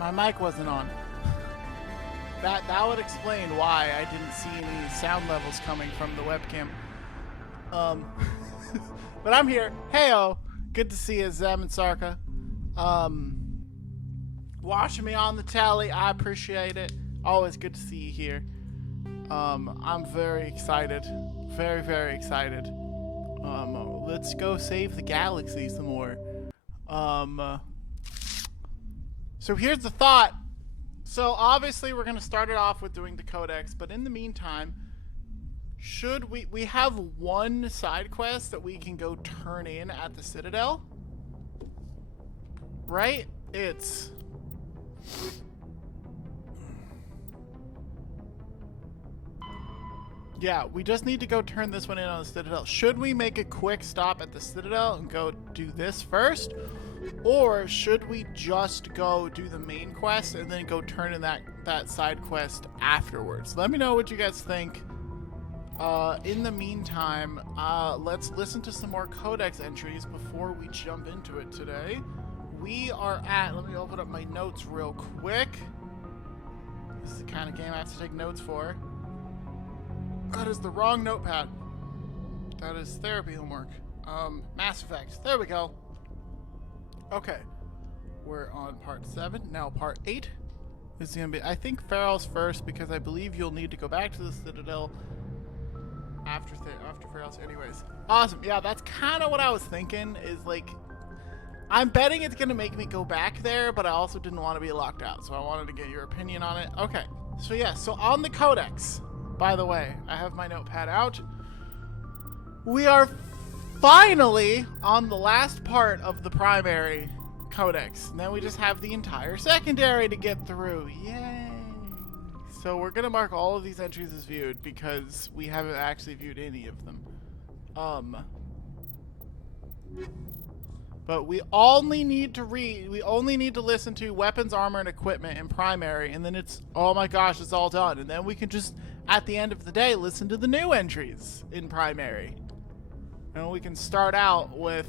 My mic wasn't on. That would explain why I didn't see any sound levels coming from the webcam. But I'm here. Heyo, good to see you, Zem and Sarka. Watching me on the tally, I appreciate it. Always good to see you here. I'm very excited, very, very excited. Let's go save the galaxy some more. So here's the thought. So obviously we're gonna start it off with doing the codex, but in the meantime, should we have one side quest that we can go turn in at the Citadel? Right? It's yeah, we just need to go turn this one in on the Citadel. Should we make a quick stop at the Citadel and go do this first? Or should we just go do the main quest and then go turn in that side quest afterwards? Let me know what you guys think. In the meantime, let's listen to some more codex entries before we jump into it today. We are at, let me open up my notes real quick. This is the kind of game I have to take notes for. That is the wrong notepad. That is therapy homework. Mass Effect. There we go. Okay. We're on part 7. Now part 8 is going to be, I think, Farrell's first, because I believe you'll need to go back to the Citadel after Farrell's. Anyways. Awesome. Yeah, that's kind of what I was thinking, is like, I'm betting it's going to make me go back there, but I also didn't want to be locked out, so I wanted to get your opinion on it. Okay. So yeah, so on the codex, by the way, I have my notepad out. We are finally on the last part of the primary codex. And then we just have the entire secondary to get through. Yay! So we're going to mark all of these entries as viewed because we haven't actually viewed any of them. But we only need to listen to weapons, armor, and equipment in primary, and then it's, oh my gosh, it's all done. And then we can just, at the end of the day, listen to the new entries in primary. And we can start out with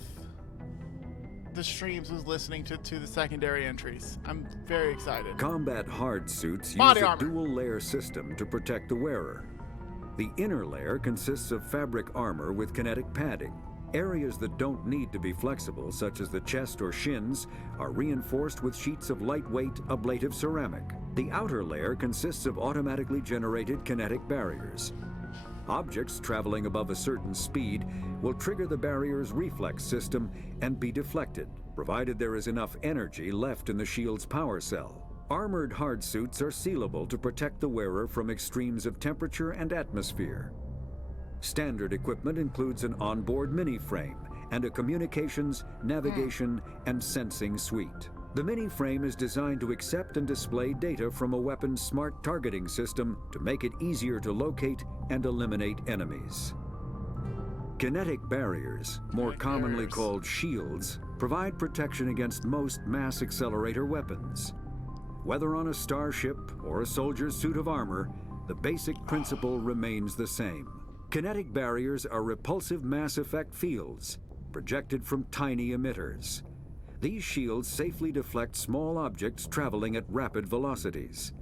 the streams who's listening to the secondary entries. I'm very excited. Combat hard suits use Body a armor. dual layer system to protect the wearer. The inner layer consists of fabric armor with kinetic padding. Areas that don't need to be flexible, such as the chest or shins, are reinforced with sheets of lightweight ablative ceramic. The outer layer consists of automatically generated kinetic barriers. Objects traveling above a certain speed will trigger the barrier's reflex system and be deflected, provided there is enough energy left in the shield's power cell. Armored hard suits are sealable to protect the wearer from extremes of temperature and atmosphere. Standard equipment includes an onboard mini-frame and a communications, navigation, and sensing suite. The mini-frame is designed to accept and display data from a weapon's smart targeting system to make it easier to locate and eliminate enemies. Kinetic barriers, more commonly called shields, provide protection against most mass accelerator weapons. Whether on a starship or a soldier's suit of armor, the basic principle remains the same. Kinetic barriers are repulsive mass effect fields, projected from tiny emitters. These shields safely deflect small objects traveling at rapid velocities.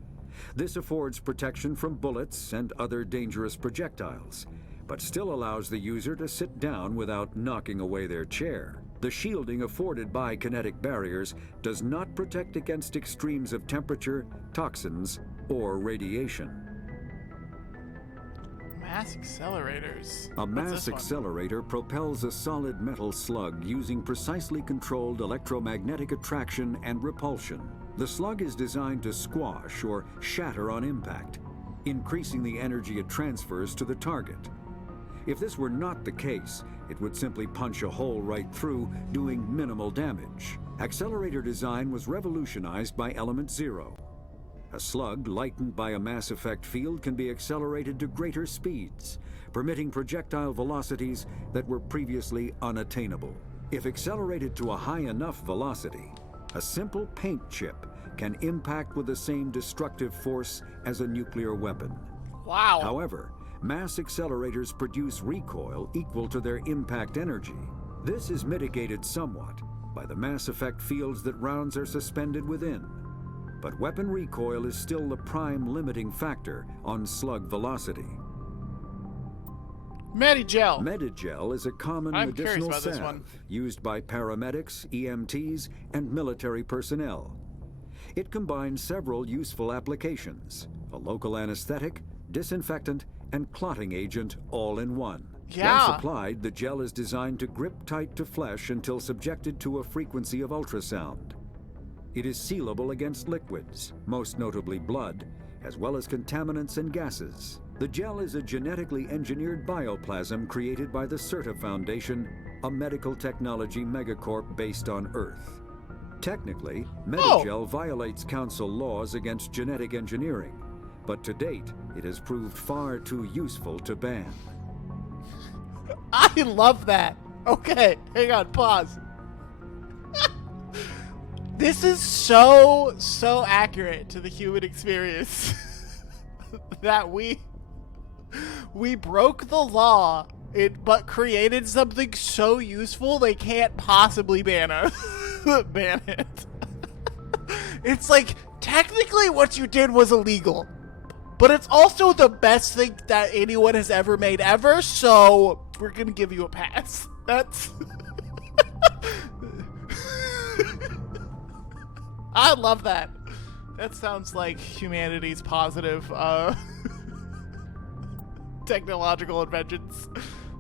This affords protection from bullets and other dangerous projectiles, but still allows the user to sit down without knocking away their chair. The shielding afforded by kinetic barriers does not protect against extremes of temperature, toxins, or radiation. Mass accelerators. A mass accelerator propels a solid metal slug using precisely controlled electromagnetic attraction and repulsion. The slug is designed to squash or shatter on impact, increasing the energy it transfers to the target. If this were not the case, it would simply punch a hole right through, doing minimal damage. Accelerator design was revolutionized by Element Zero. A slug lightened by a mass effect field can be accelerated to greater speeds, permitting projectile velocities that were previously unattainable. If accelerated to a high enough velocity, a simple paint chip can impact with the same destructive force as a nuclear weapon. Wow. However, mass accelerators produce recoil equal to their impact energy. This is mitigated somewhat by the mass effect fields that rounds are suspended within. but weapon recoil is still the prime limiting factor on slug velocity. Medigel. Medigel is a common I'm curious medicinal about this one. salve used by paramedics, EMTs, and military personnel. It combines several useful applications: a local anesthetic, disinfectant, and clotting agent all in one. Yeah. Once applied, the gel is designed to grip tight to flesh until subjected to a frequency of ultrasound. It is sealable against liquids, most notably blood, as well as contaminants and gases. The gel is a genetically engineered bioplasm created by the CERTA Foundation, a medical technology megacorp based on Earth. Technically, Medigel violates council laws against genetic engineering, but to date, it has proved far too useful to ban. I love that. Okay, hang on, pause. This is so accurate to the human experience that we broke the law, but created something so useful they can't possibly ban us. Ban it. It's like, technically what you did was illegal, but it's also the best thing that anyone has ever made ever, so we're gonna give you a pass. That's... I love that. That sounds like humanity's positive technological inventions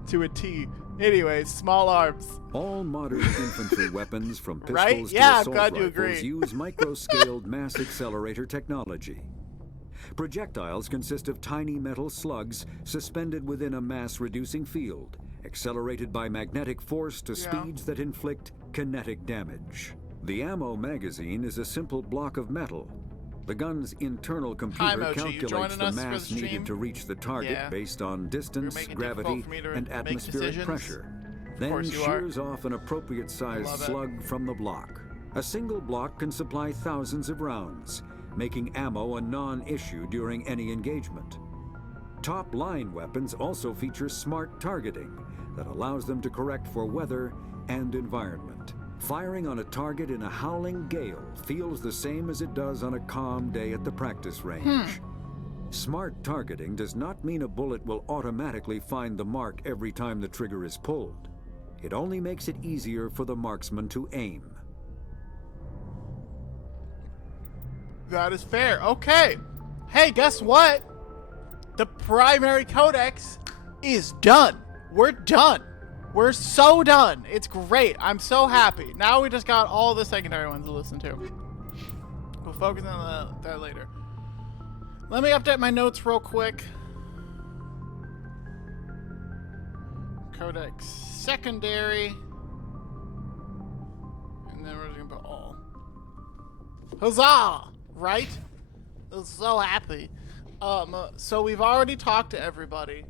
to a T. Anyways, small arms. All modern infantry weapons, from pistols Right? to Yeah, I'm assault glad you rifles, agree. use micro-scaled mass accelerator technology. Projectiles consist of tiny metal slugs suspended within a mass-reducing field, accelerated by magnetic force to speeds that inflict kinetic damage. The ammo magazine is a simple block of metal. The gun's internal computer Mochi, you calculates joining the us for mass the stream? needed to reach the target Yeah. based on distance, making it gravity, difficult for me to and make atmospheric decisions. pressure. Then course you are. shears off an appropriate sized love it. slug from the block. A single block can supply thousands of rounds, making ammo a non-issue during any engagement. Top-line weapons also feature smart targeting that allows them to correct for weather and environment. Firing on a target in a howling gale feels the same as it does on a calm day at the practice range. Smart targeting does not mean a bullet will automatically find the mark every time the trigger is pulled. It only makes it easier for the marksman to aim. That is fair. Okay. Hey, guess what? The primary codex is done. We're done. We're so done. It's great. I'm so happy. Now we just got all the secondary ones to listen to. We'll focus on that later. Let me update my notes real quick. Codex secondary. And then we're just gonna put all. Huzzah! Right? I'm so happy. So we've already talked to everybody.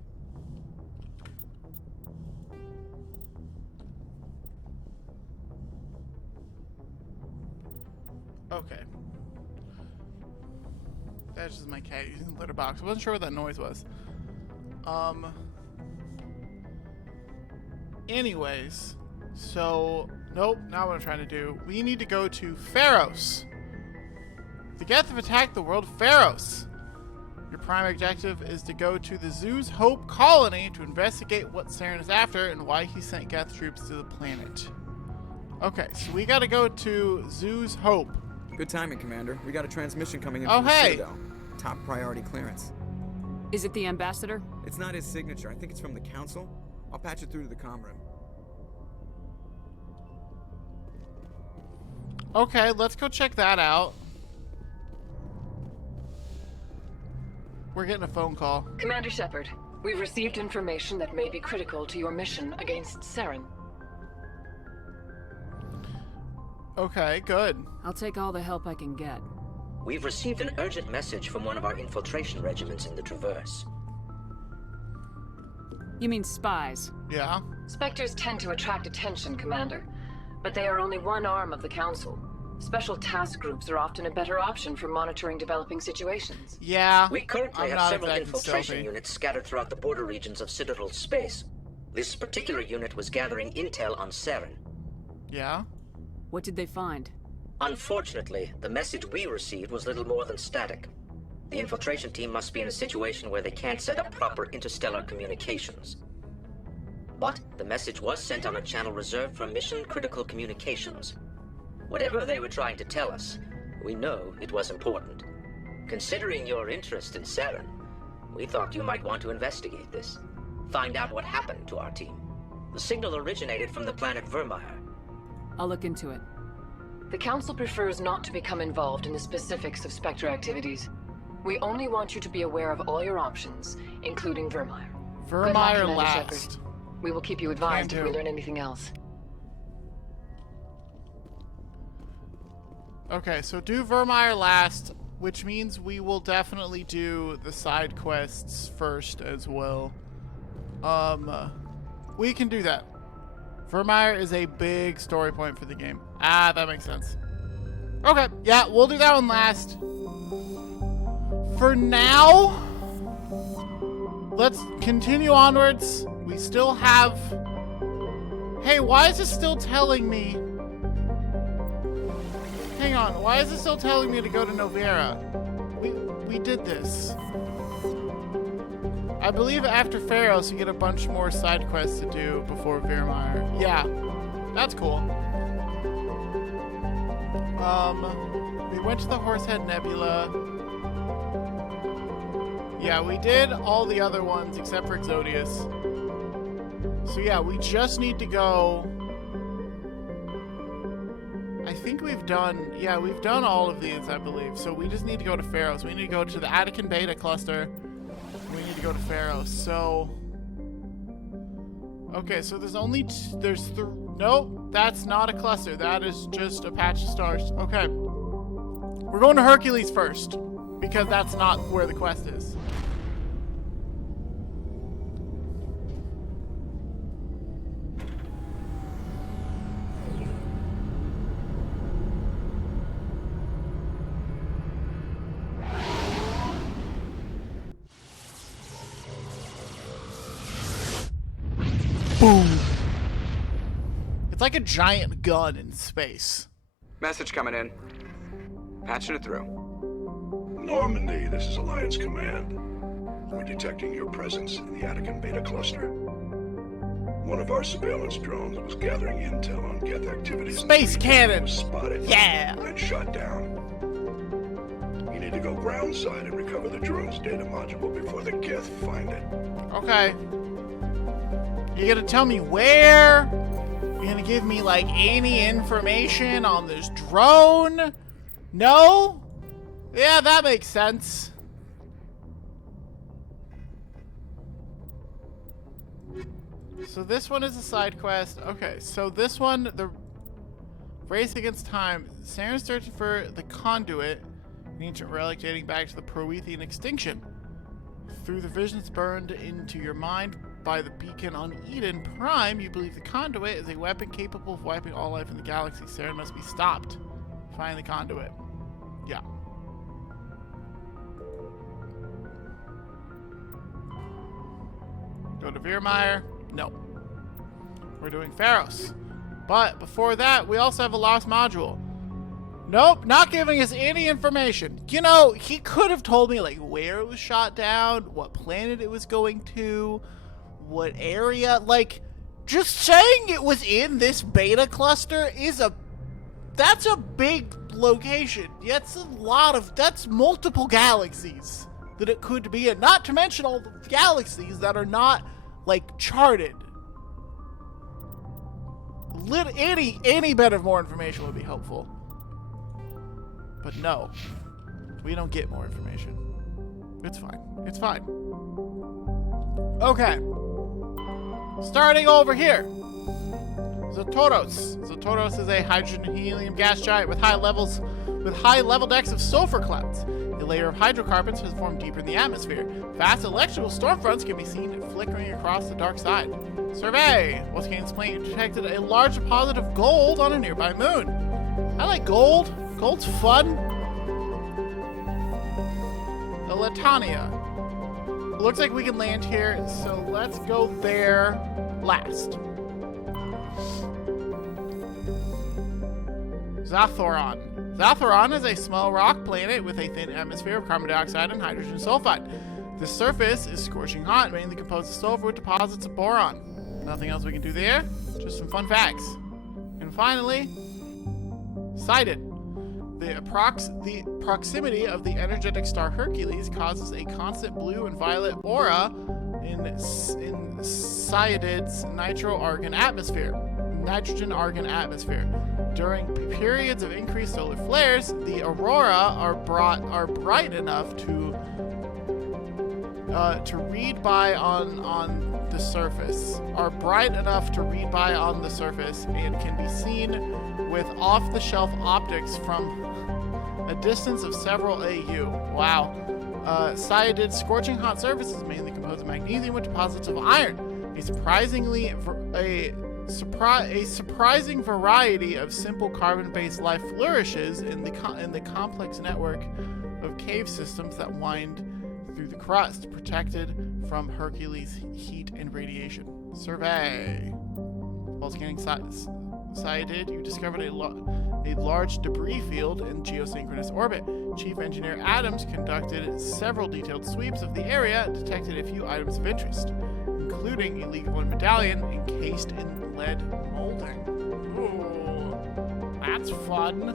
Okay. That's just my cat using the litter box. I wasn't sure what that noise was. Anyways, so nope, not what I'm trying to do. We need to go to Pharos. The Geth have attacked the world Pharos. Your prime objective is to go to the Zoo's Hope colony to investigate what Saren is after and why he sent Geth troops to the planet. Okay, so we gotta go to Zoo's Hope. Good timing, Commander. We got a transmission coming in Oh, from the hey. Citadel. Top priority clearance. Is it the ambassador? It's not his signature. I think it's from the Council. I'll patch it through to the comm room. Okay, let's go check that out. We're getting a phone call. Commander Shepard, we've received information that may be critical to your mission against Saren. Okay, good. I'll take all the help I can get. We've received an urgent message from one of our infiltration regiments in the Traverse. You mean spies? Yeah. Spectres tend to attract attention, Commander, but they are only one arm of the Council. Special task groups are often a better option for monitoring developing situations. Yeah. We currently I'm have not several exactly infiltration stealthy. units scattered throughout the border regions of Citadel space. This particular unit was gathering intel on Saren. Yeah. What did they find? Unfortunately, the message we received was little more than static. The infiltration team must be in a situation where they can't set up proper interstellar communications. But the message was sent on a channel reserved for mission-critical communications. Whatever they were trying to tell us, we know it was important. Considering your interest in Saren, we thought you might want to investigate this. Find out what happened to our team. The signal originated from the planet Vermeer. I'll look into it. The Council prefers not to become involved in the specifics of Spectre activities. We only want you to be aware of all your options, including Vermeer. Good luck, Vermeer Commander last. Shepard. We will keep you advised if we do. learn anything else. Okay, so do Vermeer last, which means we will definitely do the side quests first as well. We can do that. Vermeer is a big story point for the game. Ah, that makes sense. Okay, yeah, we'll do that one last. For now, let's continue onwards. We still have... Hey, why is it still telling me... Hang on, why is it still telling me to go to Novera? We did this. I believe after Pharos you get a bunch more side quests to do before Vermeer. Yeah, that's cool. We went to the Horsehead Nebula. Yeah, we did all the other ones except for Exodius. So yeah, we just need to go... I think we've done... Yeah, we've done all of these, I believe. So we just need to go to Pharos. We need to go to the Attican Beta cluster. We need to go to Pharos. So... Okay, so there's only... Nope, that's not a cluster. That is just a patch of stars. Okay. We're going to Hercules first, because that's not where the quest is. Boom! It's like a giant gun in space. Message coming in. Patching it through. Normandy, this is Alliance Command. We're detecting your presence in the Attican Beta cluster. One of our surveillance drones was gathering intel on Geth activities. Space cannon! Was spotted. Yeah! And shot down. You need to go groundside and recover the drone's data module before the Geth find it. Okay. You gonna tell me where? You gonna give me, like, any information on this drone? No? Yeah, that makes sense. So this one is a side quest. Okay, so this one, the race against time. Saren's searching for the conduit, an ancient relic dating back to the Promethean extinction. Through the visions burned into your mind by the beacon on Eden Prime, you believe the conduit is a weapon capable of wiping all life in the galaxy. Saren must be stopped. Find the conduit. Yeah. Go to Vermeer. No. We're doing Pharos. But before that, we also have a lost module. Nope, not giving us any information. You know, he could have told me, like, where it was shot down, what planet it was going to, what area. Like, just saying it was in this beta cluster is that's a big location. That's multiple galaxies that it could be in. Not to mention all the galaxies that are not, like, charted. Any bit of more information would be helpful. But no, we don't get more information. It's fine. It's fine. Okay. Starting over here. Zatoros. Zatoros is a hydrogen and helium gas giant with high level decks of sulfur clouds. A layer of hydrocarbons has formed deeper in the atmosphere. Vast electrical storm fronts can be seen flickering across the dark side. Survey! Volcano's plane detected a large deposit of gold on a nearby moon. I like gold. Gold's fun. The Latania. Looks like we can land here, so let's go there last. Zathoron. Zatheron is a small rock planet with a thin atmosphere of carbon dioxide and hydrogen sulfide. The surface is scorching hot, mainly composed of sulfur with deposits of boron. Nothing else we can do there, just some fun facts. And finally, Sidon. The proximity of the energetic star Hercules causes a constant blue and violet aura in Sidon's nitrogen argon atmosphere. During periods of increased solar flares, the aurora are bright enough to read by on the surface. And can be seen with off-the-shelf optics from a distance of several AU. Wow. Sidon's scorching hot surface is mainly composed of magnesium with deposits of iron. A surprising variety of simple carbon-based life flourishes in the complex network of cave systems that wind through the crust, protected from Hercules' heat and radiation. Survey. While scanning Sidon, you discovered a large debris field in geosynchronous orbit. Chief Engineer Adams conducted several detailed sweeps of the area and detected a few items of interest, including a League of One medallion encased in lead molding. Ooh, that's fun.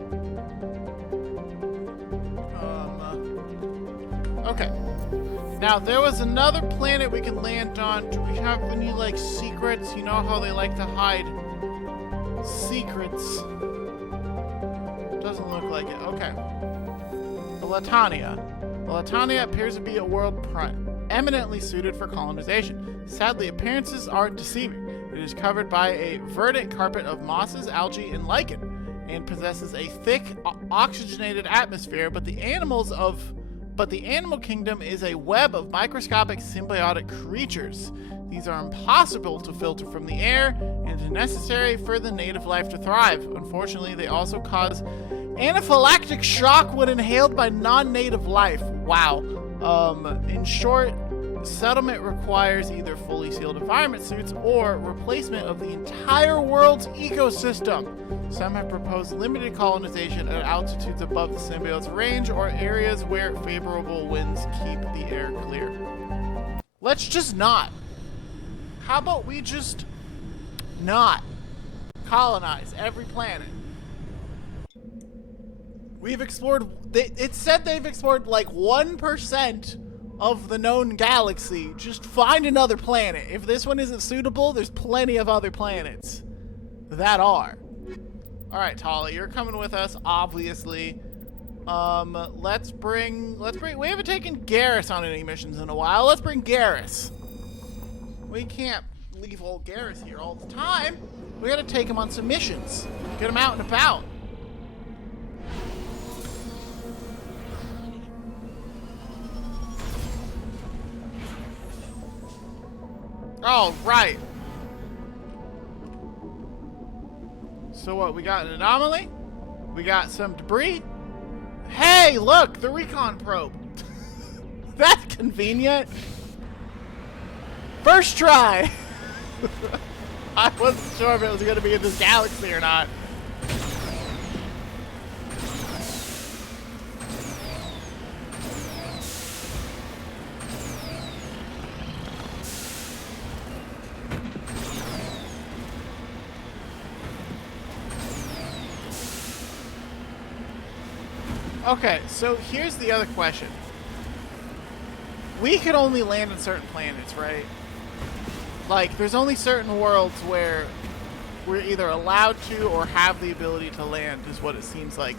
Okay. Now, there was another planet we can land on. Do we have any, like, secrets? You know how they like to hide secrets. Doesn't look like it. Okay. Latania. Latania appears to be a world eminently suited for colonization. Sadly, appearances aren't deceiving. It is covered by a verdant carpet of mosses, algae, and lichen, and possesses a thick, oxygenated atmosphere, but the animal kingdom is a web of microscopic symbiotic creatures. These are impossible to filter from the air and necessary for the native life to thrive. Unfortunately, they also cause anaphylactic shock when inhaled by non-native life. Wow. In short, settlement requires either fully sealed environment suits or replacement of the entire world's ecosystem. Some have proposed limited colonization at altitudes above the symbiote's range or areas where favorable winds keep the air clear. Let's just not. How about we just not colonize every planet? We've explored, it said they've explored like 1% of the known galaxy. Just find another planet. If this one isn't suitable, there's plenty of other planets that are. All right, Tali, you're coming with us, obviously. Let's bring, we haven't taken Garrus on any missions in a while. Let's bring Garrus. We can't leave old Garrus here all the time. We gotta take him on some missions. Get him out and about. All right. So what, we got an anomaly? We got some debris? Hey, look, the recon probe. That's convenient. First try. I wasn't sure if it was going to be in this galaxy or not. Okay, so here's the other question. We could only land on certain planets, right? Like, there's only certain worlds where we're either allowed to or have the ability to land, is what it seems like.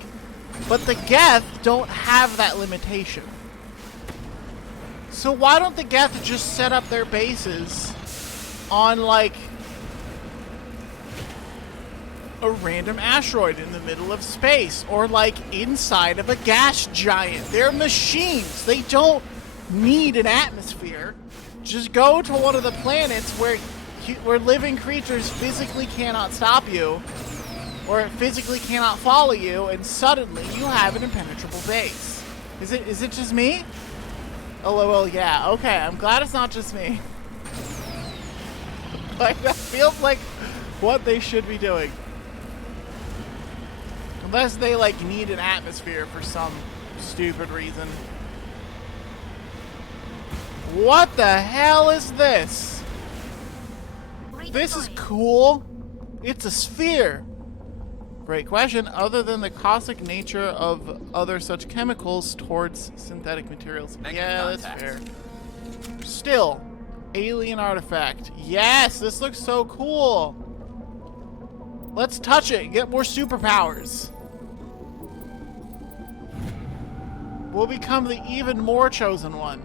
But the Geth don't have that limitation. So why don't the Geth just set up their bases on, like, a random asteroid in the middle of space, or like inside of a gas giant? They're machines. They don't need an atmosphere. Just go to one of the planets where living creatures physically cannot stop you, or physically cannot follow you, and suddenly you have an impenetrable base. Is it just me? Oh well, yeah. Okay, I'm glad it's not just me. Like, that feels like what they should be doing. Unless they, like, need an atmosphere for some stupid reason. What the hell is this? This is cool. It's a sphere. Great question. Other than the caustic nature of other such chemicals towards synthetic materials. Yeah, that's fair. Still, alien artifact. Yes, this looks so cool. Let's touch it and get more superpowers. We'll become the even more chosen one.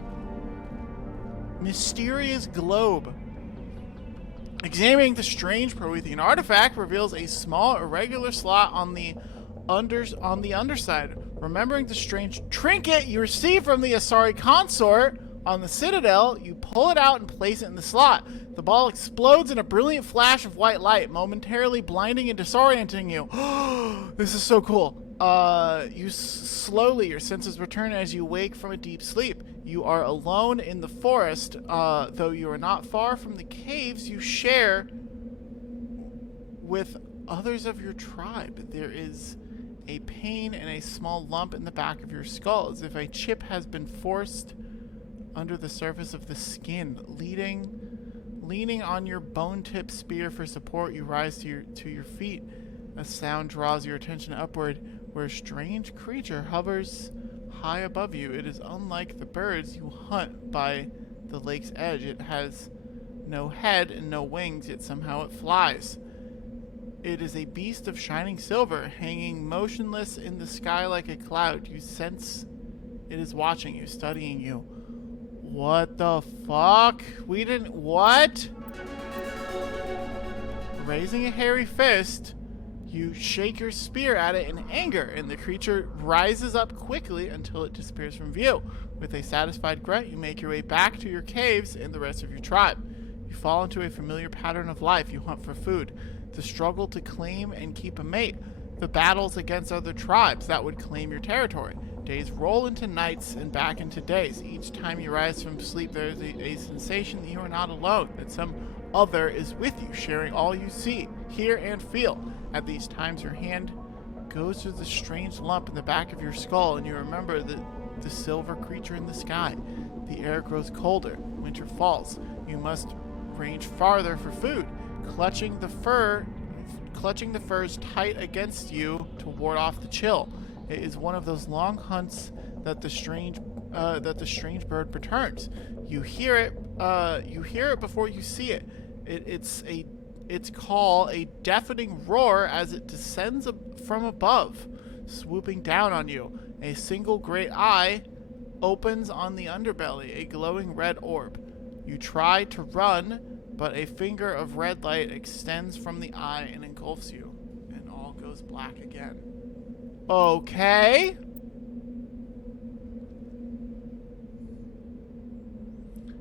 Mysterious globe. Examining the strange Promethean artifact reveals a small irregular slot on the underside. Remembering the strange trinket you received from the Asari consort on the Citadel, you pull it out and place it in the slot. The ball explodes in a brilliant flash of white light, momentarily blinding and disorienting you. This is so cool. Slowly, your senses return as you wake from a deep sleep. You are alone in the forest, though you are not far from the caves you share with others of your tribe. There is a pain and a small lump in the back of your skull, as if a chip has been forced under the surface of the skin. Leaning on your bone-tipped spear for support, you rise to your feet. A sound draws your attention upward, where a strange creature hovers high above you. It is unlike the birds you hunt by the lake's edge. It has no head and no wings, yet somehow it flies. It is a beast of shining silver, hanging motionless in the sky like a cloud. You sense it is watching you, studying you. What the fuck? What? Raising a hairy fist, you shake your spear at it in anger, and the creature rises up quickly until it disappears from view. With a satisfied grunt, you make your way back to your caves and the rest of your tribe. You fall into a familiar pattern of life. You hunt for food, the struggle to claim and keep a mate, the battles against other tribes that would claim your territory. Days roll into nights and back into days. Each time you rise from sleep, there is a sensation that you are not alone, that some other is with you, sharing all you see, hear, and feel. At these times, your hand goes to the strange lump in the back of your skull, and you remember the silver creature in the sky. The air grows colder. Winter falls. You must range farther for food, clutching the furs tight against you to ward off the chill. It is one of those long hunts that the strange bird returns. You hear it before you see it. Its call, a deafening roar as it descends from above, swooping down on you. A single great eye opens on the underbelly, a glowing red orb. You try to run, but a finger of red light extends from the eye and engulfs you, and all goes black again. Okay.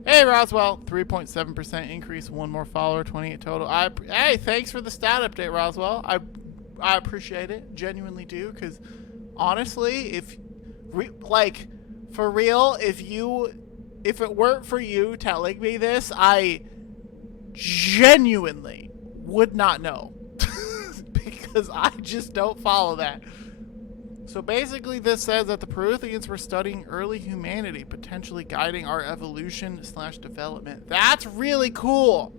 Hey, Roswell, 3.7% increase, one more follower, 28 total. Hey, thanks for the stat update, Roswell. I appreciate it, genuinely do, because honestly, for real, if it weren't for you telling me this, I genuinely would not know, because I just don't follow that. So basically this says that the Prometheans were studying early humanity, potentially guiding our evolution/development. That's really cool.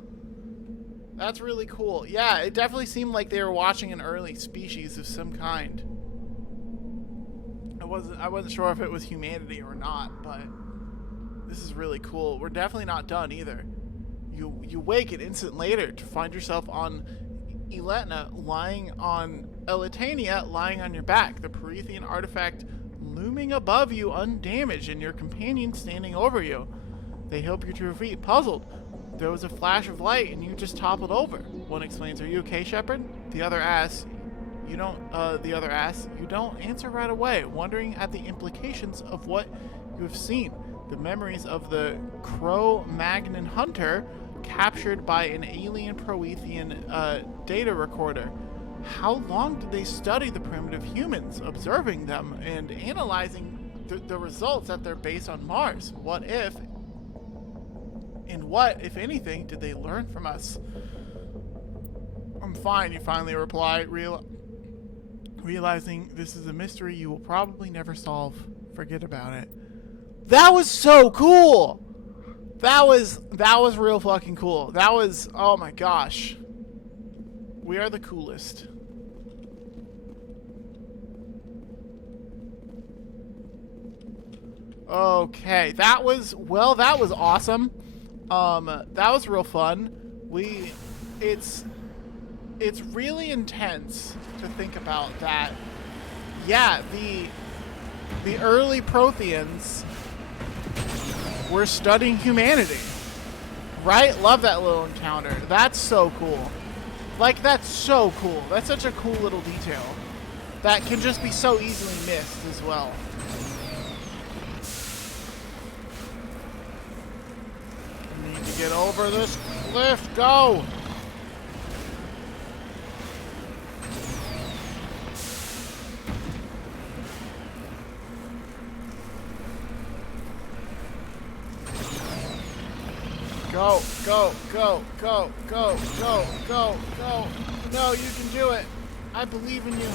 That's really cool. Yeah, it definitely seemed like they were watching an early species of some kind. I wasn't sure if it was humanity or not, but this is really cool. We're definitely not done either. You wake an instant later to find yourself on Elitania lying on your back, the Promethean artifact looming above you undamaged, and your companion standing over you. They help you to your feet, puzzled. There was a flash of light and you just toppled over. One explains, "Are you okay, Shepard?" The other asks, you don't answer right away, wondering at the implications of what you have seen. The memories of the Cro-Magnon hunter captured by an alien Promethean data recorder. How long did they study the primitive humans, observing them and analyzing the results at their base on Mars? What, if anything, did they learn from us? I'm fine, you finally reply. Realizing this is a mystery you will probably never solve. Forget about it. That was so cool! That was real fucking cool. That was, oh my gosh. We are the coolest. Okay, that was awesome. That was real fun. It's really intense to think about that. Yeah, the early Protheans were studying humanity. Right? Love that little encounter. That's so cool. Like, that's so cool. That's such a cool little detail that can just be so easily missed as well. I need to get over this cliff. Go! Go, go, go, go, go, go, go, go. No, you can do it. I believe in you.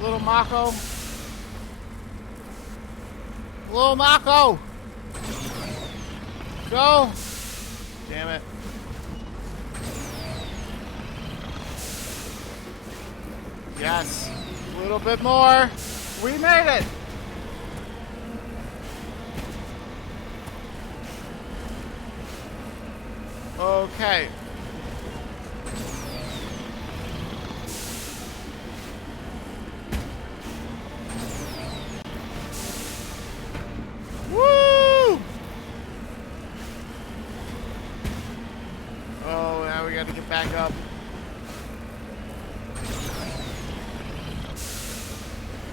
Little Mako. Little Mako. Go. Damn it. Yes. A little bit more. We made it. Okay. Woo! Oh, now we gotta get back up.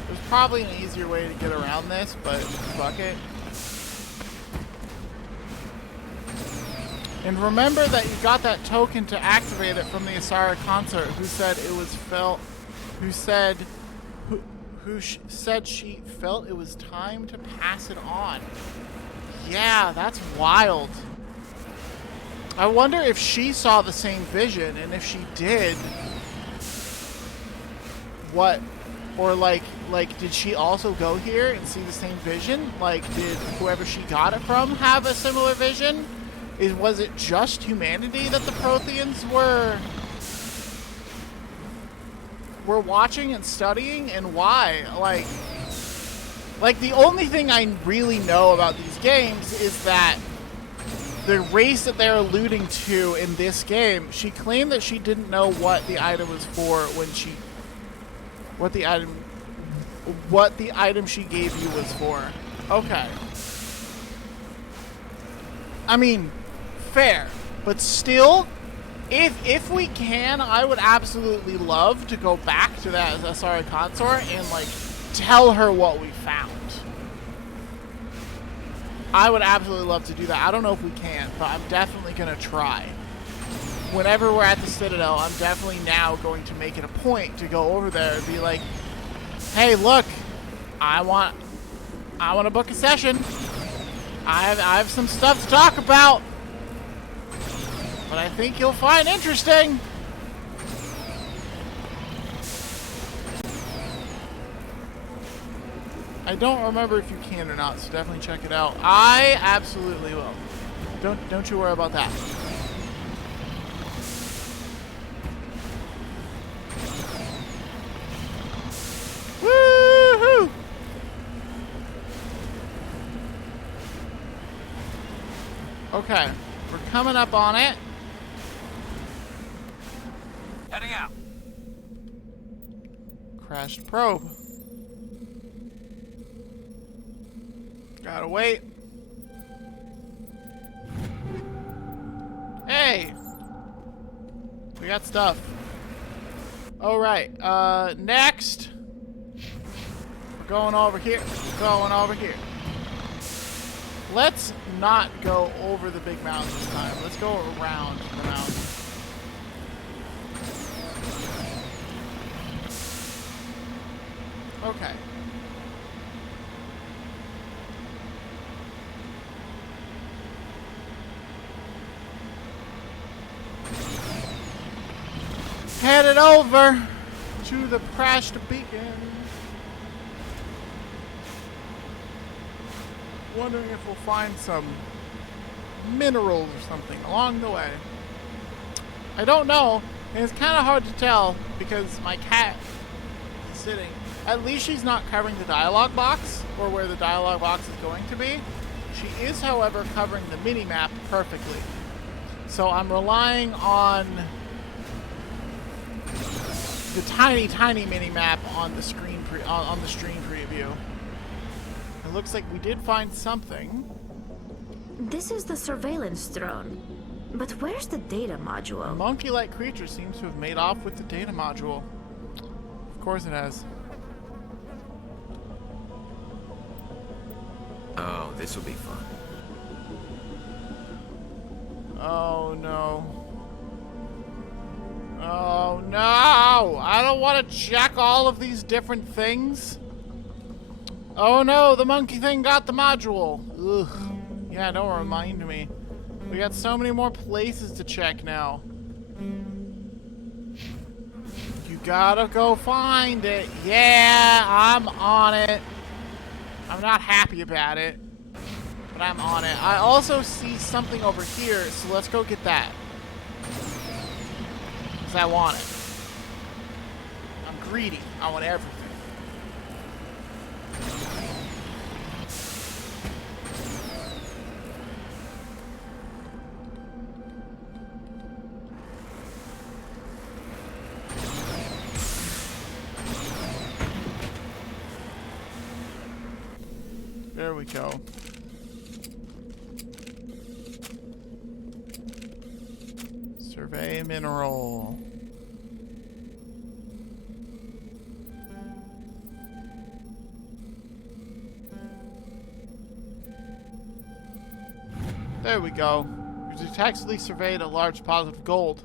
There's probably an easier way to get around this, but fuck it. And remember that you got that token to activate it from the Asara consort, who said it was said she felt it was time to pass it on. Yeah, that's wild. I wonder if she saw the same vision, and if she did, what, or like did she also go here and see the same vision? Like, did whoever she got it from have a similar vision? Was it just humanity that the Protheans were watching and studying, and why? Like the only thing I really know about these games is that the race that they're alluding to in this game, she claimed that she didn't know what the item was for what the item she gave you was for. Okay. I mean, fair, but still, if we can, I would absolutely love to go back to that Asara consort and like tell her what we found. I would absolutely love to do that. I don't know if we can, but I'm definitely gonna try. Whenever we're at the Citadel, I'm definitely now going to make it a point to go over there and be like, hey, look, I want to book a session. I have some stuff to talk about, but I think you'll find interesting. I don't remember if you can or not, so definitely check it out. I absolutely will. Don't you worry about that. Woohoo! Okay, we're coming up on it. Heading out. Crashed probe. Gotta wait. Hey! We got stuff. Alright, next. We're going over here. Going over here. Let's not go over the big mountain this time. Let's go around the mountain. Okay. Headed over. to the crashed beacon. Wondering if we'll find some minerals or something along the way. I don't know, and it's kind of hard to tell because my cat is sitting. At least she's not covering the dialogue box or where the dialogue box is going to be. She is, however, covering the mini-map perfectly. So I'm relying on the tiny, tiny mini-map on the screen on the stream preview. It looks like we did find something. This is the surveillance drone. But where's the data A module? monkey-like creature seems to have made off with the data module. Of course it has. Oh, this will be fun. Oh no. Oh no! I don't want to check all of these different things. Oh no, the monkey thing got the module. Ugh. Yeah, don't remind me. We got so many more places to check now. You gotta go find it. Yeah, I'm on it. I'm not happy about it, but I'm on it. I also see something over here, so let's go get that. Because I want it. I'm greedy. I want everything. There we go. Survey mineral. There we go. We successfully surveyed a large deposit of gold.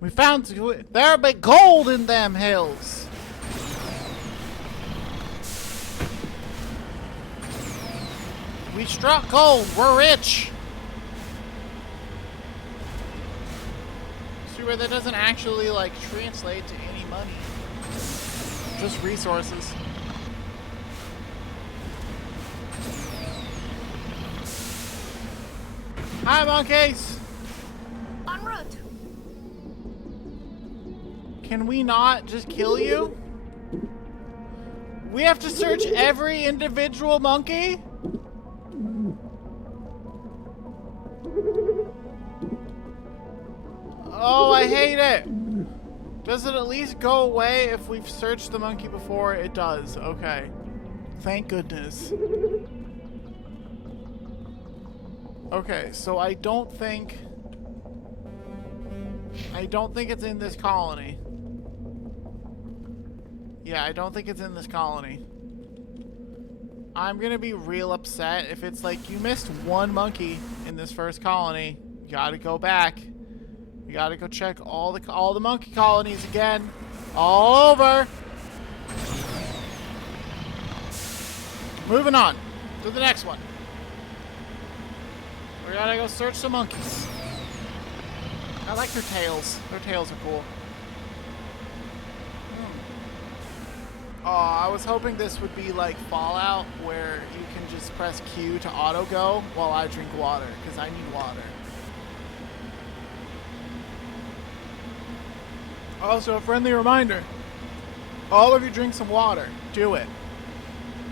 We found there be gold in them hills. We struck gold. We're rich. See where that doesn't actually like translate to any money. Just resources. Hi, monkeys. En route. Can we not just kill you? We have to search every individual monkey? Oh, I hate it. Does it at least go away if we've searched the monkey before? It does. Okay. Thank goodness. Okay, so I don't think it's in this colony. Yeah, I don't think it's in this colony. I'm gonna be real upset if it's like you missed one monkey in this first colony. You gotta go back. You gotta go check all the monkey colonies again. All over. Moving on to the next one. We gotta go search some monkeys. I like their tails. Their tails are cool. Oh, I was hoping this would be like Fallout, where you can just press Q to auto go while I drink water, because I need water. Also, a friendly reminder. All of you drink some water. Do it.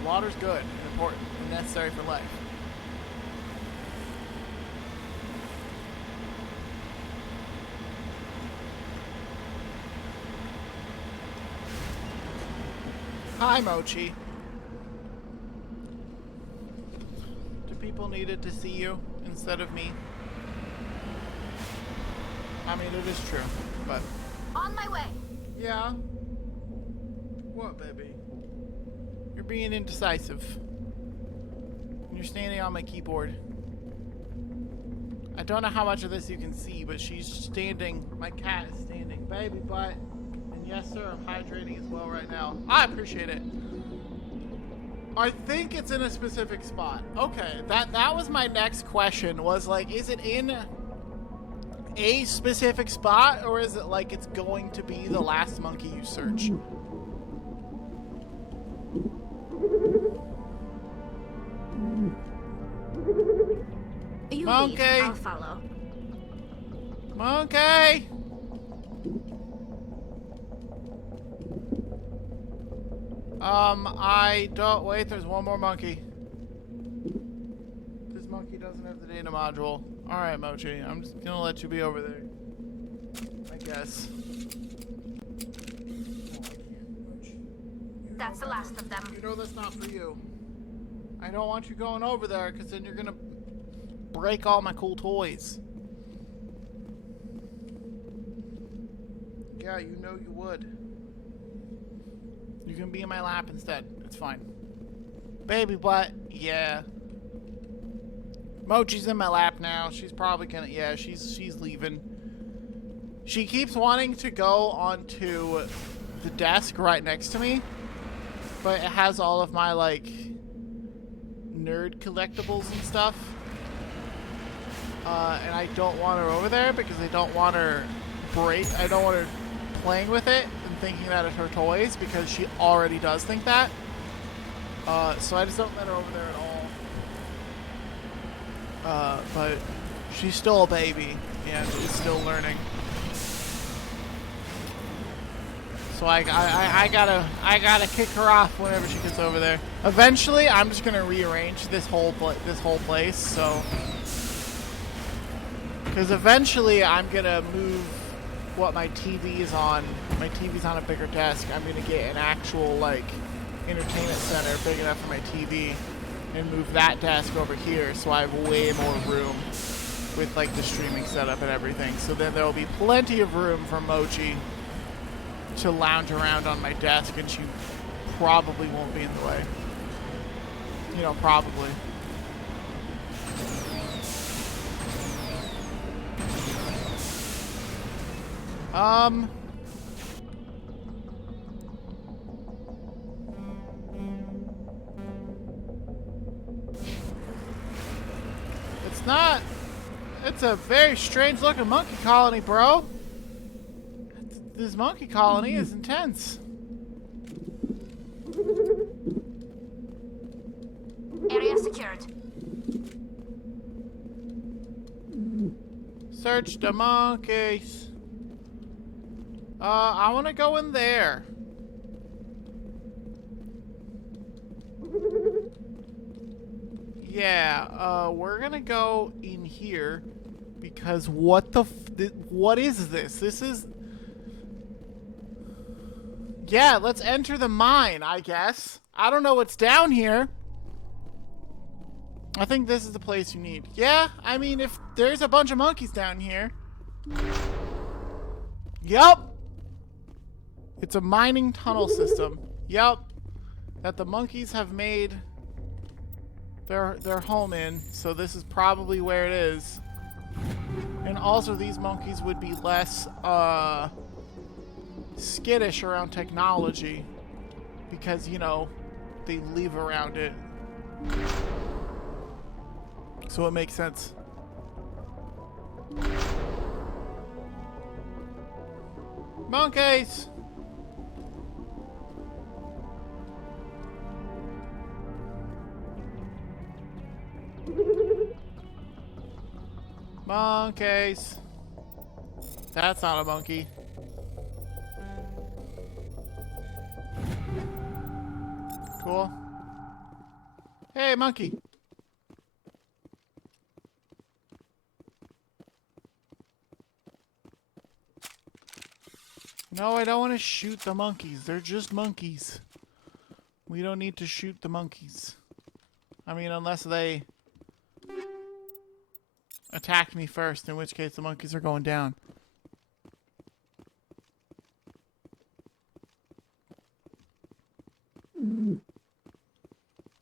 Water's good and important and necessary for life. Hi, Mochi. Do people needed to see you instead of me? I mean, it is true, but... On my way. Yeah? What, baby? You're being indecisive. And you're standing on my keyboard. I don't know how much of this you can see, but she's standing. My cat is standing. Baby butt. And yes, sir, I'm hydrating as well right now. I appreciate it. I think it's in a specific spot. Okay, that was my next question. Was like, is it in a specific spot, or is it like it's going to be the last monkey you search? You Monkey! leave, I'll follow. Monkey! I don't... Wait, there's one more monkey. This monkey doesn't have the data module. Alright, Mochi, I'm just gonna let you be over there. I guess. That's the last of them. You know that's not for you. I don't want you going over there, because then you're gonna break all my cool toys. Yeah, you know you would. You can be in my lap instead. It's fine. Baby butt, yeah. Mochi's in my lap now. She's probably gonna, yeah, she's leaving. She keeps wanting to go onto the desk right next to me, but it has all of my, like, nerd collectibles and stuff. And I don't want her over there because I don't want her I don't want her playing with it and thinking that it's her toys, because she already does think that. So I just don't let her over there at all. But she's still a baby and is still learning. So I gotta kick her off whenever she gets over there. Eventually, I'm just gonna rearrange this whole place. So, because eventually I'm gonna move what my TV is on. My TV's on a bigger desk. I'm gonna get an actual like entertainment center big enough for my TV, and move that desk over here so I have way more room with like the streaming setup and everything. So then there will be plenty of room for Mochi to lounge around on my desk, and she probably won't be in the way. You know, probably. It's a very strange looking monkey colony, bro. This monkey colony is intense. Area secured. Search the monkeys. I want to go in there. Yeah, we're gonna go in here because what is this? This is... Yeah, let's enter the mine, I guess. I don't know what's down here. I think this is the place you need. Yeah, I mean, if there's a bunch of monkeys down here. Yup. It's a mining tunnel system. Yup. That the monkeys have made their home in. So this is probably where it is. And also these monkeys would be less skittish around technology, because, you know, they live around it. So it makes sense. Monkeys! Monkeys! That's not a monkey. Cool. Hey, monkey. No, I don't want to shoot the monkeys. They're just monkeys. We don't need to shoot the monkeys. I mean, unless they attack me first, in which case the monkeys are going down.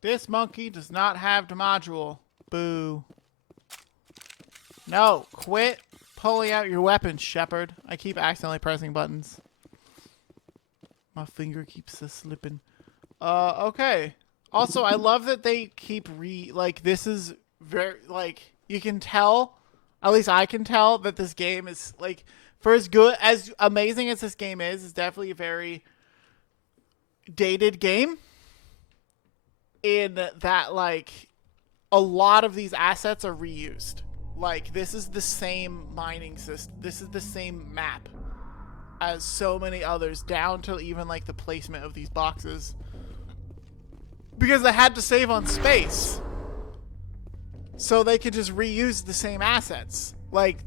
This monkey does not have the module. Boo. No, quit pulling out your weapon, Shepard. I keep accidentally pressing buttons. My finger keeps slipping. Okay. Also, I love that they keep like, this is very, like, you can tell At least I can tell that this game is like, for as good, as amazing as this game is, it's definitely a very dated game. In that, like, a lot of these assets are reused. Like, this is the same mining system. This is the same map as so many others, down to even, like, the placement of these boxes. Because they had to save on space. So they could just reuse the same assets. Like,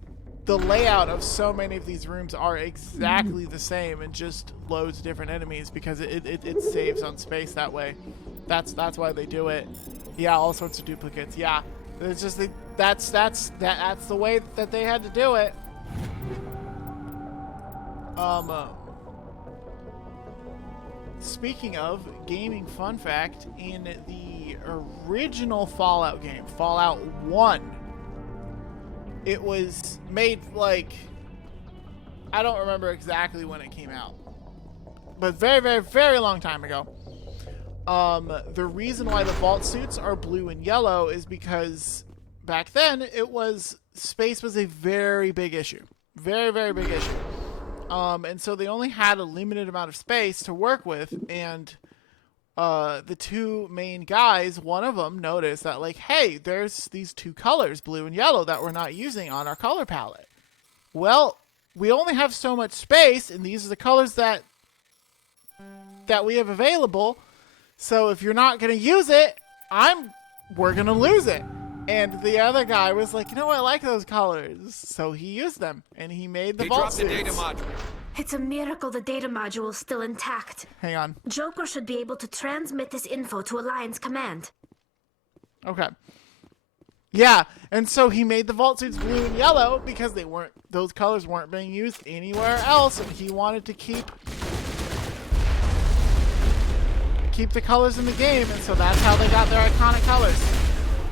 the layout of so many of these rooms are exactly the same and just loads different enemies because it saves on space that way. That's why they do it. Yeah, all sorts of duplicates. Yeah, it's just that's the way that they had to do it. Speaking of gaming fun fact, in the original Fallout game, Fallout 1, it was made like, I don't remember exactly when it came out, but very, very, very long time ago. The reason why the vault suits are blue and yellow is because back then space was a very big issue. Very, very big issue. And so they only had a limited amount of space to work with, and the two main guys, one of them noticed that, like, hey, there's these two colors, blue and yellow, that we're not using on our color palette. Well, we only have so much space, and these are the colors that we have available. So if you're not going to use it, we're going to lose it. And the other guy was like, you know what, I like those colors. So he used them, and he made the vault suits. They dropped the data module. It's a miracle the data module is still intact. Hang on. Joker should be able to transmit this info to Alliance Command. Okay. Yeah, and so he made the vault suits blue and yellow because those colors weren't being used anywhere else, and he wanted to keep the colors in the game, and so that's how they got their iconic colors.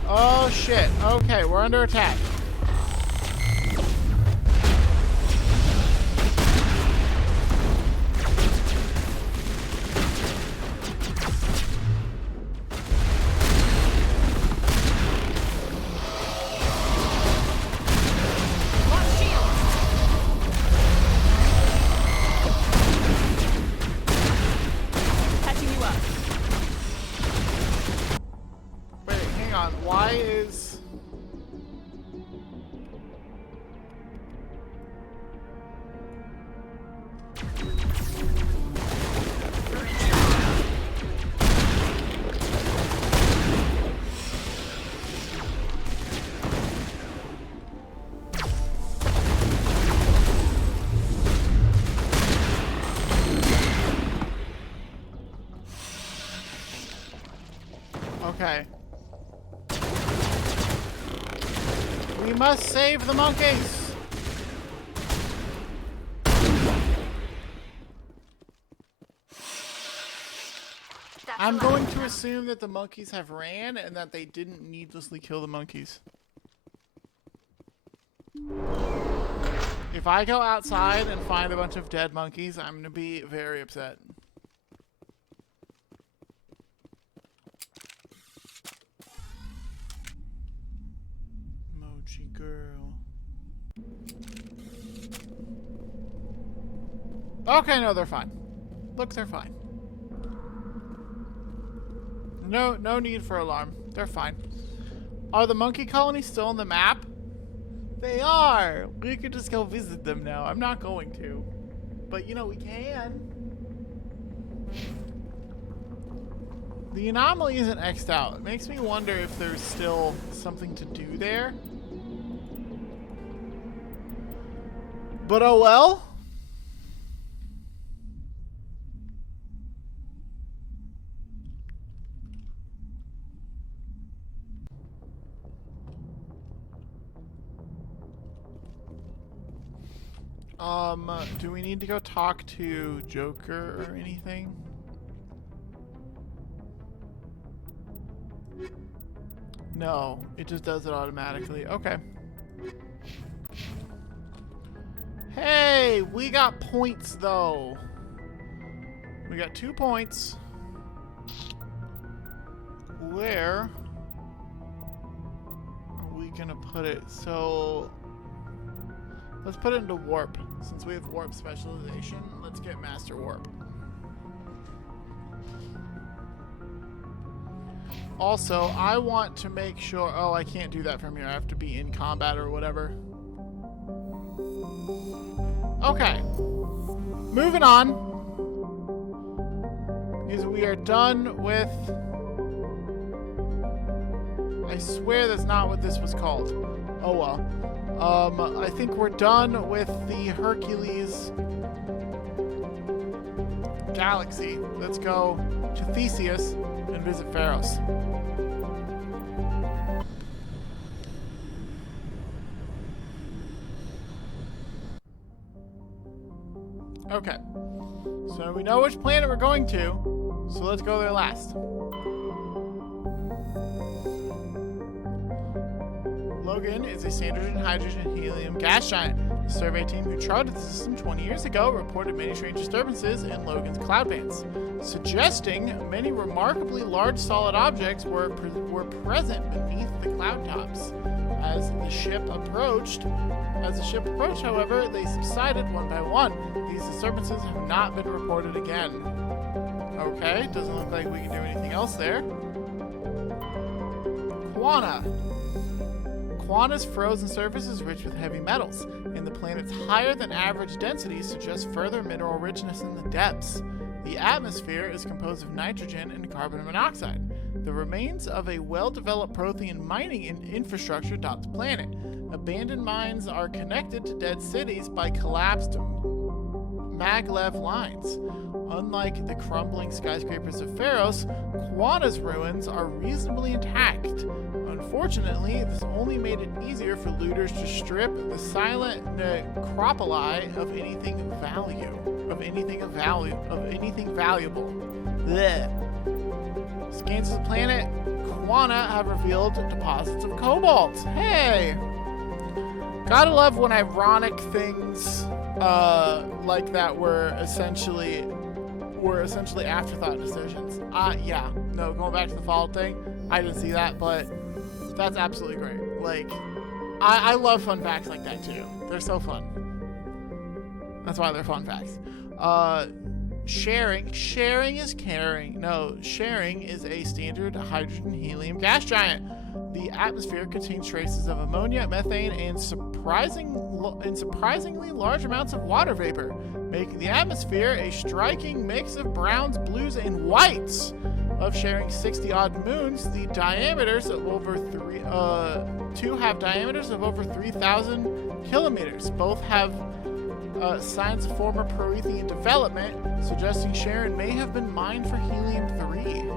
Oh shit. Okay, we're under attack. Why is... Okay. We must save the monkeys! I'm going to assume that the monkeys have ran and that they didn't needlessly kill the monkeys. If I go outside and find a bunch of dead monkeys, I'm going to be very upset. Girl. Okay, no, they're fine. Look, they're fine. No need for alarm. They're fine. Are the monkey colonies still on the map? They are! We could just go visit them now. I'm not going to. But, you know, we can. The anomaly isn't X'd out. It makes me wonder if there's still something to do there. But oh well. Do we need to go talk to Joker or anything? No, it just does it automatically. Okay. Hey, we got points though. We got 2 points. Where are we gonna put it? So Let's put it into warp. Since we have warp specialization, let's get master warp. Also, I want to make sure... Oh, I can't do that from here. I have to be in combat or whatever. Okay. Moving on. Because we are done with... I swear that's not what this was called. Oh well. I think we're done with the Hercules galaxy. Let's go to Theseus and visit Pharos. Okay. So we know which planet we're going to, so let's go there last. Logan is a standard hydrogen helium gas giant. The survey team who charted the system 20 years ago reported many strange disturbances in Logan's cloud bands, suggesting many remarkably large solid objects were present beneath the cloud tops. As the ship approached, however, they subsided one by one. These disturbances have not been reported again. Okay, doesn't look like we can do anything else there. Quana. Quana's frozen surface is rich with heavy metals, and the planet's higher than average density suggests further mineral richness in the depths. The atmosphere is composed of nitrogen and carbon monoxide. The remains of a well-developed Prothean mining infrastructure dot the planet. Abandoned mines are connected to dead cities by collapsed maglev lines. Unlike the crumbling skyscrapers of Pharos, Quana's ruins are reasonably intact. Unfortunately, this only made it easier for looters to strip the silent necropoli of anything valuable. Blech. Scans of the planet Quana have revealed deposits of cobalt. Hey! Gotta love when ironic things like that were essentially afterthought decisions. Yeah. No, going back to the Fallout thing, I didn't see that, but that's absolutely great. Like, I love fun facts like that too. They're so fun. That's why they're fun facts. Sharing is caring. No, sharing is a standard hydrogen helium gas giant. The atmosphere contains traces of ammonia, methane, and surprisingly large amounts of water vapor, making the atmosphere a striking mix of browns, blues, and whites. Of sharing 60-odd moons, the diameters of two have diameters of over 3,000 kilometers. Both have signs of former Prothean development, suggesting Sharon may have been mined for helium-3.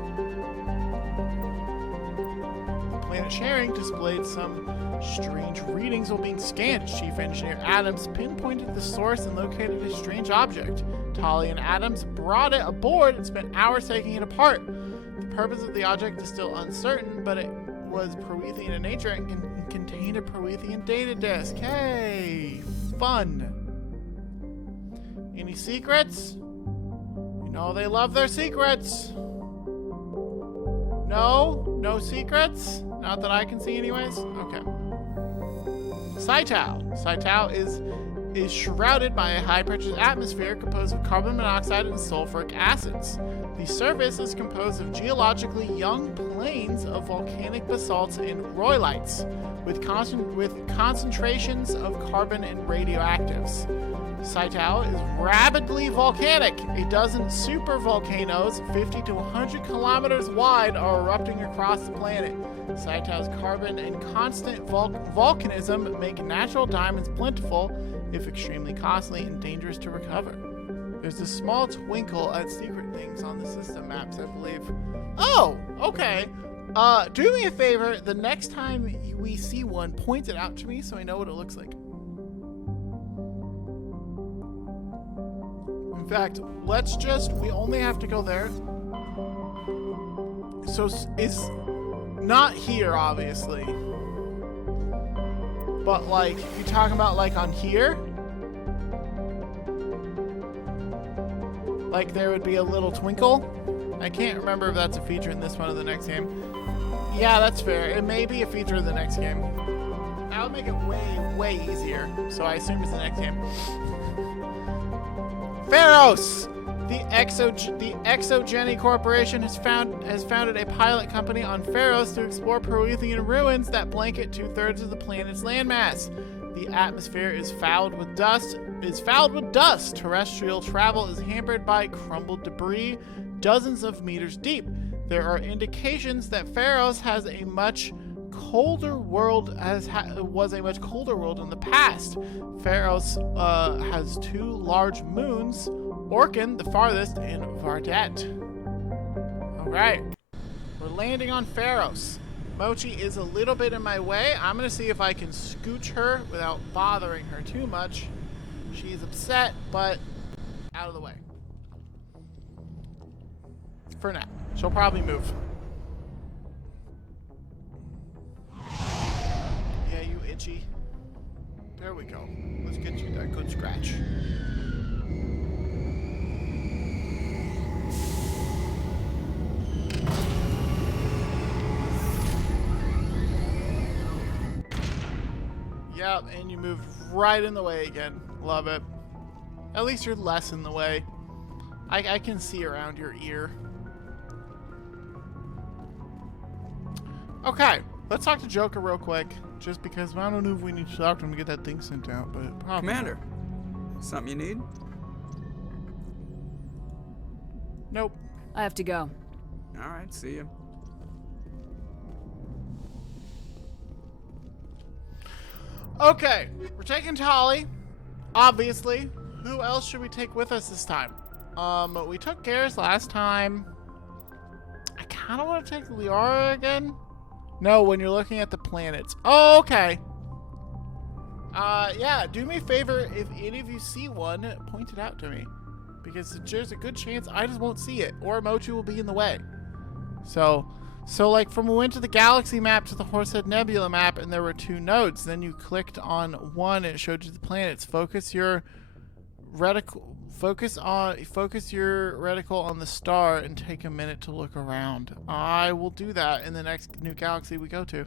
The planet Sharing displayed some strange readings while being scanned. Chief Engineer Adams pinpointed the source and located a strange object. Tali and Adams brought it aboard and spent hours taking it apart. The purpose of the object is still uncertain, but it was Prothean in nature and contained a Prothean data disk. Hey, fun. Any secrets? You know they love their secrets. No secrets? Not that I can see anyways? Okay. Saitao. Saitao is shrouded by a high-pressure atmosphere composed of carbon monoxide and sulfuric acids. The surface is composed of geologically young plains of volcanic basalts and rhyolites, with concentrations of carbon and radioactives. Saitao is rapidly volcanic. A dozen super volcanoes 50 to 100 kilometers wide are erupting across the planet. Saitao's carbon and constant volcanism make natural diamonds plentiful, if extremely costly and dangerous to recover. There's a small twinkle at secret things on the system maps, I believe. Oh, okay. Do me a favor, the next time we see one, point it out to me so I know what it looks like. In fact, we only have to go there. So it's not here, obviously. But like, you talking about like on here? Like there would be a little twinkle? I can't remember if that's a feature in this one or the next game. Yeah, that's fair. It may be a feature of the next game. that would make it way easier. So I assume it's the next game. Pharos! The Exogeny Corporation has founded a pilot company on Pharos to explore Promethean ruins that blanket 2/3 of the planet's landmass. The atmosphere is fouled with dust. Terrestrial travel is hampered by crumbled debris dozens of meters deep. There are indications that Pharos has a much colder world was a much colder world in the past. Pharos has 2 large moons, Orkin, the farthest, and Vardet. Alright. We're landing on Pharos. Mochi is a little bit in my way. I'm going to see if I can scooch her without bothering her too much. She's upset, but out of the way. For now. She'll probably move. Yeah, you itchy. There we go. Let's get you that good scratch. Yep, and you moved right in the way again. Love it. At least you're less in the way. I can see around your ear. Okay, let's talk to Joker real quick. Just because I don't know if we need to talk to him to get that thing sent out, but probably. Commander, something you need? Nope. I have to go. All right, see you. Okay, we're taking Tali, obviously. Who else should we take with us this time? We took Garrus last time. I kind of want to take Liara again. No, when you're looking at the planets. Oh, okay. Yeah, do me a favor, if any of you see one, point it out to me. Because there's a good chance I just won't see it, or Mochi will be in the way. So like from we went to the galaxy map to the Horsehead Nebula map, and there were 2 nodes. Then you clicked on one, and it showed you the planets. Focus your reticle on the star and take a minute to look around. I will do that in the next new galaxy we go to.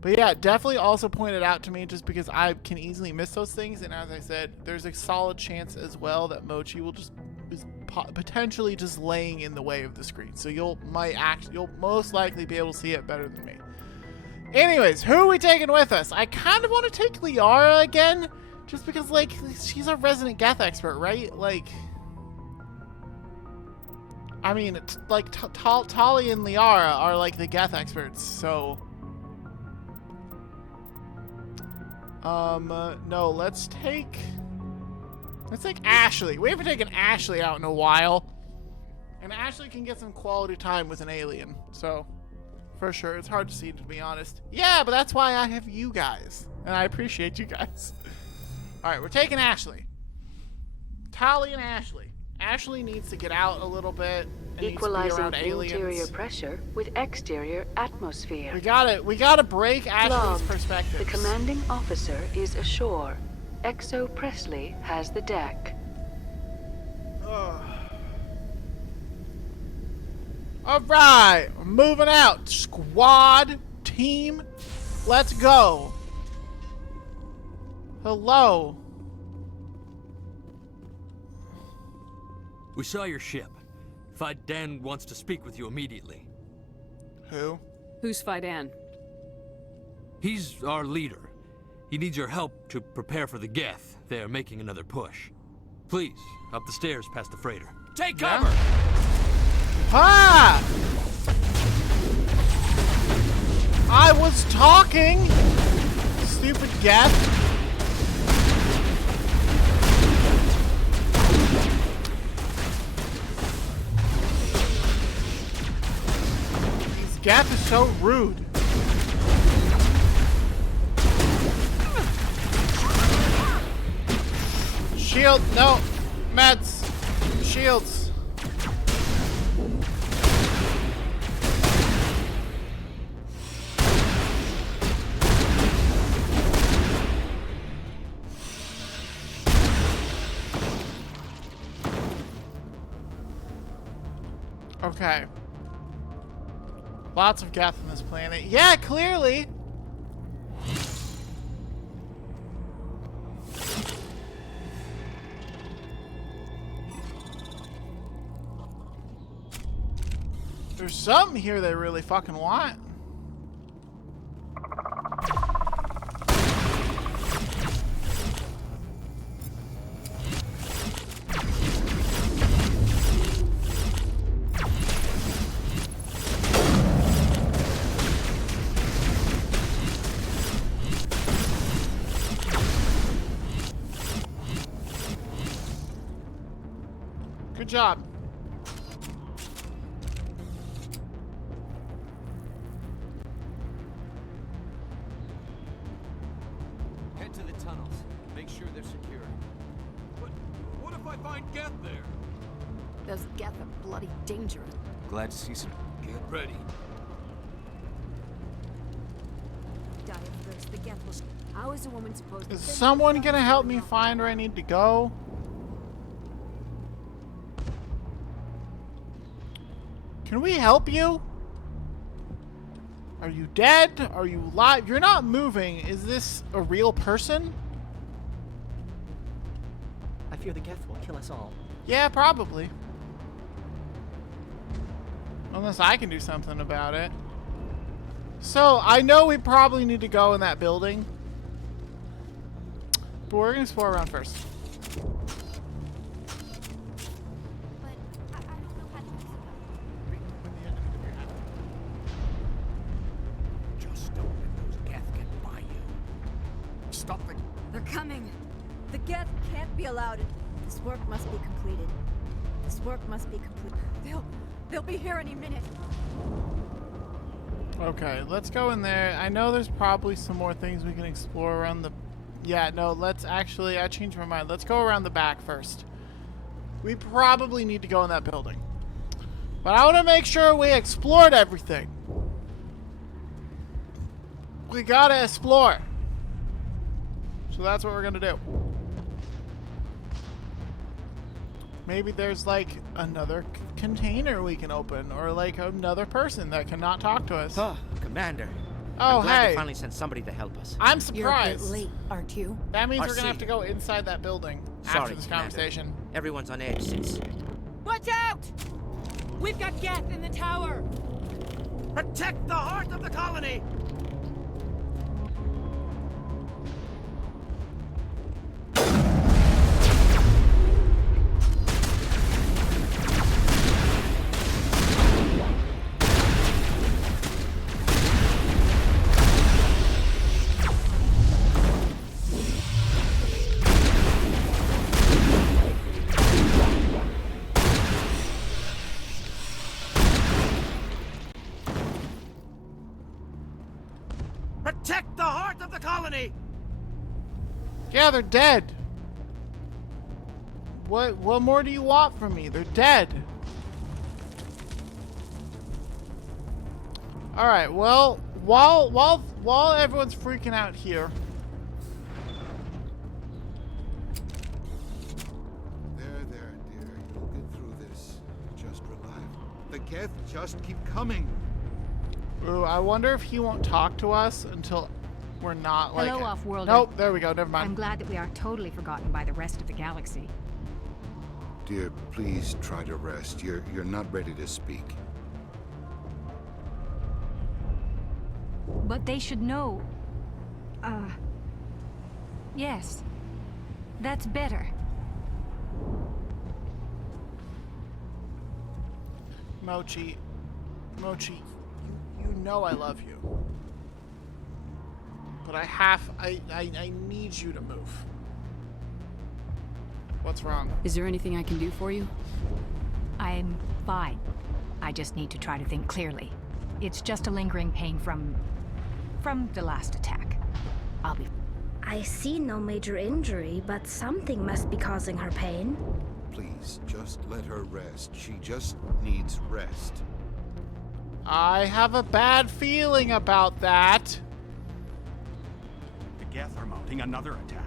But yeah, definitely also point it out to me, just because I can easily miss those things. And as I said, there's a solid chance as well that Mochi will just is potentially just laying in the way of the screen. So you'll most likely be able to see it better than me. Anyways, who are we taking with us? I kind of want to take Liara again, just because, like, she's a resident Geth expert, right? Like, I mean, like, Tali and Liara are, like, the Geth experts, so... no, let's take Ashley. We haven't taken Ashley out in a while. And Ashley can get some quality time with an alien, so... For sure, it's hard to see, to be honest. Yeah, but that's why I have you guys. And I appreciate you guys. Alright, we're taking Ashley. Tali and Ashley. Ashley needs to get out a little bit. Equalizing interior pressure with exterior atmosphere. We gotta break Ashley's perspective. The commanding officer is ashore. Exo Presley has the deck. Alright, we're moving out. Squad, team, let's go. Hello. We saw your ship. Faidan wants to speak with you immediately. Who? Who's Faidan? He's our leader. He needs your help to prepare for the Geth. They're making another push. Please, up the stairs past the freighter. Take cover! Ah! I was talking! Stupid Geth. These Geth is so rude. Shield, no. Meds. Shields. Okay. Lots of Geth on this planet. Yeah, clearly. There's something here they really fucking want. Good job. Head to the tunnels. Make sure they're secure. But what if I find Geth there? Those Geth are bloody dangerous. Glad to see some. Get ready. Die of thirst. The Geth will. How is a woman supposed to? Is someone gonna help me find where I need to go? Can we help you? Are you dead? Are you alive? You're not moving. Is this a real person? I fear the Geth will kill us all. Yeah, probably. Unless I can do something about it. So, I know we probably need to go in that building. But we're gonna explore around first. Just don't let those Geth get by you. Stop the... They're coming. The Geth can't be allowed. This work must be completed. This work must be completed. They'll be here any minute. Okay, let's go in there. I know there's probably some more things we can explore around the... Yeah, no, let's actually... I changed my mind. Let's go around the back first. We probably need to go in that building. But I want to make sure we explored everything. We gotta explore. So that's what we're gonna do. Maybe there's like another container we can open, or like another person that cannot talk to us. Oh, Commander. Oh, I'm glad hey. they finally sent somebody to help us. I'm You're a bit surprised. late, aren't you? That means we're RC. gonna have to go inside that building after Sorry, this Commander. conversation. Everyone's on edge since... Watch out! We've got Geth in the tower. Protect the heart of the colony! Protect the heart of the colony! Yeah, they're dead. What more do you want from me? They're dead. All right. Well, while everyone's freaking out here. There, dear. You'll get through this. Just relax. The Geth just keep coming. Ooh, I wonder if he won't talk to us until we're not like. Hello, Off-Worlder. Nope. There we go. Never mind. I'm glad that we are totally forgotten by the rest of the galaxy. Dear, please try to rest. You're not ready to speak. But they should know. Yes. That's better. Mochi, you know I love you. But I need you to move. What's wrong? Is there anything I can do for you? I'm fine. I just need to try to think clearly. It's just a lingering pain from the last attack. I'll be... I see no major injury, but something must be causing her pain. Please, just let her rest. She just needs rest. I have a bad feeling about that. The Geth are mounting another attack.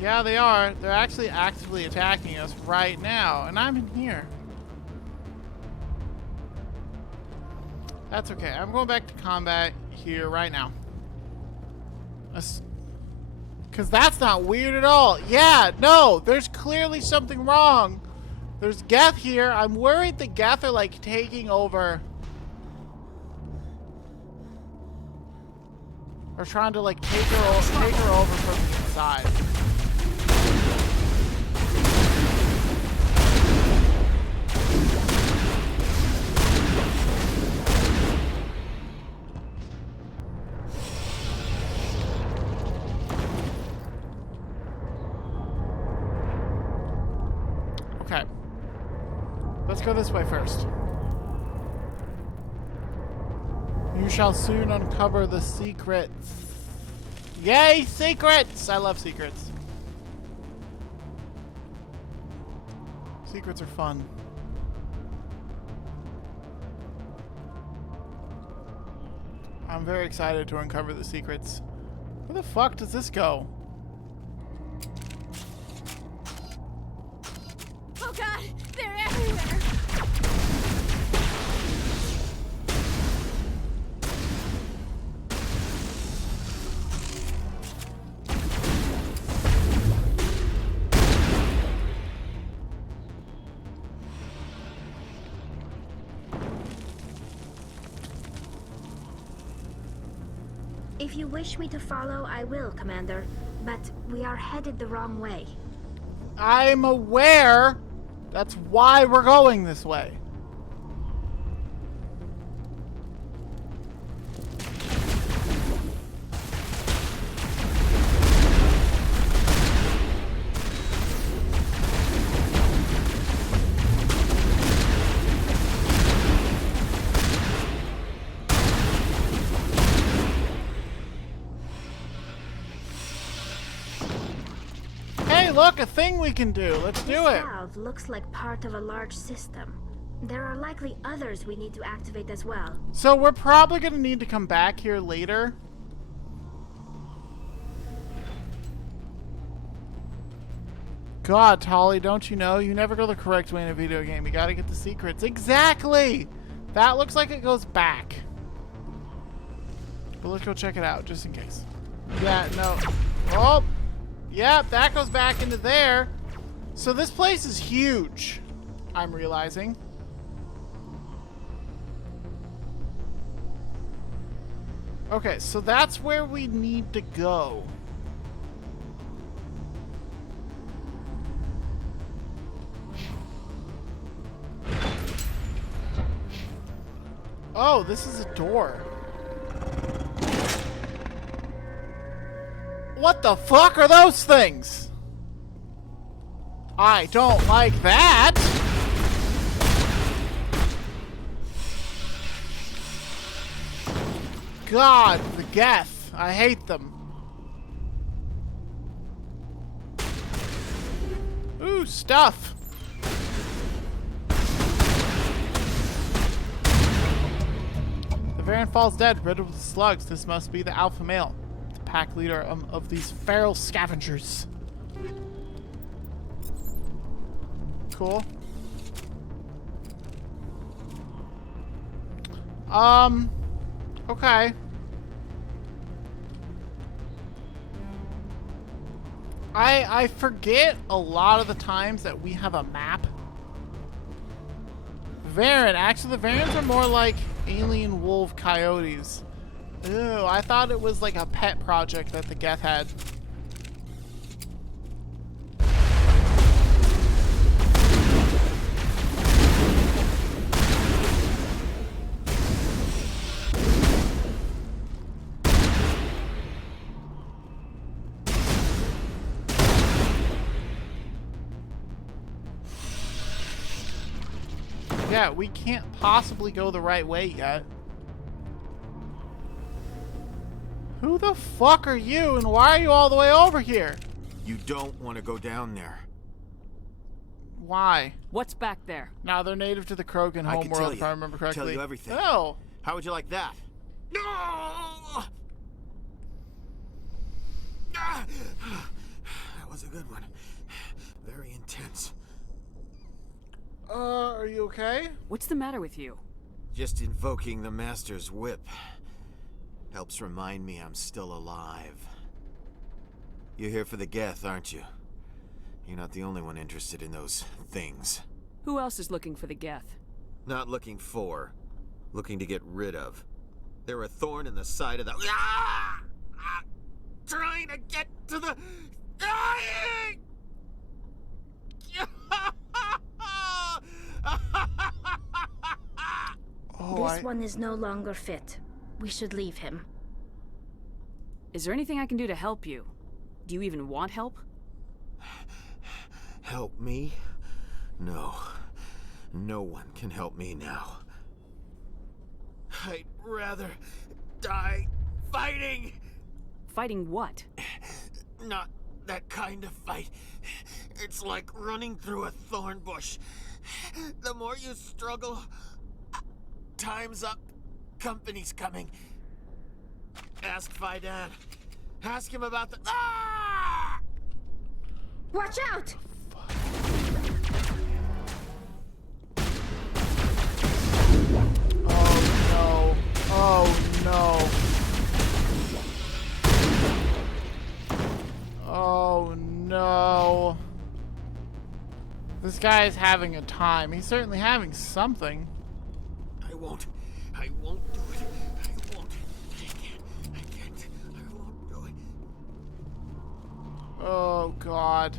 Yeah, they are. They're actually actively attacking us right now, and I'm in here. That's okay. I'm going back to combat here right now. Because that's not weird at all. Yeah, no, there's clearly something wrong. There's Geth here. I'm worried the Geth are like taking over. Or trying to like take her over from the inside. Okay. Let's go this way first. You shall soon uncover the secrets. Yay, secrets! I love secrets. Secrets are fun. I'm very excited to uncover the secrets. Where the fuck does this go? Oh god, they're everywhere! If you wish me to follow, I will, Commander. But we are headed the wrong way. I'm aware. That's why we're going this way. Look, a thing we can do. Let's do it. This valve looks like part of a large system. There are likely others we need to activate as well. So we're probably going to need to come back here later. God, Tali, don't you know? You never go the correct way in a video game. You got to get the secrets. Exactly! That looks like it goes back. But let's go check it out, just in case. Yeah, no. Oh! Yep, that goes back into there. So this place is huge, I'm realizing. Okay, so that's where we need to go. Oh, this is a door. What the fuck are those things? I don't like that. God, the Geth. I hate them. Ooh, stuff. The Varian falls dead, riddled with slugs. This must be the alpha male. Pack leader of these feral scavengers. Cool. Okay. I forget a lot of the times that we have a map. Varian. Actually, the Varians are more like alien wolf coyotes. Ew, I thought it was like a pet project that the Geth had. Yeah, we can't possibly go the right way yet. Who the fuck are you, and why are you all the way over here? You don't want to go down there. Why? What's back there? Now they're native to the Krogan homeworld, if I remember correctly. Tell you everything. Oh. How would you like that? No! That was a good one. Very intense. Are you okay? What's the matter with you? Just invoking the Master's whip helps remind me I'm still alive. You're here for the Geth, aren't you? You're not the only one interested in those things. Who else is looking for the Geth? Not looking for. Looking to get rid of. They're a thorn in the side of the... Ah! Ah! Trying to get to the... Dying! This one is no longer fit. We should leave him. Is there anything I can do to help you? Do you even want help? Help me? No. No one can help me now. I'd rather die fighting! Fighting what? Not that kind of fight. It's like running through a thorn bush. The more you struggle, time's up. Company's coming. Ask Faidan. Ask him about the... Ah! Watch out! Oh no. Oh no. Oh no. This guy is having a time. He's certainly having something. I won't do it. I won't. I can't. I won't do it. Oh God.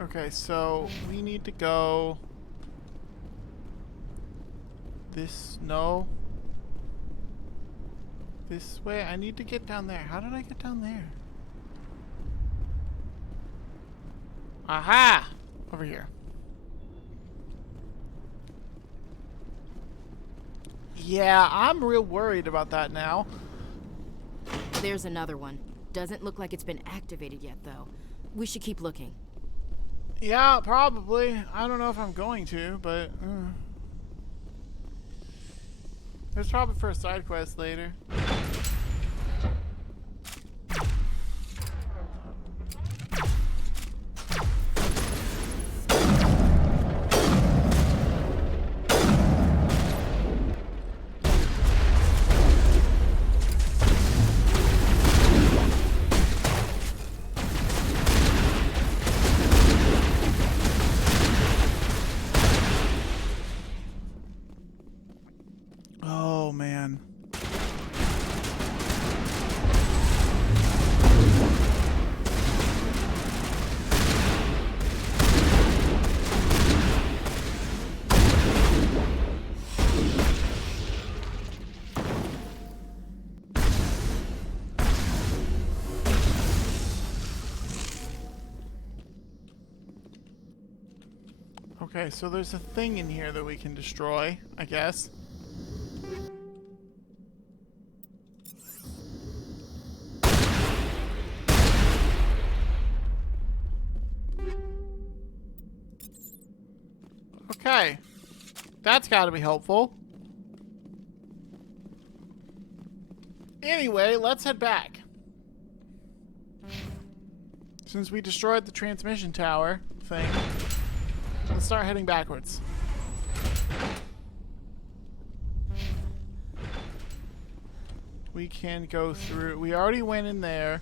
Okay, so we need to go this way. I need to get down there. How did I get down there? Aha! Over here. Yeah, I'm real worried about that now. There's another one. Doesn't look like it's been activated yet, though. We should keep looking. Yeah, probably. I don't know if I'm going to, but... There's probably for a side quest later. Oh, man. Okay, so there's a thing in here that we can destroy, I guess. Okay. That's gotta be helpful. Anyway, let's head back. Since we destroyed the transmission tower thing, let's start heading backwards. We can go through. We already went in there.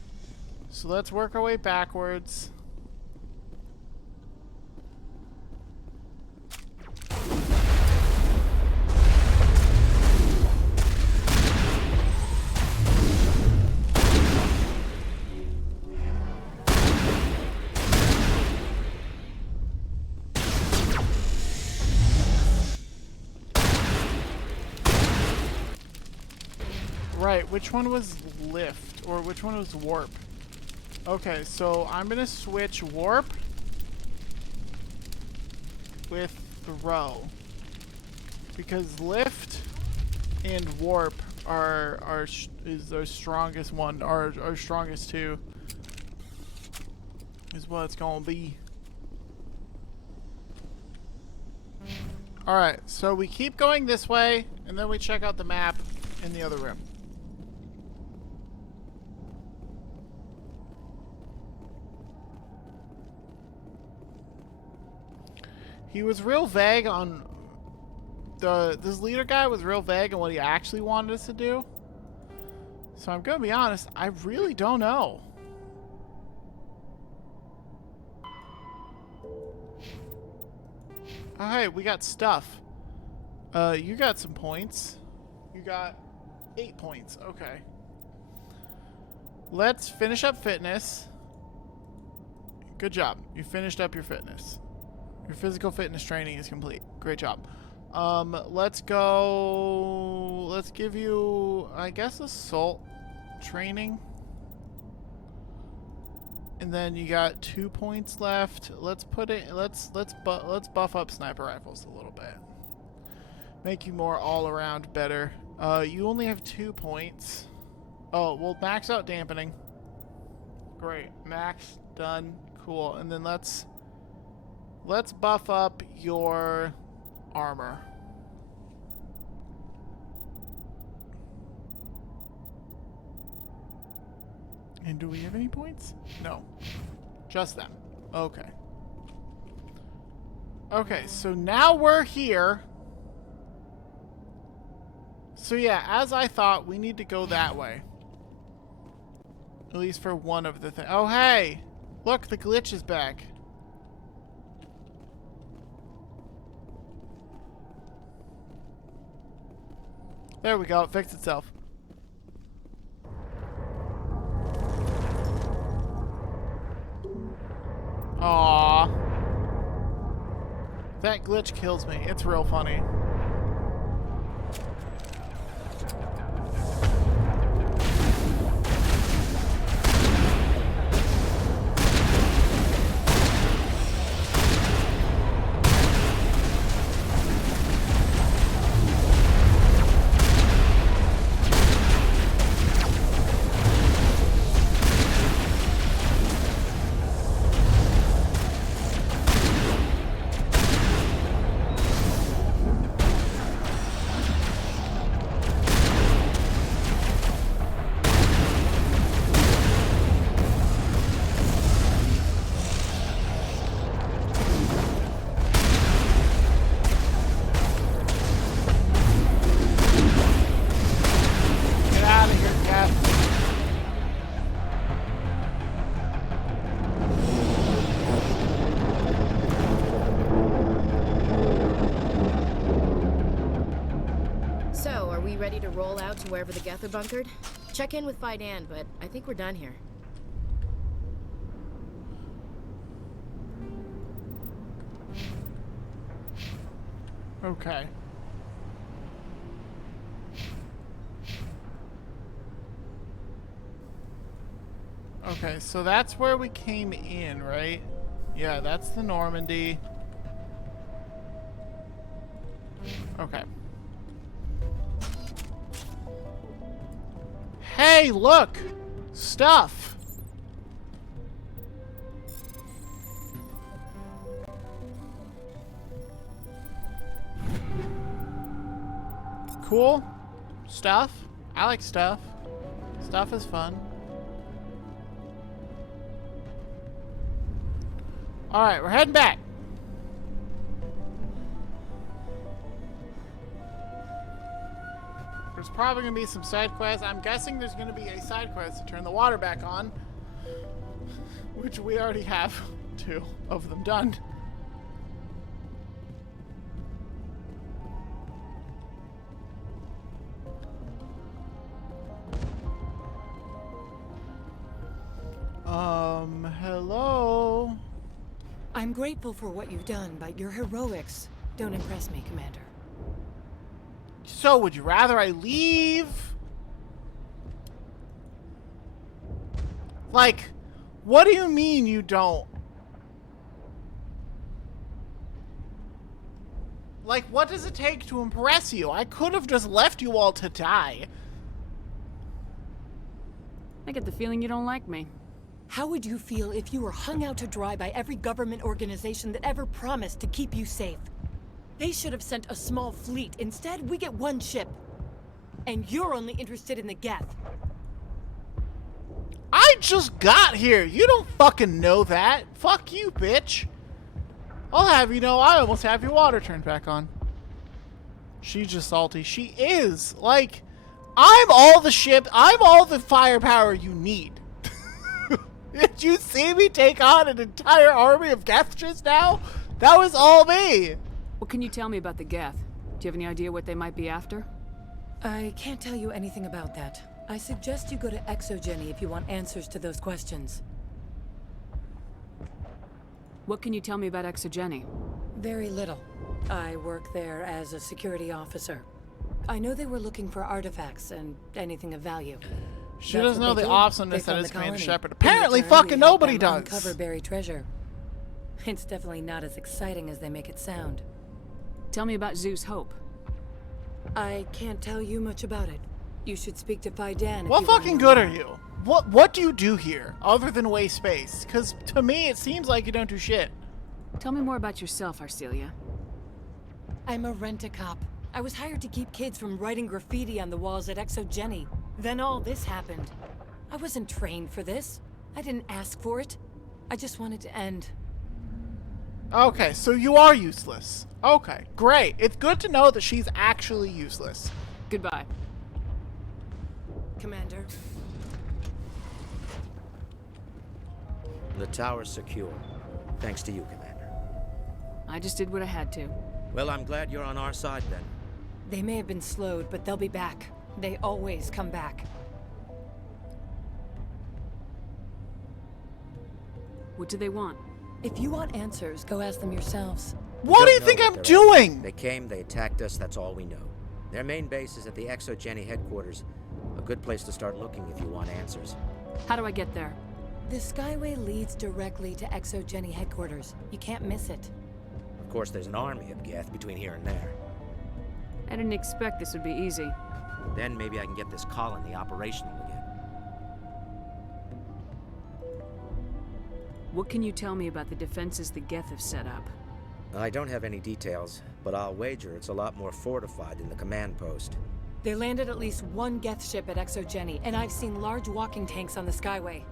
So let's work our way backwards. Right, which one was lift? Or which one was warp? Okay, so I'm gonna switch warp with throw. Because lift and warp is our strongest one, our strongest two. Is what it's gonna be. Alright, so we keep going this way, and then we check out the map in the other room. He was real vague on... This leader guy was real vague on what he actually wanted us to do. So I'm gonna be honest, I really don't know. Oh, hey, we got stuff. You got some points. You got 8 points. Okay. Let's finish up fitness. Good job. You finished up your fitness. Your physical fitness training is complete. Great job. Let's go... Let's give you, I guess, assault training. And then you got 2 points left. Let's put it. Let's buff up sniper rifles a little bit. Make you more all around better. You only have 2 points. Oh, we'll max out dampening. Great, max done. Cool. And then let's buff up your armor. And do we have any points? No. Just them. Okay. Okay, so now we're here. So yeah, as I thought, we need to go that way. At least for one of the things. Oh, hey! Look, the glitch is back. There we go, it fixed itself. Aww. That glitch kills me. It's real funny. Ready to roll out to wherever the Geth are bunkered? Check in with Fidan, but I think we're done here. Okay. Okay, so that's where we came in, right? Yeah, that's the Normandy. Okay. Hey, look! Stuff! Cool. Stuff. I like stuff. Stuff is fun. Alright, we're heading back. There's probably going to be some side quests. I'm guessing there's going to be a side quest to turn the water back on. Which we already have 2 of them done. Hello? I'm grateful for what you've done, but your heroics don't impress me, Commander. So, would you rather I leave? Like, what do you mean you don't? Like, what does it take to impress you? I could have just left you all to die. I get the feeling you don't like me. How would you feel if you were hung out to dry by every government organization that ever promised to keep you safe? They should have sent a small fleet. Instead, we get one ship. And you're only interested in the Geth. I just got here. You don't fucking know that. Fuck you, bitch. I'll have you know I almost have your water turned back on. She's just salty. She is. Like, I'm all the ship. I'm all the firepower you need. Did you see me take on an entire army of Geth just now? That was all me. What can you tell me about the Geth? Do you have any idea what they might be after? I can't tell you anything about that. I suggest you go to Exogeny if you want answers to those questions. What can you tell me about Exogeny? Very little. I work there as a security officer. I know they were looking for artifacts and anything of value. She doesn't know the awesomeness that is Commander colony. Shepard. Apparently, In return, fucking we help nobody them does. Uncover buried treasure. It's definitely not as exciting as they make it sound. Tell me about Zeus Hope. I can't tell you much about it. You should speak to Faidan. What fucking good are you? What do you do here other than waste space? Because to me, it seems like you don't do shit. Tell me more about yourself, Arcelia. I'm a rent-a-cop. I was hired to keep kids from writing graffiti on the walls at Exogeny. Then all this happened. I wasn't trained for this. I didn't ask for it. I just wanted to end. Okay, so you are useless. Okay, great. It's good to know that she's actually useless. Goodbye. Commander. The tower's secure. Thanks to you, Commander. I just did what I had to. Well, I'm glad you're on our side then. They may have been slowed, but they'll be back. They always come back. What do they want? If you want answers, go ask them yourselves. What do you think I'm doing? They came, they attacked us, that's all we know. Their main base is at the Exogeny headquarters. A good place to start looking if you want answers. How do I get there? The Skyway leads directly to Exogeny headquarters. You can't miss it. Of course, there's an army of Geth between here and there. I didn't expect this would be easy. Then maybe I can get this colony operational again. What can you tell me about the defenses the Geth have set up? I don't have any details, but I'll wager it's a lot more fortified than the command post. They landed at least one Geth ship at Exogeny, and I've seen large walking tanks on the Skyway.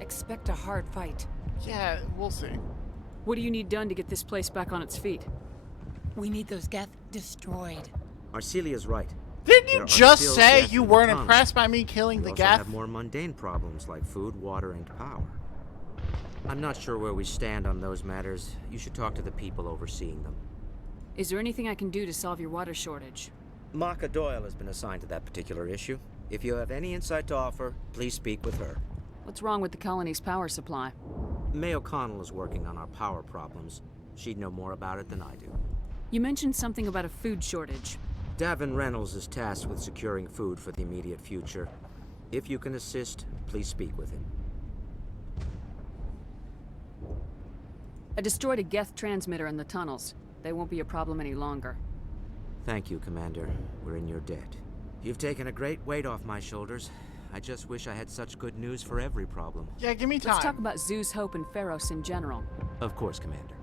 Expect a hard fight. Yeah, we'll see. What do you need done to get this place back on its feet? We need those Geth destroyed. Arcelia's right. Didn't you There are just still say Geth you in the weren't tunnel. impressed by me killing We the also Geth? have more mundane problems like food, water, and power. I'm not sure where we stand on those matters. You should talk to the people overseeing them. Is there anything I can do to solve your water shortage? Maka Doyle has been assigned to that particular issue. If you have any insight to offer, please speak with her. What's wrong with the colony's power supply? May O'Connell is working on our power problems. She'd know more about it than I do. You mentioned something about a food shortage. Davin Reynolds is tasked with securing food for the immediate future. If you can assist, please speak with him. I destroyed a Geth transmitter in the tunnels. They won't be a problem any longer. Thank you, Commander. We're in your debt. You've taken a great weight off my shoulders. I just wish I had such good news for every problem. Yeah, give me time. Let's talk about Zeus Hope and Pharos in general. Of course, Commander.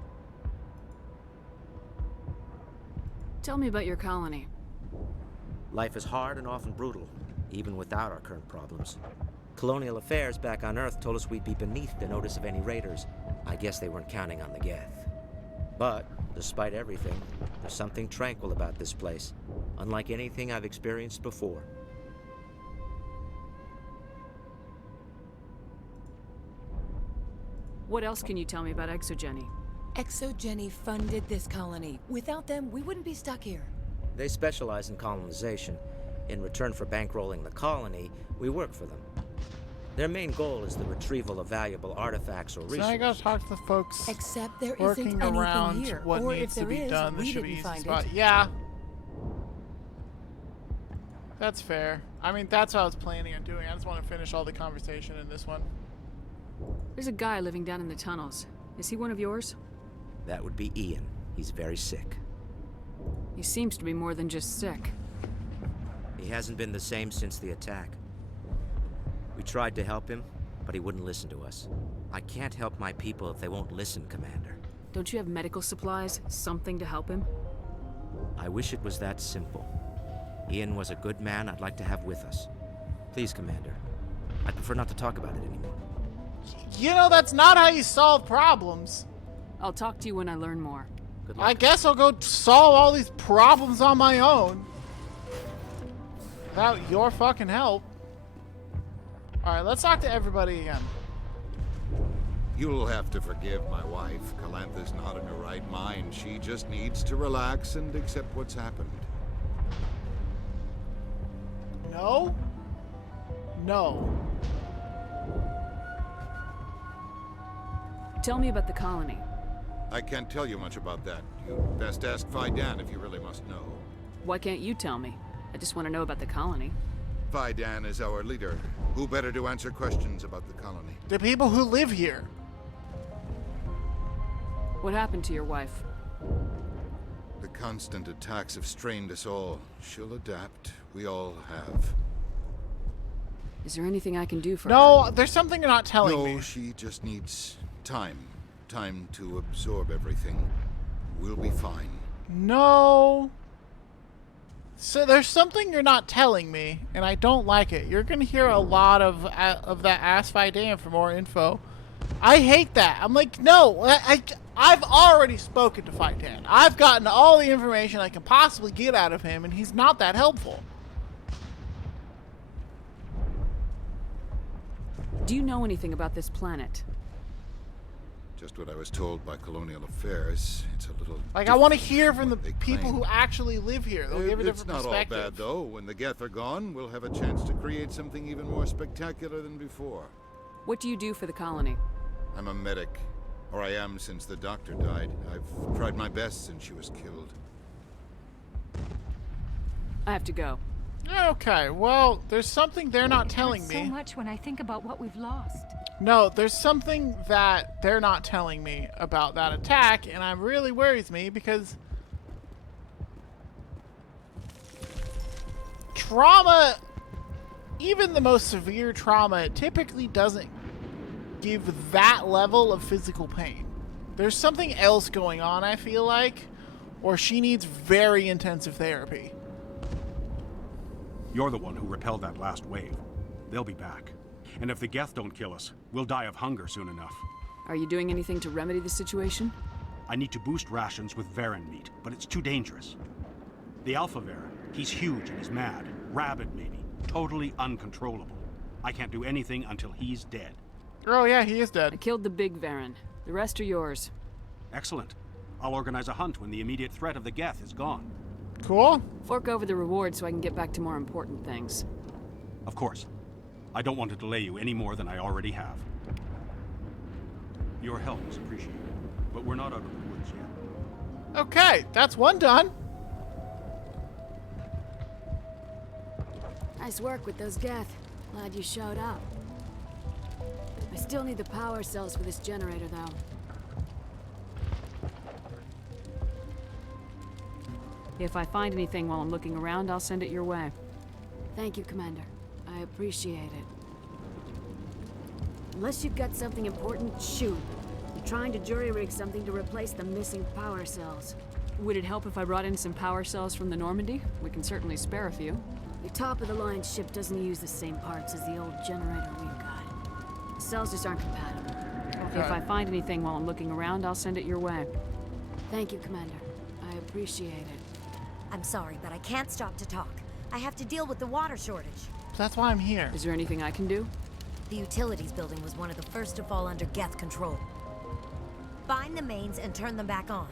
Tell me about your colony. Life is hard and often brutal, even without our current problems. Colonial Affairs back on Earth told us we'd be beneath the notice of any raiders. I guess they weren't counting on the Geth. But, despite everything, there's something tranquil about this place, unlike anything I've experienced before. What else can you tell me about Exogeny? Exogeny funded this colony. Without them, we wouldn't be stuck here. They specialize in colonization. In return for bankrolling the colony, we work for them. Their main goal is the retrieval of valuable artifacts or So resources. I gotta talk to the folks Except there working isn't anything around here. what Or needs if to be there is, done. This we should be didn't easy find spot. it. Yeah. That's fair. I mean, that's what I was planning on doing. I just want to finish all the conversation in this one. There's a guy living down in the tunnels. Is he one of yours? That would be Ian. He's very sick. He seems to be more than just sick. He hasn't been the same since the attack. We tried to help him, but he wouldn't listen to us. I can't help my people if they won't listen, Commander. Don't you have medical supplies? Something to help him? I wish it was that simple. Ian was a good man I'd like to have with us. Please, Commander. I'd prefer not to talk about it anymore. You know, that's not how you solve problems. I'll talk to you when I learn more. Good luck. I guess I'll go solve all these problems on my own. Without your fucking help. Alright, let's talk to everybody again. You'll have to forgive my wife. Calantha's not in her right mind. She just needs to relax and accept what's happened. No? No. Tell me about the colony. I can't tell you much about that. You'd best ask Faidan if you really must know. Why can't you tell me? I just want to know about the colony. Faidan is our leader. Who better to answer questions about the colony? The people who live here. What happened to your wife? The constant attacks have strained us all. She'll adapt. We all have. Is there anything I can do for her? No, there's something you're not telling me. No, she just needs time. Time to absorb everything. We'll be fine. No. So there's something you're not telling me, and I don't like it. You're gonna hear a lot of that Ask Faidan for more info. I hate that. I'm like, no, I've already spoken to Faidan. I've gotten all the information I can possibly get out of him, and he's not that helpful. Do you know anything about this planet? Just what I was told by Colonial Affairs. It's a little... Like, I want to hear from the they people claim. who actually live here. They'll give a It's different not all perspective. bad, though. When the Geth are gone, we'll have a chance to create something even more spectacular than before. What do you do for the colony? I'm a medic. Or I am since the doctor died. I've tried my best since she was killed. I have to go. Okay, well, there's something they're not telling So me. much when I think about what we've lost. No, there's something that they're not telling me about that attack, and it really worries me because trauma, even the most severe trauma, typically doesn't give that level of physical pain. There's something else going on, I feel like, or she needs very intensive therapy. You're the one who repelled that last wave. They'll be back. And if the Geth don't kill us, we'll die of hunger soon enough. Are you doing anything to remedy the situation? I need to boost rations with Varen meat, but it's too dangerous. The Alpha Varen, he's huge and he's mad. Rabid, maybe. Totally uncontrollable. I can't do anything until he's dead. Oh yeah, he is dead. I killed the big Varen. The rest are yours. Excellent. I'll organize a hunt when the immediate threat of the Geth is gone. Cool. Fork over the reward so I can get back to more important things. Of course. I don't want to delay you any more than I already have. Your help is appreciated, but we're not out of the woods yet. Okay, that's one done. Nice work with those Geth. Glad you showed up. I still need the power cells for this generator, though. If I find anything while I'm looking around, I'll send it your way. Thank you, Commander. I appreciate it. Unless you've got something important, shoot. You're trying to jury-rig something to replace the missing power cells. Would it help if I brought in some power cells from the Normandy? We can certainly spare a few. The top-of-the-line ship doesn't use the same parts as the old generator we've got. The cells just aren't compatible. Okay. If I find anything while I'm looking around, I'll send it your way. Thank you, Commander. I appreciate it. I'm sorry, but I can't stop to talk. I have to deal with the water shortage. That's why I'm here. Is there anything I can do? The utilities building was one of the first to fall under Geth control. Find the mains and turn them back on.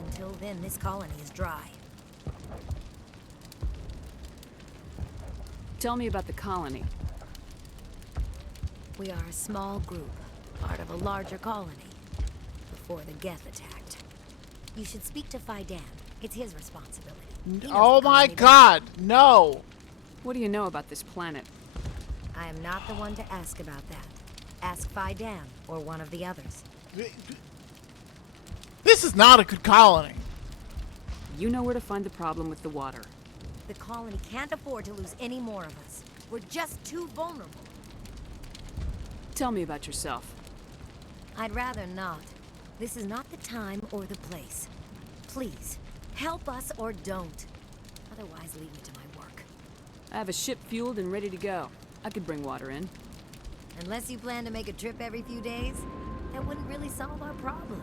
Until then, this colony is dry. Tell me about the colony. We are a small group, part of a larger colony, before the Geth attacked. You should speak to Faidan. It's his responsibility. Oh my god, no! What do you know about this planet? I am not the one to ask about that. Ask Faidan or one of the others. This is not a good colony. You know where to find the problem with the water. The colony can't afford to lose any more of us. We're just too vulnerable. Tell me about yourself. I'd rather not. This is not the time or the place. Please, Help us or don't. Otherwise, leave me to my work. I have a ship fueled and ready to go. I could bring water in. Unless you plan to make a trip every few days, that wouldn't really solve our problem.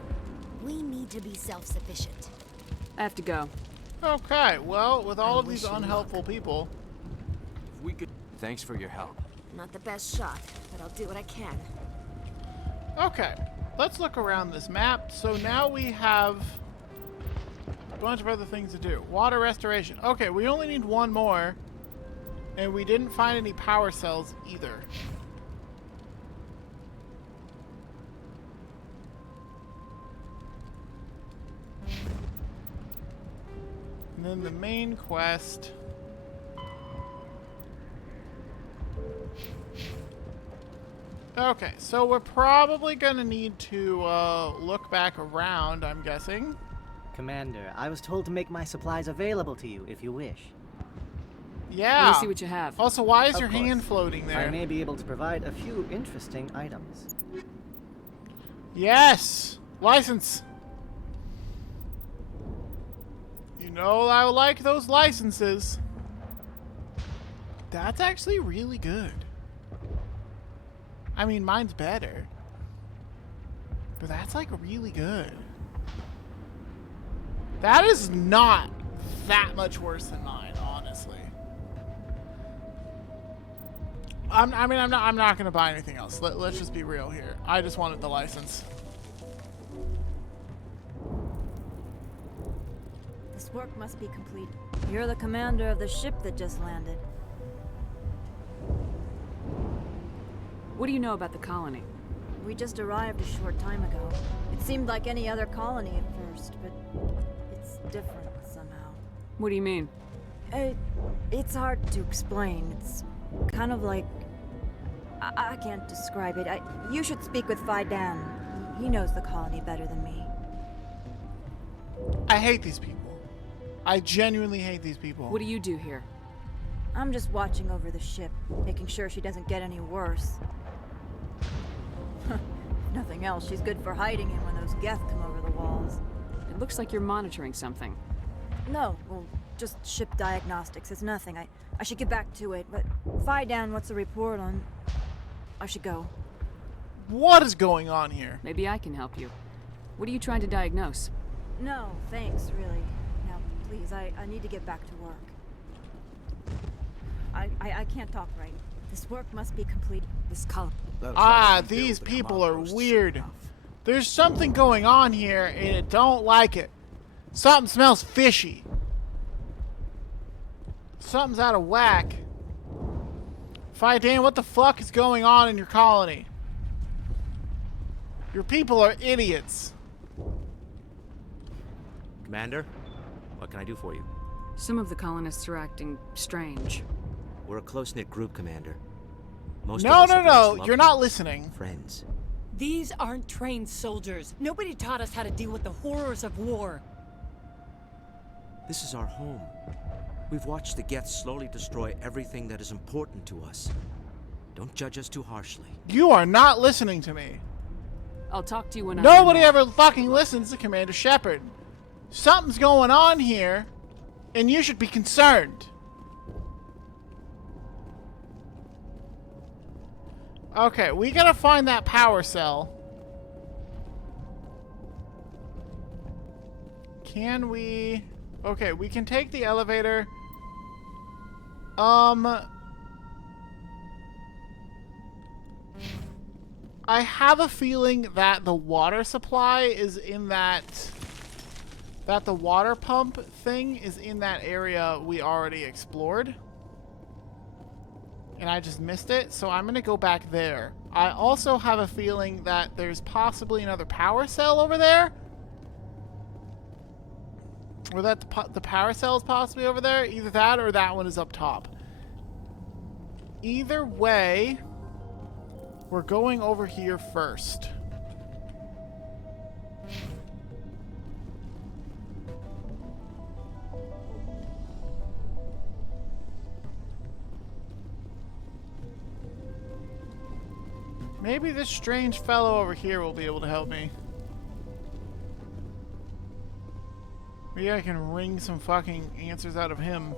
We need to be self-sufficient. I have to go. Okay, well, with all of these unhelpful people... If we could... Thanks for your help. Not the best shot, but I'll do what I can. Okay, let's look around this map. So now we have a bunch of other things to do. Water restoration. Okay, we only need one more. And we didn't find any power cells either. And then the main quest. Okay, so we're probably gonna need to look back around, I'm guessing. Commander, I was told to make my supplies available to you if you wish. Yeah. Let me see what you have. Also, why is Of your course. hand floating there? I may be able to provide a few interesting items. Yes! License! You know I like those licenses. That's actually really good. I mean, mine's better. But that's like really good. That is not that much worse than mine, honestly. I'm not gonna buy anything else. Let's just be real here. I just wanted the license. This work must be complete. You're the commander of the ship that just landed. What do you know about the colony? We just arrived a short time ago. It seemed like any other colony at first, but it's different somehow. What do you mean? It's hard to explain. It's kind of like... I can't describe it. You should speak with Phi Dan. He knows the colony better than me. I hate these people. I genuinely hate these people. What do you do here? I'm just watching over the ship, making sure she doesn't get any worse. If nothing else, she's good for hiding in when those Geth come over the walls. It looks like you're monitoring something. No, well, just ship diagnostics. It's nothing. I should get back to it, but Phi Dan, what's the report on... I should go. What is going on here? Maybe I can help you. What are you trying to diagnose? No, thanks, really. Now, please, I need to get back to work. I can't talk right. This work must be complete. This column. These people are weird. There's something going on here, and I don't like it. Something smells fishy. Something's out of whack. Phi Dan, what the fuck is going on in your colony? Your people are idiots. Commander, what can I do for you? Some of the colonists are acting strange. We're a close-knit group, Commander. Most No, of us no, are once no. You're loved not listening. Friends. These aren't trained soldiers. Nobody taught us how to deal with the horrors of war. This is our home. We've watched the Geth slowly destroy everything that is important to us. Don't judge us too harshly. You are not listening to me. I'll talk to you when Nobody ever fucking listens to Commander Shepard. Something's going on here, and you should be concerned. Okay, we gotta find that power cell. Can we... Okay, we can take the elevator. I have a feeling that the water supply is in that the water pump thing is in that area we already explored. And I just missed it, so I'm gonna go back there. I also have a feeling that there's possibly another power cell over there. Or that the power cell is possibly over there. Either that or that one is up top. Either way, we're going over here first. Maybe this strange fellow over here will be able to help me. Maybe I can wring some fucking answers out of him.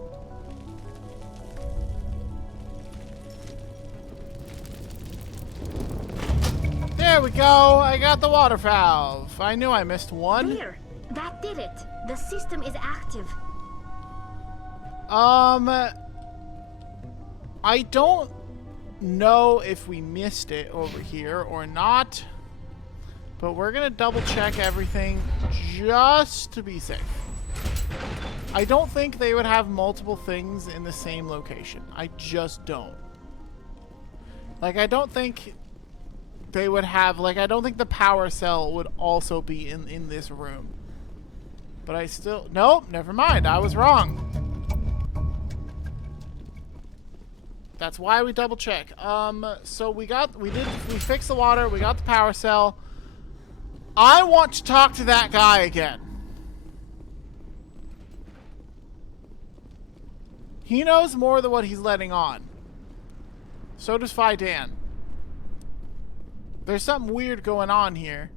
There we go! I got the water valve. I knew I missed one. There! That did it! The system is active. I don't know if we missed it over here or not, but we're gonna double check everything just to be safe. I don't think they would have multiple things in the same location. I just don't. Like, I don't think they would have, like, I don't think the power cell would also be in this room. But I still, nope, never mind. I was wrong. That's why we double check. So we fixed the water, we got the power cell. I want to talk to that guy again. He knows more than what he's letting on. So does Phi Dan. There's something weird going on here.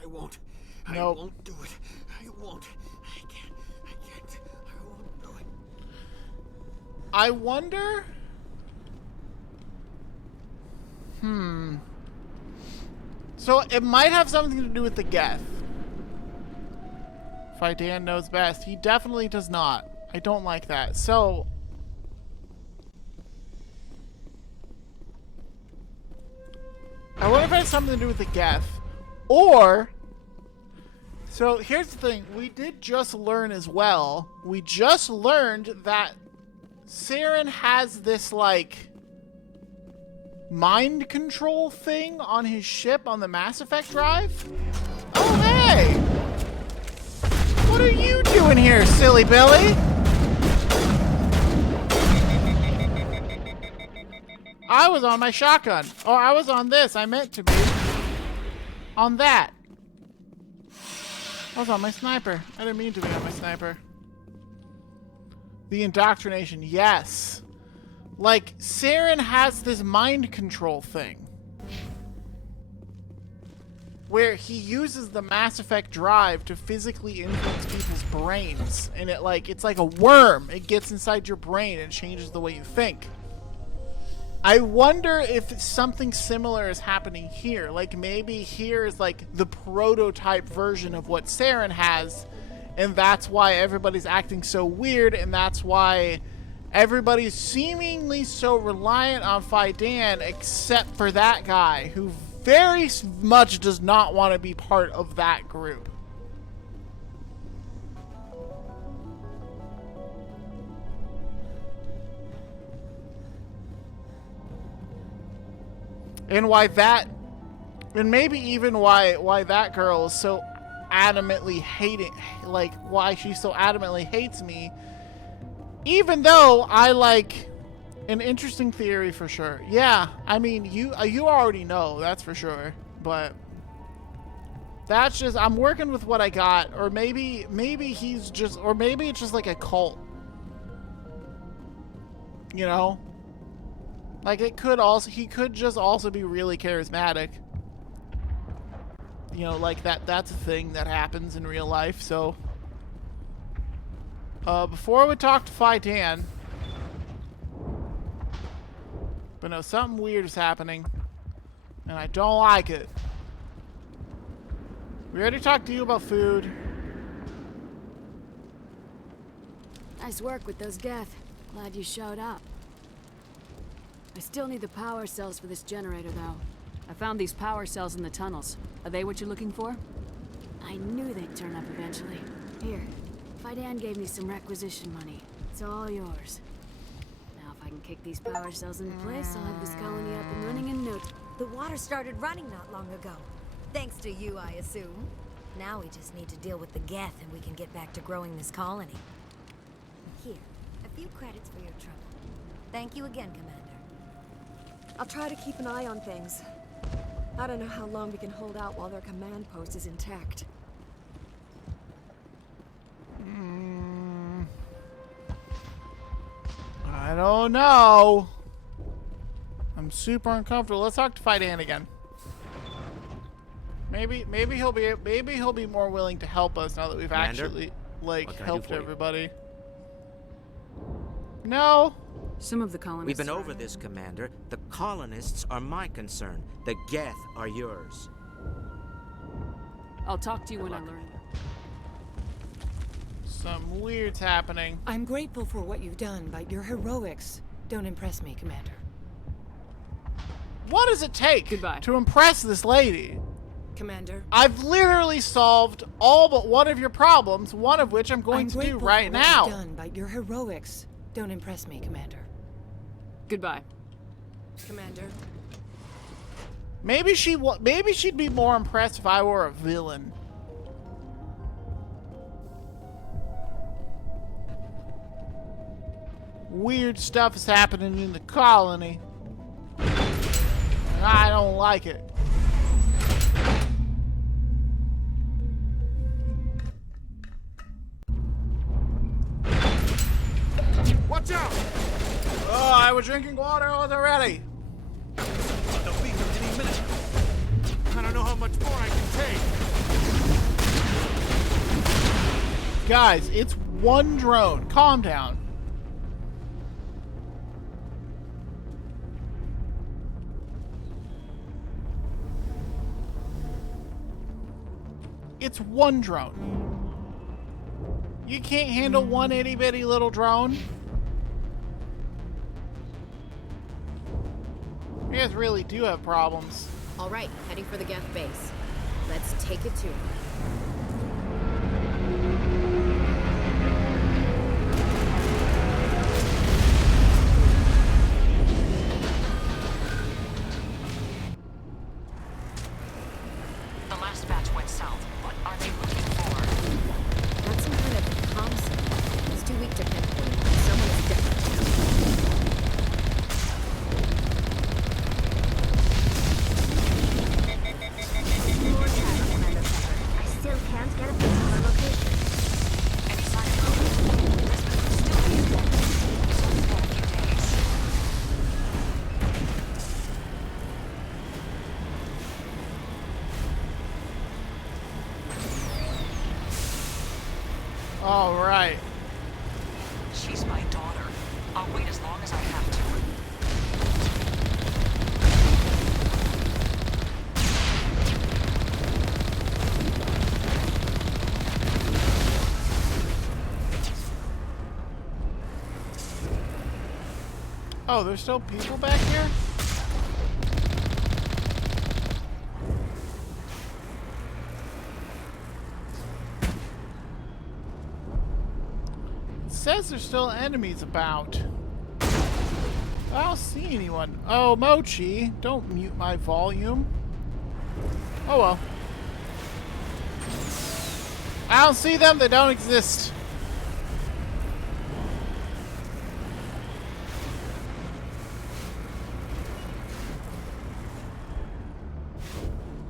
I won't. Nope. I won't do it. I won't. I can't. I won't do it. I wonder... So it might have something to do with the Geth. Phi Dan knows best. He definitely does not. I don't like that. So... I wonder if it has something to do with the Geth. Or... So here's the thing. We did just learn as well. We just learned that Saren has this, like, mind control thing on his ship on the Mass Effect drive. Oh, hey! What are you doing here, silly Billy? I was on my shotgun. Oh, I was on this. I meant to be. On that. I was on my sniper. I didn't mean to be on my sniper. The indoctrination, yes. Like, Saren has this mind control thing. Where he uses the Mass Effect drive to physically influence people's brains. And it's like a worm. It gets inside your brain and changes the way you think. I wonder if something similar is happening here. Like, maybe here is like the prototype version of what Saren has, and that's why everybody's acting so weird, and that's why everybody's seemingly so reliant on Phi Dan, except for that guy, who very much does not want to be part of that group. And why that, and maybe even why that girl is so adamantly like, why she so adamantly hates me, even though I like an interesting theory for sure. Yeah, I mean, you already know, that's for sure, but that's just, I'm working with what I got, or maybe he's just, or maybe it's just like a cult, you know? Like, it could also, he could just also be really charismatic. You know, like that's a thing that happens in real life, so. Before we talk to Phi Dan. But no, something weird is happening. And I don't like it. We already talked to you about food. Nice work with those Geth. Glad you showed up. I still need the power cells for this generator, though. I found these power cells in the tunnels. Are they what you're looking for? I knew they'd turn up eventually. Here, Phi Dan gave me some requisition money. It's all yours. Now if I can kick these power cells into place, I'll have this colony up and running in no time. The water started running not long ago. Thanks to you, I assume. Now we just need to deal with the Geth and we can get back to growing this colony. Here, a few credits for your trouble. Thank you again, Commander. I'll try to keep an eye on things. I don't know how long we can hold out while their command post is intact. I don't know. I'm super uncomfortable. Let's talk to Phi Dan again. Maybe he'll be more willing to help us now that we've Commander? actually like What can I do helped for you? everybody. No. Some of the colonists. We've been over this, Commander. The colonists are my concern. The Geth are yours. I'll talk to you when I learn. Some weird's happening. I'm grateful for what you've done, but your heroics don't impress me, Commander. What does it take to impress this lady? Commander. I've literally solved all but one of your problems, one of which I'm going to do right now. You've done, but your heroics don't impress me, Commander. Goodbye. Commander. Maybe she'd be more impressed if I were a villain. Weird stuff is happening in the colony. And I don't like it. Watch out! Oh, I was drinking water already. They'll be here any minute. I don't know how much more I can take. Guys, it's one drone. Calm down. It's one drone. You can't handle one itty bitty little drone. You guys really do have problems. All right, heading for the Geth base. Let's take it to them. The last batch went south. What are they looking for? That's some kind of comm signal. It's too weak to pinpoint. Someone is definitely. I still can't get a fix on the location. Any sign of progress? This could still be a dead. It's only been a few days. All right. She's my daughter. I'll wait as long as I have to. Oh, there's still people back here? It says there's still enemies about. I don't see anyone. Oh, Mochi, don't mute my volume. Oh well. I don't see them, they don't exist.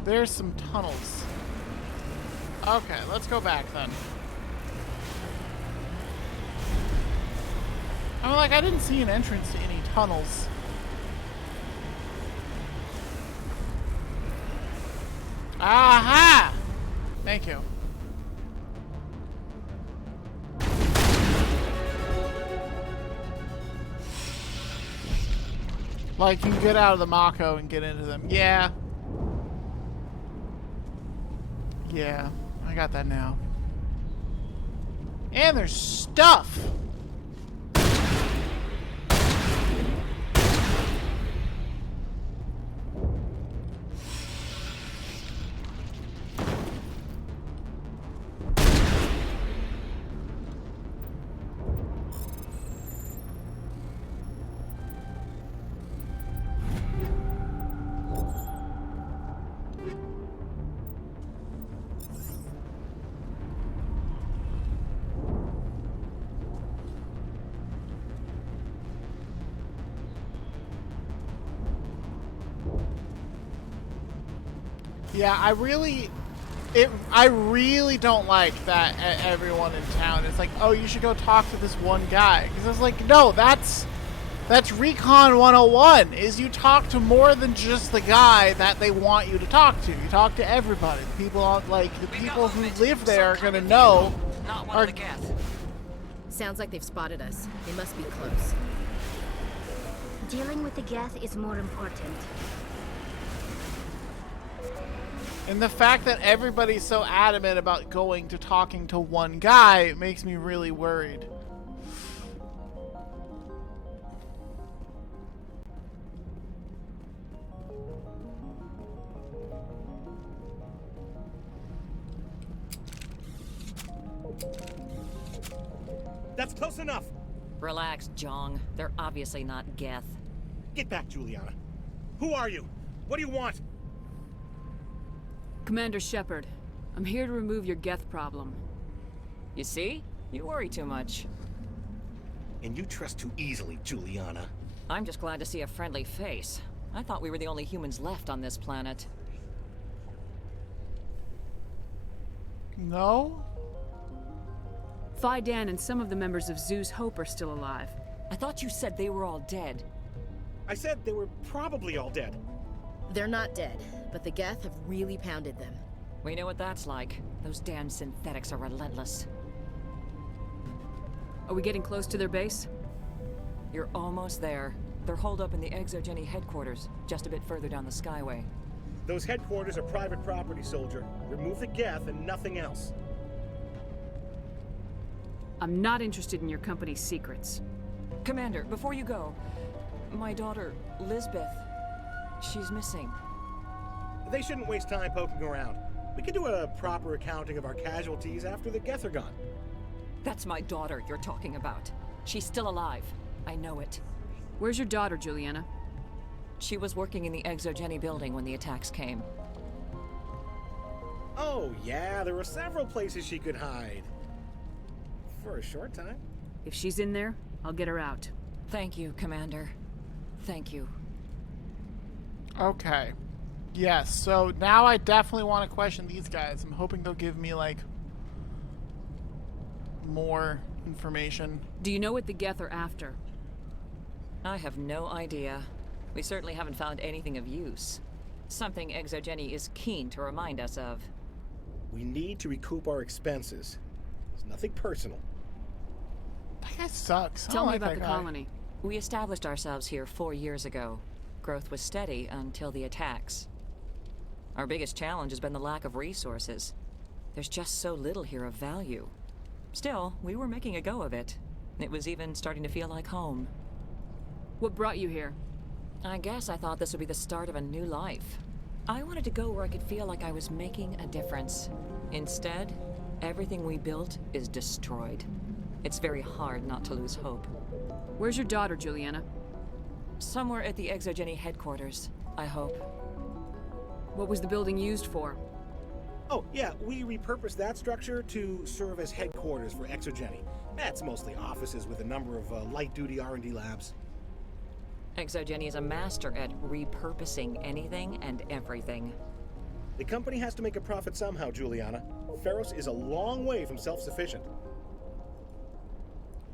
There's some tunnels. Okay, let's go back then. I'm like, I didn't see an entrance to any tunnels. Aha! Thank you. Like, you can get out of the Mako and get into them. Yeah. Yeah, I got that now. And there's stuff! Yeah, I really don't like that everyone in town is like, oh, you should go talk to this one guy. Because I was like, no, that's That's Recon 101, is you talk to more than just the guy that they want you to talk to. You talk to everybody. The people who live there are gonna know. Not one of the Geth. Sounds like they've spotted us. They must be close. Dealing with the Geth is more important. And the fact that everybody's so adamant about going to talking to one guy makes me really worried. That's close enough. Relax, Jong. They're obviously not Geth. Get back, Juliana. Who are you? What do you want? Commander Shepard, I'm here to remove your Geth problem. You see? You worry too much. And you trust too easily, Juliana. I'm just glad to see a friendly face. I thought we were the only humans left on this planet. No? Phi-Dan and some of the members of Zeus Hope are still alive. I thought you said they were all dead. I said they were probably all dead. They're not dead, but the Geth have really pounded them. We know what that's like. Those damn synthetics are relentless. Are we getting close to their base? You're almost there. They're holed up in the ExoGeni headquarters, just a bit further down the Skyway. Those headquarters are private property, soldier. Remove the Geth and nothing else. I'm not interested in your company's secrets. Commander, before you go, my daughter, Lisbeth, she's missing. They shouldn't waste time poking around. We could do a proper accounting of our casualties after the Geth are gone. That's my daughter you're talking about. She's still alive. I know it. Where's your daughter, Juliana? She was working in the ExoGeni building when the attacks came. Oh, yeah, there were several places she could hide. For a short time. If she's in there, I'll get her out. Thank you, Commander. Thank you. Okay. Yes, so now I definitely want to question these guys. I'm hoping they'll give me, like, more information. Do you know what the Geth are after? I have no idea. We certainly haven't found anything of use. Something ExoGeni is keen to remind us of. We need to recoup our expenses. It's nothing personal. That guy sucks. Tell me about the colony. We established ourselves here 4 years ago. Growth was steady until the attacks. Our biggest challenge has been the lack of resources. There's just so little here of value. Still, we were making a go of it. It was even starting to feel like home. What brought you here? I guess I thought this would be the start of a new life. I wanted to go where I could feel like I was making a difference. Instead, everything we built is destroyed. It's very hard not to lose hope. Where's your daughter, Juliana? Somewhere at the ExoGeni headquarters, I hope. What was the building used for? Oh, yeah, we repurposed that structure to serve as headquarters for ExoGeni. That's mostly offices with a number of light-duty R&D labs. ExoGeni is a master at repurposing anything and everything. The company has to make a profit somehow, Juliana. Feros is a long way from self-sufficient.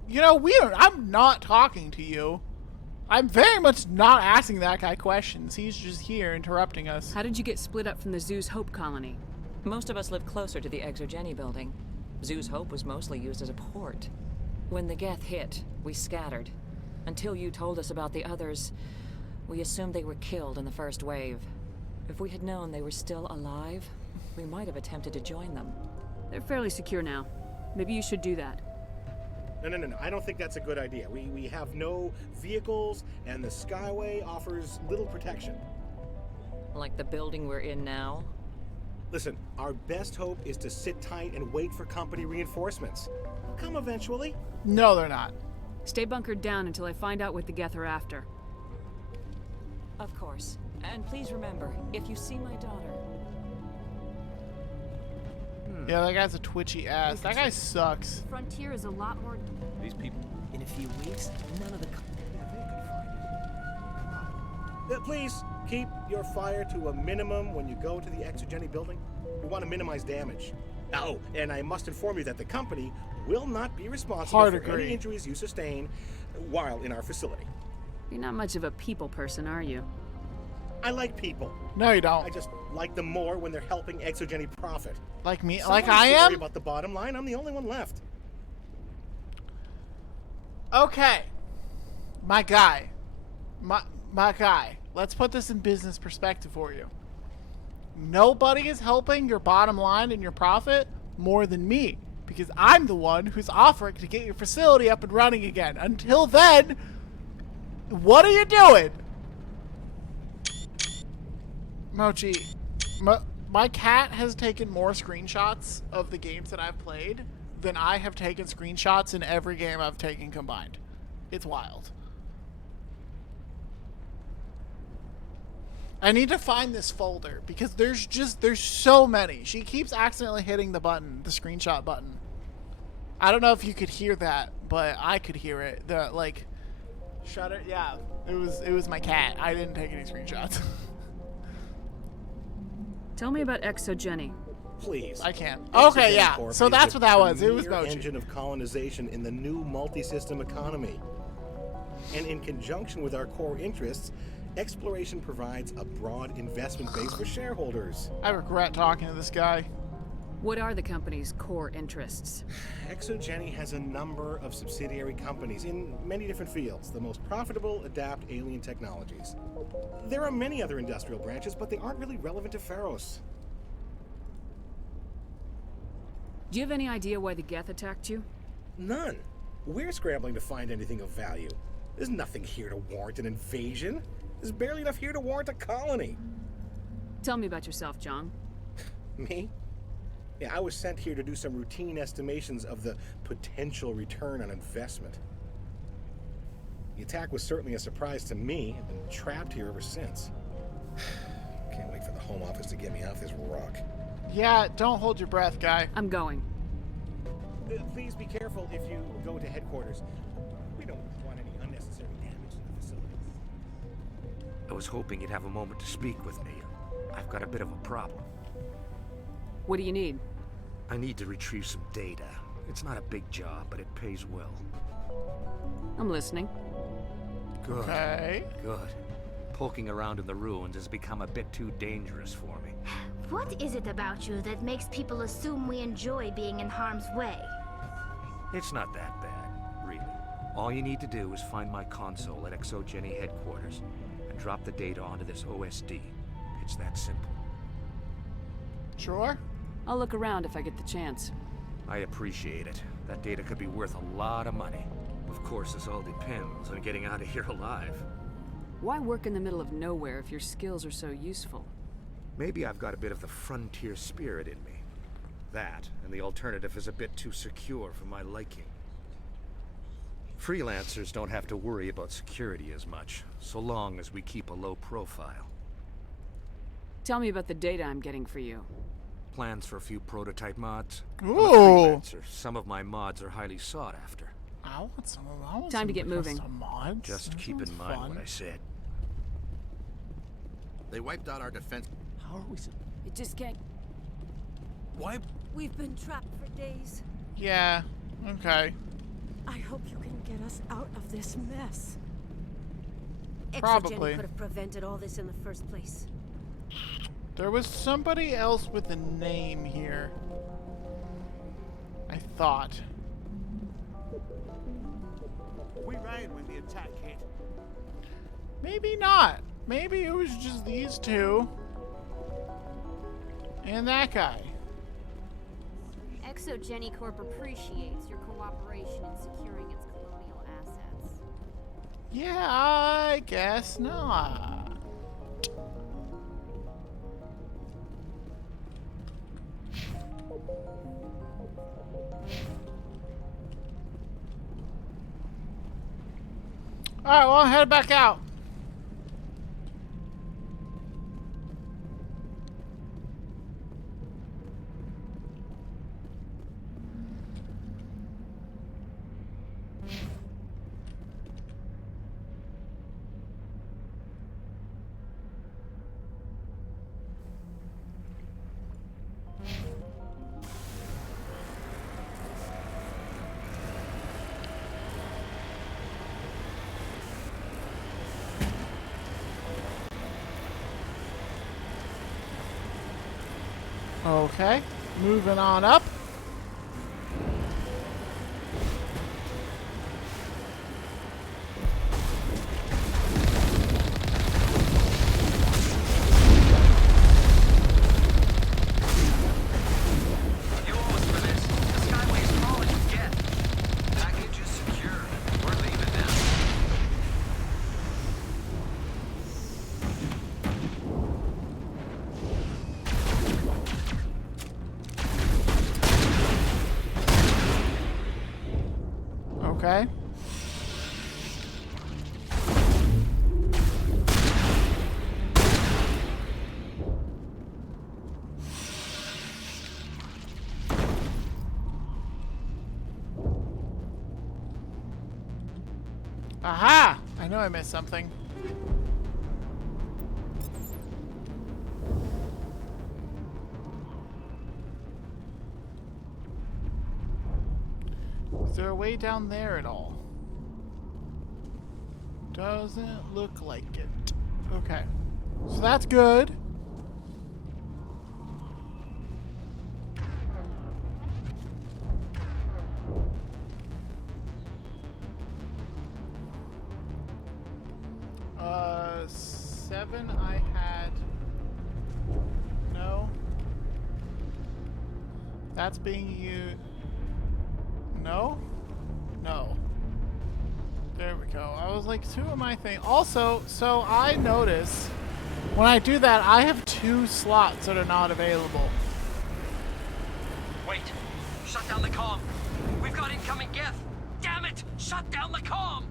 You know, I'm not talking to you. I'm very much not asking that guy questions. He's just here interrupting us. How did you get split up from the Zeus Hope colony? Most of us live closer to the ExoGeni building. Zeus Hope was mostly used as a port. When the Geth hit, we scattered. Until you told us about the others, we assumed they were killed in the first wave. If we had known they were still alive, we might have attempted to join them. They're fairly secure now. Maybe you should do that. No. I don't think that's a good idea. We have no vehicles, and the Skyway offers little protection. Like the building we're in now? Listen, our best hope is to sit tight and wait for company reinforcements. They'll come eventually. No, they're not. Stay bunkered down until I find out what the Geth are after. Of course. And please remember, if you see my daughter... Yeah, that guy's a twitchy ass. That guy sucks. Frontier is a lot more... These people... In a few weeks, none of the... Please, keep your fire to a minimum when you go to the ExoGeni building. We want to minimize damage. Oh, and I must inform you that the company will not be responsible for any injuries you sustain while in our facility. You're not much of a people person, are you? I like people. No, you don't. I just like them more when they're helping Exogeny profit. Like me? Someone Like I has to worry am? about the bottom line. I'm the only one left. Okay. My guy. My guy. Let's put this in business perspective for you. Nobody is helping your bottom line and your profit more than me, because I'm the one who's offering to get your facility up and running again. Until then, what are you doing? Mochi, my cat has taken more screenshots of the games that I've played than I have taken screenshots in every game I've taken combined. It's wild. I need to find this folder because there's so many. She keeps accidentally hitting the button, the screenshot button. I don't know if you could hear that, but I could hear it. The like shutter, yeah. It was my cat. I didn't take any screenshots. Tell me about Exogeny. Please. I can't. Exogeny Okay, yeah. Corp So is that's the what that was. It was premier Mochi. engine of colonization in the new multi-system economy. And in conjunction with our core interests, exploration provides a broad investment base for shareholders. I regret talking to this guy. What are the company's core interests? Exogeny has a number of subsidiary companies in many different fields. The most profitable adapt alien technologies. There are many other industrial branches, but they aren't really relevant to Pharos. Do you have any idea why the Geth attacked you? None. We're scrambling to find anything of value. There's nothing here to warrant an invasion. There's barely enough here to warrant a colony. Tell me about yourself, John. Me? Yeah, I was sent here to do some routine estimations of the potential return on investment. The attack was certainly a surprise to me. I've been trapped here ever since. Can't wait for the Home Office to get me off this rock. Yeah, don't hold your breath, guy. I'm going. Please be careful if you go to headquarters. We don't want any unnecessary damage to the facilities. I was hoping you'd have a moment to speak with me. I've got a bit of a problem. What do you need? I need to retrieve some data. It's not a big job, but it pays well. I'm listening. Good. Okay. Good. Poking around in the ruins has become a bit too dangerous for me. What is it about you that makes people assume we enjoy being in harm's way? It's not that bad, really. All you need to do is find my console at Exogeny headquarters and drop the data onto this OSD. It's that simple. Sure. I'll look around if I get the chance. I appreciate it. That data could be worth a lot of money. Of course, this all depends on getting out of here alive. Why work in the middle of nowhere if your skills are so useful? Maybe I've got a bit of the frontier spirit in me. That, and the alternative is a bit too secure for my liking. Freelancers don't have to worry about security as much, so long as we keep a low profile. Tell me about the data I'm getting for you. Plans for a few prototype mods? I'm a Ooh. freelancer. Some of my mods are highly sought after. I want some. Time to get moving. Some mods. Just That keep in sounds mind fun. what I said. They wiped out our defense. How are we It just can't. Why? We've been trapped for days. Yeah. Okay. I hope you can get us out of this mess. Probably. Exogeny could have prevented all this in the first place. There was somebody else with a name here. I thought. We ran when the attack hit. Maybe not. Maybe it was just these two. And that guy. Exogeny Corp appreciates your cooperation in securing its colonial assets. Yeah, I guess not. Alright, well, head back out. Okay, moving on up. You owe us for this. The Skyway's falling to Geth. Package is secure. We're leaving now. Okay. Aha! I know I missed something. Is there a way down there at all? Doesn't look like it. Okay. So that's good. Seven I had. No. That's being used. No? No. There we go. I was like, two of my things. Also, so I notice when I do that, I have 2 slots that are not available. Wait. Shut down the comm. We've got incoming Geth. Damn it! Shut down the comm!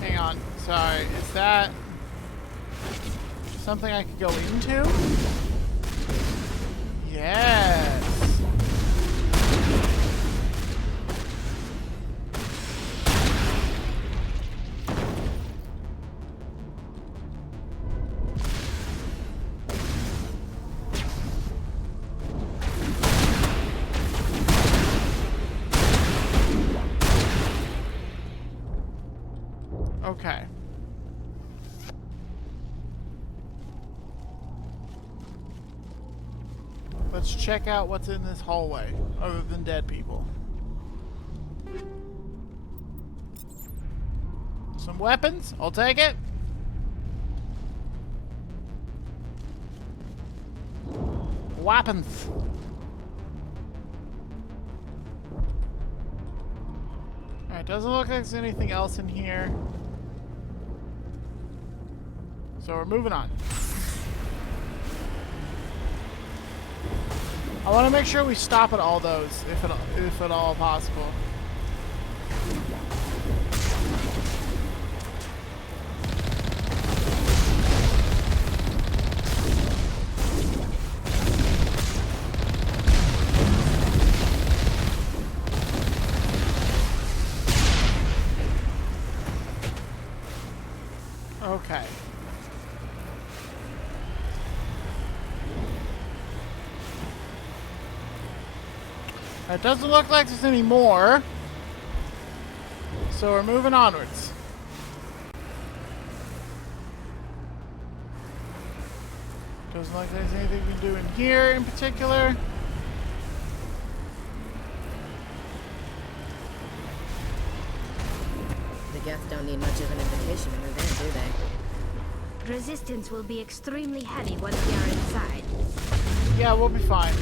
Hang on. Sorry. Is that something I could go into? Yes. Okay. Let's check out what's in this hallway, other than dead people. Some weapons? I'll take it. Weapons. Alright, doesn't look like there's anything else in here. So we're moving on. I want to make sure we stop at all those, if at all possible. Okay. It doesn't look like there's any more. So we're moving onwards. Doesn't look like there's anything we can do in here in particular. The Geth don't need much of an invitation to move in, do they? Resistance will be extremely heavy once we are inside. Yeah, we'll be fine.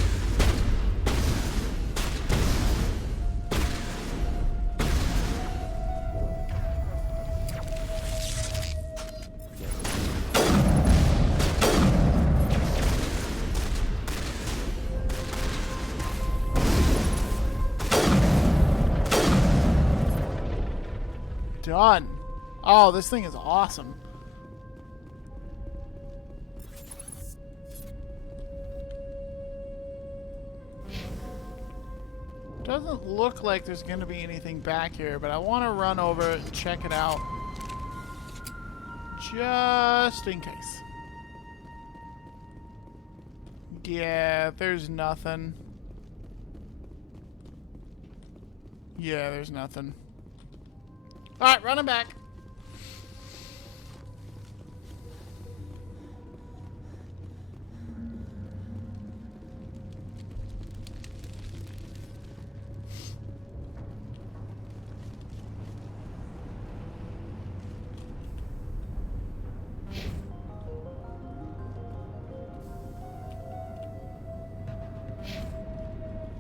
Done. Oh, this thing is awesome. Doesn't look like there's going to be anything back here, but I want to run over and check it out. Just in case. Yeah, there's nothing. Yeah, there's nothing. Alright, run him back.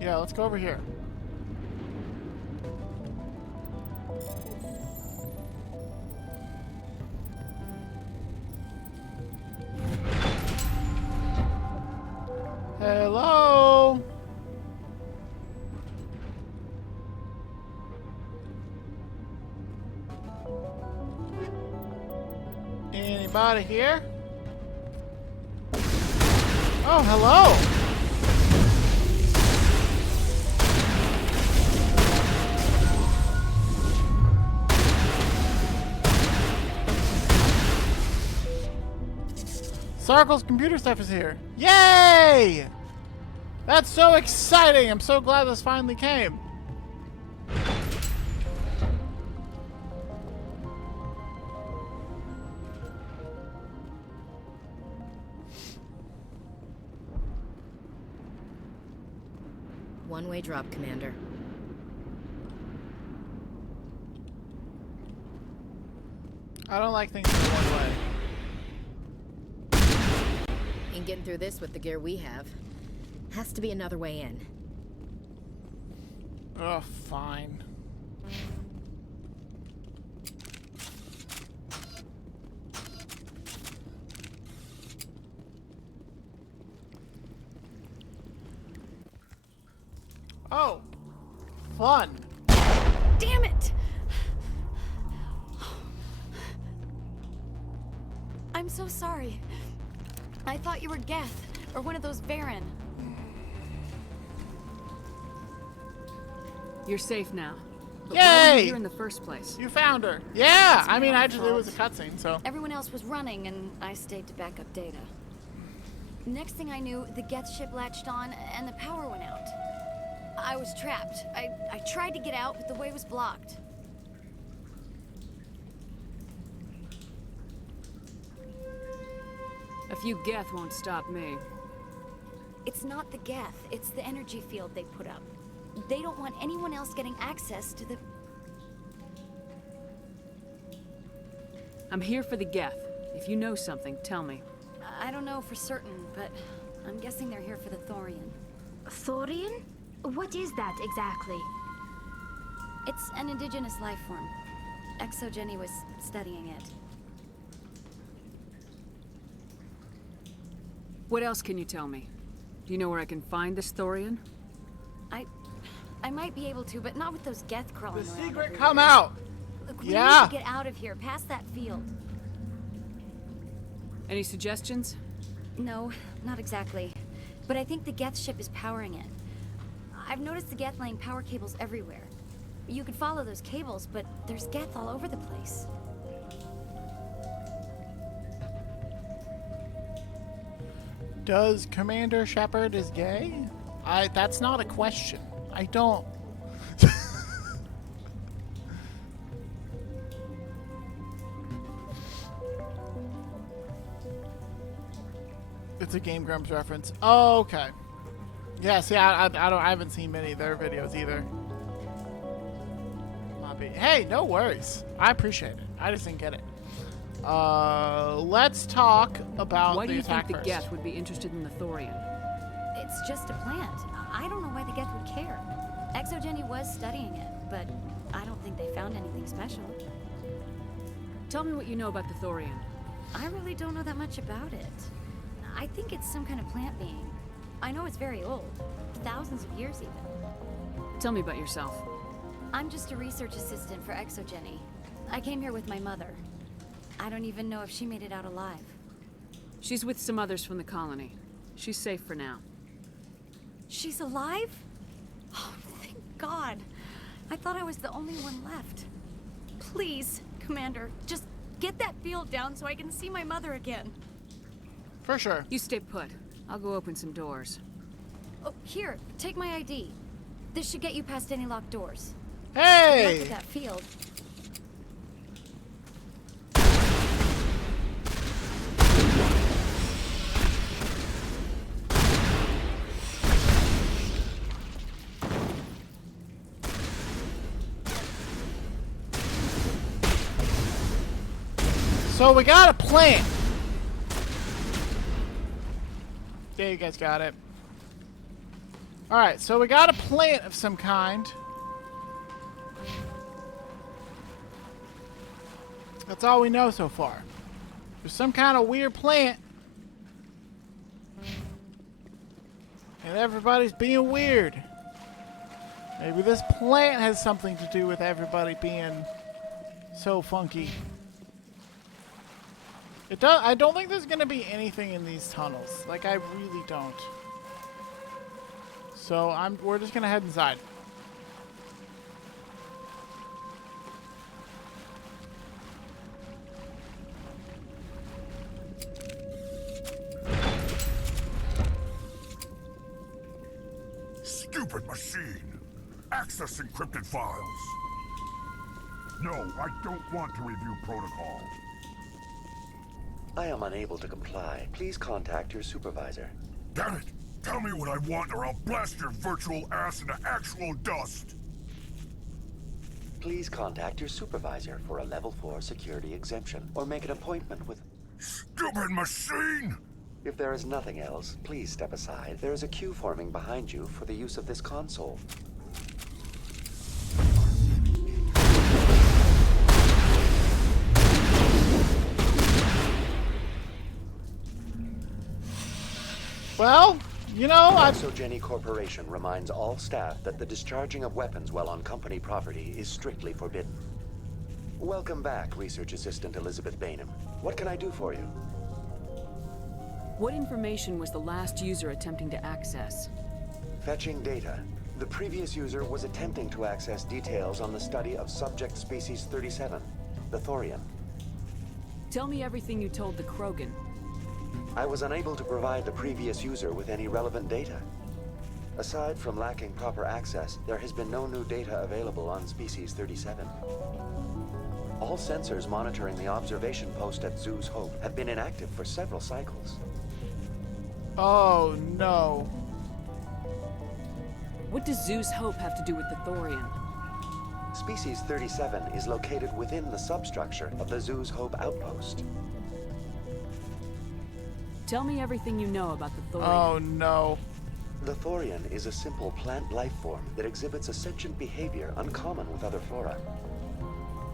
Yeah, let's go over here. Hello? Anybody here? Oh, hello. Sarkle's computer stuff is here. Yay! That's so exciting! I'm so glad this finally came. One-way drop, Commander. I don't like things in one way. Ain't getting through this with the gear we have. Has to be another way in. Oh, fine. Oh, fun. Damn it! I'm so sorry. I thought you were Geth, or one of those Varen. You're safe now. But Yay! why were you here in the first place? You found her. Yeah, It's I mean, my it was a fault. cutscene, so. Everyone else was running, and I stayed to back up data. Next thing I knew, the Geth ship latched on, and the power went out. I was trapped. I tried to get out, but the way was blocked. A few Geth won't stop me. It's not the Geth, it's the energy field they put up. They don't want anyone else getting access to the... I'm here for the Geth. If you know something, tell me. I don't know for certain, but I'm guessing they're here for the Thorian. Thorian? What is that exactly? It's an indigenous life form. ExoGeni was studying it. What else can you tell me? Do you know where I can find this Thorian? I might be able to, but not with those Geth crawling The around. secret everywhere. come out! Look, we Yeah. need to get out of here, past that field. Any suggestions? No, not exactly. But I think the Geth ship is powering it. I've noticed the Geth laying power cables everywhere. You could follow those cables, but there's Geth all over the place. Does Commander Shepard is gay? That's not a question. I don't. It's a Game Grumps reference. Oh, okay. Yeah, see, I haven't seen many of their videos either. Might be. Hey, no worries. I appreciate it. I just didn't get it. Let's talk about Why do the you attack think the first. Geth would be interested in the Thorian? It's just a plant. I don't know why the Geth would care. ExoGeni was studying it, but I don't think they found anything special. Tell me what you know about the Thorian. I really don't know that much about it. I think it's some kind of plant being. I know it's very old. Thousands of years even. Tell me about yourself. I'm just a research assistant for ExoGeni. I came here with my mother. I don't even know if she made it out alive. She's with some others from the colony. She's safe for now. She's alive? Oh, thank God. I thought I was the only one left. Please, Commander, just get that field down so I can see my mother again. For sure. You stay put. I'll go open some doors. Oh, here, take my ID. This should get you past any locked doors. Hey! Good luck with that field. So we got a plant. There, you guys got it. Alright, so we got a plant of some kind. That's all we know so far. There's some kind of weird plant. And everybody's being weird. Maybe this plant has something to do with everybody being so funky. I don't think there's gonna be anything in these tunnels. Like, I really don't. So we're just gonna head inside. Stupid machine! Access encrypted files! No, I don't want to review protocol. I am unable to comply. Please contact your supervisor. Damn it! Tell me what I want or I'll blast your virtual ass into actual dust! Please contact your supervisor for a level 4 security exemption, or make an appointment with... Stupid machine! If there is nothing else, please step aside. There is a queue forming behind you for the use of this console. Well, you know, ExoGeni Corporation reminds all staff that the discharging of weapons while on company property is strictly forbidden. Welcome back, Research Assistant Elizabeth Bainham. What can I do for you? What information was the last user attempting to access? Fetching data. The previous user was attempting to access details on the study of subject species 37, the Thorian. Tell me everything you told the Krogan. I was unable to provide the previous user with any relevant data. Aside from lacking proper access, there has been no new data available on species 37. All sensors monitoring the observation post at Zoo's Hope have been inactive for several cycles. Oh, no. What does Zoo's Hope have to do with the Thorian? Species 37 is located within the substructure of the Zoo's Hope outpost. Tell me everything you know about the Thorian. Oh, no. The Thorian is a simple plant life form that exhibits a sentient behavior uncommon with other flora.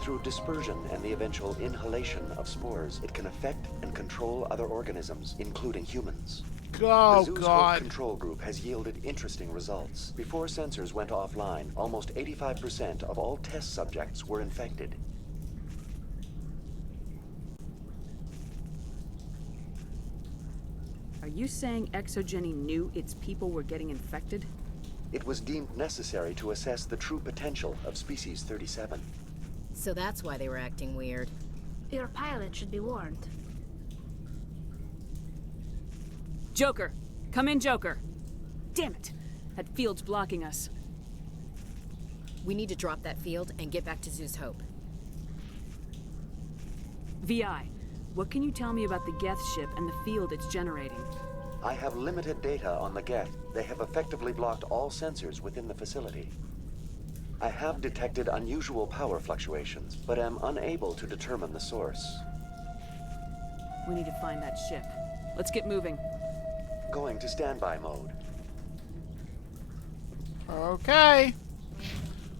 Through dispersion and the eventual inhalation of spores, it can affect and control other organisms, including humans. Oh, the Zoo's God. Hope control group has yielded interesting results. Before sensors went offline, almost 85% of all test subjects were infected. Are you saying ExoGeni knew its people were getting infected? It was deemed necessary to assess the true potential of species 37. So that's why they were acting weird. Your pilot should be warned. Joker! Come in, Joker! Damn it! That field's blocking us. We need to drop that field and get back to Zoo's Hope. VI, what can you tell me about the Geth ship and the field it's generating? I have limited data on the Geth. They have effectively blocked all sensors within the facility. I have detected unusual power fluctuations, but am unable to determine the source. We need to find that ship. Let's get moving. Going to standby mode. Okay.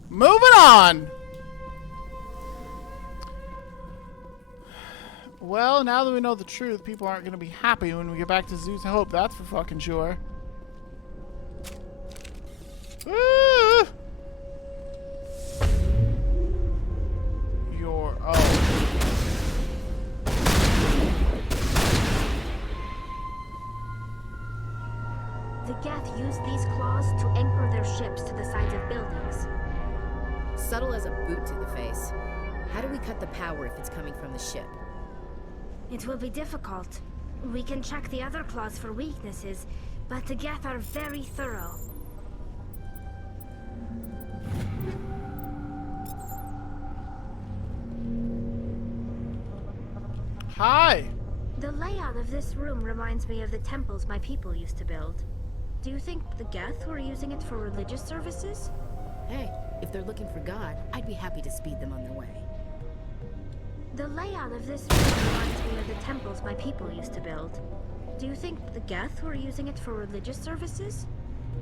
Moving on. Well, now that we know the truth, people aren't going to be happy when we get back to Zoo's Hope. That's for fucking sure. Ah! The Geth use these claws to anchor their ships to the sides of buildings. Subtle as a boot to the face. How do we cut the power if it's coming from the ship? It will be difficult. We can check the other claws for weaknesses, but the Geth are very thorough. Hi! The layout of this room reminds me of the temples my people used to build. Do you think the Geth were using it for religious services? Hey, if they're looking for God, I'd be happy to speed them on their way. The layout of this room reminds me of the temples my people used to build. Do you think the Geth were using it for religious services?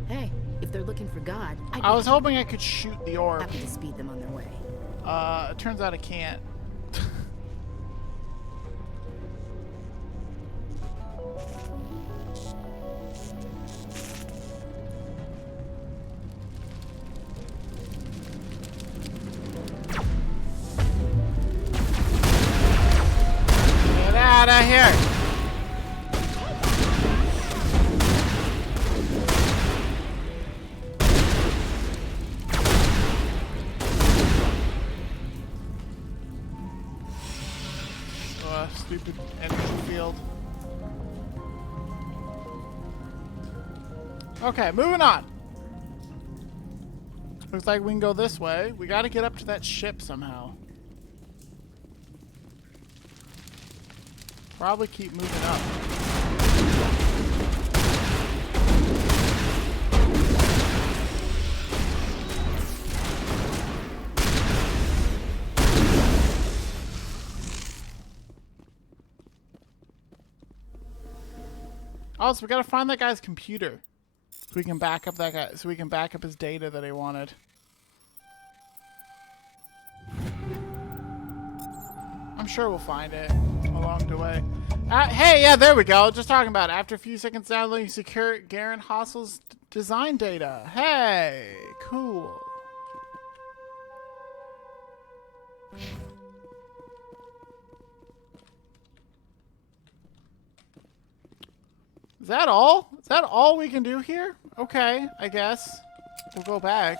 Hey, if they're looking for God, I was hoping I could shoot the orb. Happy to speed them on their way. It turns out I can't. Get out of here! Stupid energy field. Okay, moving on. Looks like we can go this way. We gotta get up to that ship somehow. Probably keep moving up. Also, we gotta find that guy's computer, so we can back up that guy. So we can back up his data that he wanted. I'm sure we'll find it along the way. Hey, yeah, there we go. Just talking about it. After a few seconds downloading, you secure Garen Hossel's design data. Hey, cool. Is that all? Is that all we can do here? Okay, I guess. We'll go back.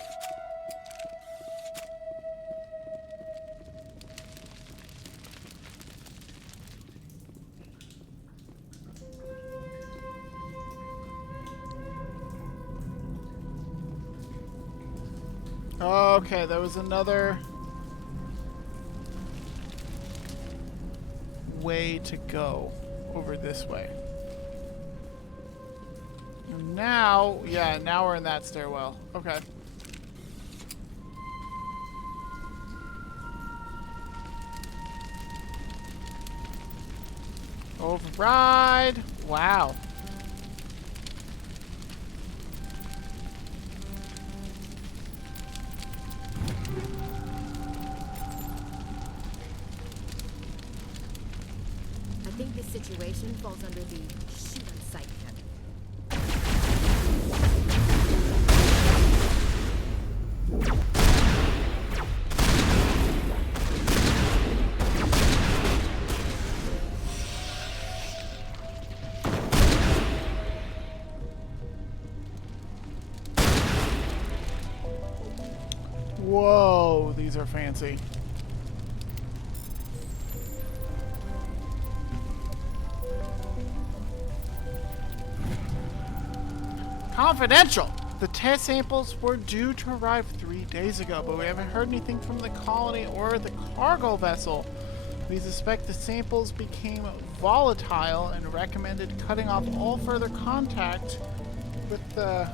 Okay, there was another way to go over this way. Now, yeah, now we're in that stairwell. Okay. Override. Wow. I think this situation falls under the shoot on sight category. Whoa, these are fancy. Confidential! The test samples were due to arrive 3 days ago, but we haven't heard anything from the colony or the cargo vessel. We suspect the samples became volatile and recommended cutting off all further contact with the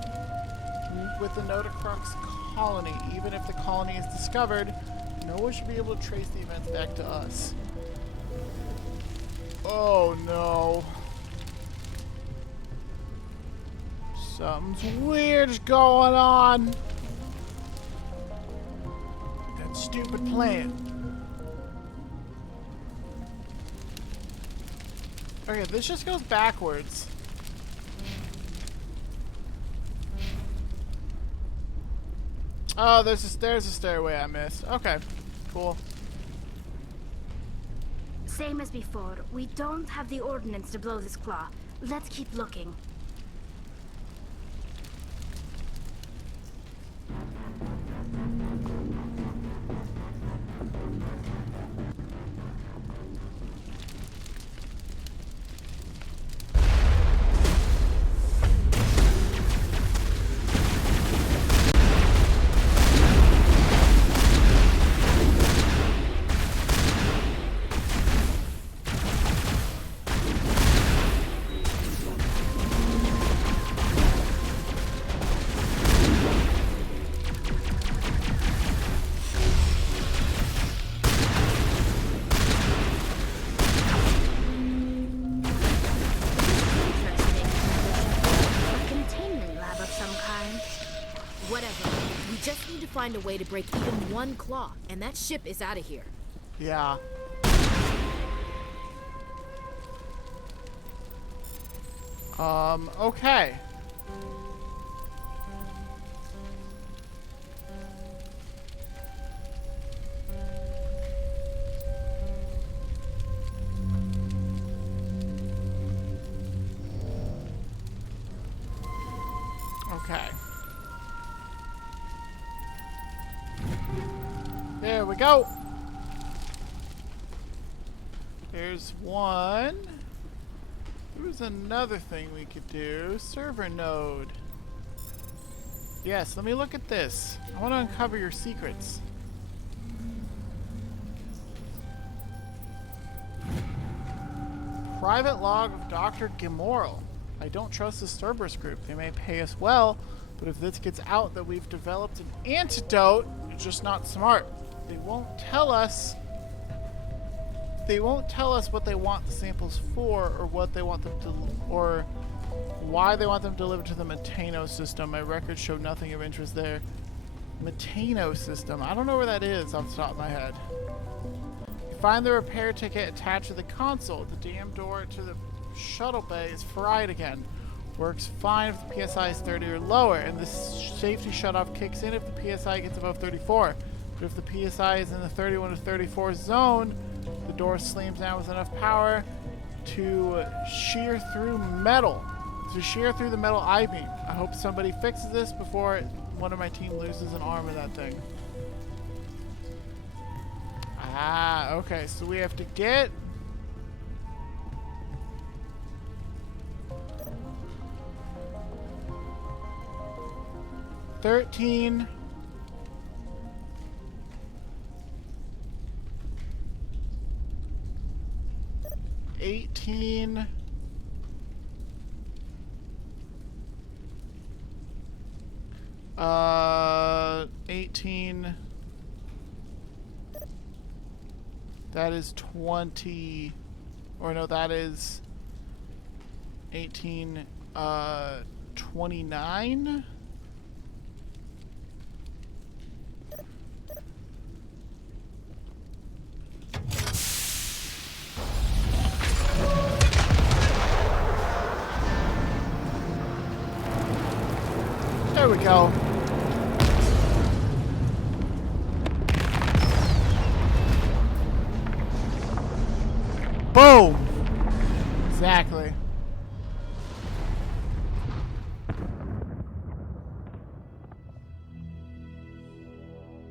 Notacrux colony. Even if the colony is discovered, no one should be able to trace the events back to us. Oh no. Something's weird going on. That stupid plan. Okay, this just goes backwards. Oh, there's a stairway I missed. Okay, cool. Same as before. We don't have the ordnance to blow this claw. Let's keep looking. find a way to break even one claw, and that ship is out of here. Yeah. Okay. Okay. There we go. There's one. There was another thing we could do. Server node. Yes, let me look at this. I want to uncover your secrets. Private log of Dr. Gimmoral. I don't trust the Cerberus group. They may pay us well, but if this gets out that we've developed an antidote, it's just not smart. They won't tell us. They won't tell us what they want the samples for, or what they want them to, or why they want them delivered to the Metano system. My records show nothing of interest there. Metano system. I don't know where that is off the top of my head. Find the repair ticket attached to the console. The damn door to the shuttle bay is fried again. Works fine if the PSI is 30 or lower, and the safety shutoff kicks in if the PSI gets above 34. But if the PSI is in the 31 to 34 zone, the door slams down with enough power to shear through metal. To shear through the metal I-beam. I hope somebody fixes this before one of my team loses an arm in that thing. Ah, okay, so we have to get... $13... 18... 18... That is 20... Or no, that is... 18... 29? There we go. Boom! Exactly.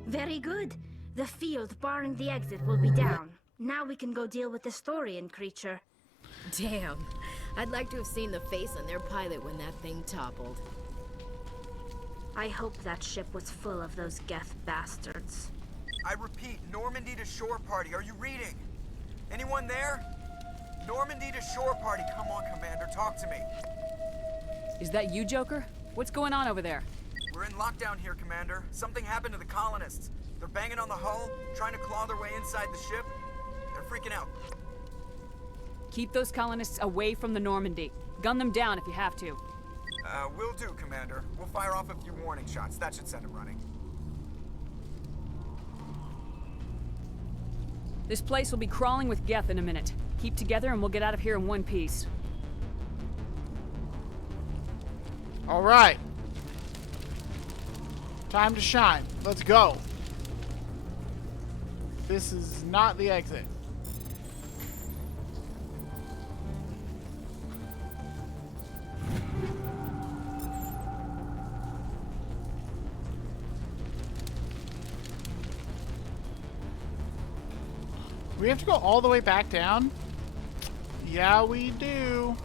Very good. The field barring the exit will be down. Now we can go deal with the Storian creature. Damn. I'd like to have seen the face on their pilot when that thing toppled. I hope that ship was full of those Geth bastards. I repeat, Normandy to shore party. Are you reading? Anyone there? Normandy to shore party. Come on, Commander. Talk to me. Is that you, Joker? What's going on over there? We're in lockdown here, Commander. Something happened to the colonists. They're banging on the hull, trying to claw their way inside the ship. They're freaking out. Keep those colonists away from the Normandy. Gun them down if you have to. Will do, Commander. We'll fire off a few warning shots. That should send them running. This place will be crawling with Geth in a minute. Keep together and we'll get out of here in one piece. All right. Time to shine. Let's go. This is not the exit. We have to go all the way back down? Yeah, we do.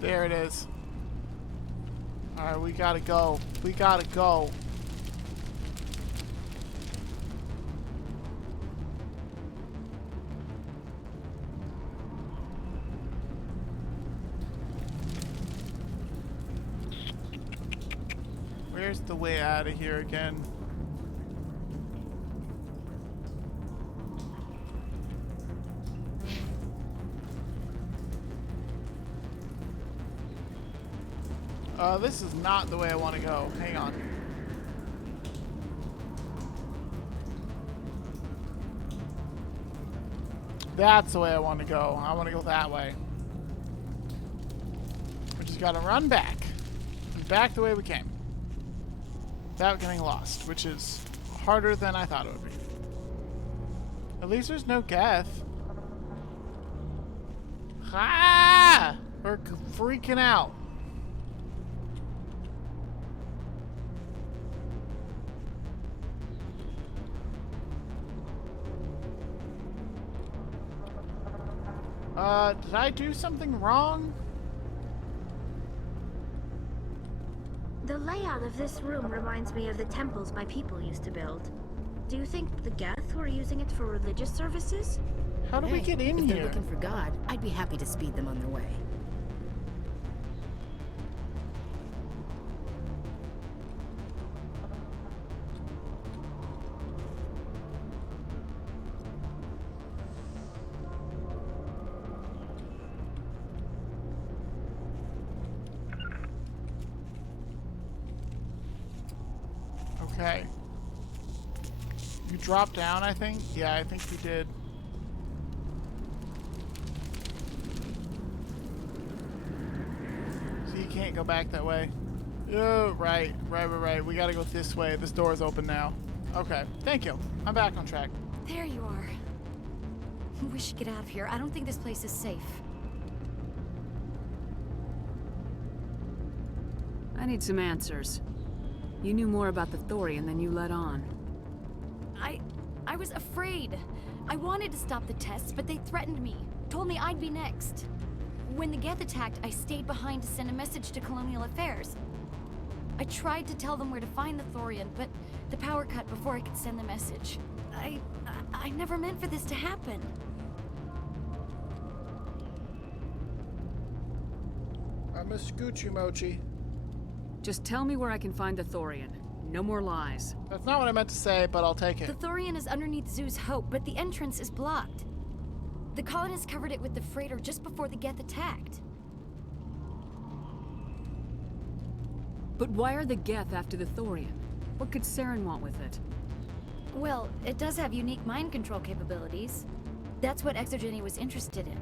There it is. Alright, we gotta go. We gotta go. where's the way out of here again? This is not the way I want to go. Hang on. That's the way I want to go. I want to go that way. We just gotta run back. And back the way we came. Without getting lost, which is harder than I thought it would be. At least there's no Geth. Ah! We're freaking out. Did I do something wrong? The layout of this room reminds me of the temples my people used to build. Do you think the Geth were using it for religious services? How do we get in if here? they're looking for God, I'd be happy to speed them on their way. Okay. You dropped down, I think? Yeah, I think you did. So you can't go back that way. Oh, right. We gotta go this way. This door is open now. Okay, thank you. I'm back on track. There you are. We should get out of here. I don't think this place is safe. I need some answers. You knew more about the Thorian than you let on. I was afraid. I wanted to stop the tests, but they threatened me. Told me I'd be next. When the Geth attacked, I stayed behind to send a message to Colonial Affairs. I tried to tell them where to find the Thorian, but the power cut before I could send the message. I never meant for this to happen. I'm a Scoochie Mochi. Just tell me where I can find the Thorian. No more lies. That's not what I meant to say, but I'll take it. The Thorian is underneath Zoo's Hope, but the entrance is blocked. The colonists covered it with the freighter just before the Geth attacked. But why are the Geth after the Thorian? What could Saren want with it? Well, it does have unique mind control capabilities. That's what Exogeny was interested in.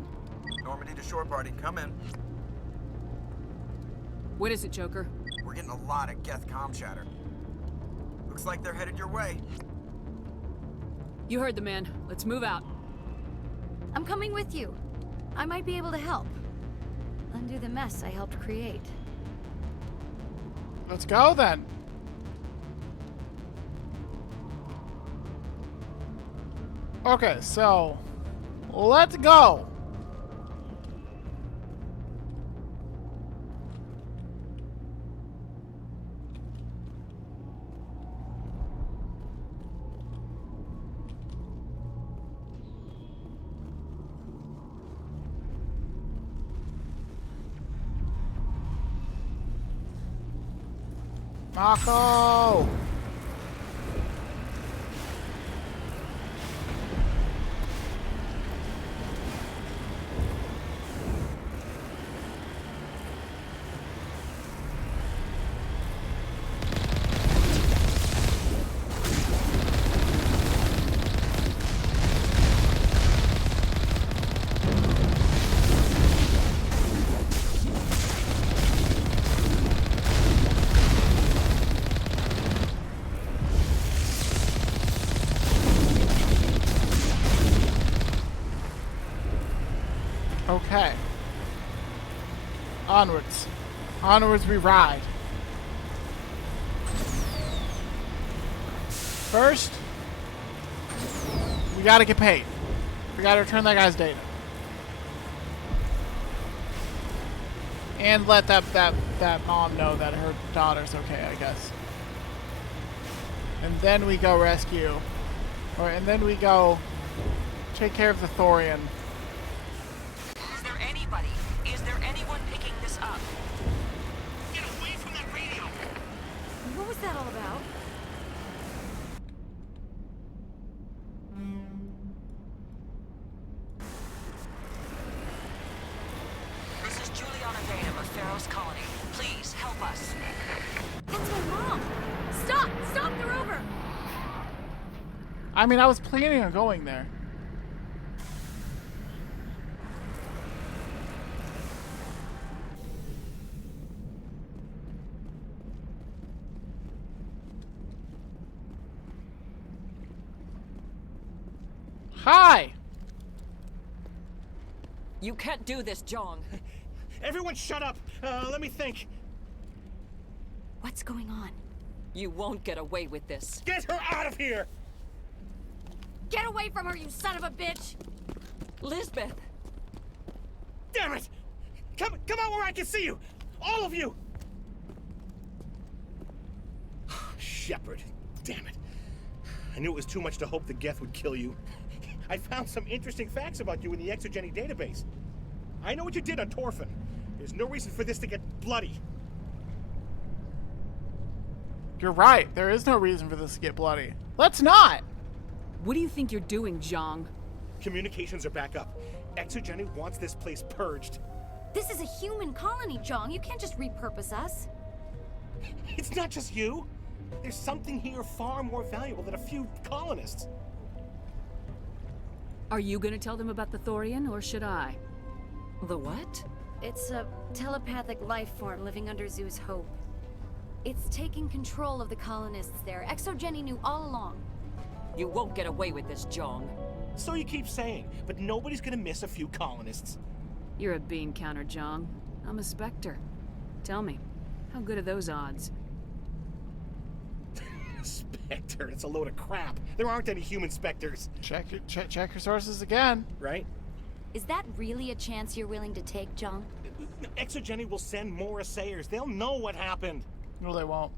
Normandy to shore party, come in. What is it, Joker? We're getting a lot of Geth comm chatter. Looks like they're headed your way. You heard the man. Let's move out. I'm coming with you. I might be able to help. Undo the mess I helped create. Let's go then. Okay, so let's go. Mako! Okay. Onwards. Onwards we ride. First, we gotta get paid. We gotta return that guy's data. And let that mom know that her daughter's okay, I guess. And then we go rescue. And then we go take care of the Thorian. Is there anybody? Is there anyone picking this up? Get away from that radio! What was Pharaoh's colony. Please, help us. That's my mom! Stop! Stop the rover! I mean, I was planning on going there. Hi! You can't do this, Jong. Everyone shut up! Let me think. What's going on? You won't get away with this. Get her out of here! Get away from her, you son of a bitch! Lisbeth! Damn it! Come out where I can see you! All of you! Shepard, damn it. I knew it was too much to hope the Geth would kill you. I found some interesting facts about you in the Exogeny database. I know what you did on Torfin. There's no reason for this to get bloody. You're right. There is no reason for this to get bloody. Let's not! What do you think you're doing, Zhang? Communications are back up. Exogeny wants this place purged. This is a human colony, Jong. You can't just repurpose us. It's not just you. There's something here far more valuable than a few colonists. Are you gonna tell them about the Thorian, or should I? The what? It's a telepathic life form living under Zeus Hope. It's taking control of the colonists there. Exogeny knew all along. You won't get away with this, Jong. So you keep saying, but nobody's gonna miss a few colonists. You're a bean counter, Zhang. I'm a Spectre. Tell me, how good are those odds? Spectre, it's a load of crap. There aren't any human Spectres. Check your sources again. Right? Is that really a chance you're willing to take, Jong? Exogeny will send more assayers. They'll know what happened. No, they won't.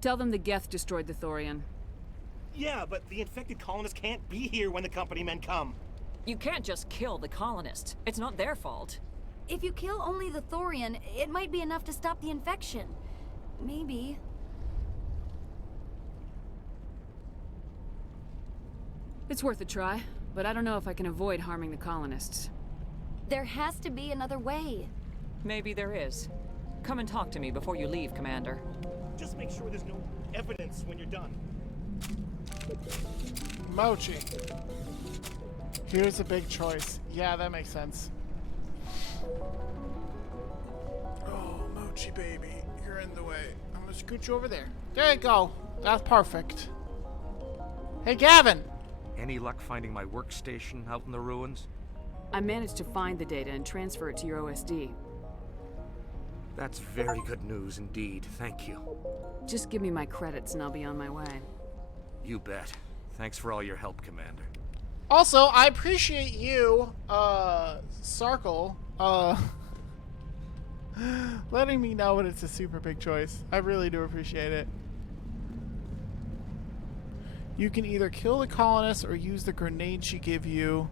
Tell them the Geth destroyed the Thorian. Yeah, but the infected colonists can't be here when the company men come. You can't just kill the colonists. It's not their fault. If you kill only the Thorian, it might be enough to stop the infection. Maybe. It's worth a try, but I don't know if I can avoid harming the colonists. There has to be another way. Maybe there is. Come and talk to me before you leave, Commander. Just make sure there's no evidence when you're done. Mochi. Here's a big choice. Yeah, that makes sense. Oh, Mochi baby, you're in the way. I'm gonna scoot you over there. There you go. That's perfect. Hey, Gavin! Any luck finding my workstation out in the ruins? I managed to find the data and transfer it to your OSD. That's very good news indeed. Thank you. Just give me my credits and I'll be on my way. You bet. Thanks for all your help, Commander. Also, I appreciate you, Sarkle, letting me know when it's a super big choice. I really do appreciate it. You can either kill the colonists or use the grenade she give you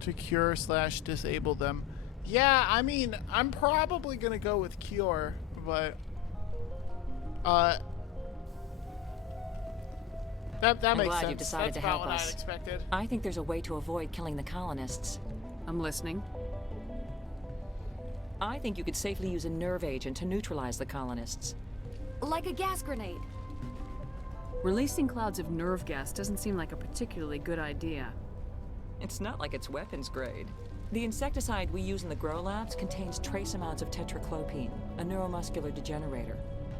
to cure/disable them. Yeah, I mean, I'm probably gonna go with cure, but that I'm makes glad sense. you decided That's to about help what us. I expected. I think there's a way to avoid killing the colonists. I'm listening. I think you could safely use a nerve agent to neutralize the colonists. Like a gas grenade. Releasing clouds of nerve gas doesn't seem like a particularly good idea. It's not like it's weapons grade. The insecticide we use in the grow labs contains trace amounts of tetraclopine, a neuromuscular degenerator.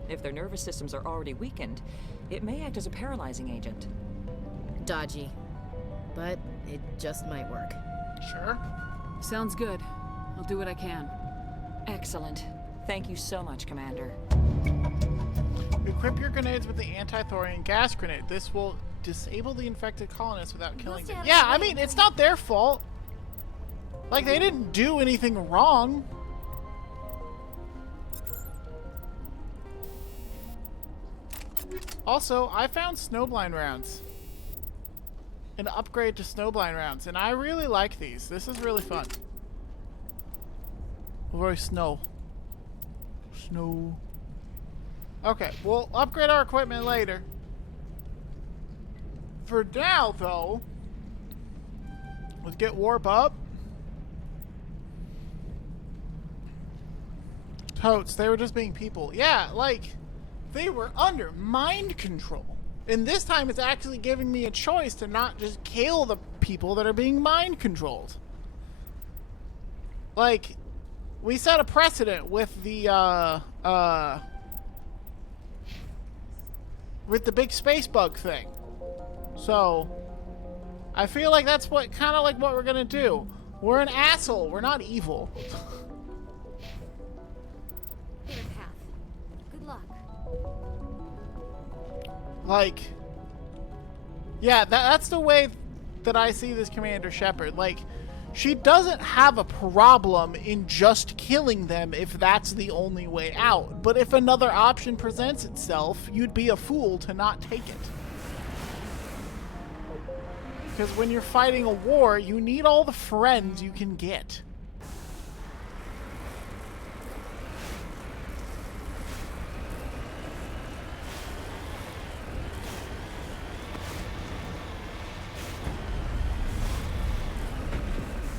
If their nervous systems are already weakened, it may act as a paralyzing agent. Dodgy. But it just might work. Sure. Sounds good. I'll do what I can. Excellent. Thank you so much, Commander. Equip your grenades with the anti-thorian gas grenade. This will disable the infected colonists without killing them. Yeah, I mean, it's not their fault. Like, they didn't do anything wrong. Also, I found snowblind rounds. An upgrade to snowblind rounds, and I really like these. This is really fun. Very snow. Snow. Okay, we'll upgrade our equipment later. For now, though, let's get warp up. Totes, they were just being people. Yeah, like, they were under mind control. And this time it's actually giving me a choice to not just kill the people that are being mind controlled. Like, we set a precedent with the big space bug thing. So, I feel like that's what kind of like what we're gonna do. We're an asshole. We're not evil. Good path. Good luck. Like, yeah, that's the way that I see this Commander Shepard. Like, she doesn't have a problem in just killing them if that's the only way out. But if another option presents itself, you'd be a fool to not take it. Because when you're fighting a war, you need all the friends you can get.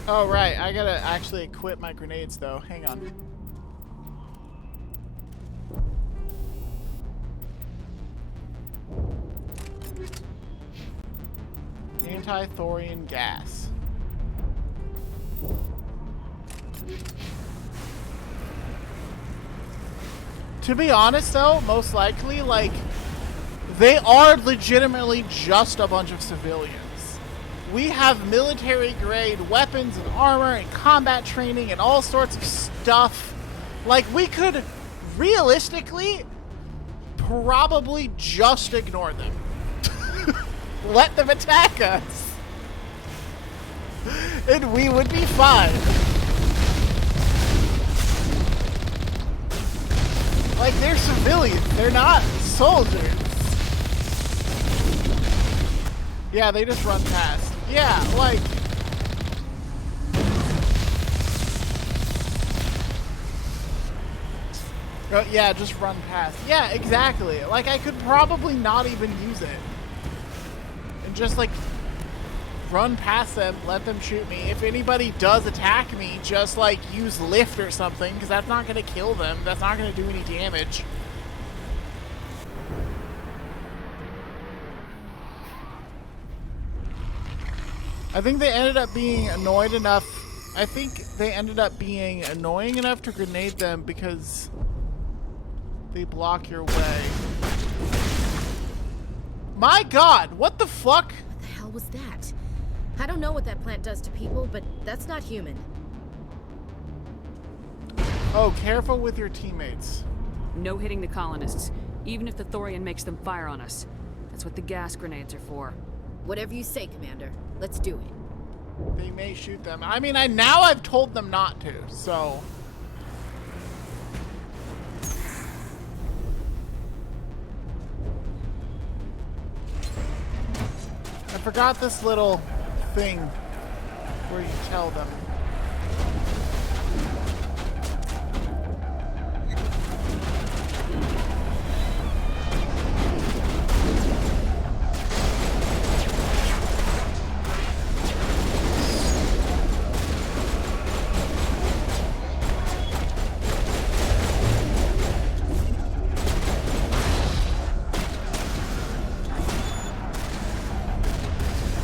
Oh, right. I gotta actually equip my grenades, though. Hang on. Anti-thorium gas. To be honest, though, most likely, like, they are legitimately just a bunch of civilians. We have military-grade weapons and armor and combat training and all sorts of stuff. Like, we could realistically probably just ignore them. Let them attack us. And we would be fine. Like, they're civilians. They're not soldiers. Yeah, they just run past. Yeah, like... yeah, just run past. Yeah, exactly. Like, I could probably not even use it. And just, like, run past them, let them shoot me. If anybody does attack me, just, like, use lift or something, because that's not going to kill them. That's not going to do any damage. I think they ended up being annoyed enough. I think they ended up being annoying enough to grenade them because they block your way. My God, what the fuck? What the hell was that? I don't know what that plant does to people, but that's not human. Oh, careful with your teammates. No hitting the colonists, even if the Thorian makes them fire on us. That's what the gas grenades are for. Whatever you say, Commander. Let's do it. They may shoot them. I mean, now I've told them not to, so... I forgot this little thing where you tell them.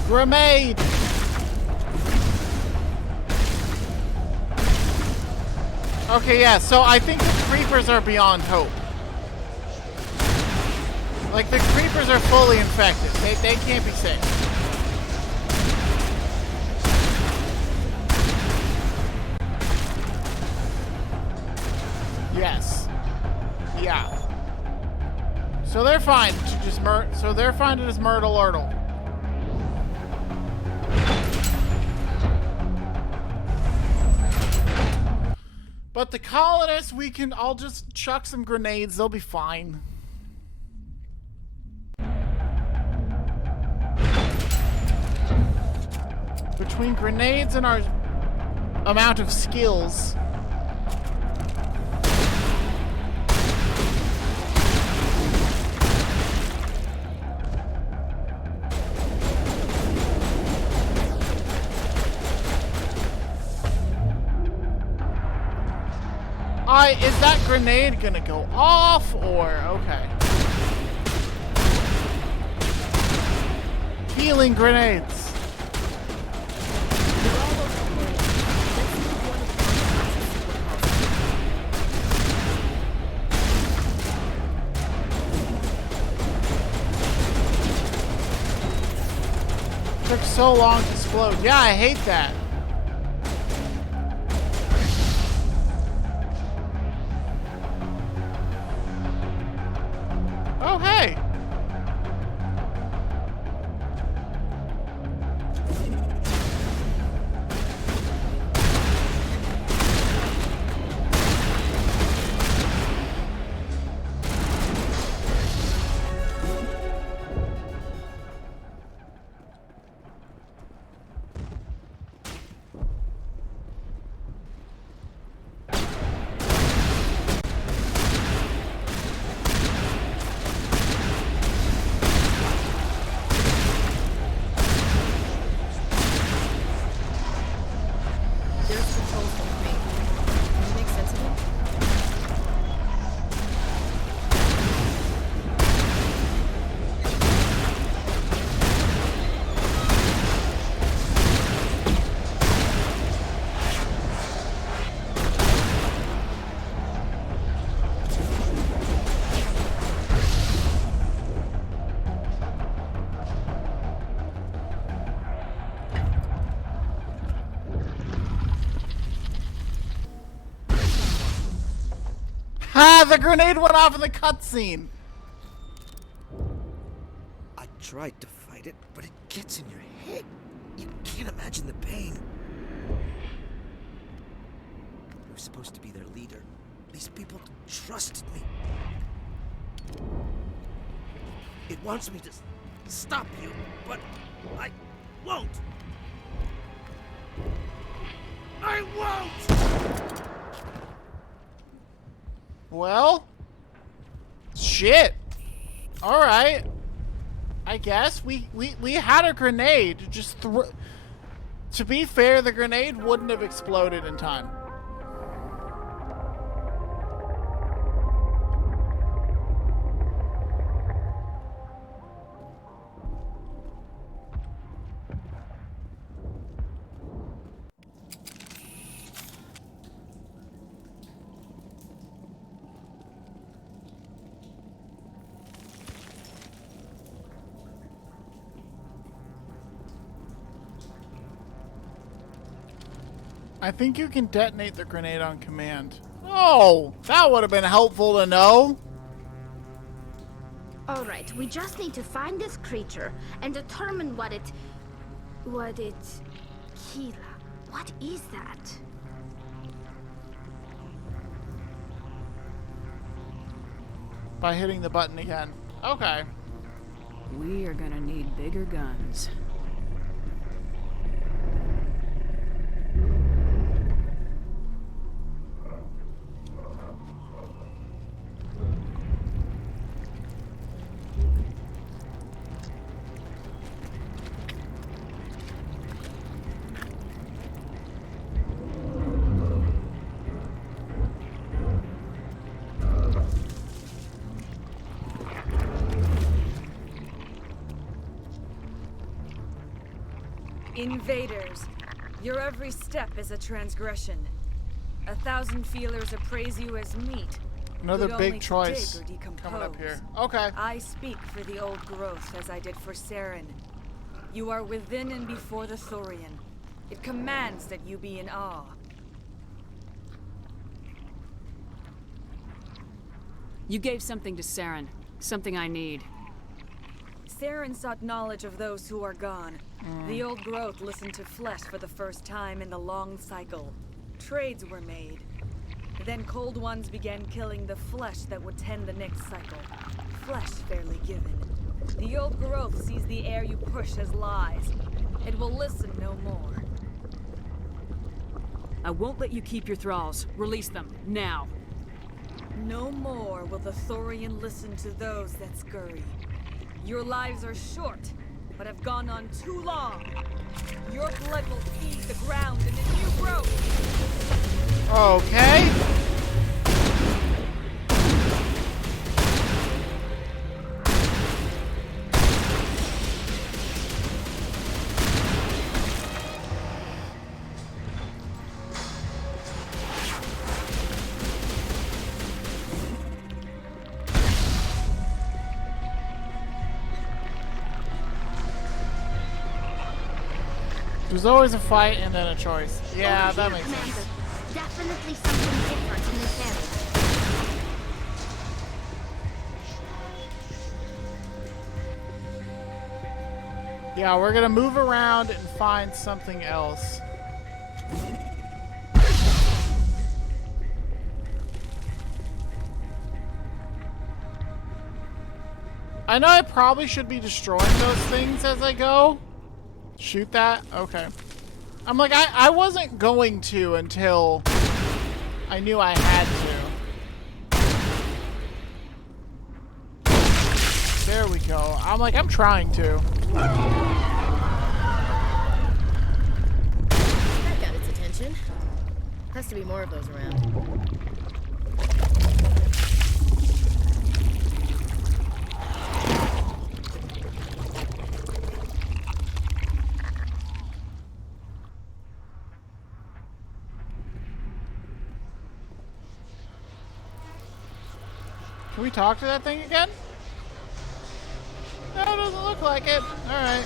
Grenade! Okay, yeah, so I think the creepers are beyond hope. Like, the creepers are fully infected. They can't be safe. Yes. Yeah. So they're fine to just myrtle Erdle. But the colonists, I'll just chuck some grenades, they'll be fine. Between grenades and our amount of skills. is that grenade gonna go off or okay? Healing grenades. Took so long to explode. Yeah, I hate that. Oh, hey. Ha! The grenade went off in the cutscene. I tried to fight it, but it gets in your head. You can't imagine the pain. I was supposed to be their leader. These people trusted me. It wants me to stop you, but I won't. I won't! Well, shit. All right. I guess we had a grenade. Just to be fair, the grenade wouldn't have exploded in time. I think you can detonate the grenade on command. Oh, that would have been helpful to know. Alright, we just need to find this creature and determine what it... Keela. What is that? By hitting the button again. Okay. We are gonna need bigger guns. Invaders, your every step is a transgression. 1,000 feelers appraise you as meat. Another good big only to choice dig or coming up here. decompose. Okay. I speak for the old growth as I did for Saren. You are within and before the Thorian. It commands that you be in awe. You gave something to Saren. Something I need. Saren sought knowledge of those who are gone. The old growth listened to flesh for the first time in the long cycle. Trades were made. Then cold ones began killing the flesh that would tend the next cycle. Flesh fairly given. The old growth sees the air you push as lies. It will listen no more. I won't let you keep your thralls. Release them, now. No more will the Thorian listen to those that scurry. Your lives are short, but have gone on too long. Your blood will feed the ground in the new growth. Okay. There's always a fight and then a choice. Yeah, Over that here, makes Commander. sense. Definitely something different in this area. Yeah, we're gonna move around and find something else. I know I probably should be destroying those things as I go. Shoot that? Okay. I'm like, I wasn't going to until I knew I had to. There we go. I'm like, I'm trying to. That got its attention. Has to be more of those around. Can we talk to that thing again? No, it doesn't look like it. Alright.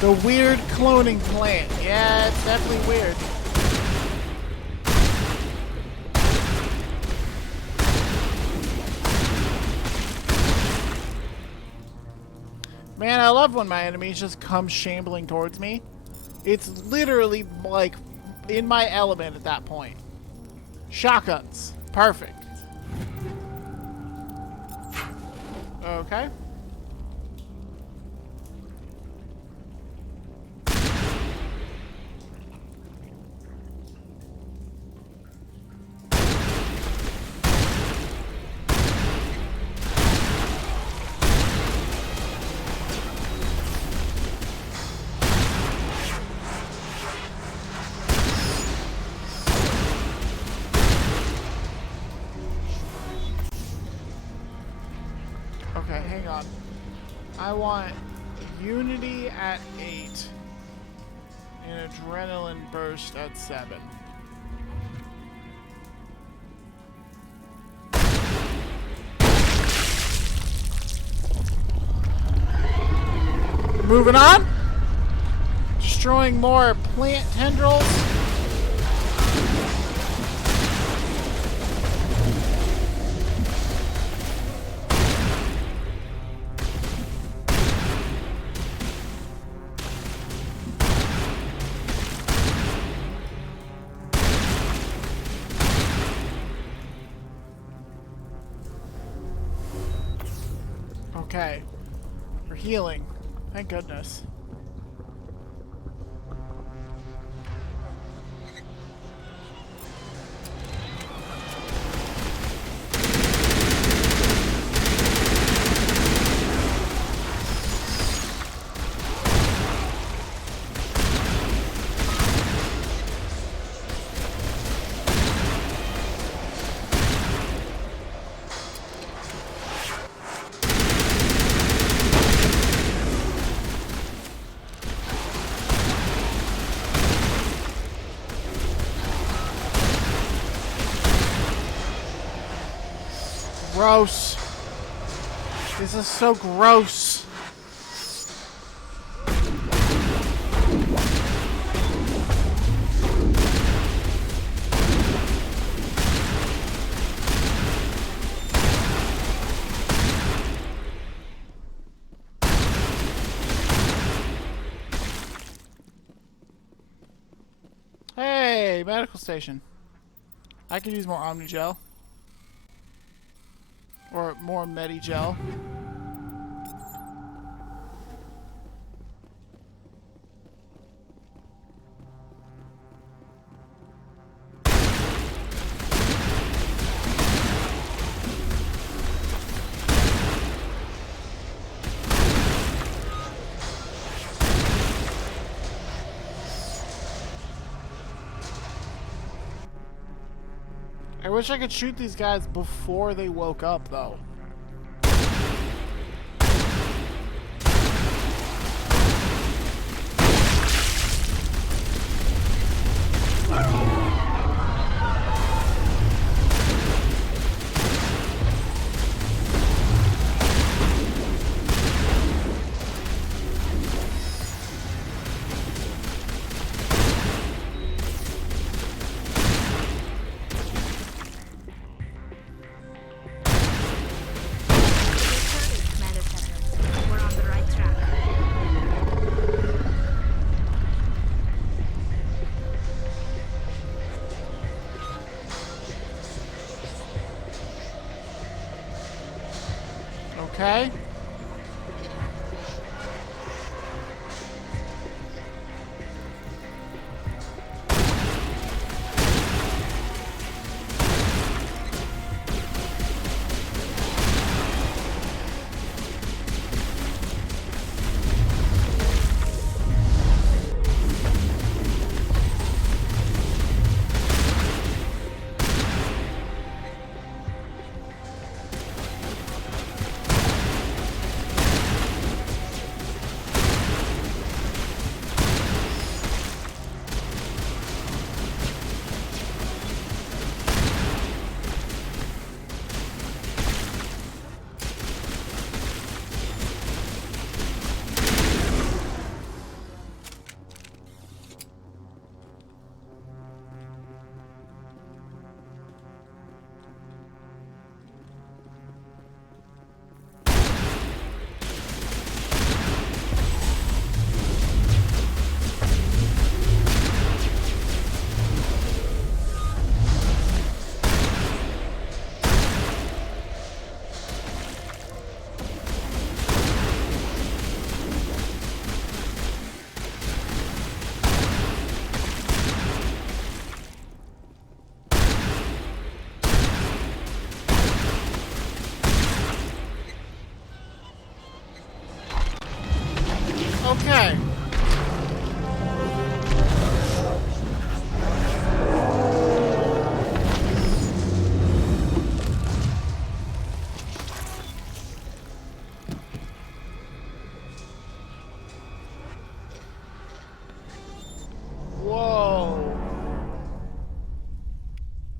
The weird cloning plant. Yeah, it's definitely weird. Man, I love when my enemies just come shambling towards me. It's literally like in my element at that point. Shotguns. Perfect. Okay. Okay, hang on. I want Unity at 8 and Adrenaline Burst at 7. Moving on. Destroying more plant tendrils. Okay. We're healing. Thank goodness. Gross. This is so gross. Hey, medical station. I could use more Omnigel. Or more Medigel. I wish I could shoot these guys before they woke up, though. Okay. Whoa.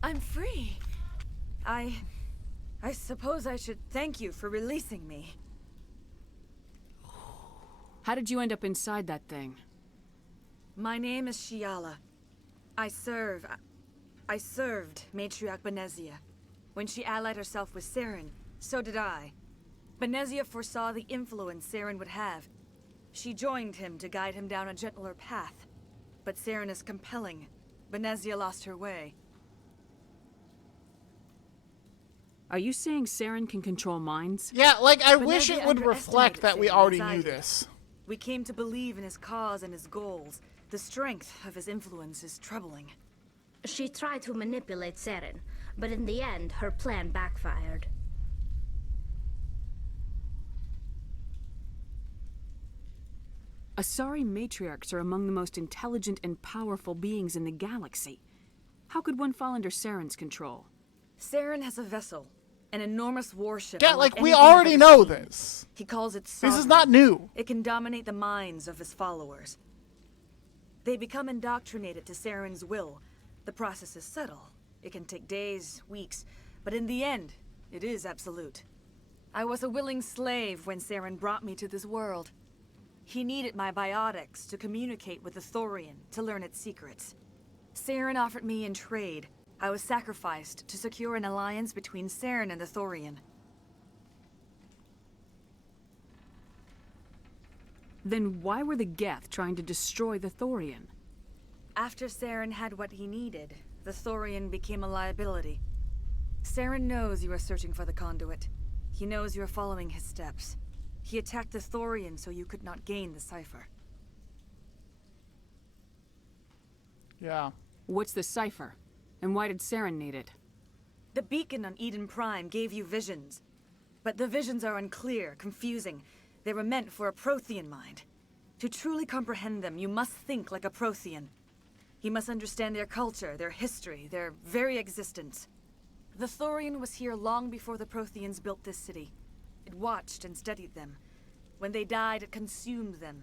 I'm free. I suppose I should thank you for releasing me. How did you end up inside that thing? My name is Shiala. I served Matriarch Benezia. When she allied herself with Saren, so did I. Benezia foresaw the influence Saren would have. She joined him to guide him down a gentler path. But Saren is compelling. Benezia lost her way. Are you saying Saren can control minds? Yeah, like, I Benezia wish it would reflect underestimated that we Saren already as I knew did. this. We came to believe in his cause and his goals. The strength of his influence is troubling. She tried to manipulate Saren, but in the end, her plan backfired. Asari matriarchs are among the most intelligent and powerful beings in the galaxy. How could one fall under Saren's control? Saren has a vessel, an enormous warship. Yeah, unlike like, we anything I've already ever know seen. this. He calls it This is Sovereign. not new. It can dominate the minds of his followers. They become indoctrinated to Saren's will. The process is subtle. It can take days, weeks, but in the end, it is absolute. I was a willing slave when Saren brought me to this world. He needed my biotics to communicate with the Thorian, to learn its secrets. Saren offered me in trade. I was sacrificed to secure an alliance between Saren and the Thorian. Then why were the Geth trying to destroy the Thorian? After Saren had what he needed, the Thorian became a liability. Saren knows you are searching for the conduit. He knows you are following his steps. He attacked the Thorian so you could not gain the cipher. Yeah. What's the cipher? And why did Saren need it? The beacon on Eden Prime gave you visions. But the visions are unclear, confusing. They were meant for a Prothean mind. To truly comprehend them, you must think like a Prothean. You must understand their culture, their history, their very existence. The Thorian was here long before the Protheans built this city. It watched and studied them. When they died, it consumed them.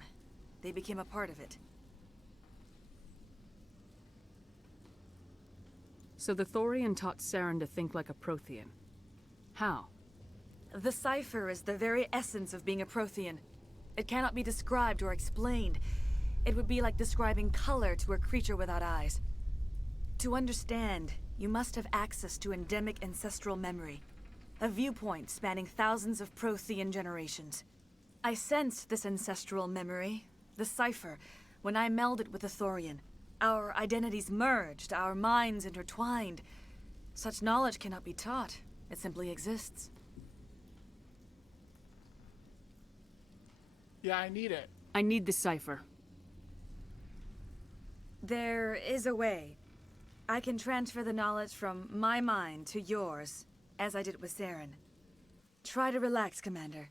They became a part of it. So the Thorian taught Saren to think like a Prothean. How? The cipher is the very essence of being a Prothean. It cannot be described or explained. It would be like describing color to a creature without eyes. To understand, you must have access to endemic ancestral memory. A viewpoint spanning thousands of Prothean generations. I sensed this ancestral memory, the cipher, when I melded with the Thorian. Our identities merged, our minds intertwined. Such knowledge cannot be taught. It simply exists. Yeah, I need it. I need the cipher. There is a way. I can transfer the knowledge from my mind to yours, as I did with Saren. Try to relax, Commander.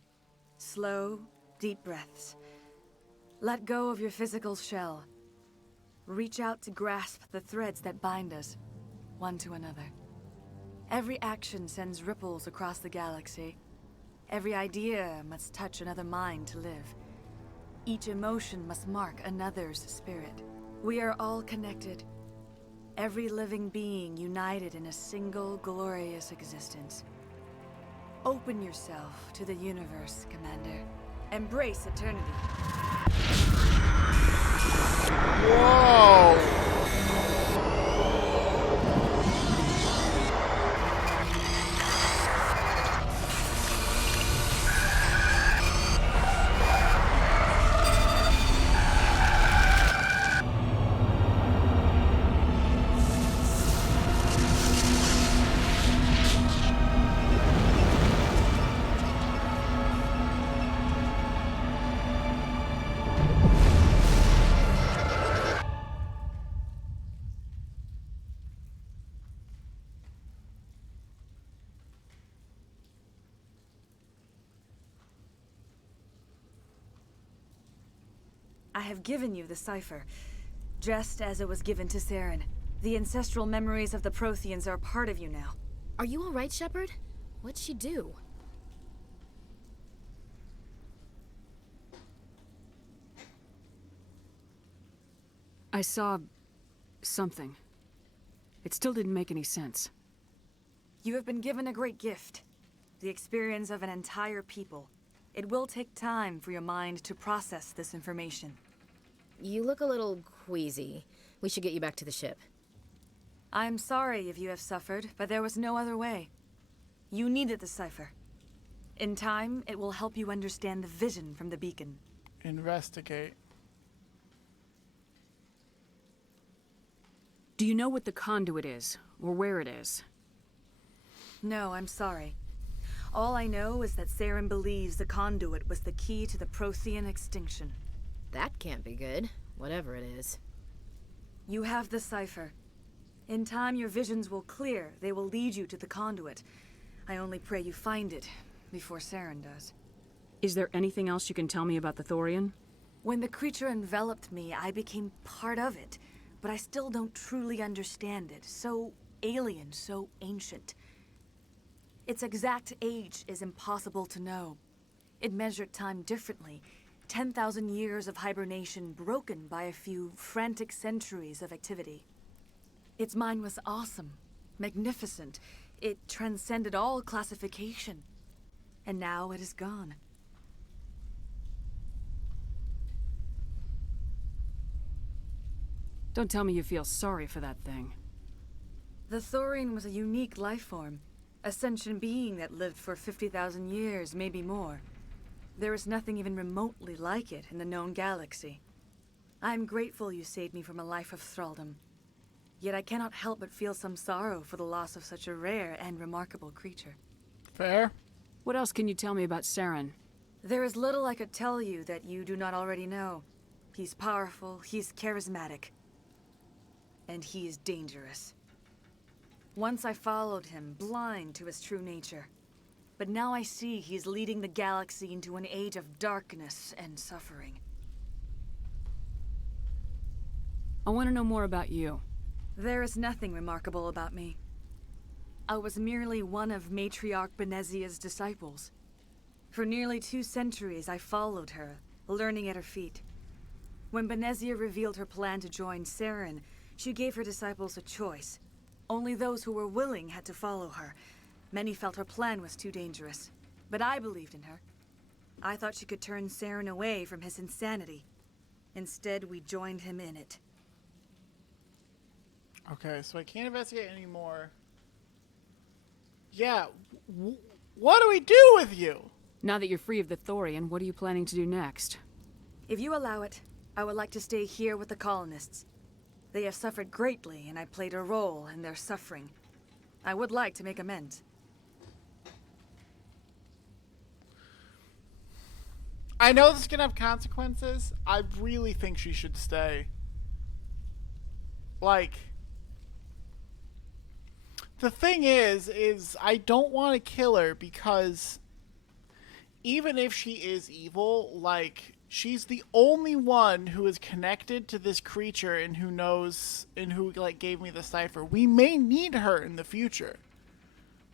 Slow, deep breaths. Let go of your physical shell. Reach out to grasp the threads that bind us, one to another. Every action sends ripples across the galaxy. Every idea must touch another mind to live. Each emotion must mark another's spirit. We are all connected. Every living being united in a single glorious existence. Open yourself to the universe, Commander. Embrace eternity. Whoa! I have given you the cipher, just as it was given to Saren. The ancestral memories of the Protheans are part of you now. Are you all right, Shepard? What'd she do? I saw something. It still didn't make any sense. You have been given a great gift. The experience of an entire people. It will take time for your mind to process this information. You look a little queasy. We should get you back to the ship. I'm sorry if you have suffered, but there was no other way. You needed the cipher. In time, it will help you understand the vision from the beacon. Investigate. Do you know what the conduit is, or where it is? No, I'm sorry. All I know is that Saren believes the conduit was the key to the Prothean extinction. That can't be good, whatever it is. You have the cipher. In time, your visions will clear. They will lead you to the conduit. I only pray you find it before Saren does. Is there anything else you can tell me about the Thorian? When the creature enveloped me, I became part of it, but I still don't truly understand it. So alien, so ancient. Its exact age is impossible to know. It measured time differently. 10,000 years of hibernation broken by a few frantic centuries of activity. Its mind was awesome, magnificent. It transcended all classification. And now it is gone. Don't tell me you feel sorry for that thing. The Thorian was a unique life form. A sentient being that lived for 50,000 years, maybe more. There is nothing even remotely like it in the known galaxy. I am grateful you saved me from a life of thraldom. Yet I cannot help but feel some sorrow for the loss of such a rare and remarkable creature. Fair. What else can you tell me about Saren? There is little I could tell you that you do not already know. He's powerful, he's charismatic. And he is dangerous. Once I followed him, blind to his true nature. But now I see he's leading the galaxy into an age of darkness and suffering. I want to know more about you. There is nothing remarkable about me. I was merely one of Matriarch Benezia's disciples. For nearly 2 centuries I followed her, learning at her feet. When Benezia revealed her plan to join Saren, she gave her disciples a choice. Only those who were willing had to follow her. Many felt her plan was too dangerous, but I believed in her. I thought she could turn Saren away from his insanity. Instead, we joined him in it. Okay, so I can't investigate anymore. Yeah, what do we do with you? Now that you're free of the Thorian, what are you planning to do next? If you allow it, I would like to stay here with the colonists. They have suffered greatly, and I played a role in their suffering. I would like to make amends. I know this is gonna have consequences. I really think she should stay. Like, the thing is I don't want to kill her because even if she is evil, like, she's the only one who is connected to this creature and who knows and who, like, gave me the cipher. We may need her in the future.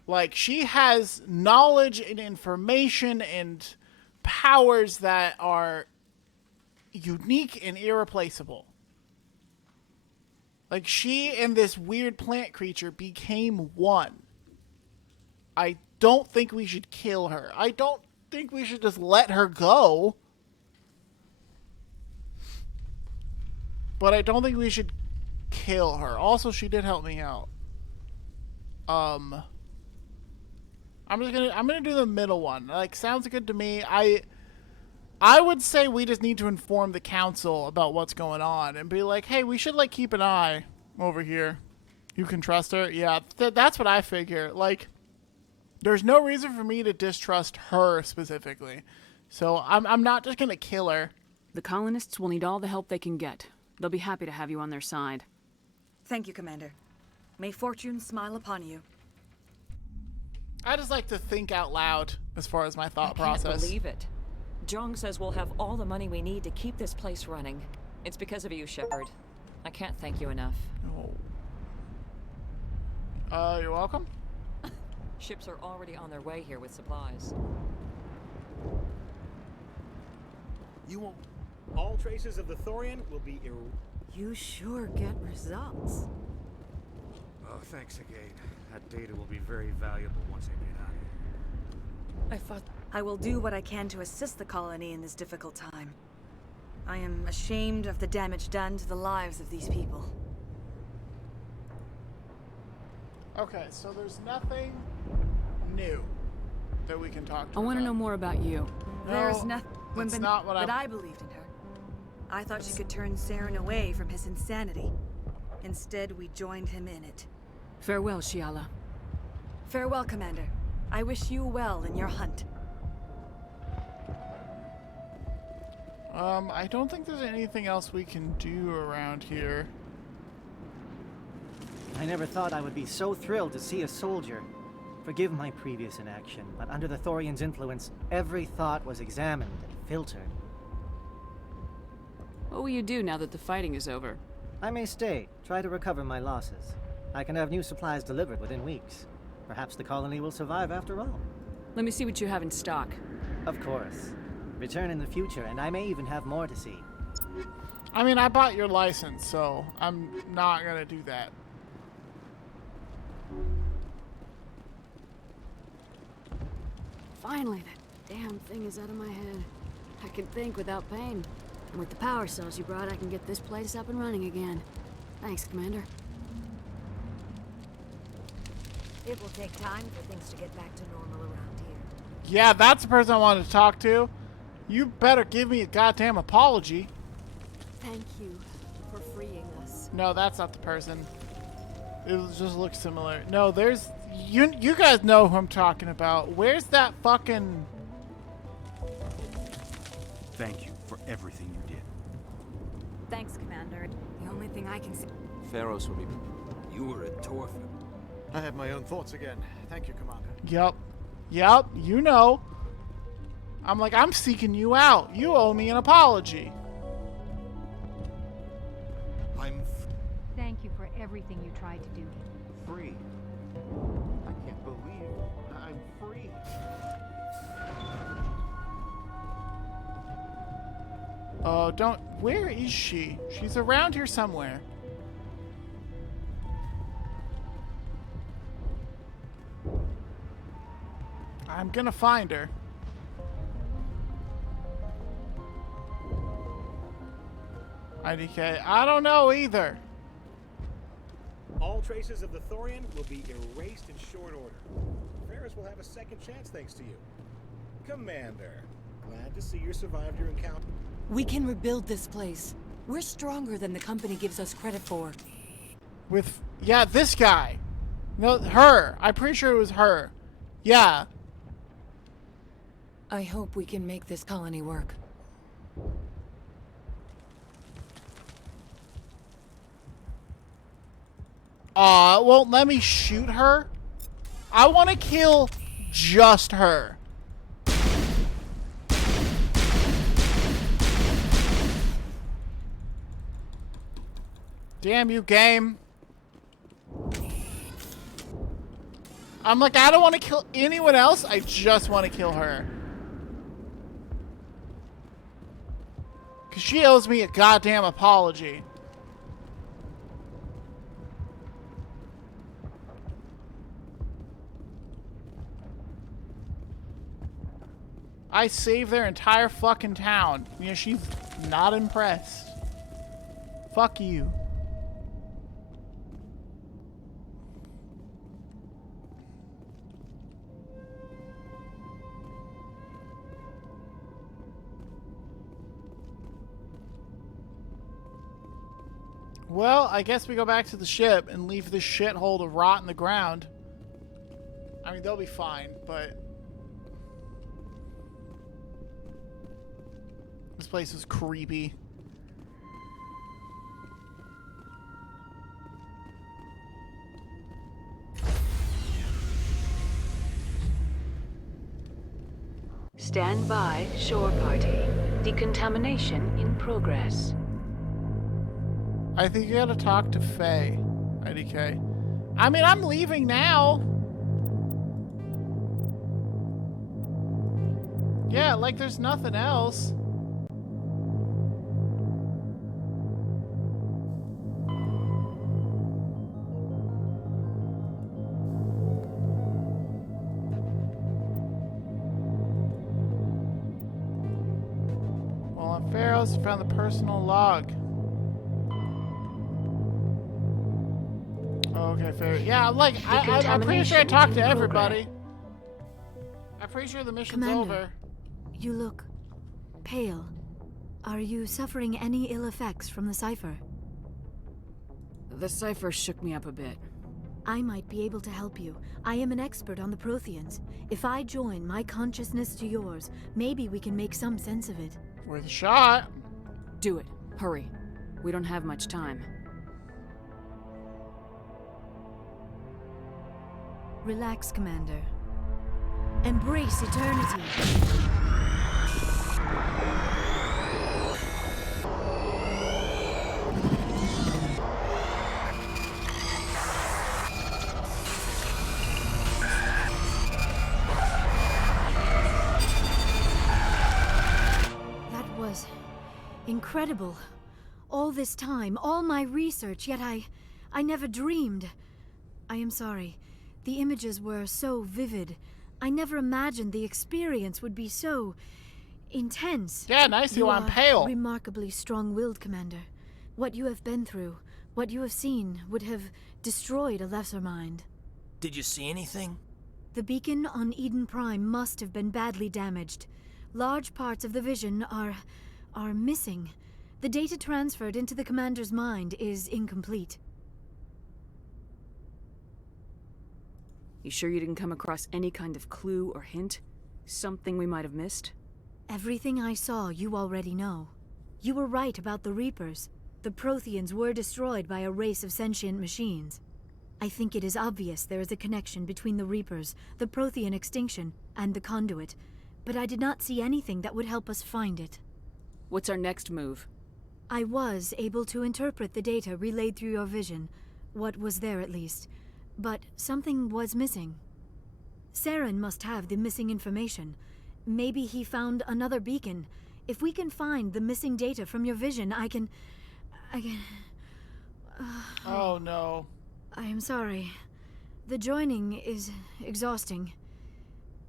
Like, she has knowledge and information and powers that are unique and irreplaceable. Like, she and this weird plant creature became one. I don't think we should kill her. I don't think we should just let her go. But I don't think we should kill her. Also, she did help me out. I'm gonna do the middle one. Like, sounds good to me. I would say we just need to inform the council about what's going on and be like, hey, we should, like, keep an eye over here. You can trust her? Yeah, that's what I figure. Like, there's no reason for me to distrust her specifically. So I'm not just gonna kill her. The colonists will need all the help they can get. They'll be happy to have you on their side. Thank you, Commander. May fortune smile upon you. I just like to think out loud as far as my thought process. I can't believe it. Jong says we'll have all the money we need to keep this place running. It's because of you, Shepard. I can't thank you enough. You're welcome. Ships are already on their way here with supplies. You won't. All traces of the Thorian will be You sure get results. Oh, thanks again. That data will be very valuable once I get out of here. I thought I will do what I can to assist the colony in this difficult time. I am ashamed of the damage done to the lives of these people. Okay, so there's nothing new that we can talk to. I want to know more about you. There's nothing that's not what but I believed in her. I thought she could turn Saren away from his insanity. Instead, we joined him in it. Farewell, Shiala. Farewell, Commander. I wish you well in your hunt. I don't think there's anything else we can do around here. I never thought I would be so thrilled to see a soldier. Forgive my previous inaction, but under the Thorian's influence, every thought was examined and filtered. What will you do now that the fighting is over? I may stay, try to recover my losses. I can have new supplies delivered within weeks. Perhaps the colony will survive after all. Let me see what you have in stock. Of course. Return in the future, and I may even have more to see. I mean, I bought your license, so I'm not gonna do that. Finally, that damn thing is out of my head. I can think without pain. And with the power cells you brought, I can get this place up and running again. Thanks, Commander. It will take time for things to get back to normal around here. Yeah, that's the person I wanted to talk to. You better give me a goddamn apology. Thank you for freeing us. No, that's not the person. It just looks similar. No, there's... You guys know who I'm talking about. Where's that fucking... Thank you for everything you did. Thanks, Commander. The only thing I can see... Pharaohs will be... You were at Torfin. I have my own thoughts again. Thank you, Commander. Yep. Yep, you know. I'm like, I'm seeking you out. You owe me an apology. Thank you for everything you tried to do. Free. I can't believe I'm free. Oh, don't... Where is she? She's around here somewhere. I'm gonna find her. IDK. I don't know either. All traces of the Thorian will be erased in short order. Ferris will have a second chance thanks to you. Commander, glad to see you survived your encounter. We can rebuild this place. We're stronger than the company gives us credit for. With... Yeah, this guy. No, her. I'm pretty sure it was her. Yeah. I hope we can make this colony work. It won't let me shoot her? I want to kill just her. Damn you, game. I'm like, I don't want to kill anyone else. I just want to kill her. Because she owes me a goddamn apology. I saved their entire fucking town. You know, she's not impressed. Fuck you. Well, I guess we go back to the ship and leave this shithole to rot in the ground. I mean, they'll be fine, but... This place is creepy. Stand by, shore party. Decontamination in progress. I think you gotta talk to Faye. IDK. I mean, I'm leaving now. Yeah, like there's nothing else. Well, on Pharaoh's found the personal log. Okay, fair. Yeah, like, I'm pretty sure I talked to everybody. I'm pretty sure the mission's Commander, over. you look pale. Are you suffering any ill effects from the cipher? The cipher shook me up a bit. I might be able to help you. I am an expert on the Protheans. If I join my consciousness to yours, maybe we can make some sense of it. Worth a shot. Do it. Hurry. We don't have much time. Relax, Commander. Embrace eternity. That was incredible. All this time, all my research, yet I never dreamed. I am sorry. The images were so vivid. I never imagined the experience would be so intense. Yeah, nice you I'm pale. Remarkably strong-willed, Commander. What you have been through, what you have seen, would have destroyed a lesser mind. Did you see anything? The beacon on Eden Prime must have been badly damaged. Large parts of the vision are missing. The data transferred into the Commander's mind is incomplete. You sure you didn't come across any kind of clue or hint? Something we might have missed? Everything I saw, you already know. You were right about the Reapers. The Protheans were destroyed by a race of sentient machines. I think it is obvious there is a connection between the Reapers, the Prothean extinction, and the Conduit, but I did not see anything that would help us find it. What's our next move? I was able to interpret the data relayed through your vision, what was there at least, but something was missing. Saren must have the missing information. Maybe he found another beacon. If we can find the missing data from your vision, I can... Oh no. I am sorry. The joining is exhausting.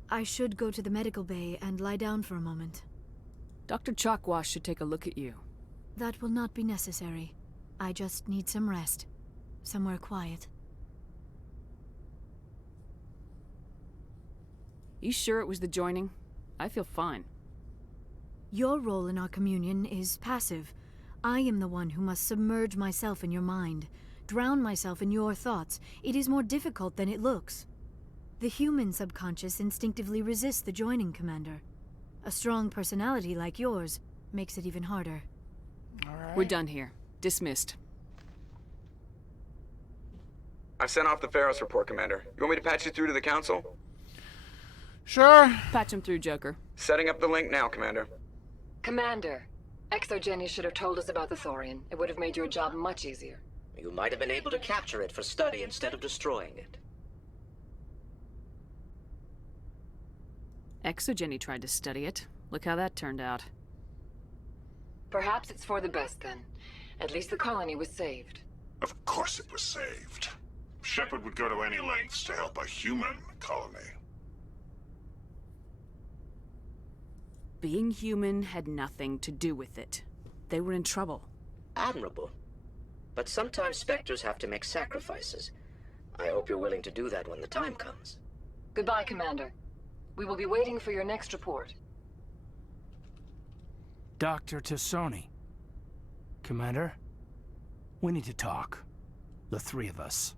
I should go to the medical bay and lie down for a moment. Dr. Chalkwash should take a look at you. That will not be necessary. I just need some rest. Somewhere quiet. You sure it was the joining? I feel fine. Your role in our communion is passive. I am the one who must submerge myself in your mind, drown myself in your thoughts. It is more difficult than it looks. The human subconscious instinctively resists the joining, Commander. A strong personality like yours makes it even harder. All right. We're done here. Dismissed. I've sent off the Pharos report, Commander. You want me to patch you through to the Council? Sure. Patch him through, Joker. Setting up the link now, Commander. Commander, ExoGeni should have told us about the Thorian. It would have made your job much easier. You might have been able to capture it for study instead of destroying it. ExoGeni tried to study it. Look how that turned out. Perhaps it's for the best then. At least the colony was saved. Of course it was saved. Shepard would go to any lengths to help a human colony. Being human had nothing to do with it. They were in trouble. Admirable. But sometimes Spectres have to make sacrifices. I hope you're willing to do that when the time comes. Goodbye, Commander. We will be waiting for your next report. Dr. Tassoni. Commander, we need to talk. The three of us.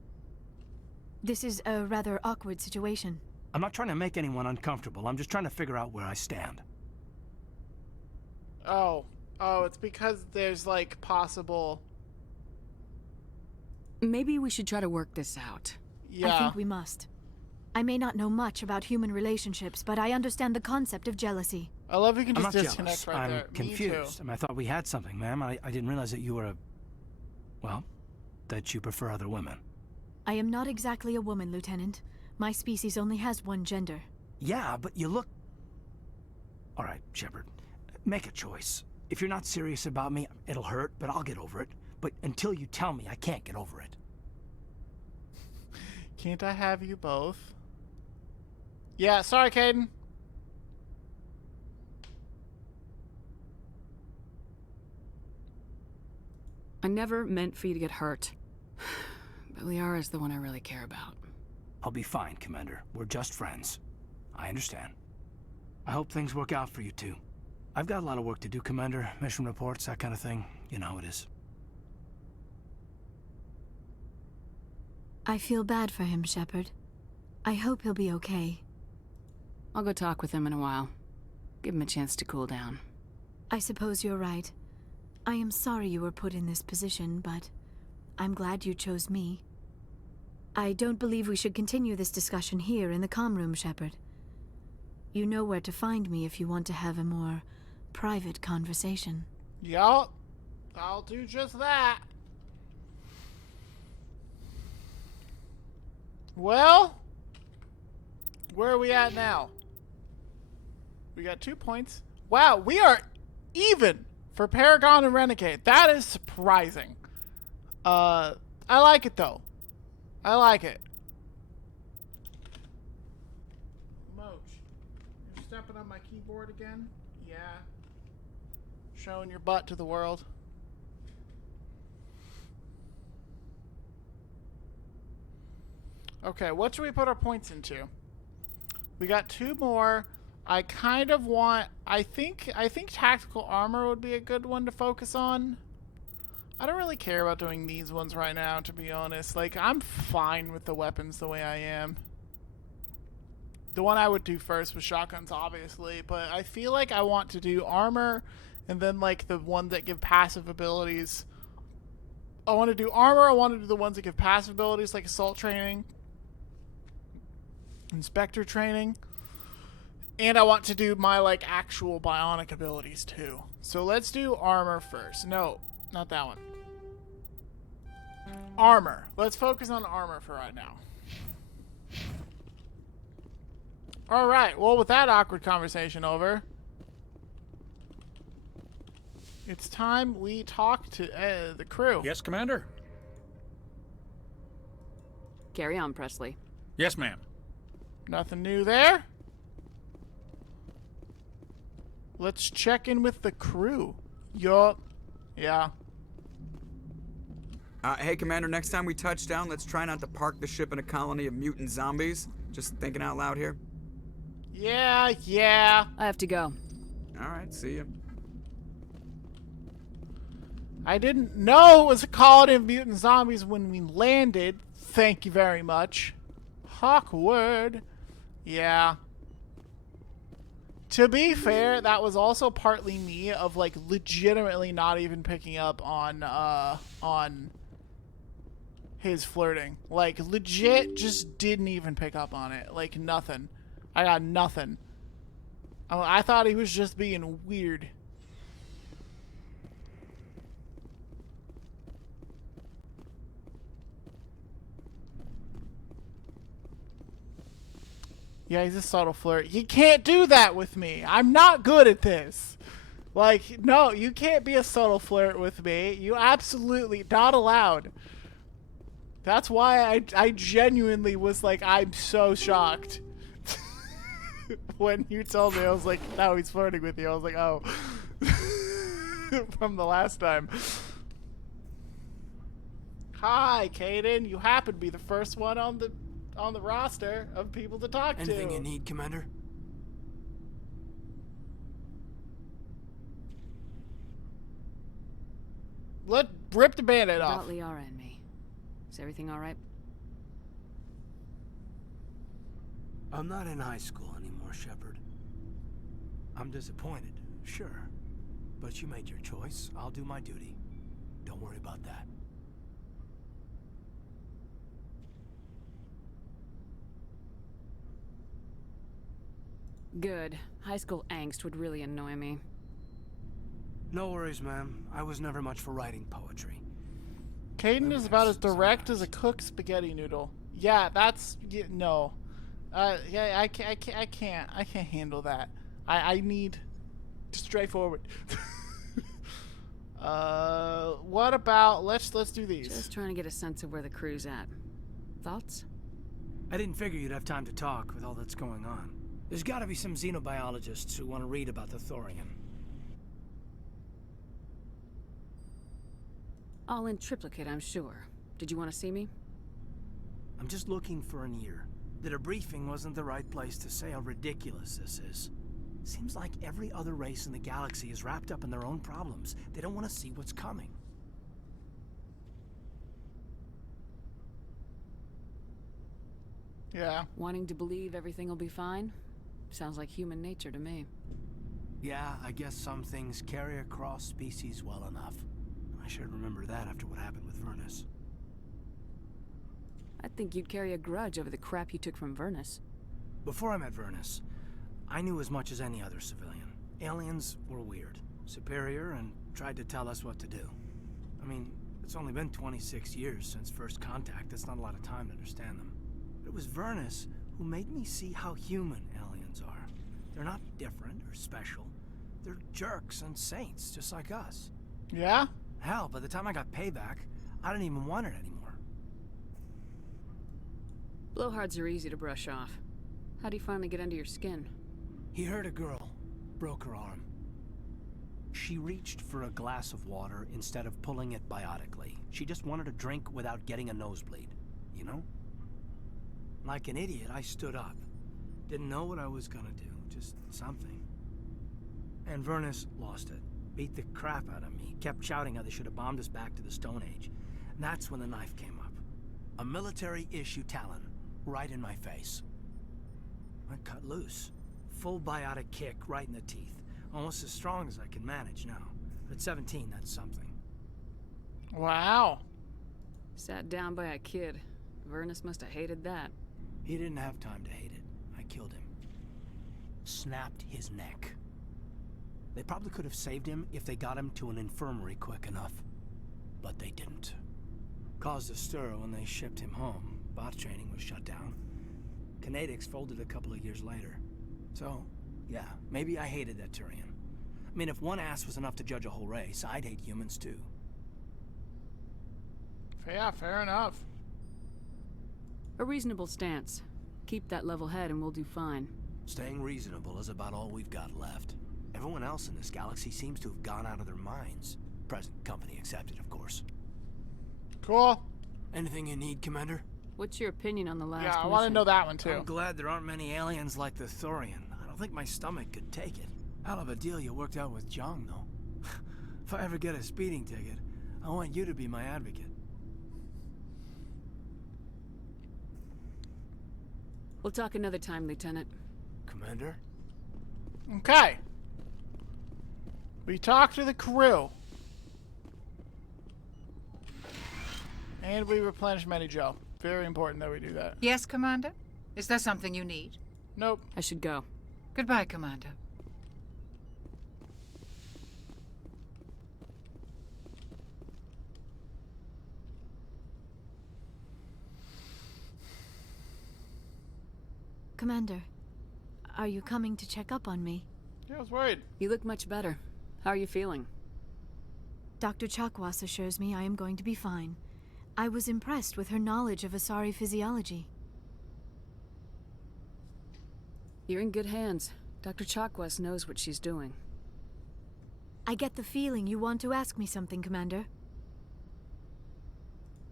This is a rather awkward situation. I'm not trying to make anyone uncomfortable. I'm just trying to figure out where I stand. Oh, it's because there's like possible... Maybe we should try to work this out. Yeah. I think we must. I may not know much about human relationships, but I understand the concept of jealousy. I love you can I'm just not disconnect jealous. right I'm there. confused. I thought we had something, ma'am. I didn't realize that you were a... Well, that you prefer other women. I am not exactly a woman, Lieutenant. My species only has one gender. Yeah, but you look... All right, Shepard. Make a choice. If you're not serious about me, it'll hurt, but I'll get over it. But until you tell me, I can't get over it. Can't I have you both? Yeah, sorry, Kaidan. I never meant for you to get hurt. But Liara's the one I really care about. I'll be fine, Commander. We're just friends. I understand. I hope things work out for you two. I've got a lot of work to do, Commander. Mission reports, that kind of thing. You know how it is. I feel bad for him, Shepard. I hope he'll be okay. I'll go talk with him in a while. Give him a chance to cool down. I suppose you're right. I am sorry you were put in this position, but I'm glad you chose me. I don't believe we should continue this discussion here in the comm room, Shepard. You know where to find me if you want to have a more private conversation. Yup. I'll do just that. Well, where are we at now? We got 2 points. Wow, we are even for Paragon and Renegade. That is surprising. I like it though. I like it. Moch, you're stepping on my keyboard again? Yeah. Showing your butt to the world. Okay, what should we put our points into? We got 2 more. I kind of want... I think tactical armor would be a good one to focus on. I don't really care about doing these ones right now, to be honest. Like, I'm fine with the weapons the way I am. The one I would do first was shotguns, obviously, but I feel like I want to do armor, and then, like, the ones that give passive abilities. I want to do armor, I want to do the ones that give passive abilities, like assault training, inspector training, and I want to do my, like, actual bionic abilities, too. So let's do armor first. No, not that one. Armor. Let's focus on armor for right now. Alright, well, with that awkward conversation over, it's time we talk to the crew. Yes, Commander? Carry on, Presley. Yes, ma'am. Nothing new there? Let's check in with the crew. Yup. Yeah. Hey, Commander, next time we touch down, let's try not to park the ship in a colony of mutant zombies. Just thinking out loud here. Yeah. I have to go. All right, see ya. I didn't know it was a colony of mutant zombies when we landed. Thank you very much. Awkward. Yeah. To be fair, that was also partly me of, like, legitimately not even picking up on his flirting. Like, legit just didn't even pick up on it. Like, nothing. I got nothing. I thought he was just being weird. Yeah, he's a subtle flirt. You can't do that with me. I'm not good at this. Like, no, you can't be a subtle flirt with me. You absolutely not allowed. That's why I genuinely was like, I'm so shocked. When you told me, I was like, no, he's flirting with you. I was like, oh. From the last time. Hi, Kaidan. You happen to be the first one on the roster of people to talk to. Anything you need, Commander? Rip the Band-Aid off. About Liara and me. Is everything all right? I'm not in high school anymore, Shepard. I'm disappointed, sure. But you made your choice. I'll do my duty. Don't worry about that. Good. High school angst would really annoy me. No worries, ma'am. I was never much for writing poetry. Caden is about as direct as a cooked spaghetti noodle. Yeah, that's no. Yeah, I can't handle that. I need straightforward. What about let's do these. Just trying to get a sense of where the crew's at. Thoughts? I didn't figure you'd have time to talk with all that's going on. There's got to be some xenobiologists who want to read about the Thorian. All in triplicate, I'm sure. Did you want to see me? I'm just looking for an ear. The debriefing wasn't the right place to say how ridiculous this is. Seems like every other race in the galaxy is wrapped up in their own problems. They don't want to see what's coming. Yeah. Wanting to believe everything will be fine? Sounds like human nature to me. Yeah, I guess some things carry across species well enough. I should remember that after what happened with Vernus. I think you'd carry a grudge over the crap you took from Vernus. Before I met Vernus, I knew as much as any other civilian. Aliens were weird, superior, and tried to tell us what to do. I mean, it's only been 26 years since first contact. That's not a lot of time to understand them. But it was Vernus who made me see how human aliens are. They're not different or special. They're jerks and saints, just like us. Yeah? Hell, by the time I got payback, I didn't even want it anymore. Blowhards are easy to brush off. How'd he finally get under your skin? He hurt a girl, broke her arm. She reached for a glass of water instead of pulling it biotically. She just wanted a drink without getting a nosebleed, you know? Like an idiot, I stood up. Didn't know what I was gonna do, just something. And Vernus lost it. Beat the crap out of me. Kept shouting how they should have bombed us back to the Stone Age. And that's when the knife came up. A military-issue Talon, right in my face. I cut loose. Full biotic kick right in the teeth. Almost as strong as I can manage now. At 17, that's something. Wow. Sat down by a kid. Vernus must have hated that. He didn't have time to hate it. I killed him. Snapped his neck. They probably could have saved him if they got him to an infirmary quick enough. But they didn't. Caused a stir when they shipped him home. Bot training was shut down. Kinetics folded a couple of years later. So, yeah, maybe I hated that Turian. I mean, if one ass was enough to judge a whole race, I'd hate humans too. Yeah, fair enough. A reasonable stance. Keep that level head and we'll do fine. Staying reasonable is about all we've got left. Everyone else in this galaxy seems to have gone out of their minds. Present company accepted, of course. Cool. Anything you need, Commander? What's your opinion on the last Yeah, I want to know that one too. I'm glad there aren't many aliens like the Thorian. I don't think my stomach could take it. Hell of a deal you worked out with Jong, though. If I ever get a speeding ticket, I want you to be my advocate. We'll talk another time, Lieutenant. Commander? Okay. We talk to the crew. And we replenish Medi-Joe. Very important that we do that. Yes, Commander? Is there something you need? Nope. I should go. Goodbye, Commander. Commander, are you coming to check up on me? Yeah, I was worried. You look much better. How are you feeling? Dr. Chakwas assures me I am going to be fine. I was impressed with her knowledge of Asari physiology. You're in good hands. Dr. Chakwas knows what she's doing. I get the feeling you want to ask me something, Commander.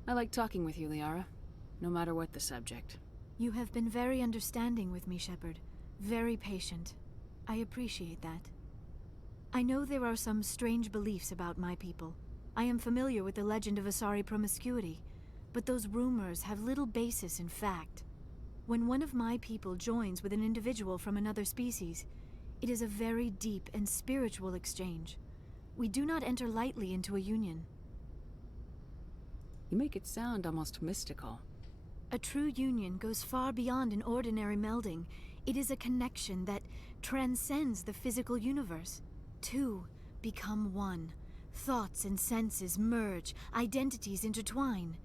I like talking with you, Liara. No matter what the subject. You have been very understanding with me, Shepard. Very patient. I appreciate that. I know there are some strange beliefs about my people. I am familiar with the legend of Asari promiscuity, but those rumors have little basis in fact. When one of my people joins with an individual from another species, it is a very deep and spiritual exchange. We do not enter lightly into a union. You make it sound almost mystical. A true union goes far beyond an ordinary melding. It is a connection that transcends the physical universe. Two become one. Thoughts and senses merge, identities intertwine.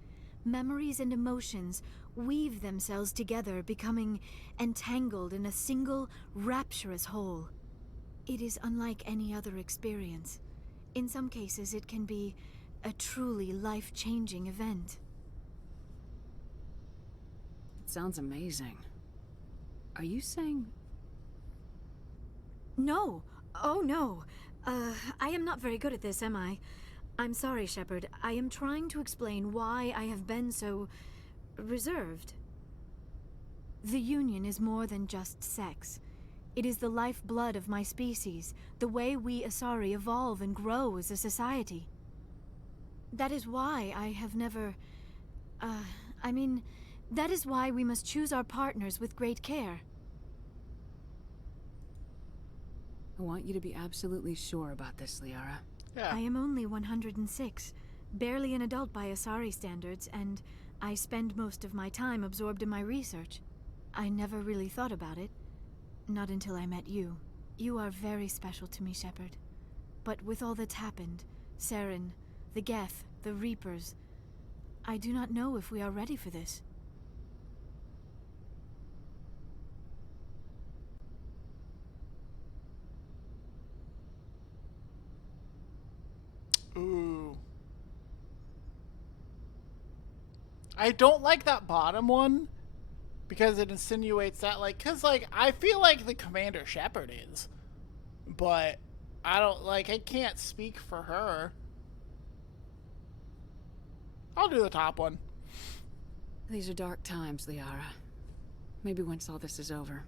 Memories and emotions weave themselves together, becoming entangled in a single, rapturous whole. It is unlike any other experience. In some cases, it can be a truly life-changing event. It sounds amazing. Are you saying... No. Oh, no. I am not very good at this, am I? I'm sorry, Shepard. I am trying to explain why I have been so... reserved. The Union is more than just sex. It is the lifeblood of my species, the way we Asari evolve and grow as a society. That is why I have never... that is why we must choose our partners with great care. I want you to be absolutely sure about this, Liara. Yeah. I am only 106, barely an adult by Asari standards, and I spend most of my time absorbed in my research. I never really thought about it. Not until I met you. You are very special to me, Shepard. But with all that's happened, Saren, the Geth, the Reapers, I do not know if we are ready for this. Ooh. I don't like that bottom one because it insinuates that, like, because, like, I feel like the Commander Shepard is, but I don't, like, I can't speak for her. I'll do the top one. These are dark times, Liara. Maybe once all this is over.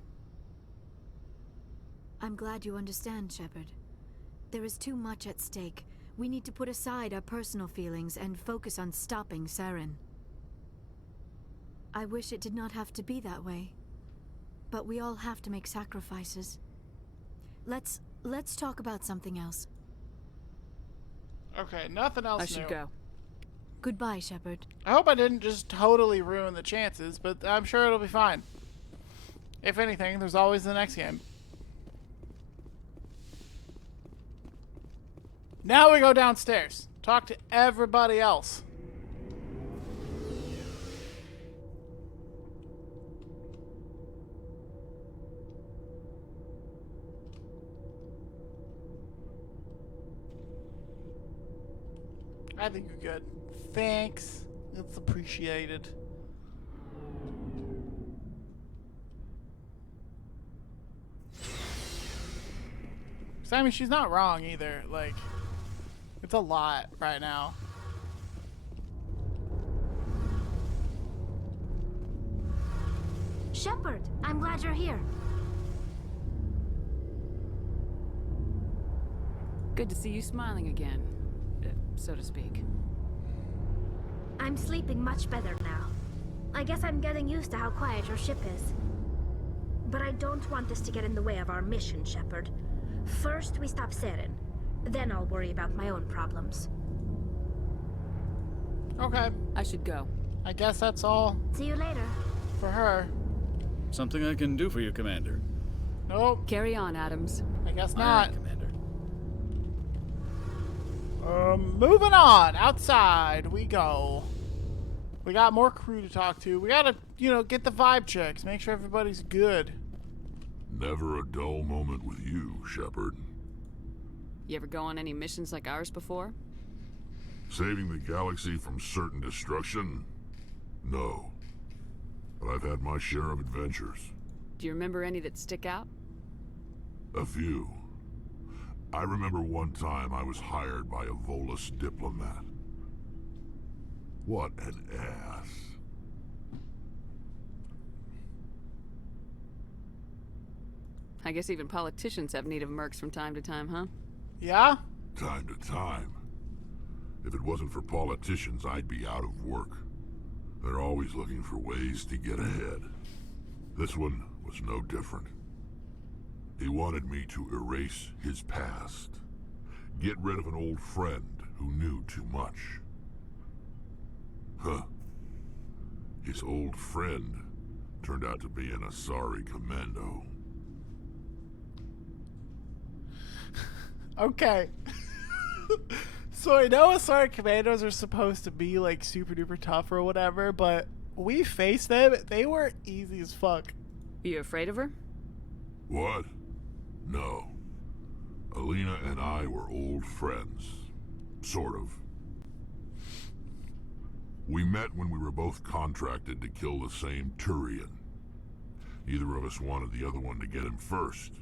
I'm glad you understand, Shepard. There is too much at stake. We need to put aside our personal feelings and focus on stopping Saren. I wish it did not have to be that way. But we all have to make sacrifices. Let's talk about something else. Okay, nothing else I should go. Goodbye, Shepard. I hope I didn't just totally ruin the chances, but I'm sure it'll be fine. If anything, there's always the next game. Now we go downstairs. Talk to everybody else. I think you're good. Thanks. It's appreciated. I mean, she's not wrong either. Like, it's a lot right now. Shepard, I'm glad you're here. Good to see you smiling again, so to speak. I'm sleeping much better now. I guess I'm getting used to how quiet your ship is. But I don't want this to get in the way of our mission, Shepard. First, we stop Saren. Then I'll worry about my own problems. Okay. I should go. I guess that's all. See you later. For her. Something I can do for you, Commander. Nope. Carry on, Adams. I guess Aye, not. Commander. Moving on. Outside we go. We got more crew to talk to. We gotta, get the vibe checks. Make sure everybody's good. Never a dull moment with you, Shepard. You ever go on any missions like ours before? Saving the galaxy from certain destruction? No. But I've had my share of adventures. Do you remember any that stick out? A few. I remember one time I was hired by a Volus diplomat. What an ass. I guess even politicians have need of mercs from time to time, huh? Yeah? Time to time. If it wasn't for politicians, I'd be out of work. They're always looking for ways to get ahead. This one was no different. He wanted me to erase his past. Get rid of an old friend who knew too much. Huh. His old friend turned out to be an Asari commando. Okay. So I know Asari commandos are supposed to be like super duper tough or whatever, but we faced them. They were easy as fuck. You afraid of her? What? No. Alina and I were old friends. Sort of. We met when we were both contracted to kill the same Turian. Neither of us wanted the other one to get him first.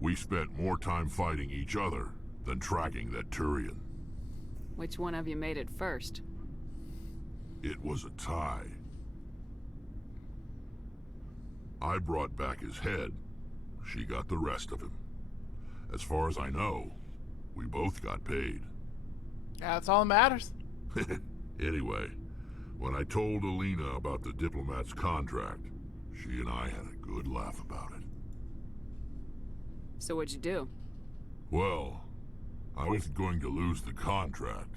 We spent more time fighting each other than tracking that Turian. Which one of you made it first? It was a tie. I brought back his head. She got the rest of him. As far as I know, we both got paid. Yeah, that's all that matters. Anyway, when I told Alina about the diplomat's contract, she and I had a good laugh about it. So what'd you do? Well, I wasn't going to lose the contract,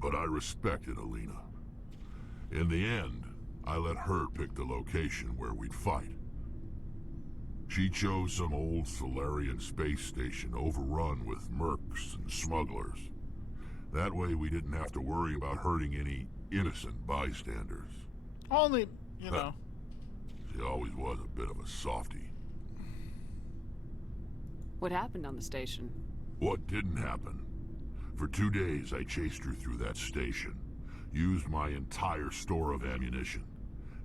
but I respected Alina. In the end, I let her pick the location where we'd fight. She chose some old Solarian space station overrun with mercs and smugglers. That way we didn't have to worry about hurting any innocent bystanders. Only, you know. She always was a bit of a softie. What happened on the station? What didn't happen? For 2 days I chased her through that station. Used my entire store of ammunition.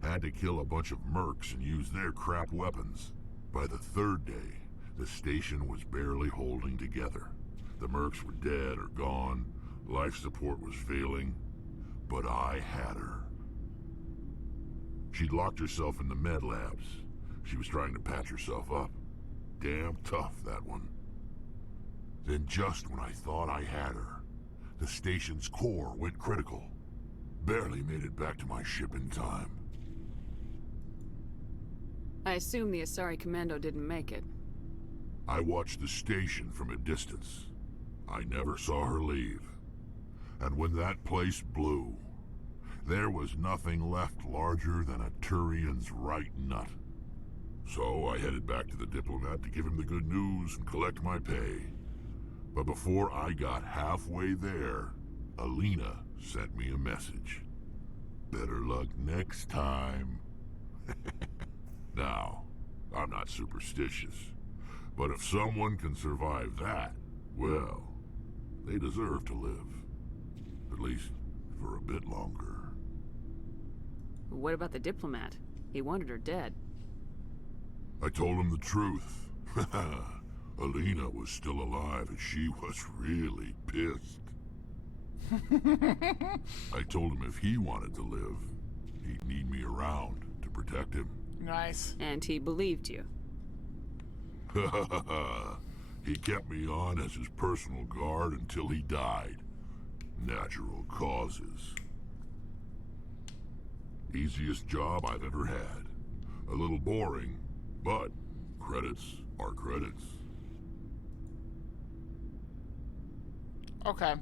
Had to kill a bunch of mercs and use their crap weapons. By the 3rd day, the station was barely holding together. The mercs were dead or gone. Life support was failing. But I had her. She'd locked herself in the med labs. She was trying to patch herself up. Damn tough, that one. Then just when I thought I had her, the station's core went critical. Barely made it back to my ship in time. I assume the Asari Commando didn't make it. I watched the station from a distance. I never saw her leave. And when that place blew, there was nothing left larger than a Turian's right nut. So I headed back to the diplomat to give him the good news and collect my pay. But before I got halfway there, Alina sent me a message. Better luck next time. Now, I'm not superstitious, but if someone can survive that, well, they deserve to live. At least for a bit longer. What about the diplomat? He wanted her dead. I told him the truth. Alina was still alive and she was really pissed. I told him if he wanted to live, he'd need me around to protect him. Nice. And he believed you. He kept me on as his personal guard until he died. Natural causes. Easiest job I've ever had. A little boring, but credits are credits. Okay.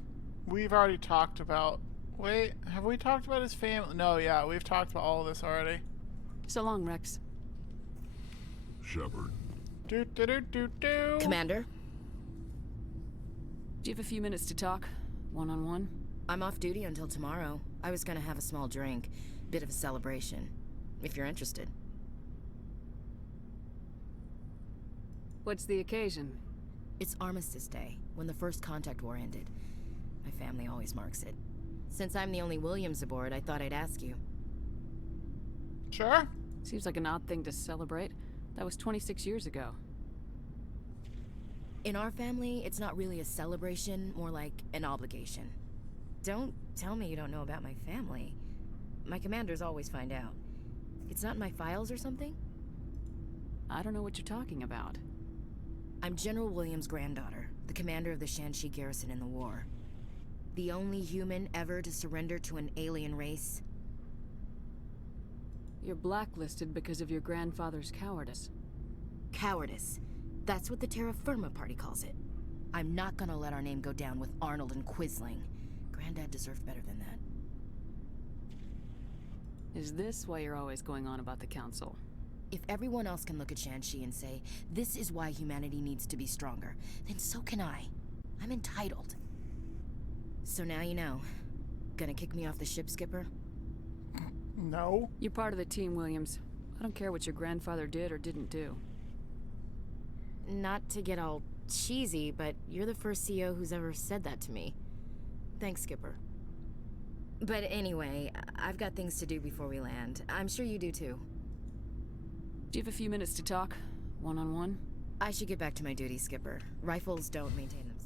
We've already talked about... Wait, have we talked about his family? No, yeah, we've talked about all of this already. So long, Rex. Shepard. Commander? Do you have a few minutes to talk? One-on-one? I'm off duty until tomorrow. I was gonna have a small drink. Bit of a celebration. If you're interested. What's the occasion? It's Armistice Day, when the First Contact War ended. My family always marks it. Since I'm the only Williams aboard, I thought I'd ask you. Sure. Seems like an odd thing to celebrate. That was 26 years ago. In our family, it's not really a celebration, more like an obligation. Don't tell me you don't know about my family. My commanders always find out. It's not in my files or something? I don't know what you're talking about. I'm General Williams' granddaughter, the commander of the Shanxi garrison in the war. The only human ever to surrender to an alien race. You're blacklisted because of your grandfather's cowardice. Cowardice. That's what the Terra Firma Party calls it. I'm not gonna let our name go down with Arnold and Quisling. Granddad deserved better than that. Is this why you're always going on about the council? If everyone else can look at Shanxi and say, this is why humanity needs to be stronger, then so can I. I'm entitled. So now you know. Gonna kick me off the ship, Skipper? No. You're part of the team, Williams. I don't care what your grandfather did or didn't do. Not to get all cheesy, but you're the first CEO who's ever said that to me. Thanks, Skipper. But anyway, I've got things to do before we land. I'm sure you do too. Do you have a few minutes to talk? One-on-one? I should get back to my duties, Skipper. Rifles don't maintain them.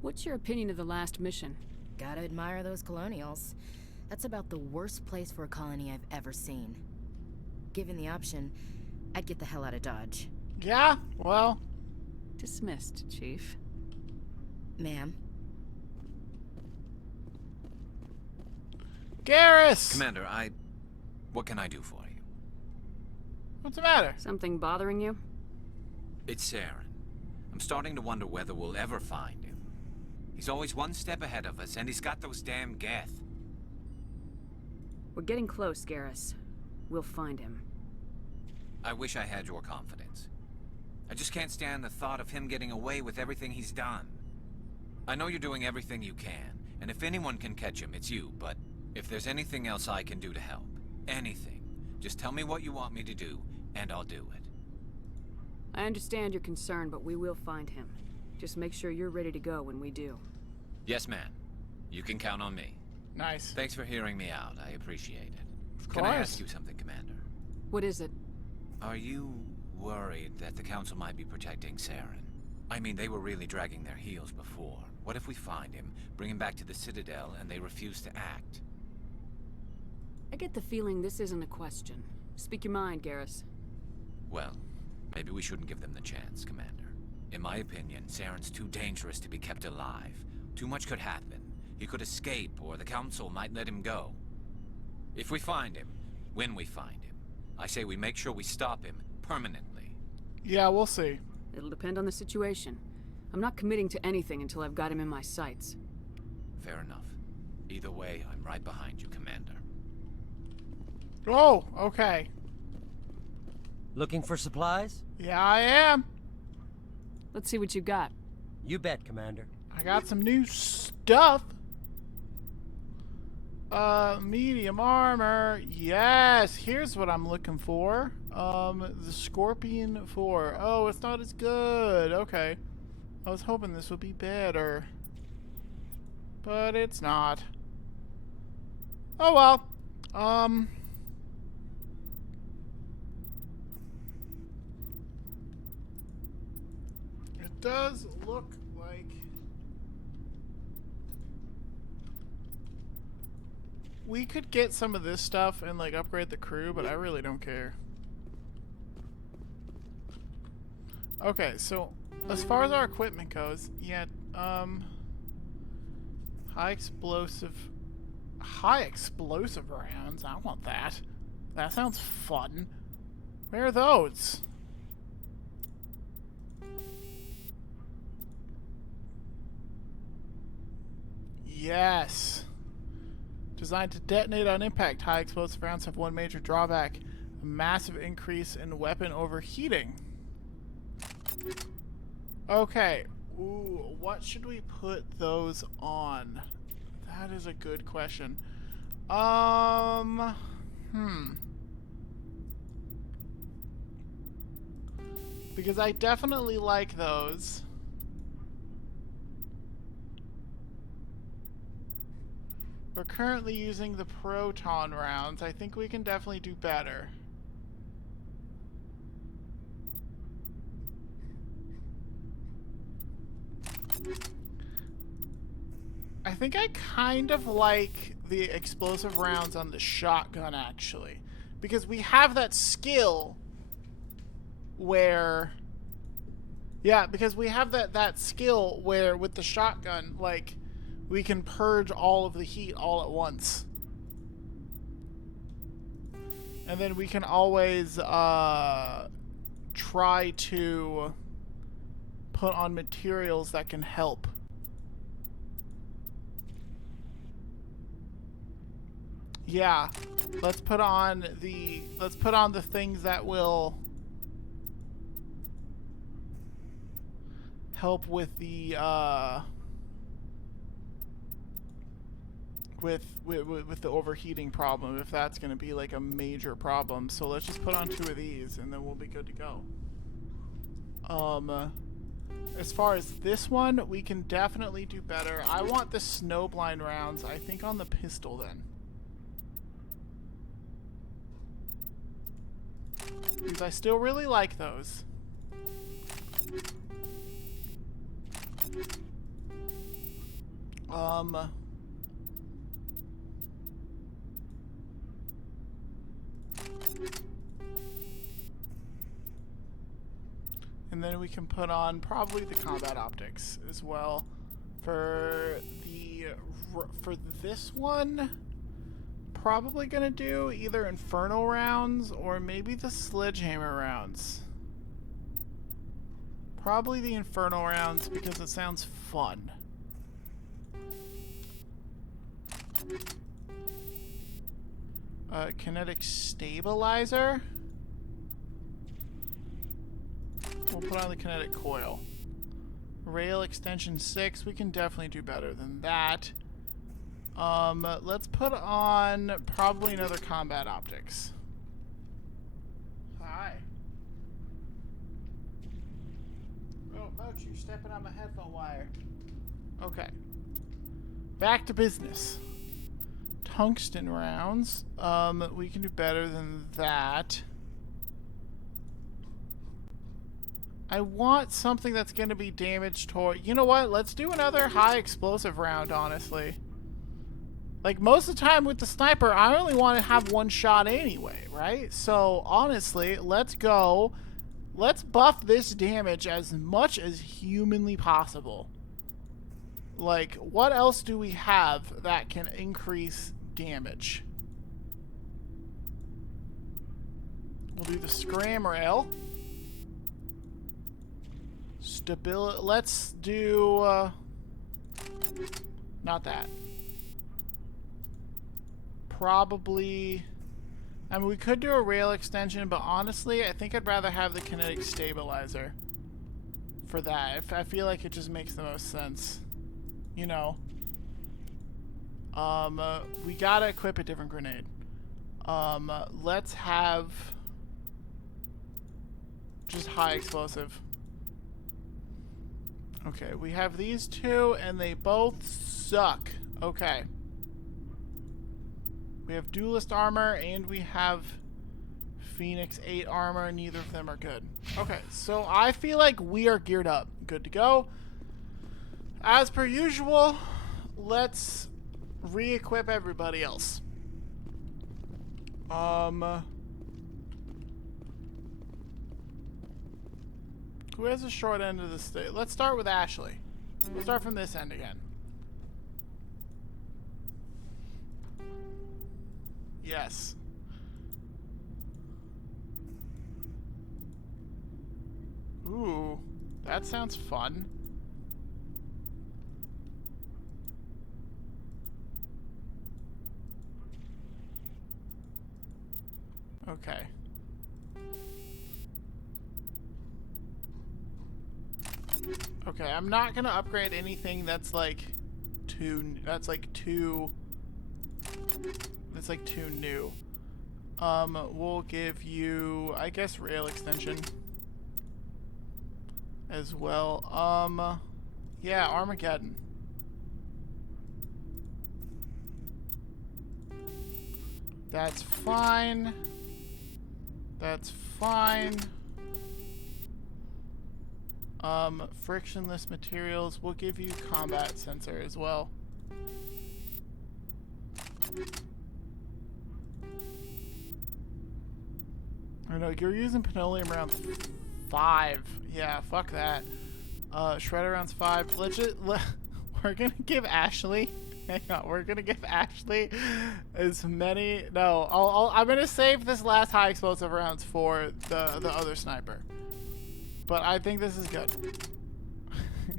What's your opinion of the last mission? Gotta admire those colonials. That's about the worst place for a colony I've ever seen. Given the option, I'd get the hell out of Dodge. Yeah, well... Dismissed, Chief. Ma'am? Garrus! Commander, what can I do for you? What's the matter? Something bothering you? It's Saren. I'm starting to wonder whether we'll ever find him. He's always one step ahead of us, and he's got those damn Geth. We're getting close, Garrus. We'll find him. I wish I had your confidence. I just can't stand the thought of him getting away with everything he's done. I know you're doing everything you can, and if anyone can catch him, it's you, but if there's anything else I can do to help, anything, just tell me what you want me to do, and I'll do it. I understand your concern, but we will find him. Just make sure you're ready to go when we do. Yes, ma'am. You can count on me. Nice. Thanks for hearing me out. I appreciate it. Of Can I course. ask you something, Commander? What is it? Are you worried that the Council might be protecting Saren? I mean, they were really dragging their heels before. What if we find him, bring him back to the Citadel, and they refuse to act? I get the feeling this isn't a question. Speak your mind, Garrus. Well, maybe we shouldn't give them the chance, Commander. In my opinion, Saren's too dangerous to be kept alive. Too much could happen. He could escape, or the Council might let him go. If we find him, when we find him, I say we make sure we stop him permanently. Yeah, we'll see. It'll depend on the situation. I'm not committing to anything until I've got him in my sights. Fair enough. Either way, I'm right behind you, Commander. Oh, okay. Looking for supplies? Yeah, I am. Let's see what you got. You bet, Commander. I got some new stuff. Medium armor. Yes, here's what I'm looking for. The Scorpion 4. Oh, it's not as good. Okay. I was hoping this would be better. But it's not. Oh well. It does look like we could get some of this stuff and like upgrade the crew, but I really don't care. Okay, so as far as our equipment goes, yeah, high explosive rounds. I want that. That sounds fun. Where are those? Yes. Designed to detonate on impact, high explosive rounds have one major drawback: a massive increase in weapon overheating. Okay. Ooh, what should we put those on? That is a good question. Because I definitely like those. We're currently using the proton rounds. I think we can definitely do better. I think I kind of like the explosive rounds on the shotgun, actually. Because we have that skill where... Yeah, because we have that skill where with the shotgun, like, we can purge all of the heat all at once. And then we can always try to put on materials that can help. Yeah, let's put on the things that will help with the with the overheating problem, if that's going to be like a major problem. So let's just put on 2 of these and then we'll be good to go. As far as this one, we can definitely do better. I want the snowblind rounds, I think, on the pistol then. Because I still really like those. And then we can put on probably the combat optics as well. For this one, probably gonna do either Infernal rounds or maybe the Sledgehammer rounds. Probably the Infernal rounds because it sounds fun. Kinetic Stabilizer. We'll put on the Kinetic Coil. Rail Extension 6, we can definitely do better than that. Let's put on probably another Combat Optics. Hi. Oh, Moch, you're stepping on my headphone wire. Okay. Back to business. Tungsten rounds. We can do better than that. I want something that's going to be damaged toward... You know what? Let's do another high explosive round, honestly. Like, most of the time with the sniper, I only want to have one shot anyway, right? So, honestly, let's go. Let's buff this damage as much as humanly possible. Like, what else do we have that can increase damage? We'll do the Scram Rail. Stability. Let's do not that. Probably. I mean, we could do a rail extension, but honestly, I think I'd rather have the Kinetic Stabilizer for that. I feel like it just makes the most sense. You know. We gotta equip a different grenade. Let's have just high explosive. Okay, we have these two, and they both suck. Okay. We have Duelist armor, and we have Phoenix 8 armor. Neither of them are good. Okay, so I feel like we are geared up. Good to go. As per usual, let's re-equip everybody else. Who has a short end of the stick? Let's start with Ashley. We'll start from this end again. Yes. Ooh, that sounds fun. Okay. Okay, I'm not gonna upgrade anything that's like too new. We'll give you, I guess, rail extension as well. Yeah, Armageddon. That's fine. That's fine. Frictionless materials. We'll give you combat sensor as well. I know you're using Penolium rounds 5. Yeah, fuck that. Shredder rounds 5. We're gonna give Ashley. Hang on, we're gonna give Ashley as many. No, I'm gonna save this last high explosive rounds for the other sniper. But I think this is good.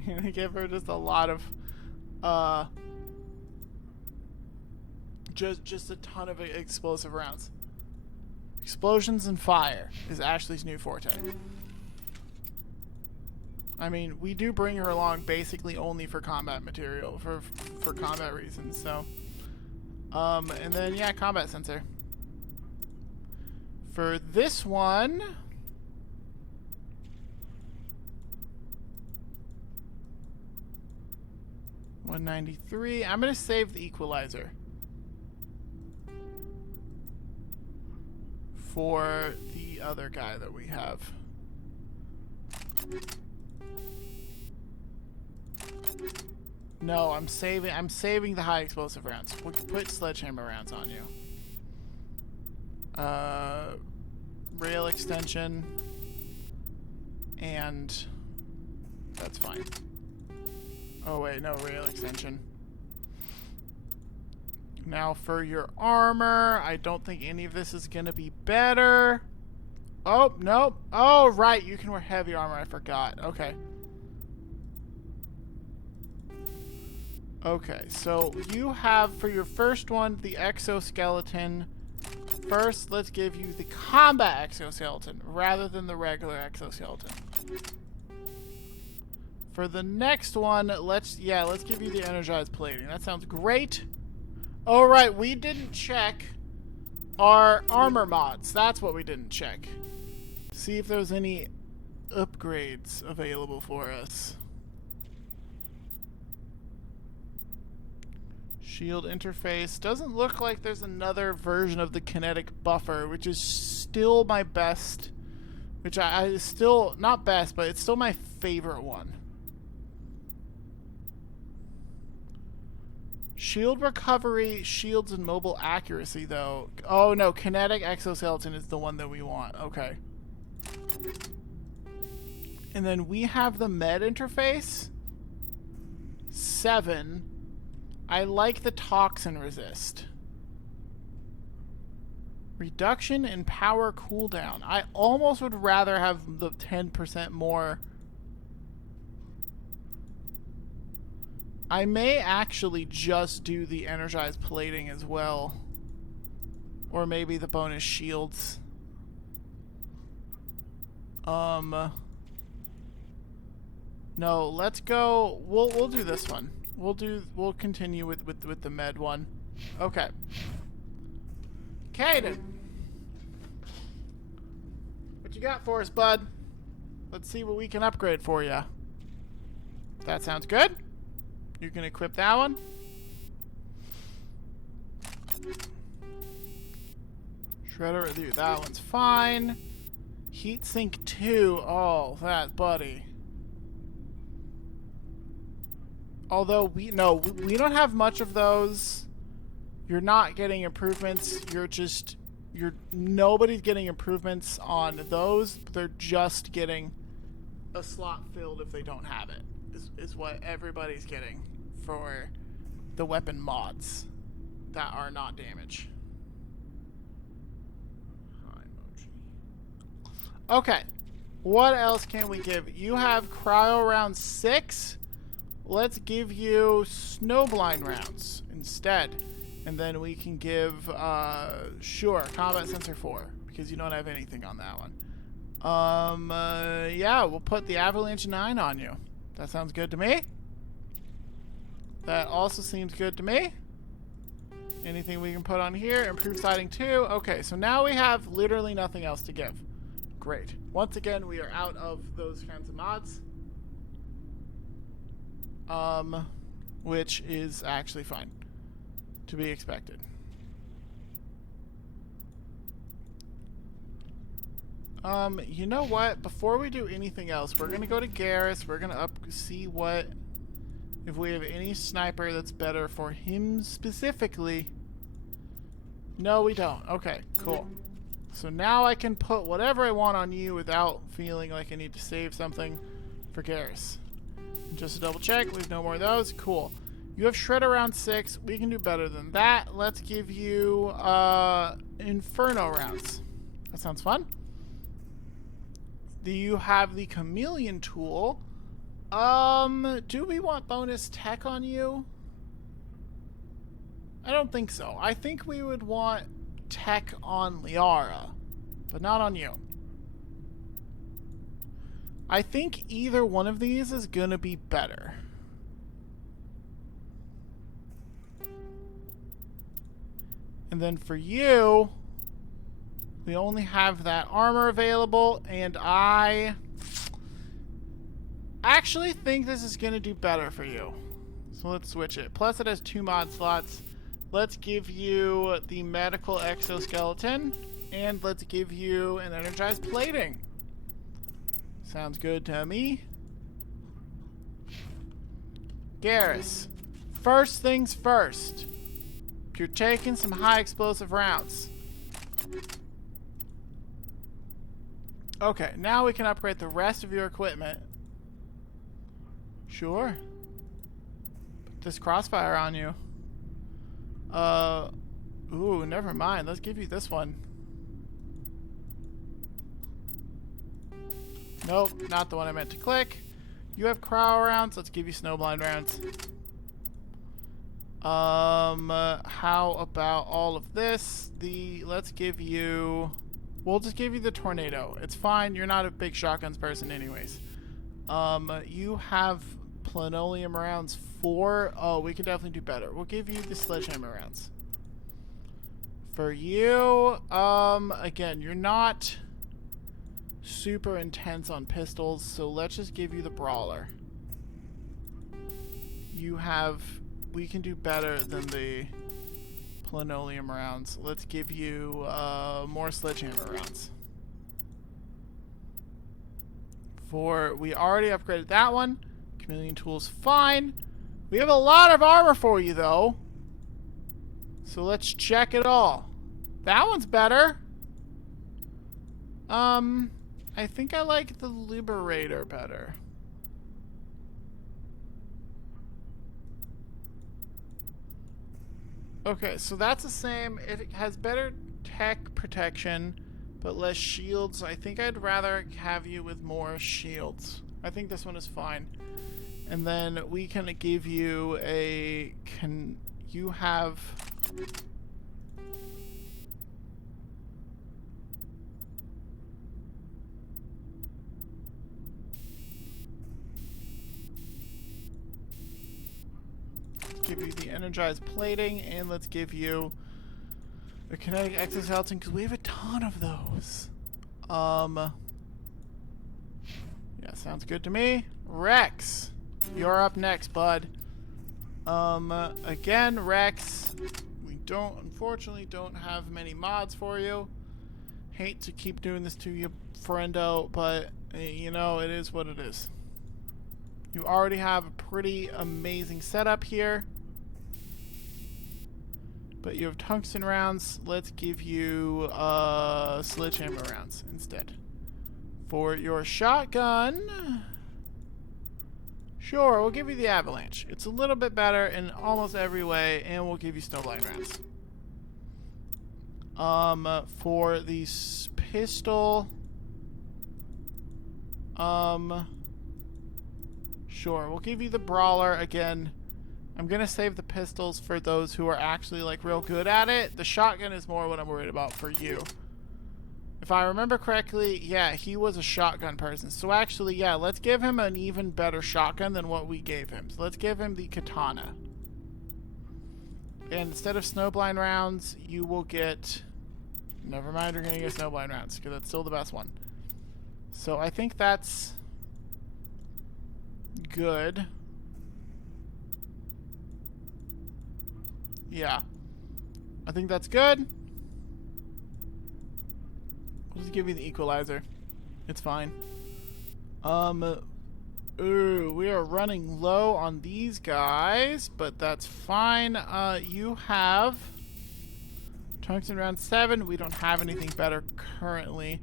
I'm gonna give her just a lot of Just a ton of explosive rounds. Explosions and fire is Ashley's new forte. I mean, we do bring her along basically only for combat material, for combat reasons, so. And then, yeah, combat sensor. For this one... 193. I'm going to save the equalizer for the other guy that we have. No, I'm saving the high explosive rounds. We can put sledgehammer rounds on you. Rail extension, and that's fine. Oh wait, no, rail extension. Now for your armor, I don't think any of this is gonna be better. Oh, nope. Oh, right, you can wear heavy armor, I forgot. Okay. Okay, so you have, for your first one, the exoskeleton. First, let's give you the combat exoskeleton, rather than the regular exoskeleton. For the next one, let's give you the energized plating. That sounds great. Oh, right, we didn't check our armor mods. That's what we didn't check. See if there's any upgrades available for us. Shield interface. Doesn't look like there's another version of the kinetic buffer, which is still my best. Which I still, not best, but it's still my favorite one. Shield recovery, shields, and mobile accuracy, though. Oh, no, kinetic exoskeleton is the one that we want. Okay. And then we have the med interface. 7. I like the toxin resist. Reduction in power cooldown. I almost would rather have the 10% more. I may actually just do the energized plating as well. Or maybe the bonus shields. No, let's go. We'll do this one. We'll continue with the med one. Okay. Caden, what you got for us, bud? Let's see what we can upgrade for you. That sounds good. You can equip that one. Shredder, dude, that one's fine. Heatsink 2. Oh, that buddy. Although we don't have much of those. You're not getting improvements. Nobody's getting improvements on those. They're just getting a slot filled if they don't have it. Is what everybody's getting for the weapon mods that are not damage. Okay. What else can we give? You have cryo round 6. Let's give you snowblind rounds instead. And then we can give, sure, combat sensor 4, because you don't have anything on that one. Yeah, we'll put the avalanche 9 on you. That sounds good to me. That also seems good to me. Anything we can put on here? Improved siding 2. Okay, so now we have literally nothing else to give. Great. Once again, we are out of those kinds of mods. Which is actually fine. To be expected. You know what? Before we do anything else, we're gonna go to Garrus. We're gonna see what if we have any sniper that's better for him specifically. No, we don't. Okay, cool. So now I can put whatever I want on you without feeling like I need to save something for Garrus. Just to double check, we have no more of those. Cool. You have Shredder round 6. We can do better than that. Let's give you Inferno rounds. That sounds fun. Do you have the Chameleon tool? Do we want bonus tech on you? I don't think so. I think we would want tech on Liara, but not on you. I think either one of these is gonna be better. And then for you, we only have that armor available, and I actually think this is gonna do better for you. So let's switch it. Plus it has 2 mod slots. Let's give you the medical exoskeleton, and let's give you an energized plating. Sounds good to me. Garrus, first things first. You're taking some high explosive rounds. Okay, now we can upgrade the rest of your equipment. Sure. Put this crossfire on you. Ooh, never mind. Let's give you this one. Nope, not the one I meant to click. You have Crow rounds. Let's give you Snowblind rounds. How about all of this? Let's give you... We'll just give you the Tornado. It's fine. You're not a big shotguns person anyways. You have Planoleum rounds 4. Oh, we can definitely do better. We'll give you the Sledgehammer rounds. For you, again, you're not super intense on pistols, so let's just give you the Brawler. You have... We can do better than the Planoleum rounds. Let's give you more Sledgehammer rounds. We already upgraded that one. Chameleon tools, fine. We have a lot of armor for you, though. So let's check it all. That one's better. I think I like the Liberator better. Okay, so that's the same. It has better tech protection, but less shields. I think I'd rather have you with more shields. I think this one is fine. And then we can give you a... You have... Give you the energized plating, and let's give you a kinetic exoskeleton because we have a ton of those. Yeah, sounds good to me. Rex, you're up next, bud. Again, Rex, we unfortunately don't have many mods for you. Hate to keep doing this to you, friendo, but you know, it is what it is. You already have a pretty amazing setup here. But you have tungsten rounds. Let's give you sledgehammer rounds instead. For your shotgun, sure, we'll give you the avalanche. It's a little bit better in almost every way, and we'll give you snowblind rounds. For the pistol, sure, we'll give you the Brawler again. I'm gonna save the pistols for those who are actually like real good at it. The shotgun is more what I'm worried about for you. If I remember correctly, yeah, he was a shotgun person. So actually, yeah, let's give him an even better shotgun than what we gave him. So let's give him the katana. And instead of snowblind rounds, you will get... Never mind, you're gonna get snowblind rounds, because that's still the best one. So I think that's good. Yeah. I think that's good. We'll just give you the equalizer. It's fine. Ooh, we are running low on these guys, but that's fine. You have tungsten round 7. We don't have anything better currently.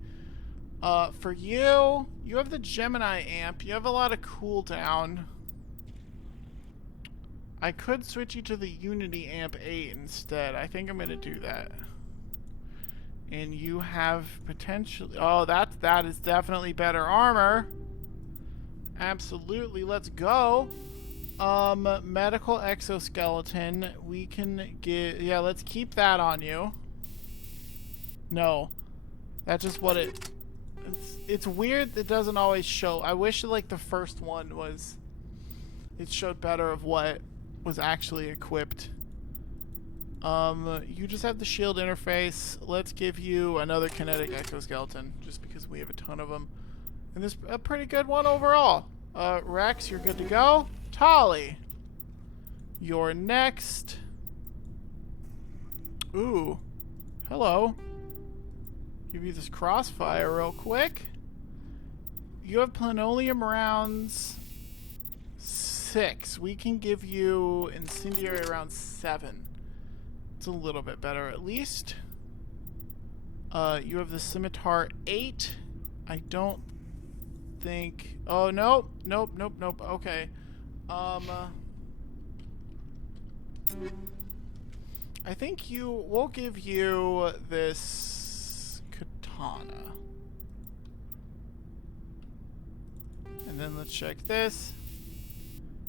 For you, you have the Gemini amp. You have a lot of cooldown. I could switch you to the Unity amp 8 instead. I think I'm gonna do that. And you have potentially... Oh, that is definitely better armor. Absolutely, let's go. Medical exoskeleton. We can get... Yeah, let's keep that on you. No. That's just what it... It's weird it doesn't always show. I wish, like, the first one was... It showed better of what was actually equipped. You just have the shield interface. Let's give you another kinetic exoskeleton, just because we have a ton of them. And this is a pretty good one overall. Rex, you're good to go. Tali, you're next. Ooh, hello. Give you this crossfire real quick. You have plutonium rounds 6. We can give you incendiary rounds 7. It's a little bit better at least. You have the scimitar 8. I don't think... Oh, nope. Nope. Okay. I think we'll give you this katana. And then let's check this.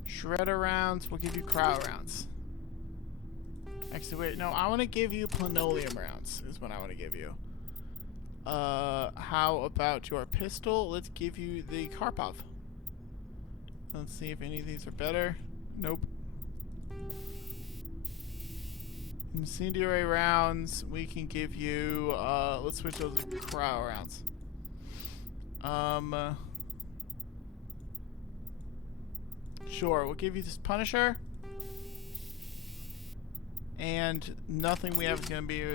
Shredder rounds. We'll give you crow rounds. Actually, wait. No, I want to give you plutonium rounds is what I want to give you. How about your pistol? Let's give you the Karpov. Let's see if any of these are better. Nope. Incendiary rounds, we can give you, let's switch those to crow rounds. Sure, we'll give you this Punisher. And nothing we have is going to be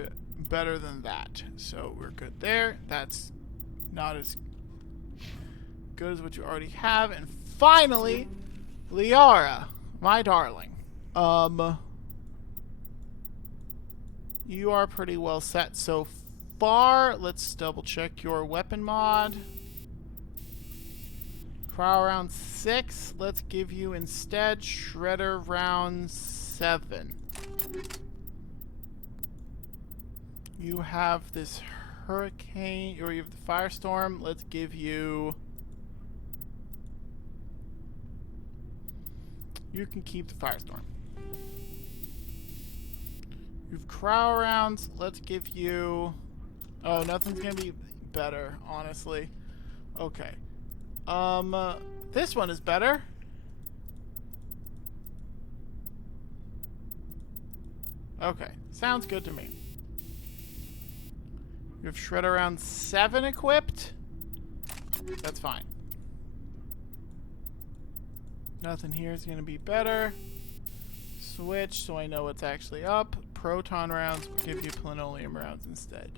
better than that. So we're good there. That's not as good as what you already have. And finally, Liara, my darling. You are pretty well set so far. Let's double check your weapon mod. Crow round 6. Let's give you instead Shredder round 7. You have this hurricane, or you have the firestorm. Let's give you... You can keep the firestorm. You have crow rounds. Let's give you... Oh, nothing's gonna be better, honestly. Okay. This one is better. Okay, sounds good to me. You have Shredder round 7 equipped. That's fine. Nothing here is going to be better. Switch so I know what's actually up. Proton rounds will give you plutonium rounds instead.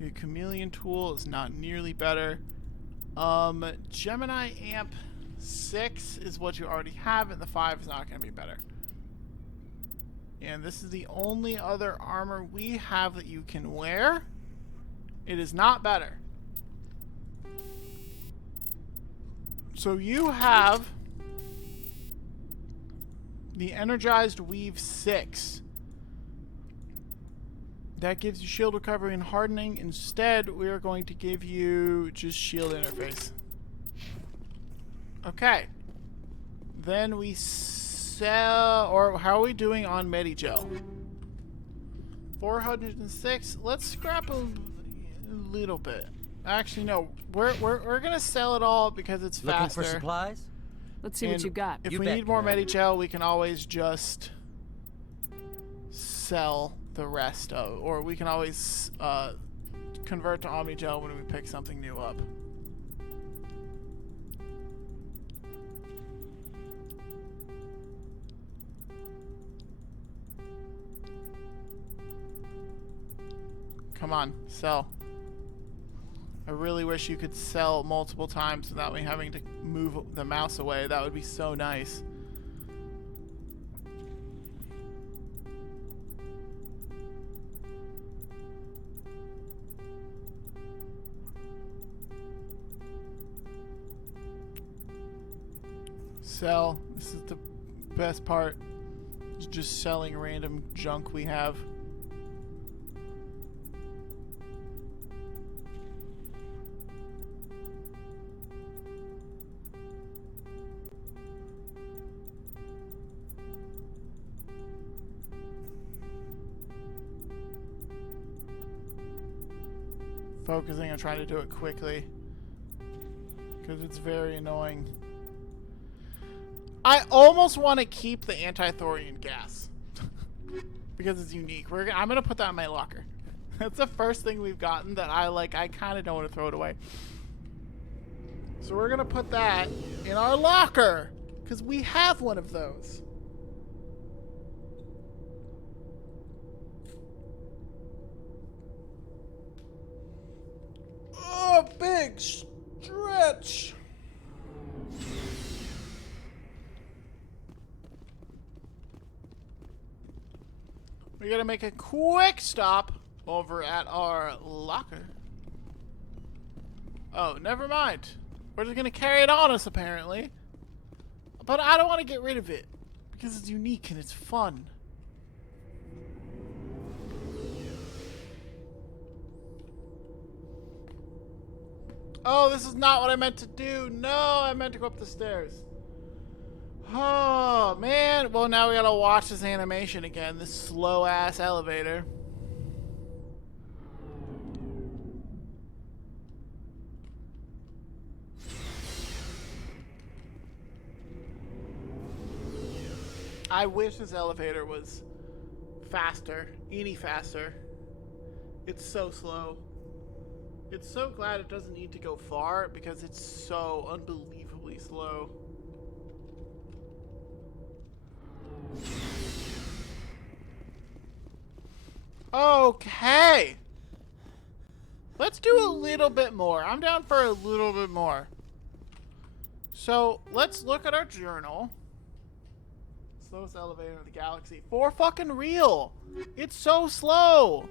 Your chameleon tool is not nearly better. Gemini amp 6 is what you already have, and the 5 is not going to be better. And this is the only other armor we have that you can wear. It is not better. So you have the Energized Weave 6. That gives you shield recovery and hardening. Instead, we are going to give you just shield interface. Okay. Then we sell, or how are we doing on Medigel? 406. Let's scrap a little bit. Actually, no. We're gonna sell it all because it's faster. Looking for supplies? Let's see what you got. If we need more Medigel, we can always just sell the rest of, or we can always convert to Omnigel when we pick something new up. Come on, sell. I really wish you could sell multiple times without me having to move the mouse away. That would be so nice. Sell. This is the best part. It's just selling random junk we have. focusing on trying to do it quickly because it's very annoying. I almost want to keep the anti-thorium gas because it's unique. I'm gonna put that in my locker. That's the first thing we've gotten that I kind of don't want to throw it away. So we're gonna put that in our locker because we have one of those. Oh, big stretch. We're gonna make a quick stop over at our locker. Oh, never mind. We're just gonna carry it on us, apparently. But I don't want to get rid of it because it's unique and it's fun. Oh, this is not what I meant to do. No, I meant to go up the stairs. Oh, man. Well, now we gotta watch this animation again. This slow-ass elevator. I wish this elevator was faster. Any faster. It's so slow. It's so glad it doesn't need to go far because it's so unbelievably slow. Okay. Let's do a little bit more. I'm down for a little bit more. So let's look at our journal. Slowest elevator in the galaxy. For fucking real. It's so slow.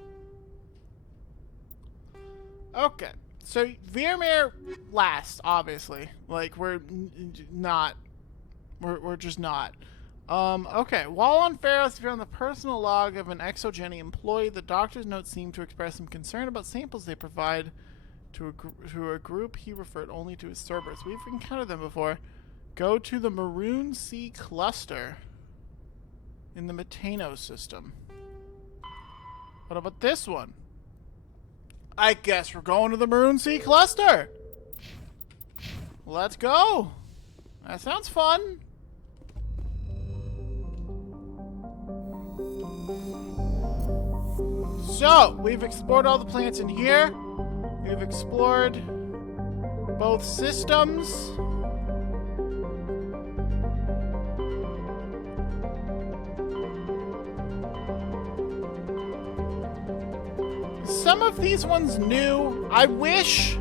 Okay, so Virmir last, obviously. Like, we're just not. Okay, while on Pharos, found the personal log of an ExoGeni employee. The doctor's notes seem to express some concern about samples they provide to a group he referred only to as Cerberus. We've encountered them before. Go to the Maroon Sea Cluster in the Metano system. What about this one? I guess we're going to the Maroon Sea Cluster. Let's go. That sounds fun. So, we've explored all the plants in here. We've explored both systems. Some of these ones new. I wish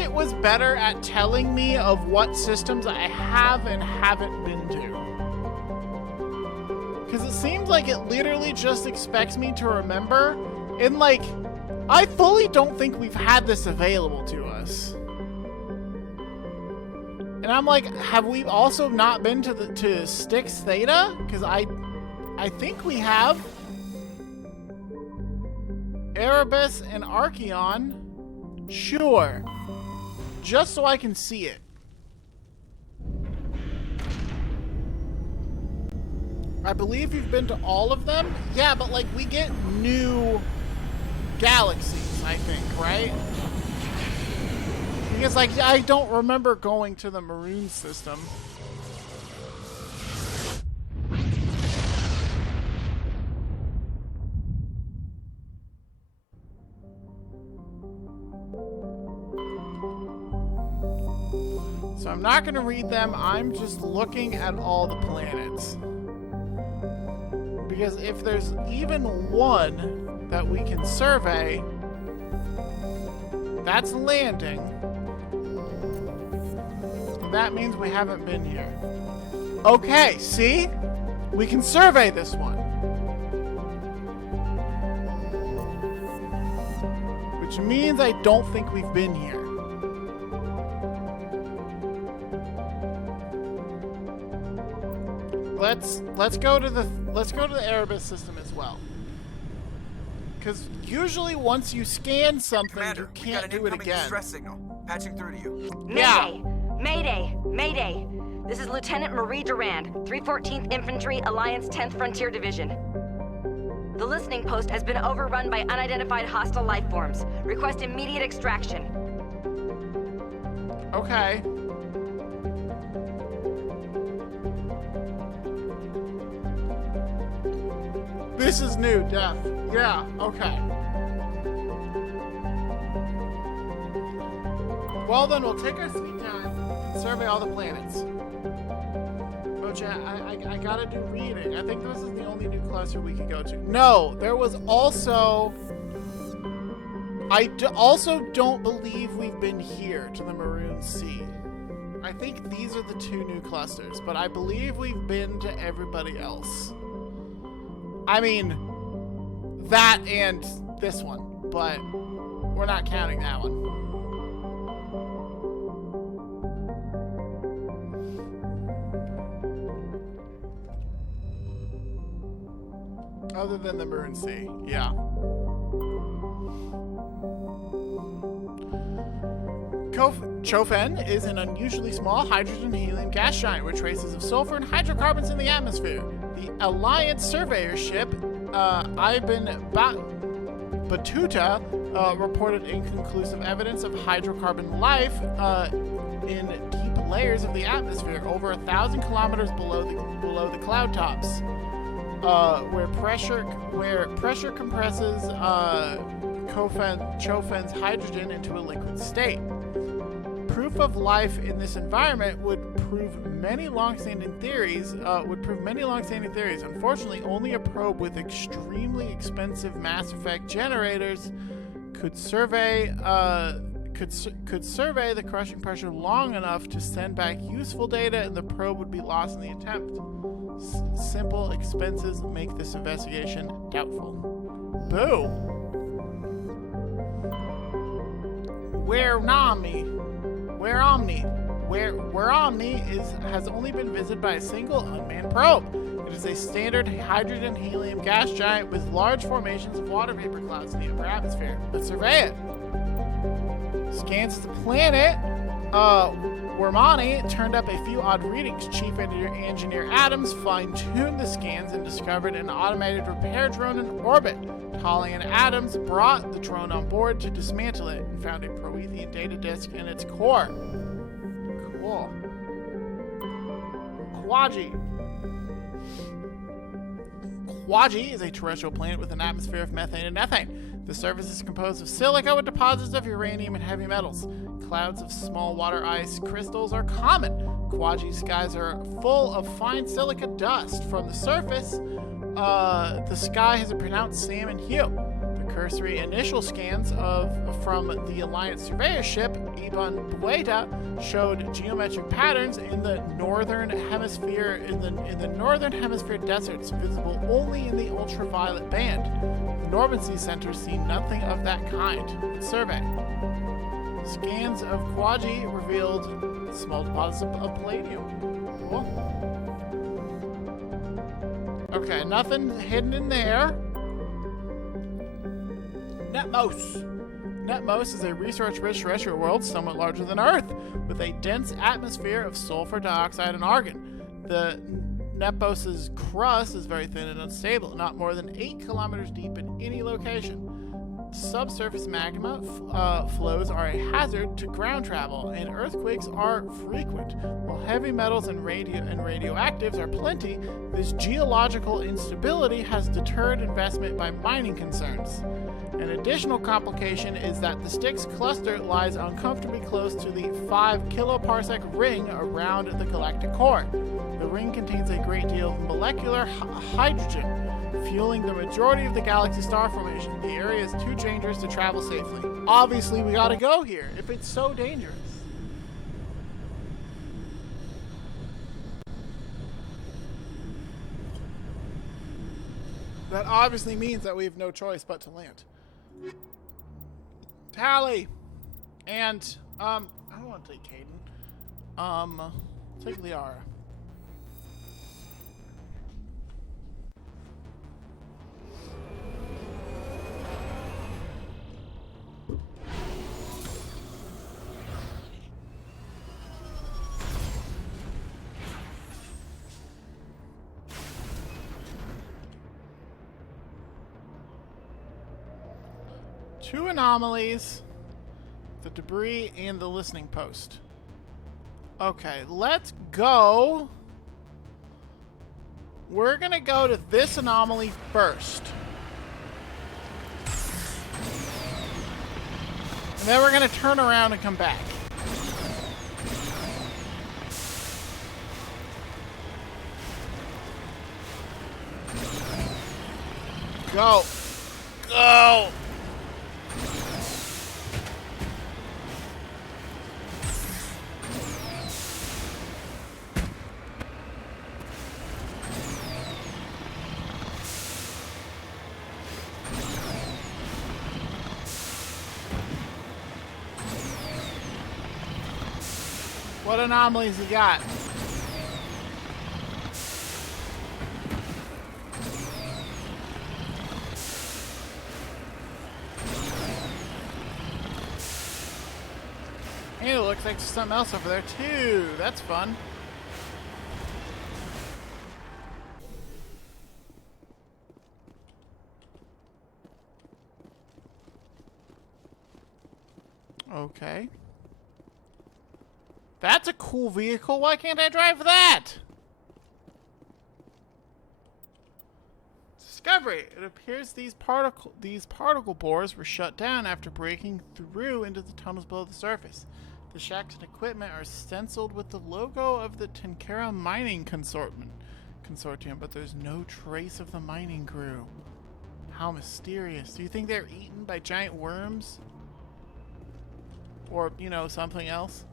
it was better at telling me of what systems I have and haven't been to. Because it seems like it literally just expects me to remember. And like, I fully don't think we've had this available to us. And I'm like, have we also not been to Styx Theta? Because I think we have. Erebus and Archeon? Sure. Just so I can see it. I believe you've been to all of them? Yeah, but like we get new galaxies, I think, right? Because like I don't remember going to the Maroon system. So I'm not going to read them. I'm just looking at all the planets. Because if there's even one that we can survey, that's landing. That means we haven't been here. Okay, see? We can survey this one. Which means I don't think we've been here. Let's go to the Erebus system as well. Because usually once you scan something, Commander, you can't do it again. Distress signal. Patching through to you. Mayday! Mayday! Mayday! This is Lieutenant Marie Durand, 314th Infantry, Alliance 10th Frontier Division. The listening post has been overrun by unidentified hostile life forms. Request immediate extraction. Okay. This is new, Def. Yeah, okay. Well then, we'll take our sweet time and survey all the planets. Oh, chat, I gotta do reading. I think this is the only new cluster we can go to. No, there was also... I also don't believe we've been here to the Maroon Sea. I think these are the two new clusters, but I believe we've been to everybody else. I mean, that and this one, but we're not counting that one. Other than the Maroon Sea, yeah. Chofen is an unusually small hydrogen-helium gas giant with traces of sulfur and hydrocarbons in the atmosphere. The Alliance surveyor ship, Ibn Battuta, reported inconclusive evidence of hydrocarbon life in deep layers of the atmosphere, over 1,000 kilometers below the cloud tops, where pressure compresses Chofen's hydrogen into a liquid state. Proof of life in this environment would prove many long-standing theories. Unfortunately, only a probe with extremely expensive Mass Effect generators could survey the crushing pressure long enough to send back useful data, and the probe would be lost in the attempt. Simple expenses make this investigation doubtful. Boo! Where Omni has only been visited by a single unmanned probe. It is a standard hydrogen-helium gas giant with large formations of water vapor clouds in the upper atmosphere. Let's survey it. Scans of the planet. Wormani turned up a few odd readings. Chief Engineer Adams fine-tuned the scans and discovered an automated repair drone in orbit. Holly and Adams brought the drone on board to dismantle it and found a Promethean data disk in its core. Cool. Quaji is a terrestrial planet with an atmosphere of methane and ethane. The surface is composed of silica with deposits of uranium and heavy metals. Clouds of small water ice crystals are common. Quaji skies are full of fine silica dust. From the surface, the sky has a pronounced salmon hue. The cursory initial scans from the Alliance surveyor ship Ibn Bueta showed geometric patterns in the northern hemisphere deserts, visible only in the ultraviolet band. The Normandy Center see nothing of that kind. Survey. Scans of Quaji revealed small deposits of palladium. Cool. Okay, nothing hidden in there. Netmos. Netmos is a resource-rich terrestrial world somewhat larger than Earth, with a dense atmosphere of sulfur dioxide and argon. The Netmos' crust is very thin and unstable, not more than 8 kilometers deep in any location. Subsurface magma flows are a hazard to ground travel, and earthquakes are frequent. While heavy metals and radioactives are plenty, this geological instability has deterred investment by mining concerns. An additional complication is that the Styx cluster lies uncomfortably close to the 5 kiloparsec ring around the galactic core. The ring contains a great deal of molecular hydrogen, fueling the majority of the galaxy star formation. The area is too dangerous to travel safely. Obviously, we gotta go here if it's so dangerous. That obviously means that we have no choice but to land. Tally! And, I don't want to take Caden. Take Liara. 2 anomalies, the debris, and the listening post. Okay, let's go. We're gonna go to this anomaly first. And then we're gonna turn around and come back. Go. Go. What anomalies you got? And it looks like there's something else over there too. That's fun. Okay. That's a cool vehicle. Why can't I drive that? Discovery. It appears these particle bores were shut down after breaking through into the tunnels below the surface. The shacks and equipment are stenciled with the logo of the Tenkara Mining Consortium, but there's no trace of the mining crew. How mysterious. Do you think they're eaten by giant worms? Or, you know, something else?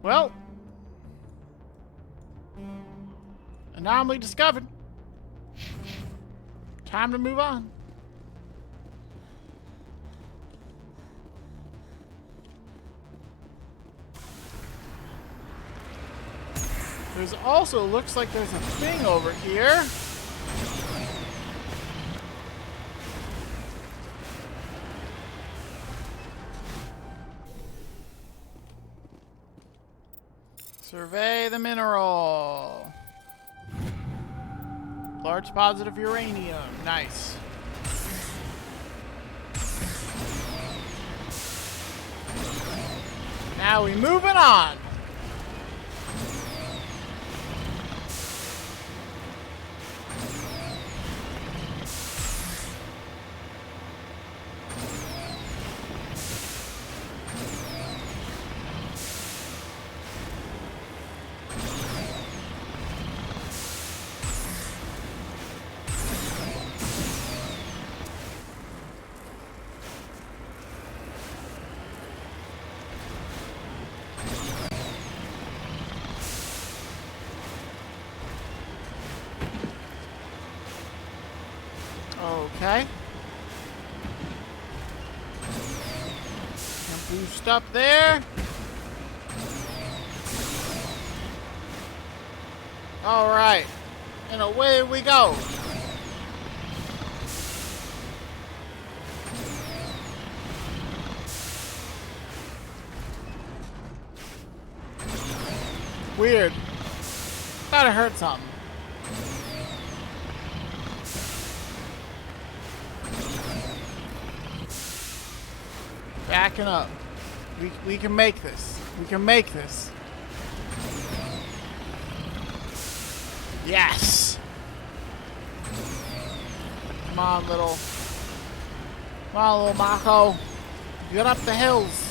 Well, anomaly discovered. Time to move on. There's also, looks like there's a thing over here. Survey the mineral. Large deposit of uranium. Nice. Now we moving on. Okay. And boost up there. All right. And away we go. Weird. Thought I heard something. Backing up. We can make this. We can make this. Yes! Come on, little Mako. Get up the hills.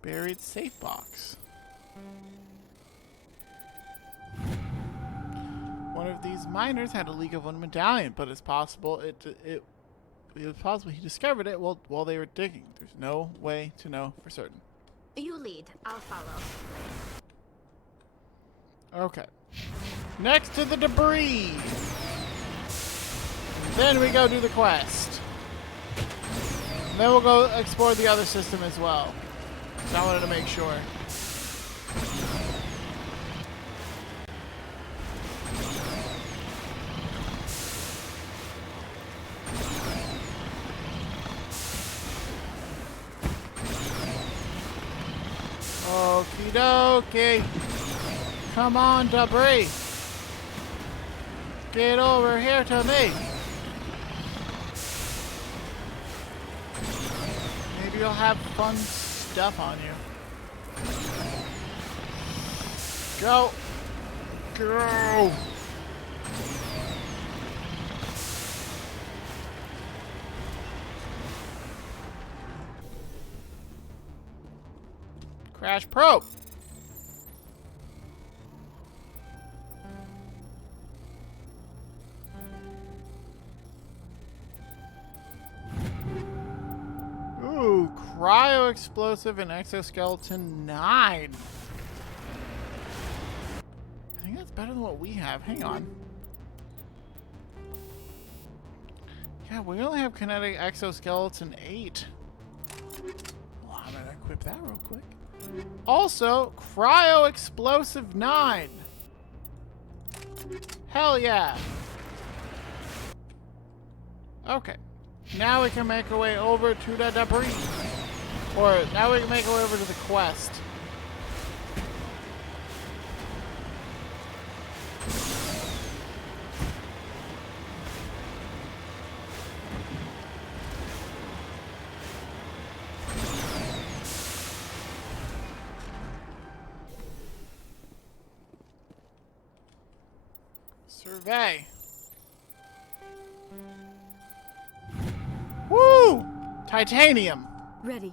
Buried safe box. One of these miners had a leak of one medallion, but it's possible it was possible he discovered it while they were digging. There's no way to know for certain. You lead. I'll follow. Okay. Next to the debris. And then we go do the quest. And then we'll go explore the other system as well. So I wanted to make sure. Okie dokie. Come on, debris. Get over here to me. Maybe you'll have fun stuff on you. Go. Go. Crash probe. Ooh, cryo explosive and exoskeleton 9. I think that's better than what we have. Hang on. Yeah, we only have kinetic exoskeleton 8. Well, I'm gonna equip that real quick. Also, cryo explosive 9. Hell yeah. Okay. Now we can make our way over to the debris. Or now we can make our way over to the quest. Survey. Woo! Titanium. Ready.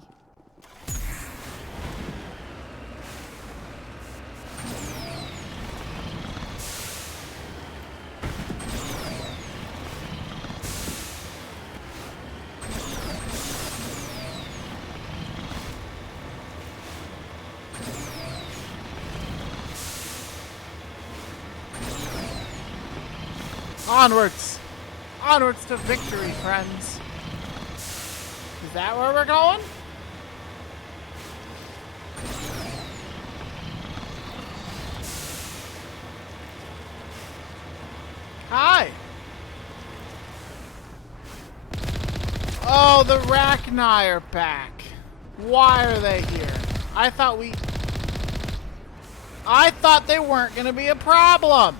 Onwards! Onwards to victory, friends! Is that where we're going? Hi! Oh, the Rachni are back. Why are they here? I thought they weren't gonna be a problem!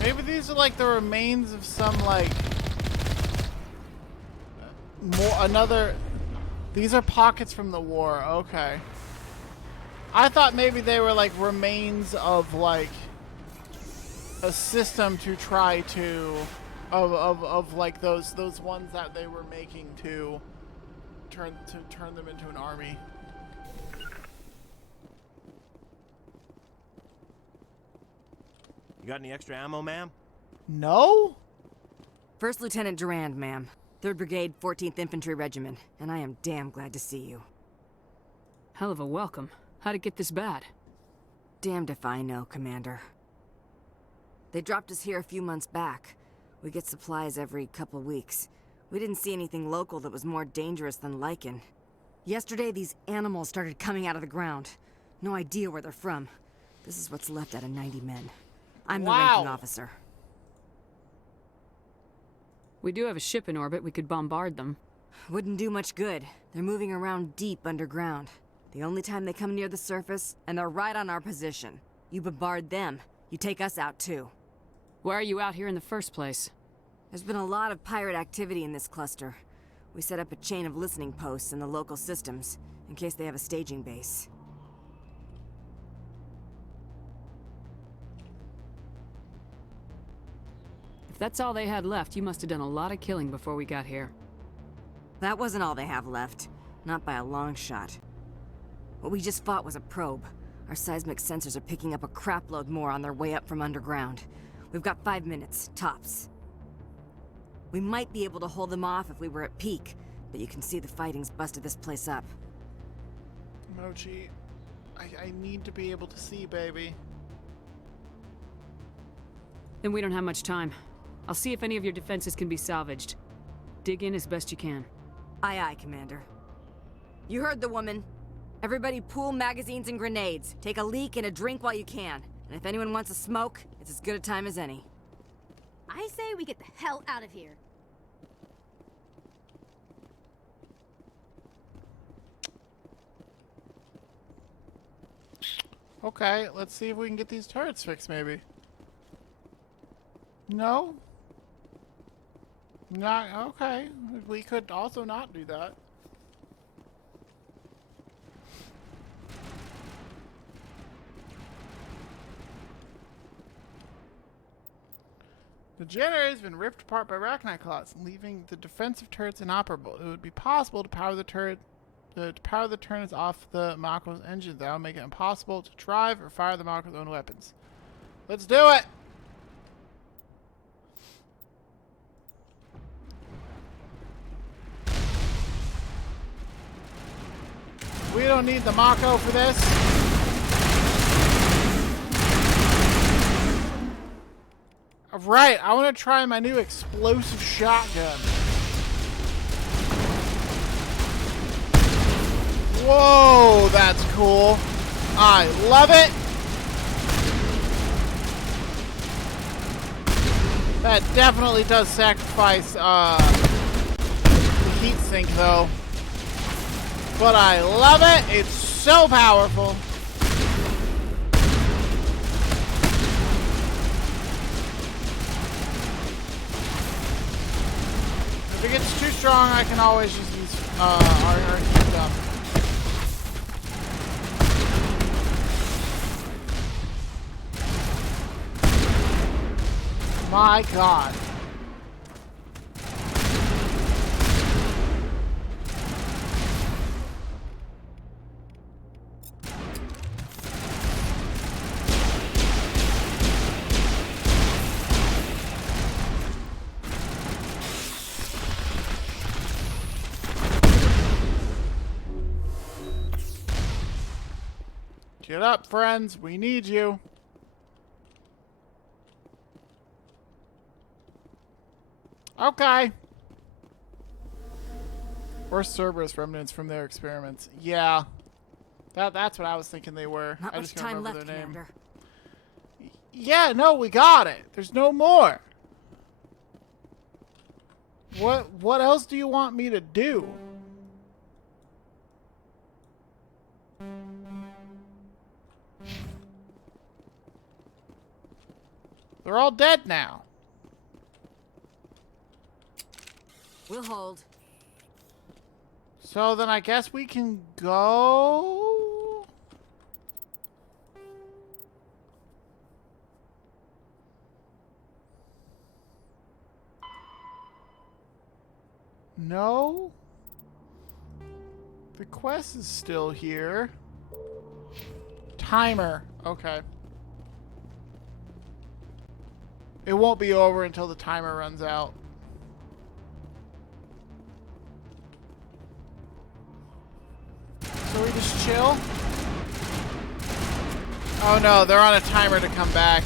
Maybe these are like the remains of some like these are pockets from the war. Okay. I thought maybe they were like remains of like a system to try to of like those ones that they were making to turn them into an army. You got any extra ammo, ma'am? No? First Lieutenant Durand, ma'am. 3rd Brigade, 14th Infantry Regiment, and I am damn glad to see you. Hell of a welcome. How'd it get this bad? Damned if I know, Commander. They dropped us here a few months back. We get supplies every couple weeks. We didn't see anything local that was more dangerous than lichen. Yesterday, these animals started coming out of the ground. No idea where they're from. This is what's left out of 90 men. I'm the ranking officer. We do have a ship in orbit. We could bombard them. Wouldn't do much good. They're moving around deep underground. The only time they come near the surface, and they're right on our position. You bombard them, you take us out too. Why are you out here in the first place? There's been a lot of pirate activity in this cluster. We set up a chain of listening posts in the local systems, in case they have a staging base. If that's all they had left, you must have done a lot of killing before we got here. That wasn't all they have left. Not by a long shot. What we just fought was a probe. Our seismic sensors are picking up a crapload more on their way up from underground. We've got 5 minutes, tops. We might be able to hold them off if we were at peak, but you can see the fighting's busted this place up. Mochi, I need to be able to see, baby. Then we don't have much time. I'll see if any of your defenses can be salvaged. Dig in as best you can. Aye, aye, Commander. You heard the woman. Everybody pool magazines and grenades. Take a leak and a drink while you can. And if anyone wants a smoke, it's as good a time as any. I say we get the hell out of here. Okay, let's see if we can get these turrets fixed, maybe. No? Not okay. We could also not do that. The generator has been ripped apart by Arachnite claws, leaving the defensive turrets inoperable. It would be possible to power the turret. To power the turrets off the Mako's engine. That would make it impossible to drive or fire the Mako's own weapons. Let's do it! We don't need the Mako for this. Alright, I want to try my new explosive shotgun. Whoa, that's cool. I love it. That definitely does sacrifice the heat sink though. But I love it. It's so powerful. If it gets too strong, I can always just use our heat gun. My God. Get up, friends. We need you. Okay. Or Cerberus remnants from their experiments. Yeah. That's what I was thinking they were. Not I much just can't time remember left, their name. Commander. Yeah, no, we got it. There's no more. What else do you want me to do? They're all dead now. We'll hold. So then I guess we can go. No. The quest is still here. Timer. Okay. It won't be over until the timer runs out. So we just chill? Oh no, they're on a timer to come back.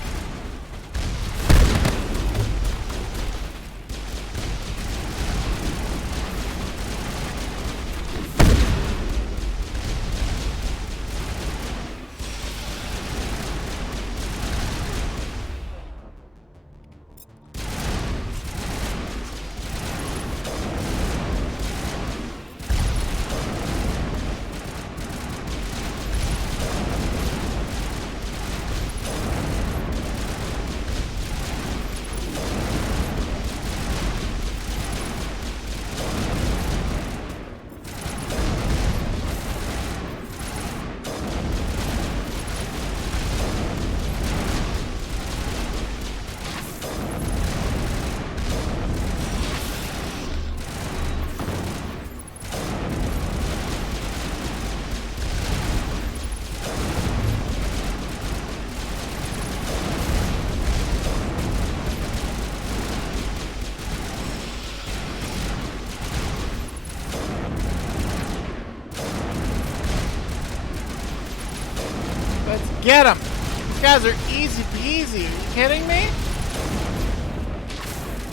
Get them! These guys are easy peasy. Are you kidding me?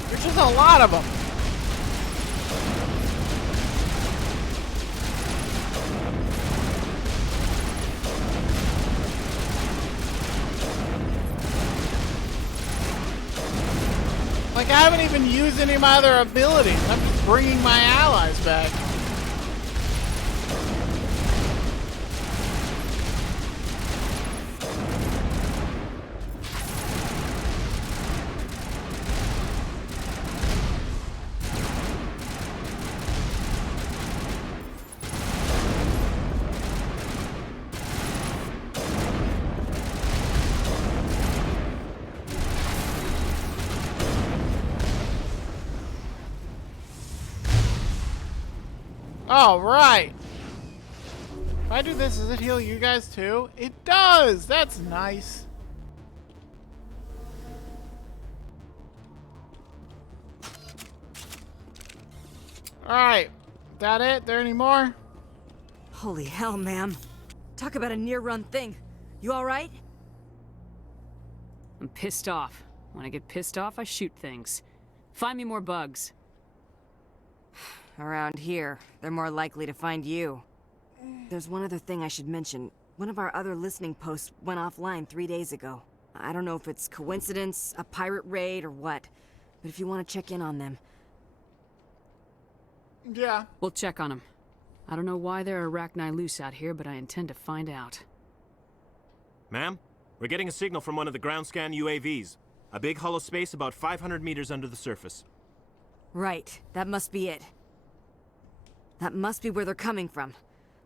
There's just a lot of them. Like, I haven't even used any of my other abilities. I'm just bringing my allies back. All right. If I do this, does it heal you guys too? It does. That's nice. All right. That it? There any more? Holy hell, ma'am. Talk about a near-run thing. You all right? I'm pissed off. When I get pissed off, I shoot things. Find me more bugs. Around here, they're more likely to find you. There's one other thing I should mention. One of our other listening posts went offline 3 days ago. I don't know if it's coincidence, a pirate raid, or what, but if you want to check in on them. Yeah. We'll check on them. I don't know why there are arachni loose out here, but I intend to find out. Ma'am, we're getting a signal from one of the ground scan UAVs. A big hollow space about 500 meters under the surface. Right, that must be it. That must be where they're coming from.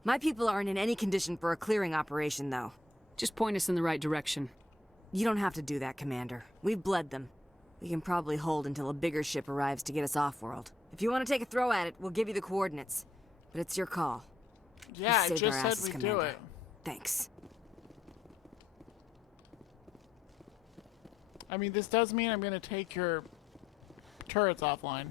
My people aren't in any condition for a clearing operation, though. Just point us in the right direction. You don't have to do that, Commander. We've bled them. We can probably hold until a bigger ship arrives to get us off-world. If you want to take a throw at it, we'll give you the coordinates. But it's your call. Yeah, I Saved just our said asses, we do Commander. it. Thanks. I mean, this does mean I'm going to take your turrets offline.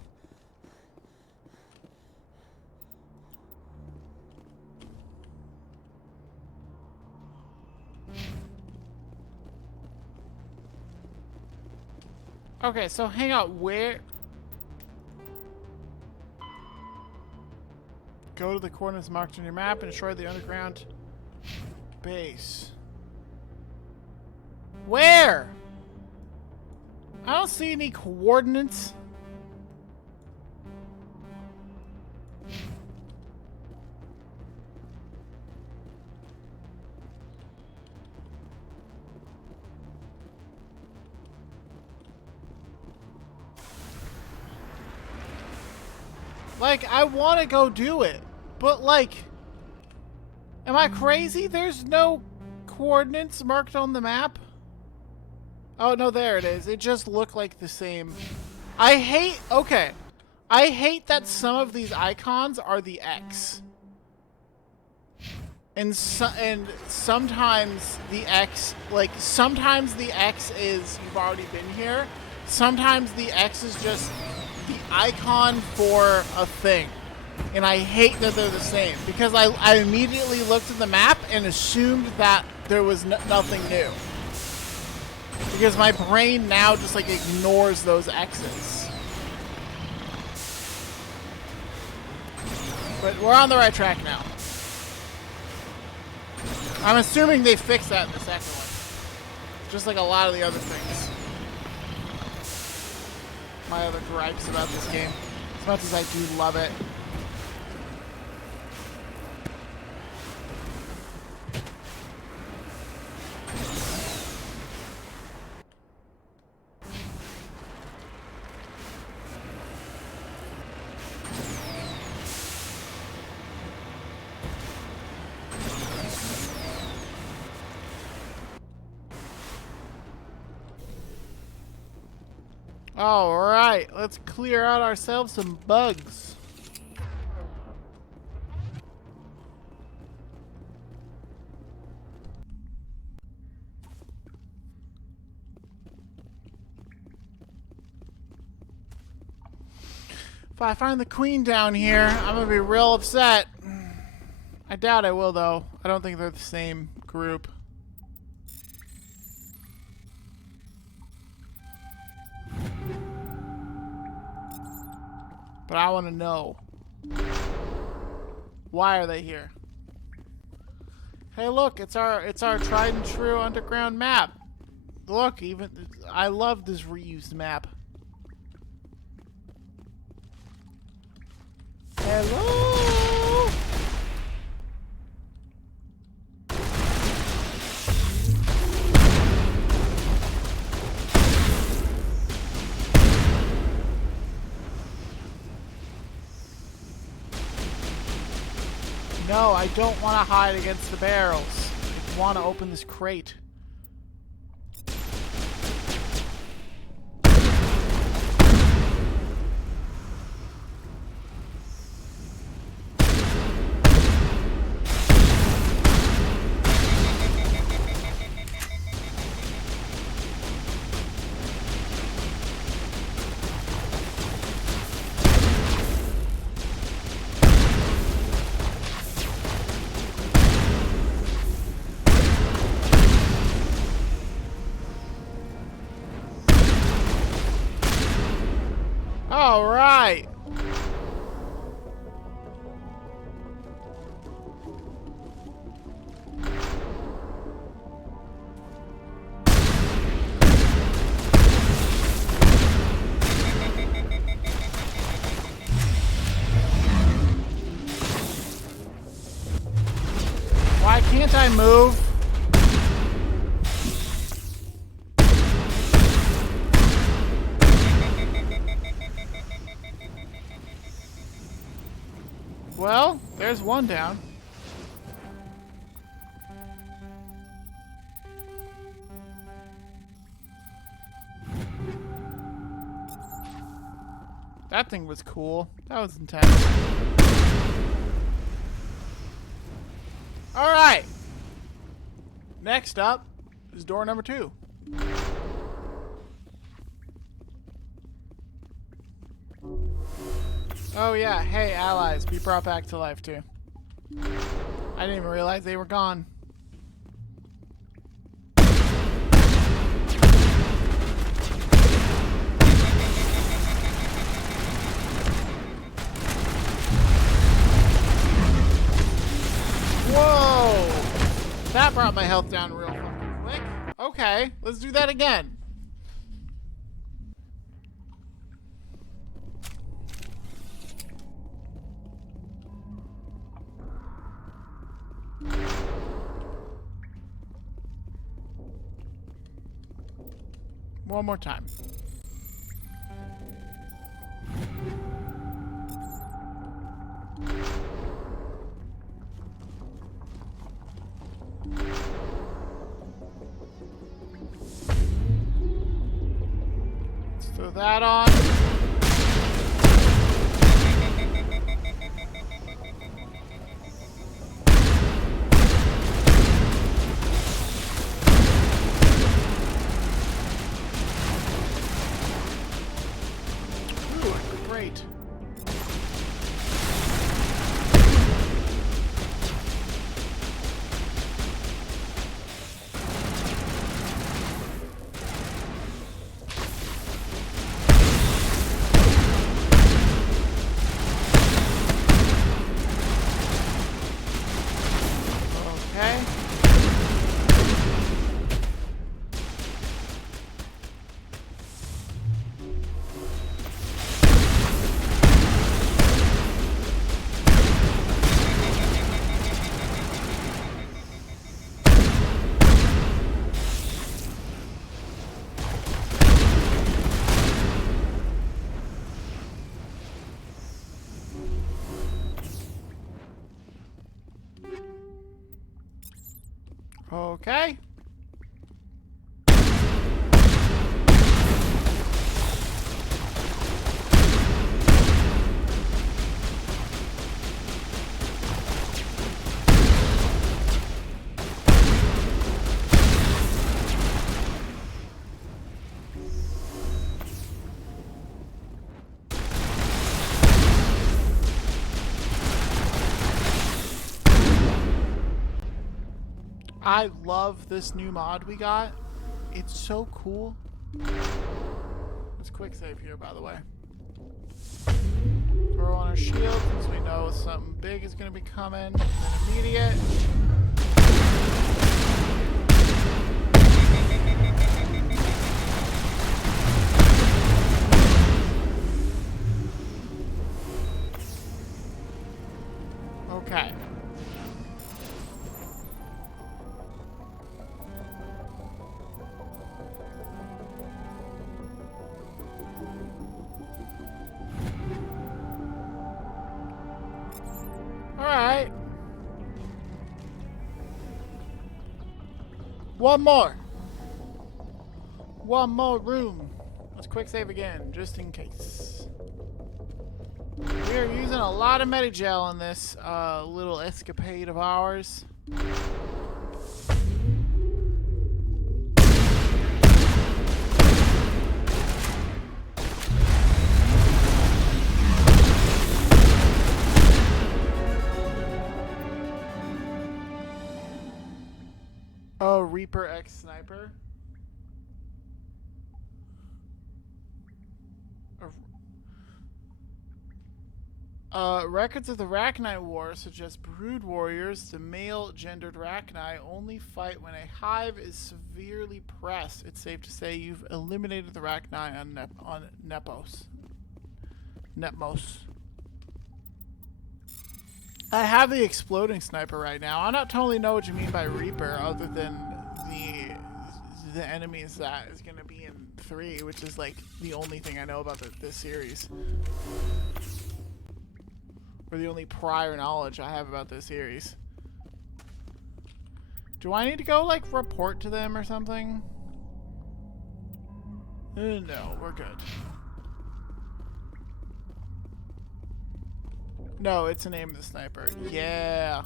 Okay, so hang on, where? Go to the coordinates marked on your map and destroy the underground base. Where? I don't see any coordinates. Like, I want to go do it, but like, am I crazy? There's no coordinates marked on the map? Oh, no, there it is. It just looked like the same. I hate that some of these icons are the X. And sometimes the X, like, sometimes the X is, you've already been here. Sometimes the X is just the icon for a thing. And I hate that they're the same. Because I immediately looked at the map and assumed that there was nothing new. Because my brain now just, like, ignores those X's. But we're on the right track now. I'm assuming they fixed that in the second one. Just like a lot of the other things. My other gripes about this game. As much as I do love it. Alright, let's clear out ourselves some bugs. If I find the queen down here, I'm gonna be real upset. I doubt I will, though. I don't think they're the same group. But I want to know. Why are they here? Hey, look, it's our tried and true underground map. Look, even I love this reused map. Hello? No, I don't want to hide against the barrels. I want to open this crate. All right. Why can't I move? Well, there's one down. That thing was cool. That was intense. All right. Next up is door number 2. Oh yeah, hey allies, be brought back to life too. I didn't even realize they were gone. Whoa! That brought my health down real fucking quick. Okay, let's do that again. One more time. Let's throw that on. Great. Okay. Okay. I love this new mod we got. It's so cool. Let's quick save here, by the way. Throw on our shield since we know something big is going to be coming. And immediate. One more. One more room. Let's quick save again, just in case. We are using a lot of Medigel in this little escapade of ours. Oh, Reaper X Sniper. Records of the Rachni War suggest brood warriors, the male-gendered Rachni, only fight when a hive is severely pressed. It's safe to say you've eliminated the Rachni on Nepos. I have the exploding sniper right now. I don't totally know what you mean by Reaper, other than the enemies that is going to be in 3, which is like the only thing I know about this series. Or the only prior knowledge I have about this series. Do I need to go, like, report to them or something? No, we're good. No, it's the name of the sniper. Yeah.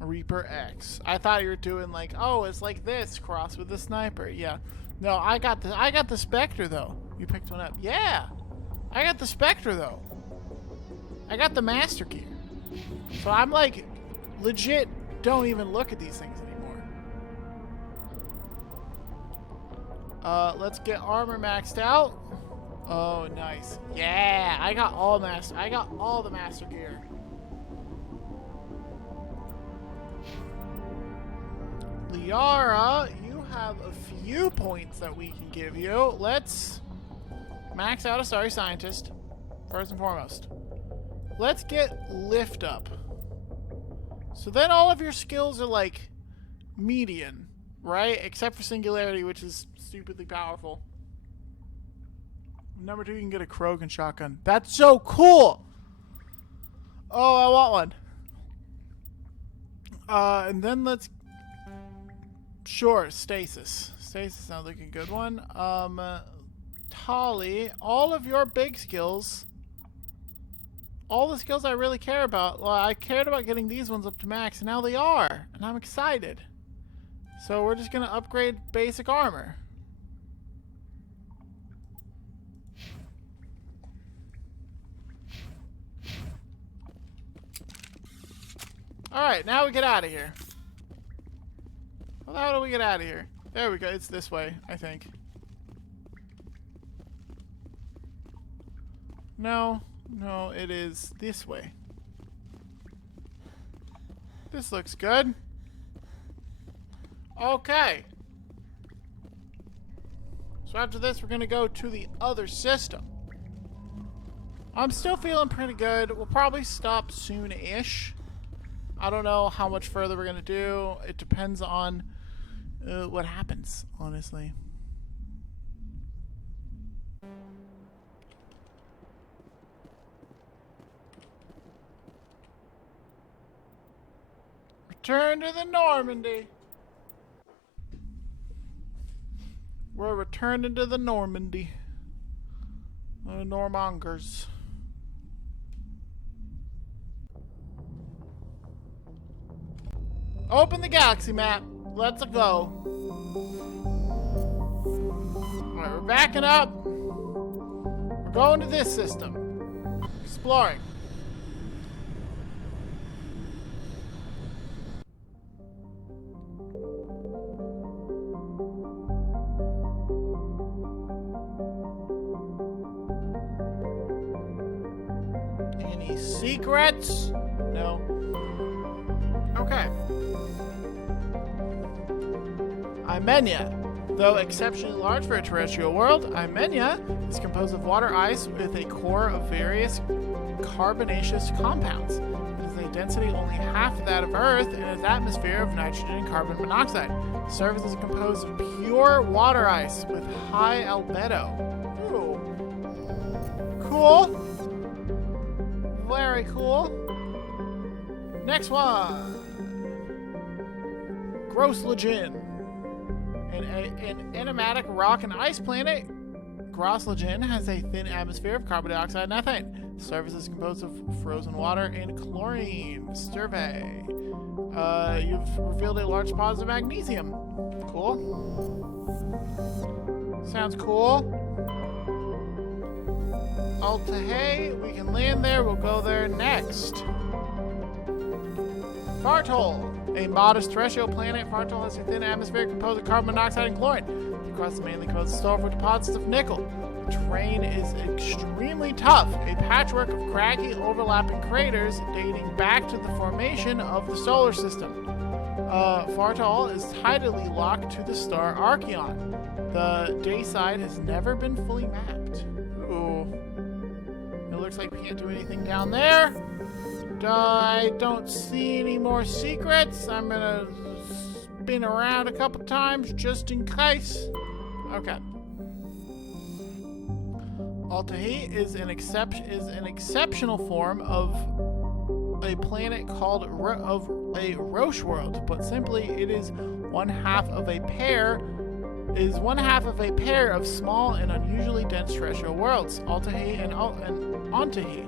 Reaper X. I thought you were doing, like, oh, it's like this, cross with the sniper. Yeah. No, I got the Spectre, though. You picked one up. Yeah! I got the Spectre, though. I got the Master Gear. So I'm like, legit, don't even look at these things anymore. Let's get armor maxed out. Oh, nice. Yeah, I got all the Master Gear. Liara, you have a few points that we can give you. Let's max out a Starry Scientist, first and foremost. Let's get lift up. So then all of your skills are like median, right? Except for Singularity, which is stupidly powerful. Number 2, you can get a Krogan shotgun. That's so cool! Oh, I want one. And then let's... Sure, Stasis. Stasis sounds like a good one. Tali, all of your big skills... All the skills I really care about, well, I cared about getting these ones up to max, and now they are, and I'm excited. So we're just gonna upgrade basic armor. Alright, now we get out of here. Well, how do we get out of here? There we go, it's this way, I think. No. No, it is this way. This looks good. Okay. So after this, we're going to go to the other system. I'm still feeling pretty good. We'll probably stop soon-ish. I don't know how much further we're going to do. It depends on what happens, honestly. Return to the Normandy. We're returning to the Normandy. The Normongers. Open the galaxy map. Let's go. Alright, we're backing up. We're going to this system. Exploring. Any secrets? No. Okay. Imenia. Though exceptionally large for a terrestrial world, Imenia is composed of water ice with a core of various carbonaceous compounds. It has a density only half that of Earth and its atmosphere of nitrogen and carbon monoxide. The surface is composed of pure water ice with high albedo. Ooh. Cool. Very cool. Next one. Grosslegen. An enigmatic rock and ice planet, Grosslegen has a thin atmosphere of carbon dioxide and methane. The surface is composed of frozen water and chlorine. Survey. You've revealed a large deposit of magnesium. Cool. Sounds cool. Altahay, we can land there. We'll go there next. Fartol. A modest terrestrial planet, Fartol has a thin atmosphere composed of carbon monoxide and chlorine. The crust is mainly composed of sulfur deposits of nickel. The terrain is extremely tough, a patchwork of craggy, overlapping craters dating back to the formation of the solar system. Fartol is tidally locked to the star Archeon. The day side has never been fully mapped. Ooh. It looks like we can't do anything down there. I don't see any more secrets. I'm gonna spin around a couple times just in case. Okay. Altahay is an exceptional form of a planet called a Roche world. Put simply, it is one half of a pair of small and unusually dense terrestrial worlds, Altahay and Ontahay,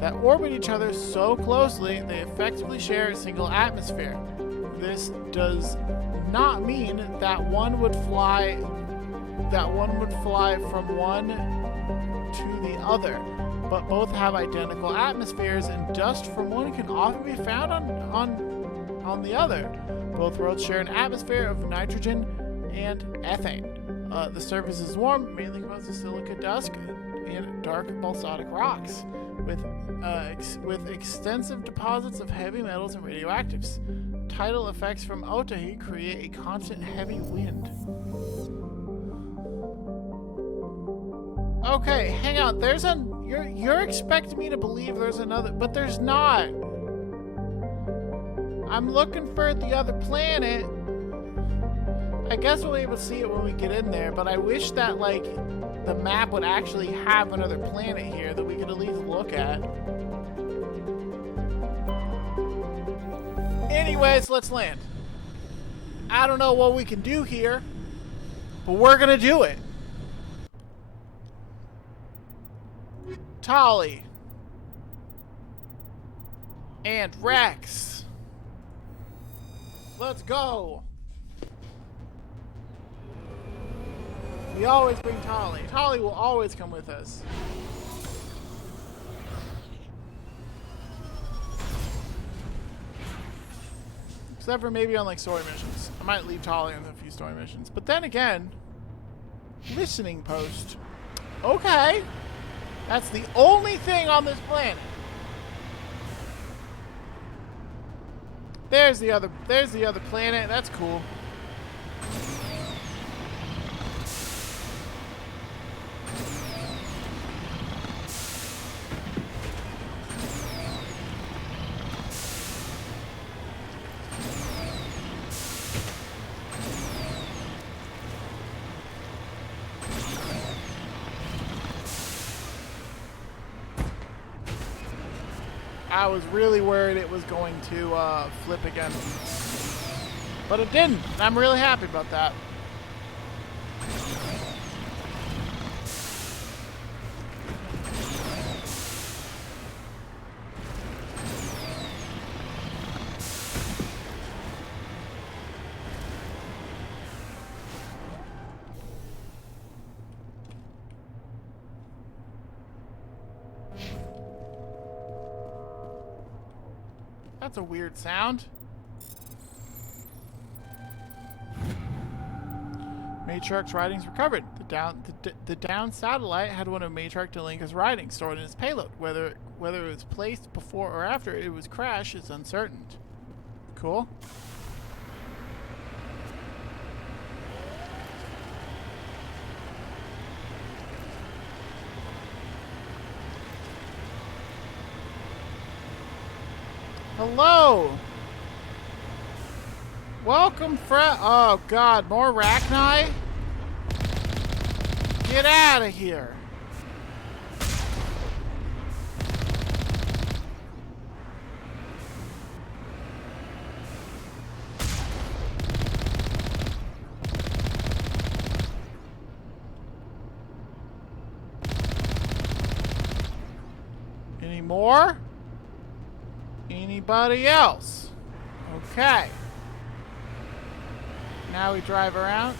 that orbit each other so closely they effectively share a single atmosphere. This does not mean that one would fly from one to the other, but both have identical atmospheres, and dust from one can often be found on the other. Both worlds share an atmosphere of nitrogen and ethane. The surface is warm, mainly composed of silica dust and dark basaltic rocks, with extensive deposits of heavy metals and radioactives. Tidal effects from Altahay create a constant heavy wind. Okay, hang on. You're expecting me to believe there's another, but there's not. I'm looking for the other planet. I guess we'll be able to see it when we get in there, but I wish that, like, the map would actually have another planet here that we could at least look at. Anyways, let's land. I don't know what we can do here, but we're gonna do it. Tali. And Rex. Let's go. We always bring Tali. Tali will always come with us. Except for maybe on like story missions. I might leave Tali on a few story missions. But then again, listening post. Okay. That's the only thing on this planet. There's the other planet. That's cool. I was really worried it was going to flip again. But it didn't. And I'm really happy about that. That's a weird sound. Matriarch's writings recovered. The down satellite had one of Matriarch Delinka's writings stored in its payload. Whether it was placed before or after it was crashed is uncertain. Cool. Hello! Welcome, oh god, more Rachni? Get out of here! more? Anybody else? Okay. Now we drive around.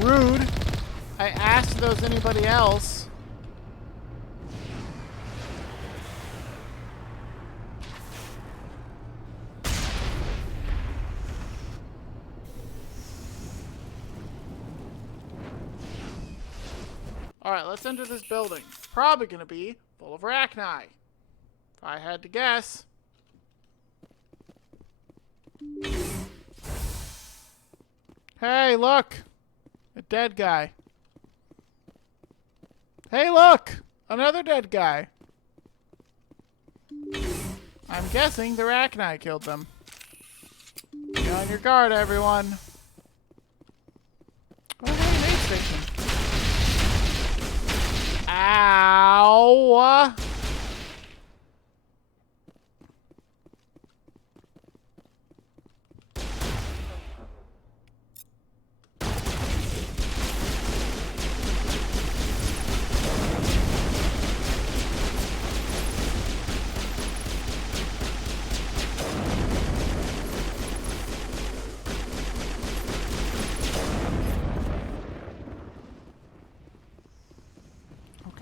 Rude. I asked if there was anybody else. Alright, let's enter this building. Probably gonna be full of arachni. If I had to guess. Hey, look! A dead guy. Hey, look! Another dead guy. I'm guessing the arachni killed them. Be on your guard, everyone. Oh, hey, an aid station. Ow!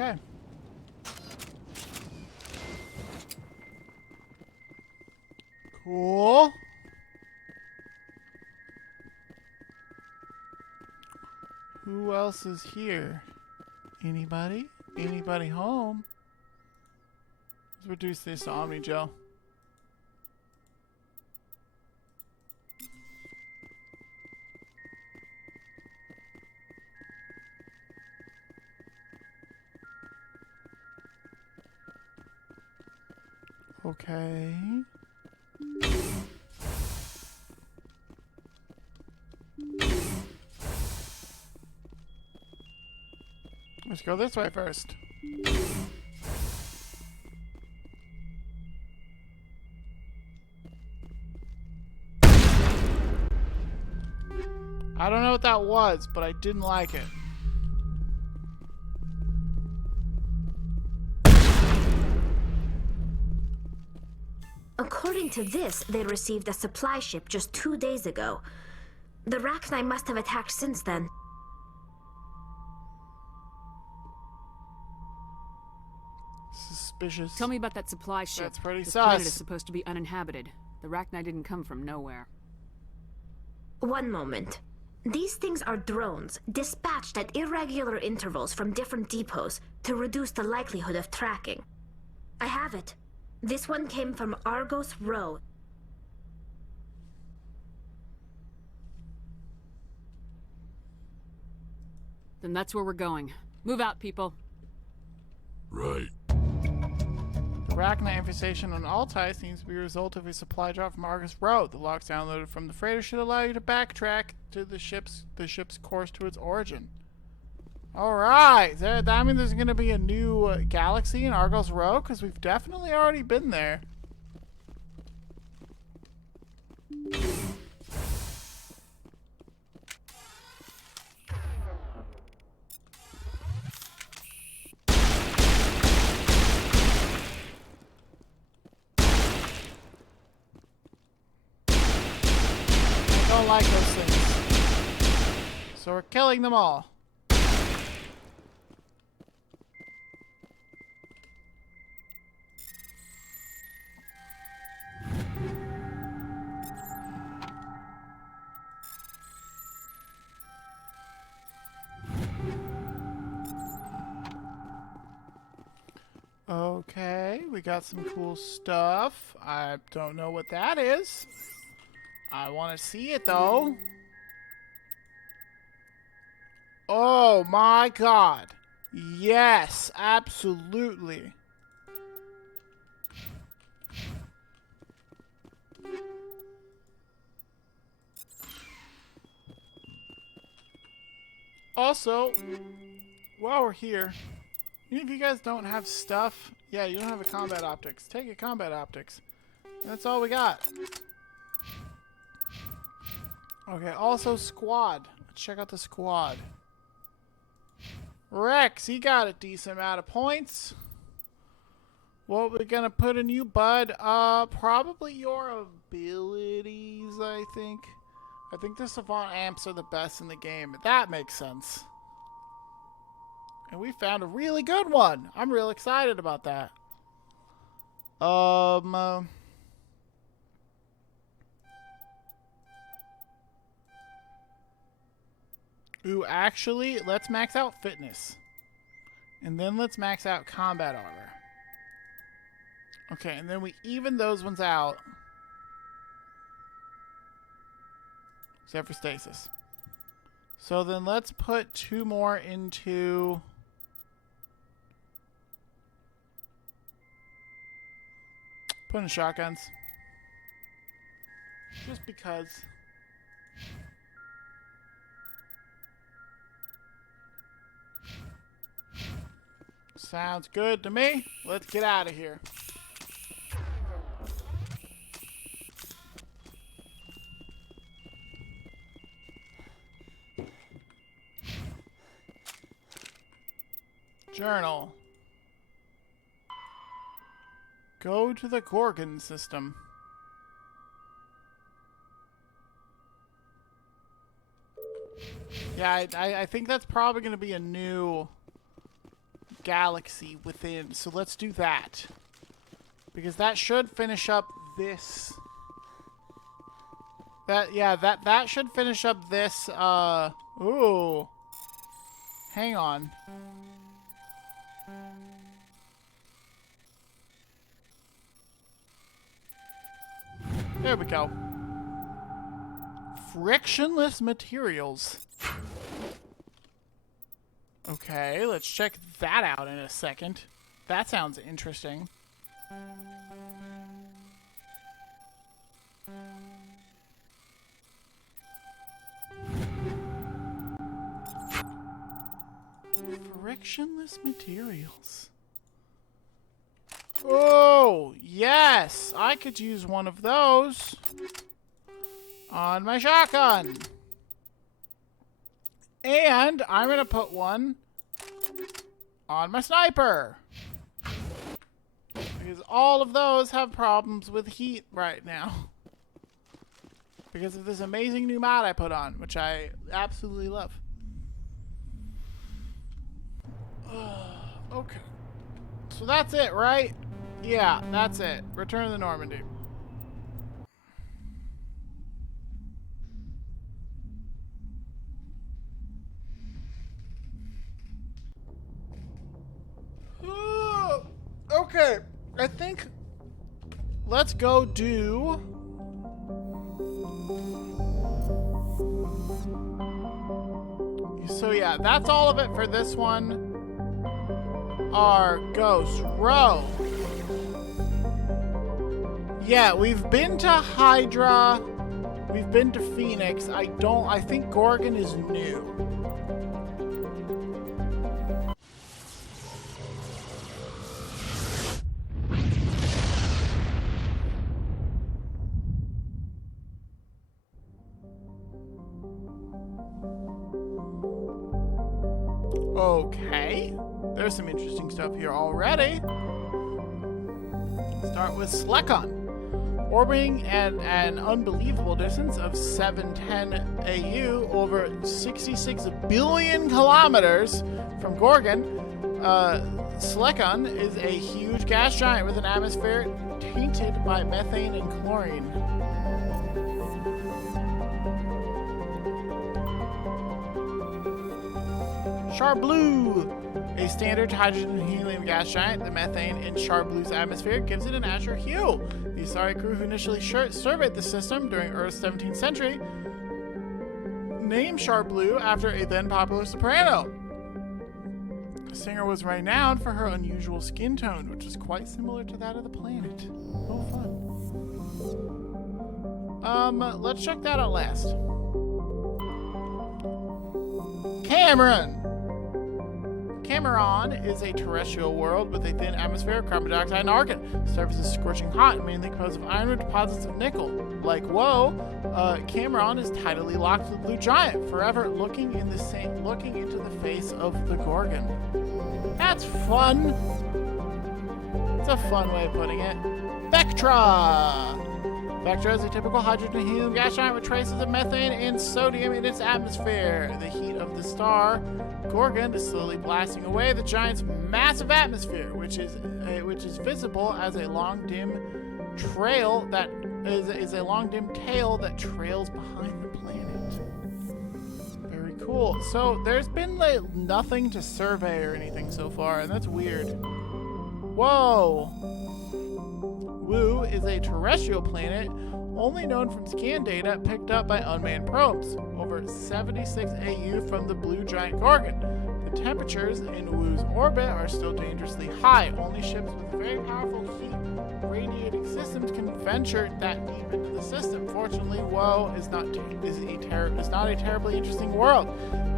Okay. Cool. Who else is here? Anybody? Anybody home? Let's reduce this to Omni Gel. Okay. Let's go this way first. I don't know what that was, but I didn't like it. According to this, they received a supply ship just 2 days ago. The Rachni must have attacked since then. Suspicious. Tell me about that supply ship. That's pretty this sus. planet is supposed to be uninhabited. The Rachni didn't come from nowhere. One moment. These things are drones, dispatched at irregular intervals from different depots to reduce the likelihood of tracking. I have it. This one came from Argos Row. Then that's where we're going. Move out, people. Right. The Rachni infestation on Altai seems to be a result of a supply drop from Argus Road. The logs downloaded from the freighter should allow you to backtrack to the ship's course to its origin. Alright, that means there's gonna be a new galaxy in Argos Row? Because we've definitely already been there. I don't like those things. So we're killing them all. Okay, we got some cool stuff. I don't know what that is. I want to see it though. Oh my god. Yes, absolutely. Also, while we're here, even if you guys don't have stuff, yeah, you don't have a combat optics. Take a combat optics. That's all we got. Okay, also squad. Let's check out the squad. Rex, he got a decent amount of points. What we're gonna put in you, bud? Probably your abilities, I think. I think the Savant amps are the best in the game. That makes sense. And we found a really good one. I'm real excited about that. Ooh, actually, let's max out fitness. And then let's max out combat armor. Okay, and then we even those ones out. Except for stasis. So then let's put 2 more into... Put in shotguns. Just because. Sounds good to me. Let's get out of here. Journal. Go to the Gorgon system. Yeah, I think that's probably going to be a new galaxy within. So let's do that. Because that should finish up this. That should finish up this, ooh. Hang on. There we go. Frictionless materials. Okay, let's check that out in a second. That sounds interesting. Frictionless materials. Oh, yes! I could use one of those on my shotgun. And I'm going to put one on my sniper. Because all of those have problems with heat right now. Because of this amazing new mod I put on, which I absolutely love. Okay. So that's it, right? Yeah, that's it. Return to the Normandy. Okay, I think let's go do so yeah, that's all of it for this one. Our Ghost Row. Yeah, we've been to Hydra. We've been to Phoenix. I think Gorgon is new. Okay. There's some interesting stuff here already. Start with Slekon. Orbiting at an unbelievable distance of 710 AU over 66 billion kilometers from Gorgon, Slekon is a huge gas giant with an atmosphere tainted by methane and chlorine. Charblu, a standard hydrogen and helium gas giant. The methane in Charblu's atmosphere gives it an azure hue. The Asari crew who initially surveyed the system during Earth's 17th century named Charblu after a then popular soprano. The singer was renowned for her unusual skin tone, which is quite similar to that of the planet. Oh, fun. Let's check that out last. Cameron is a terrestrial world with a thin atmosphere of carbon dioxide and argon. The surface is scorching hot, mainly composed of iron with deposits of nickel. Like Woe, Cameron is tidally locked to the Blue Giant, forever looking into the face of the Gorgon. That's fun. It's a fun way of putting it. Vectra! Vectra is a typical hydrogen helium gas giant with traces of methane and sodium in its atmosphere. The heat of the star Gorgon is slowly blasting away the giant's massive atmosphere, which is visible as a long dim trail that is a long dim tail that trails behind the planet. Very cool. So there's been like nothing to survey or anything so far, and that's weird. Whoa! Wu is a terrestrial planet only known from scan data picked up by unmanned probes, over 76 AU from the Blue Giant Gorgon. The temperatures in Wu's orbit are still dangerously high. Only ships with very powerful heat radiating systems can venture that deep into the system. Fortunately, Woe is not a terribly interesting world,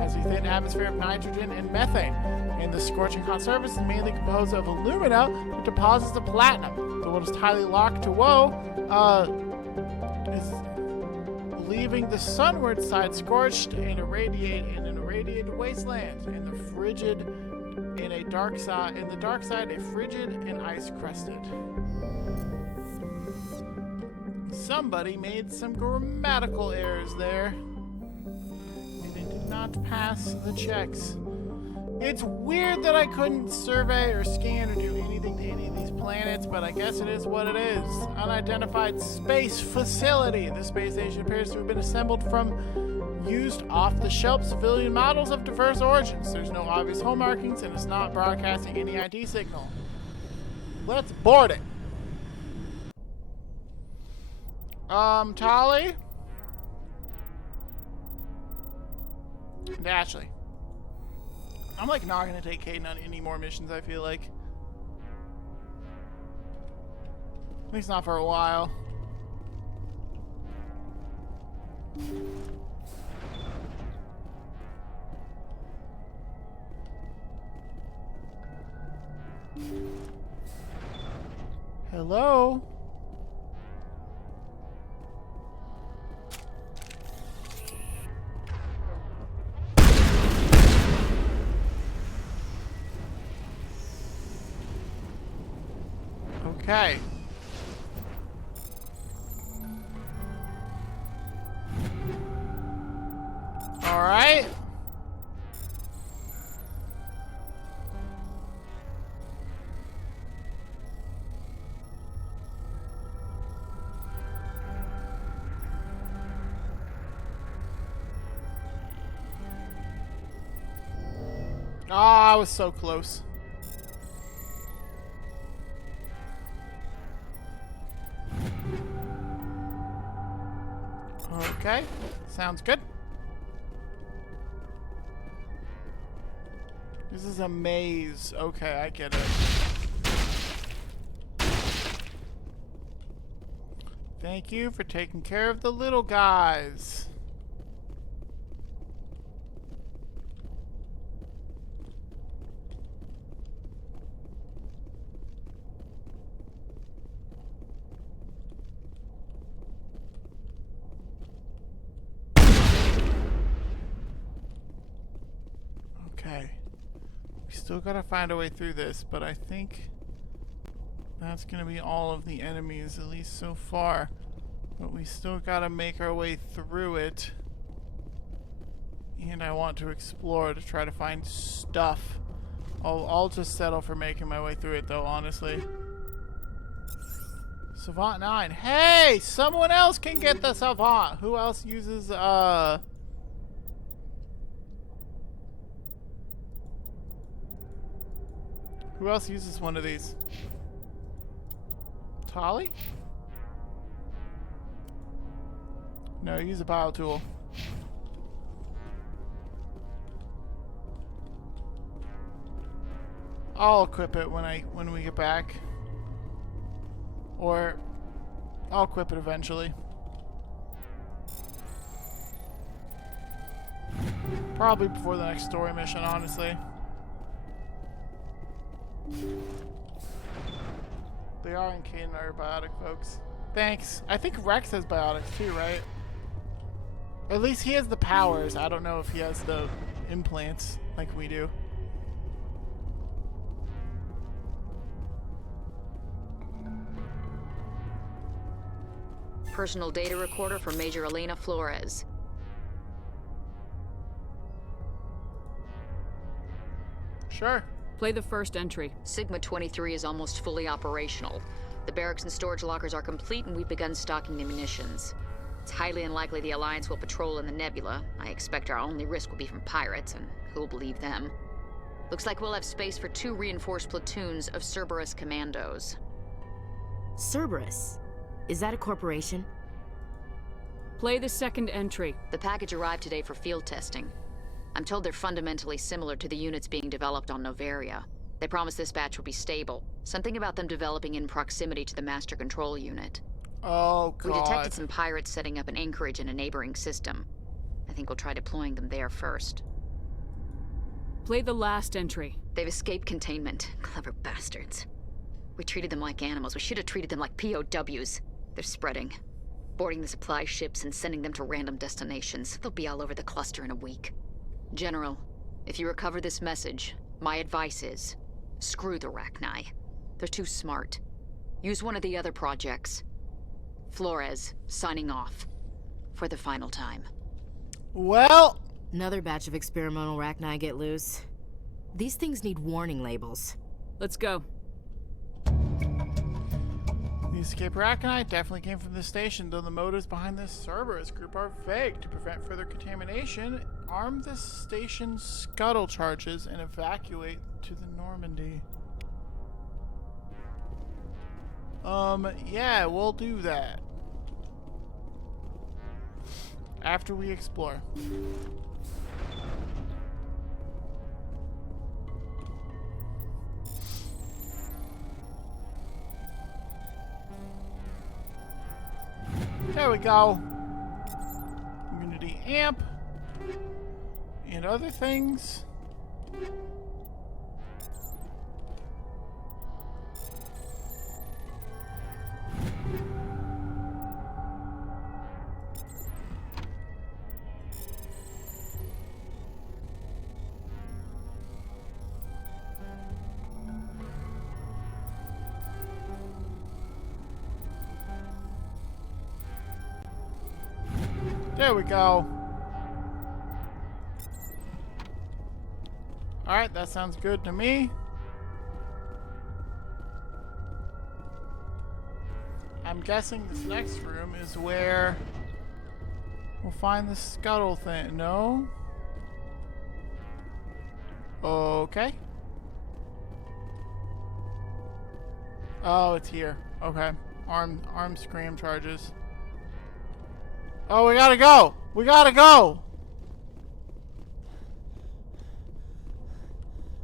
as a thin atmosphere of nitrogen and methane, and the scorching hot surface is mainly composed of alumina with deposits of platinum. The world is tightly locked to Woe, is leaving the sunward side scorched and in an irradiated wasteland, and the dark side a frigid and ice crusted. Somebody made some grammatical errors there, and it did not pass the checks. It's weird that I couldn't survey or scan or do anything to any of these planets, but I guess it is what it is. Unidentified space facility. The space station appears to have been assembled from used off-the-shelf civilian models of diverse origins. There's no obvious home markings, and it's not broadcasting any ID signal. Let's board it. Tali? And Ashley. I'm like not gonna take Caden on any more missions, I feel like. At least not for a while. Hello? Okay. All right. Ah, I was so close. Okay, sounds good. This is a maze. Okay, I get it. Thank you for taking care of the little guys. Okay. We still gotta find a way through this, but I think that's gonna be all of the enemies, at least so far. But we still gotta make our way through it. And I want to explore to try to find stuff. I'll just settle for making my way through it though, honestly. Savant 9. Hey! Someone else can get the Savant! Who else uses, Who else uses one of these? Tali? No, use a bio tool. I'll equip it when we get back. Or I'll equip it eventually. Probably before the next story mission, honestly. They are in Caden are biotic, folks. Thanks. I think Rex has biotics too, right? Or at least he has the powers. I don't know if he has the implants like we do. Personal data recorder for Major Elena Flores. Sure. Play the first entry. Sigma 23 is almost fully operational. The barracks and storage lockers are complete, and we've begun stocking the munitions. It's highly unlikely the Alliance will patrol in the nebula. I expect our only risk will be from pirates, and who'll believe them? Looks like we'll have space for 2 reinforced platoons of Cerberus commandos. Cerberus? Is that a corporation? Play the second entry. The package arrived today for field testing. I'm told they're fundamentally similar to the units being developed on Noveria. They promise this batch will be stable. Something about them developing in proximity to the master control unit. Oh, God. We detected some pirates setting up an anchorage in a neighboring system. I think we'll try deploying them there first. Play the last entry. They've escaped containment. Clever bastards. We treated them like animals. We should have treated them like POWs. They're spreading. Boarding the supply ships and sending them to random destinations. They'll be all over the cluster in a week. General, if you recover this message, my advice is, screw the Rachni. They're too smart. Use one of the other projects. Flores, signing off. For the final time. Well... Another batch of experimental Rachni get loose. These things need warning labels. Let's go. The escape Rachni definitely came from this station, though the motives behind this Cerberus group are vague. To prevent further contamination, arm this station's scuttle charges and evacuate to the Normandy. Yeah, we'll do that. After we explore. There we go. Immunity amp. And other things. There we go. Alright, that sounds good to me. I'm guessing this next room is where we'll find the scuttle thing. No? Okay. Oh, it's here. Okay. Arm scram charges. Oh, we gotta go! We gotta go!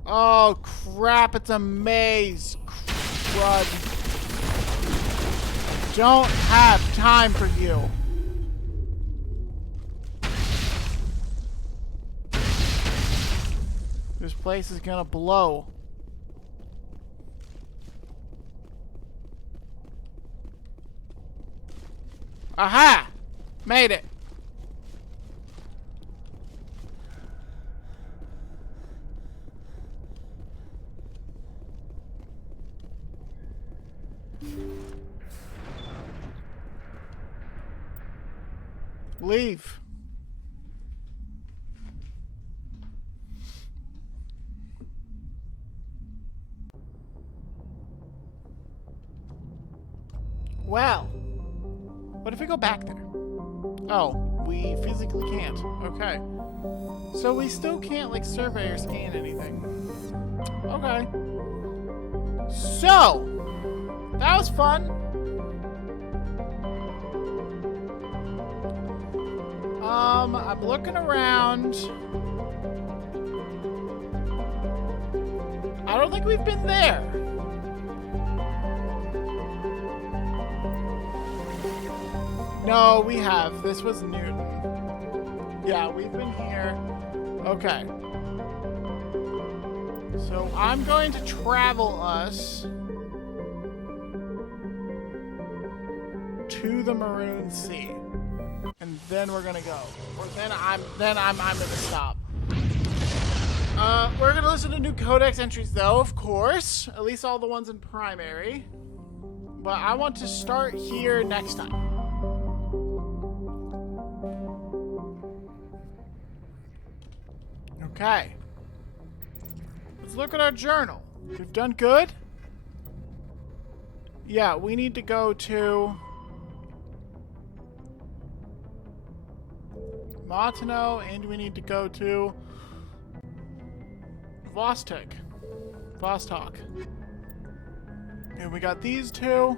Oh, crap, it's a maze. Crud. Don't have time for you. This place is gonna blow. Aha! Made it. Leave. Well, what if we go back there? Oh, we physically can't. Okay. So we still can't, like, survey or scan anything. Okay. So, that was fun. I'm looking around. I don't think we've been there. No, we have. This was Newton. Yeah, we've been here. Okay. So I'm going to travel us to the Maroon Sea. And then we're gonna go. Or then I'm gonna stop. We're gonna listen to new codex entries though, of course. At least all the ones in primary. But I want to start here next time. Okay. Let's look at our journal. We've done good. Yeah, we need to go to Martineau, and we need to go to Vostok. And we got these two.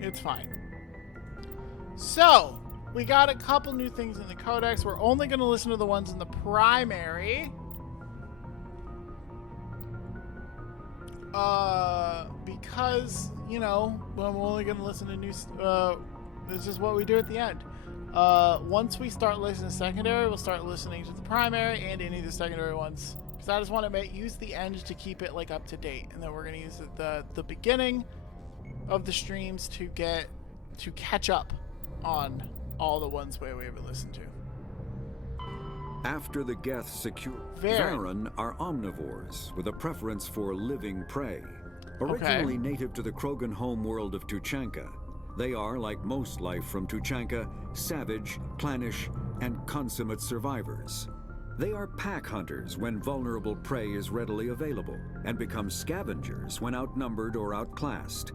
It's fine. So, we got a couple new things in the codex. We're only going to listen to the ones in the primary. Because, you know, we're only going to listen to new... this is what we do at the end. Once we start listening to secondary, we'll start listening to the primary and any of the secondary ones. Because I just want to use the end to keep it like up to date, and then we're going to use the beginning of the streams to catch up on all the ones where we haven't listened to. After the Geth secure, Varen are omnivores with a preference for living prey. Originally native to the Krogan homeworld of Tuchanka, they are, like most life from Tuchanka, savage, clannish, and consummate survivors. They are pack hunters when vulnerable prey is readily available, and become scavengers when outnumbered or outclassed.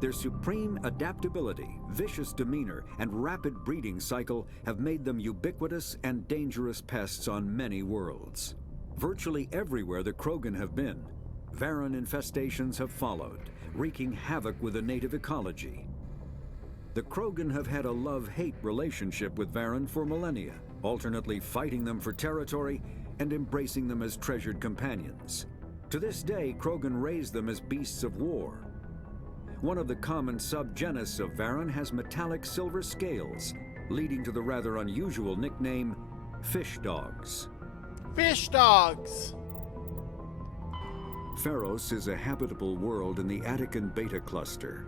Their supreme adaptability, vicious demeanor, and rapid breeding cycle have made them ubiquitous and dangerous pests on many worlds. Virtually everywhere the Krogan have been, Varen infestations have followed, wreaking havoc with the native ecology. The Krogan have had a love-hate relationship with Varen for millennia, alternately fighting them for territory and embracing them as treasured companions. To this day, Krogan raise them as beasts of war. One of the common subgenus of Varen has metallic silver scales, leading to the rather unusual nickname, fish dogs. Fish dogs! Pharos is a habitable world in the Attican Beta Cluster.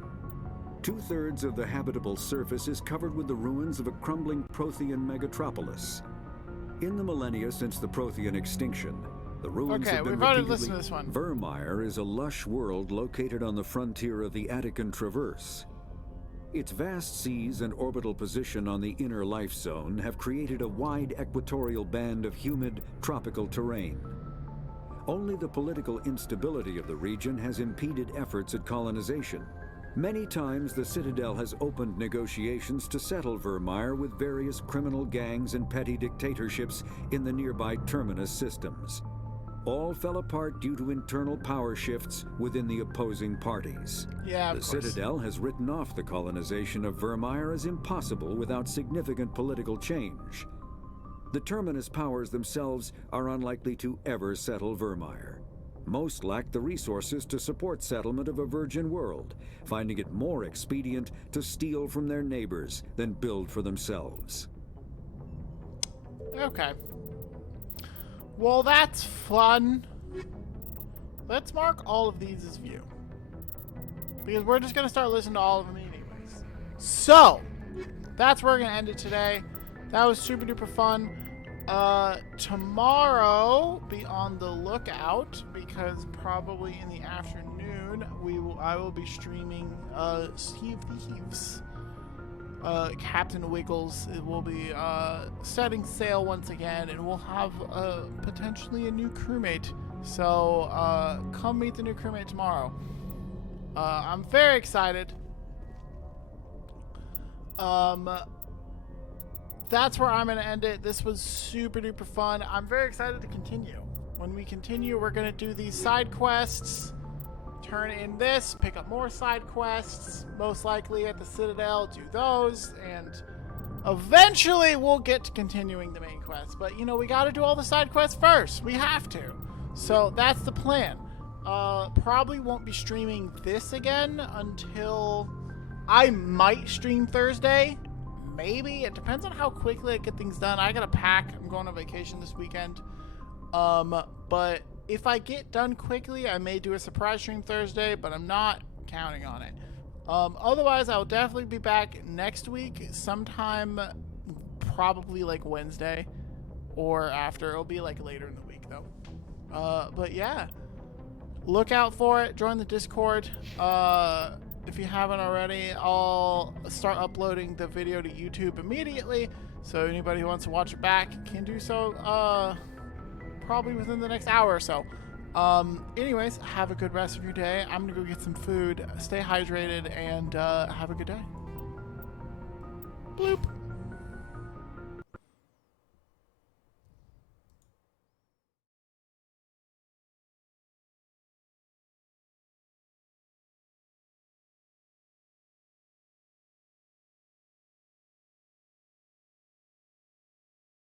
2/3 of the habitable surface is covered with the ruins of a crumbling Prothean megatropolis. In the millennia since the Prothean extinction, the ruins have been repeatedly... Virmire is a lush world located on the frontier of the Attican Traverse. Its vast seas and orbital position on the inner life zone have created a wide equatorial band of humid, tropical terrain. Only the political instability of the region has impeded efforts at colonization. Many times the Citadel has opened negotiations to settle Virmire with various criminal gangs and petty dictatorships in the nearby Terminus systems. All fell apart due to internal power shifts within the opposing parties. The Citadel has written off the colonization of Virmire as impossible without significant political change. The Terminus powers themselves are unlikely to ever settle Virmire. Most lack the resources to support settlement of a virgin world, finding it more expedient to steal from their neighbors than build for themselves. Okay. Well, that's fun. Let's mark all of these as view. Because we're just going to start listening to all of them anyways. So, that's where we're going to end it today. That was super duper fun. Tomorrow, be on the lookout, because probably in the afternoon, I will be streaming Sea of Thieves. Captain Wiggles will be setting sail once again, and we'll have potentially a new crewmate. So come meet the new crewmate tomorrow. I'm very excited. That's where I'm going to end it. This was super duper fun. I'm very excited to continue. When we continue, we're going to do these side quests, turn in this, pick up more side quests, most likely at the Citadel, do those, and eventually we'll get to continuing the main quest. But, you know, we got to do all the side quests first. We have to. So that's the plan. Probably won't be streaming this again until... I might stream Thursday. Maybe. It depends on how quickly I get things done. I gotta pack. I'm going on vacation this weekend. But If I get done quickly, I may do a surprise stream Thursday, but I'm not counting on it. Otherwise, I'll definitely be back next week, sometime probably like Wednesday or after. It'll be like later in the week though. But yeah, look out for it. Join the Discord. If you haven't already, I'll start uploading the video to YouTube immediately. So anybody who wants to watch it back can do so probably within the next hour or so. Anyways, have a good rest of your day. I'm gonna go get some food, stay hydrated, and have a good day. Bloop.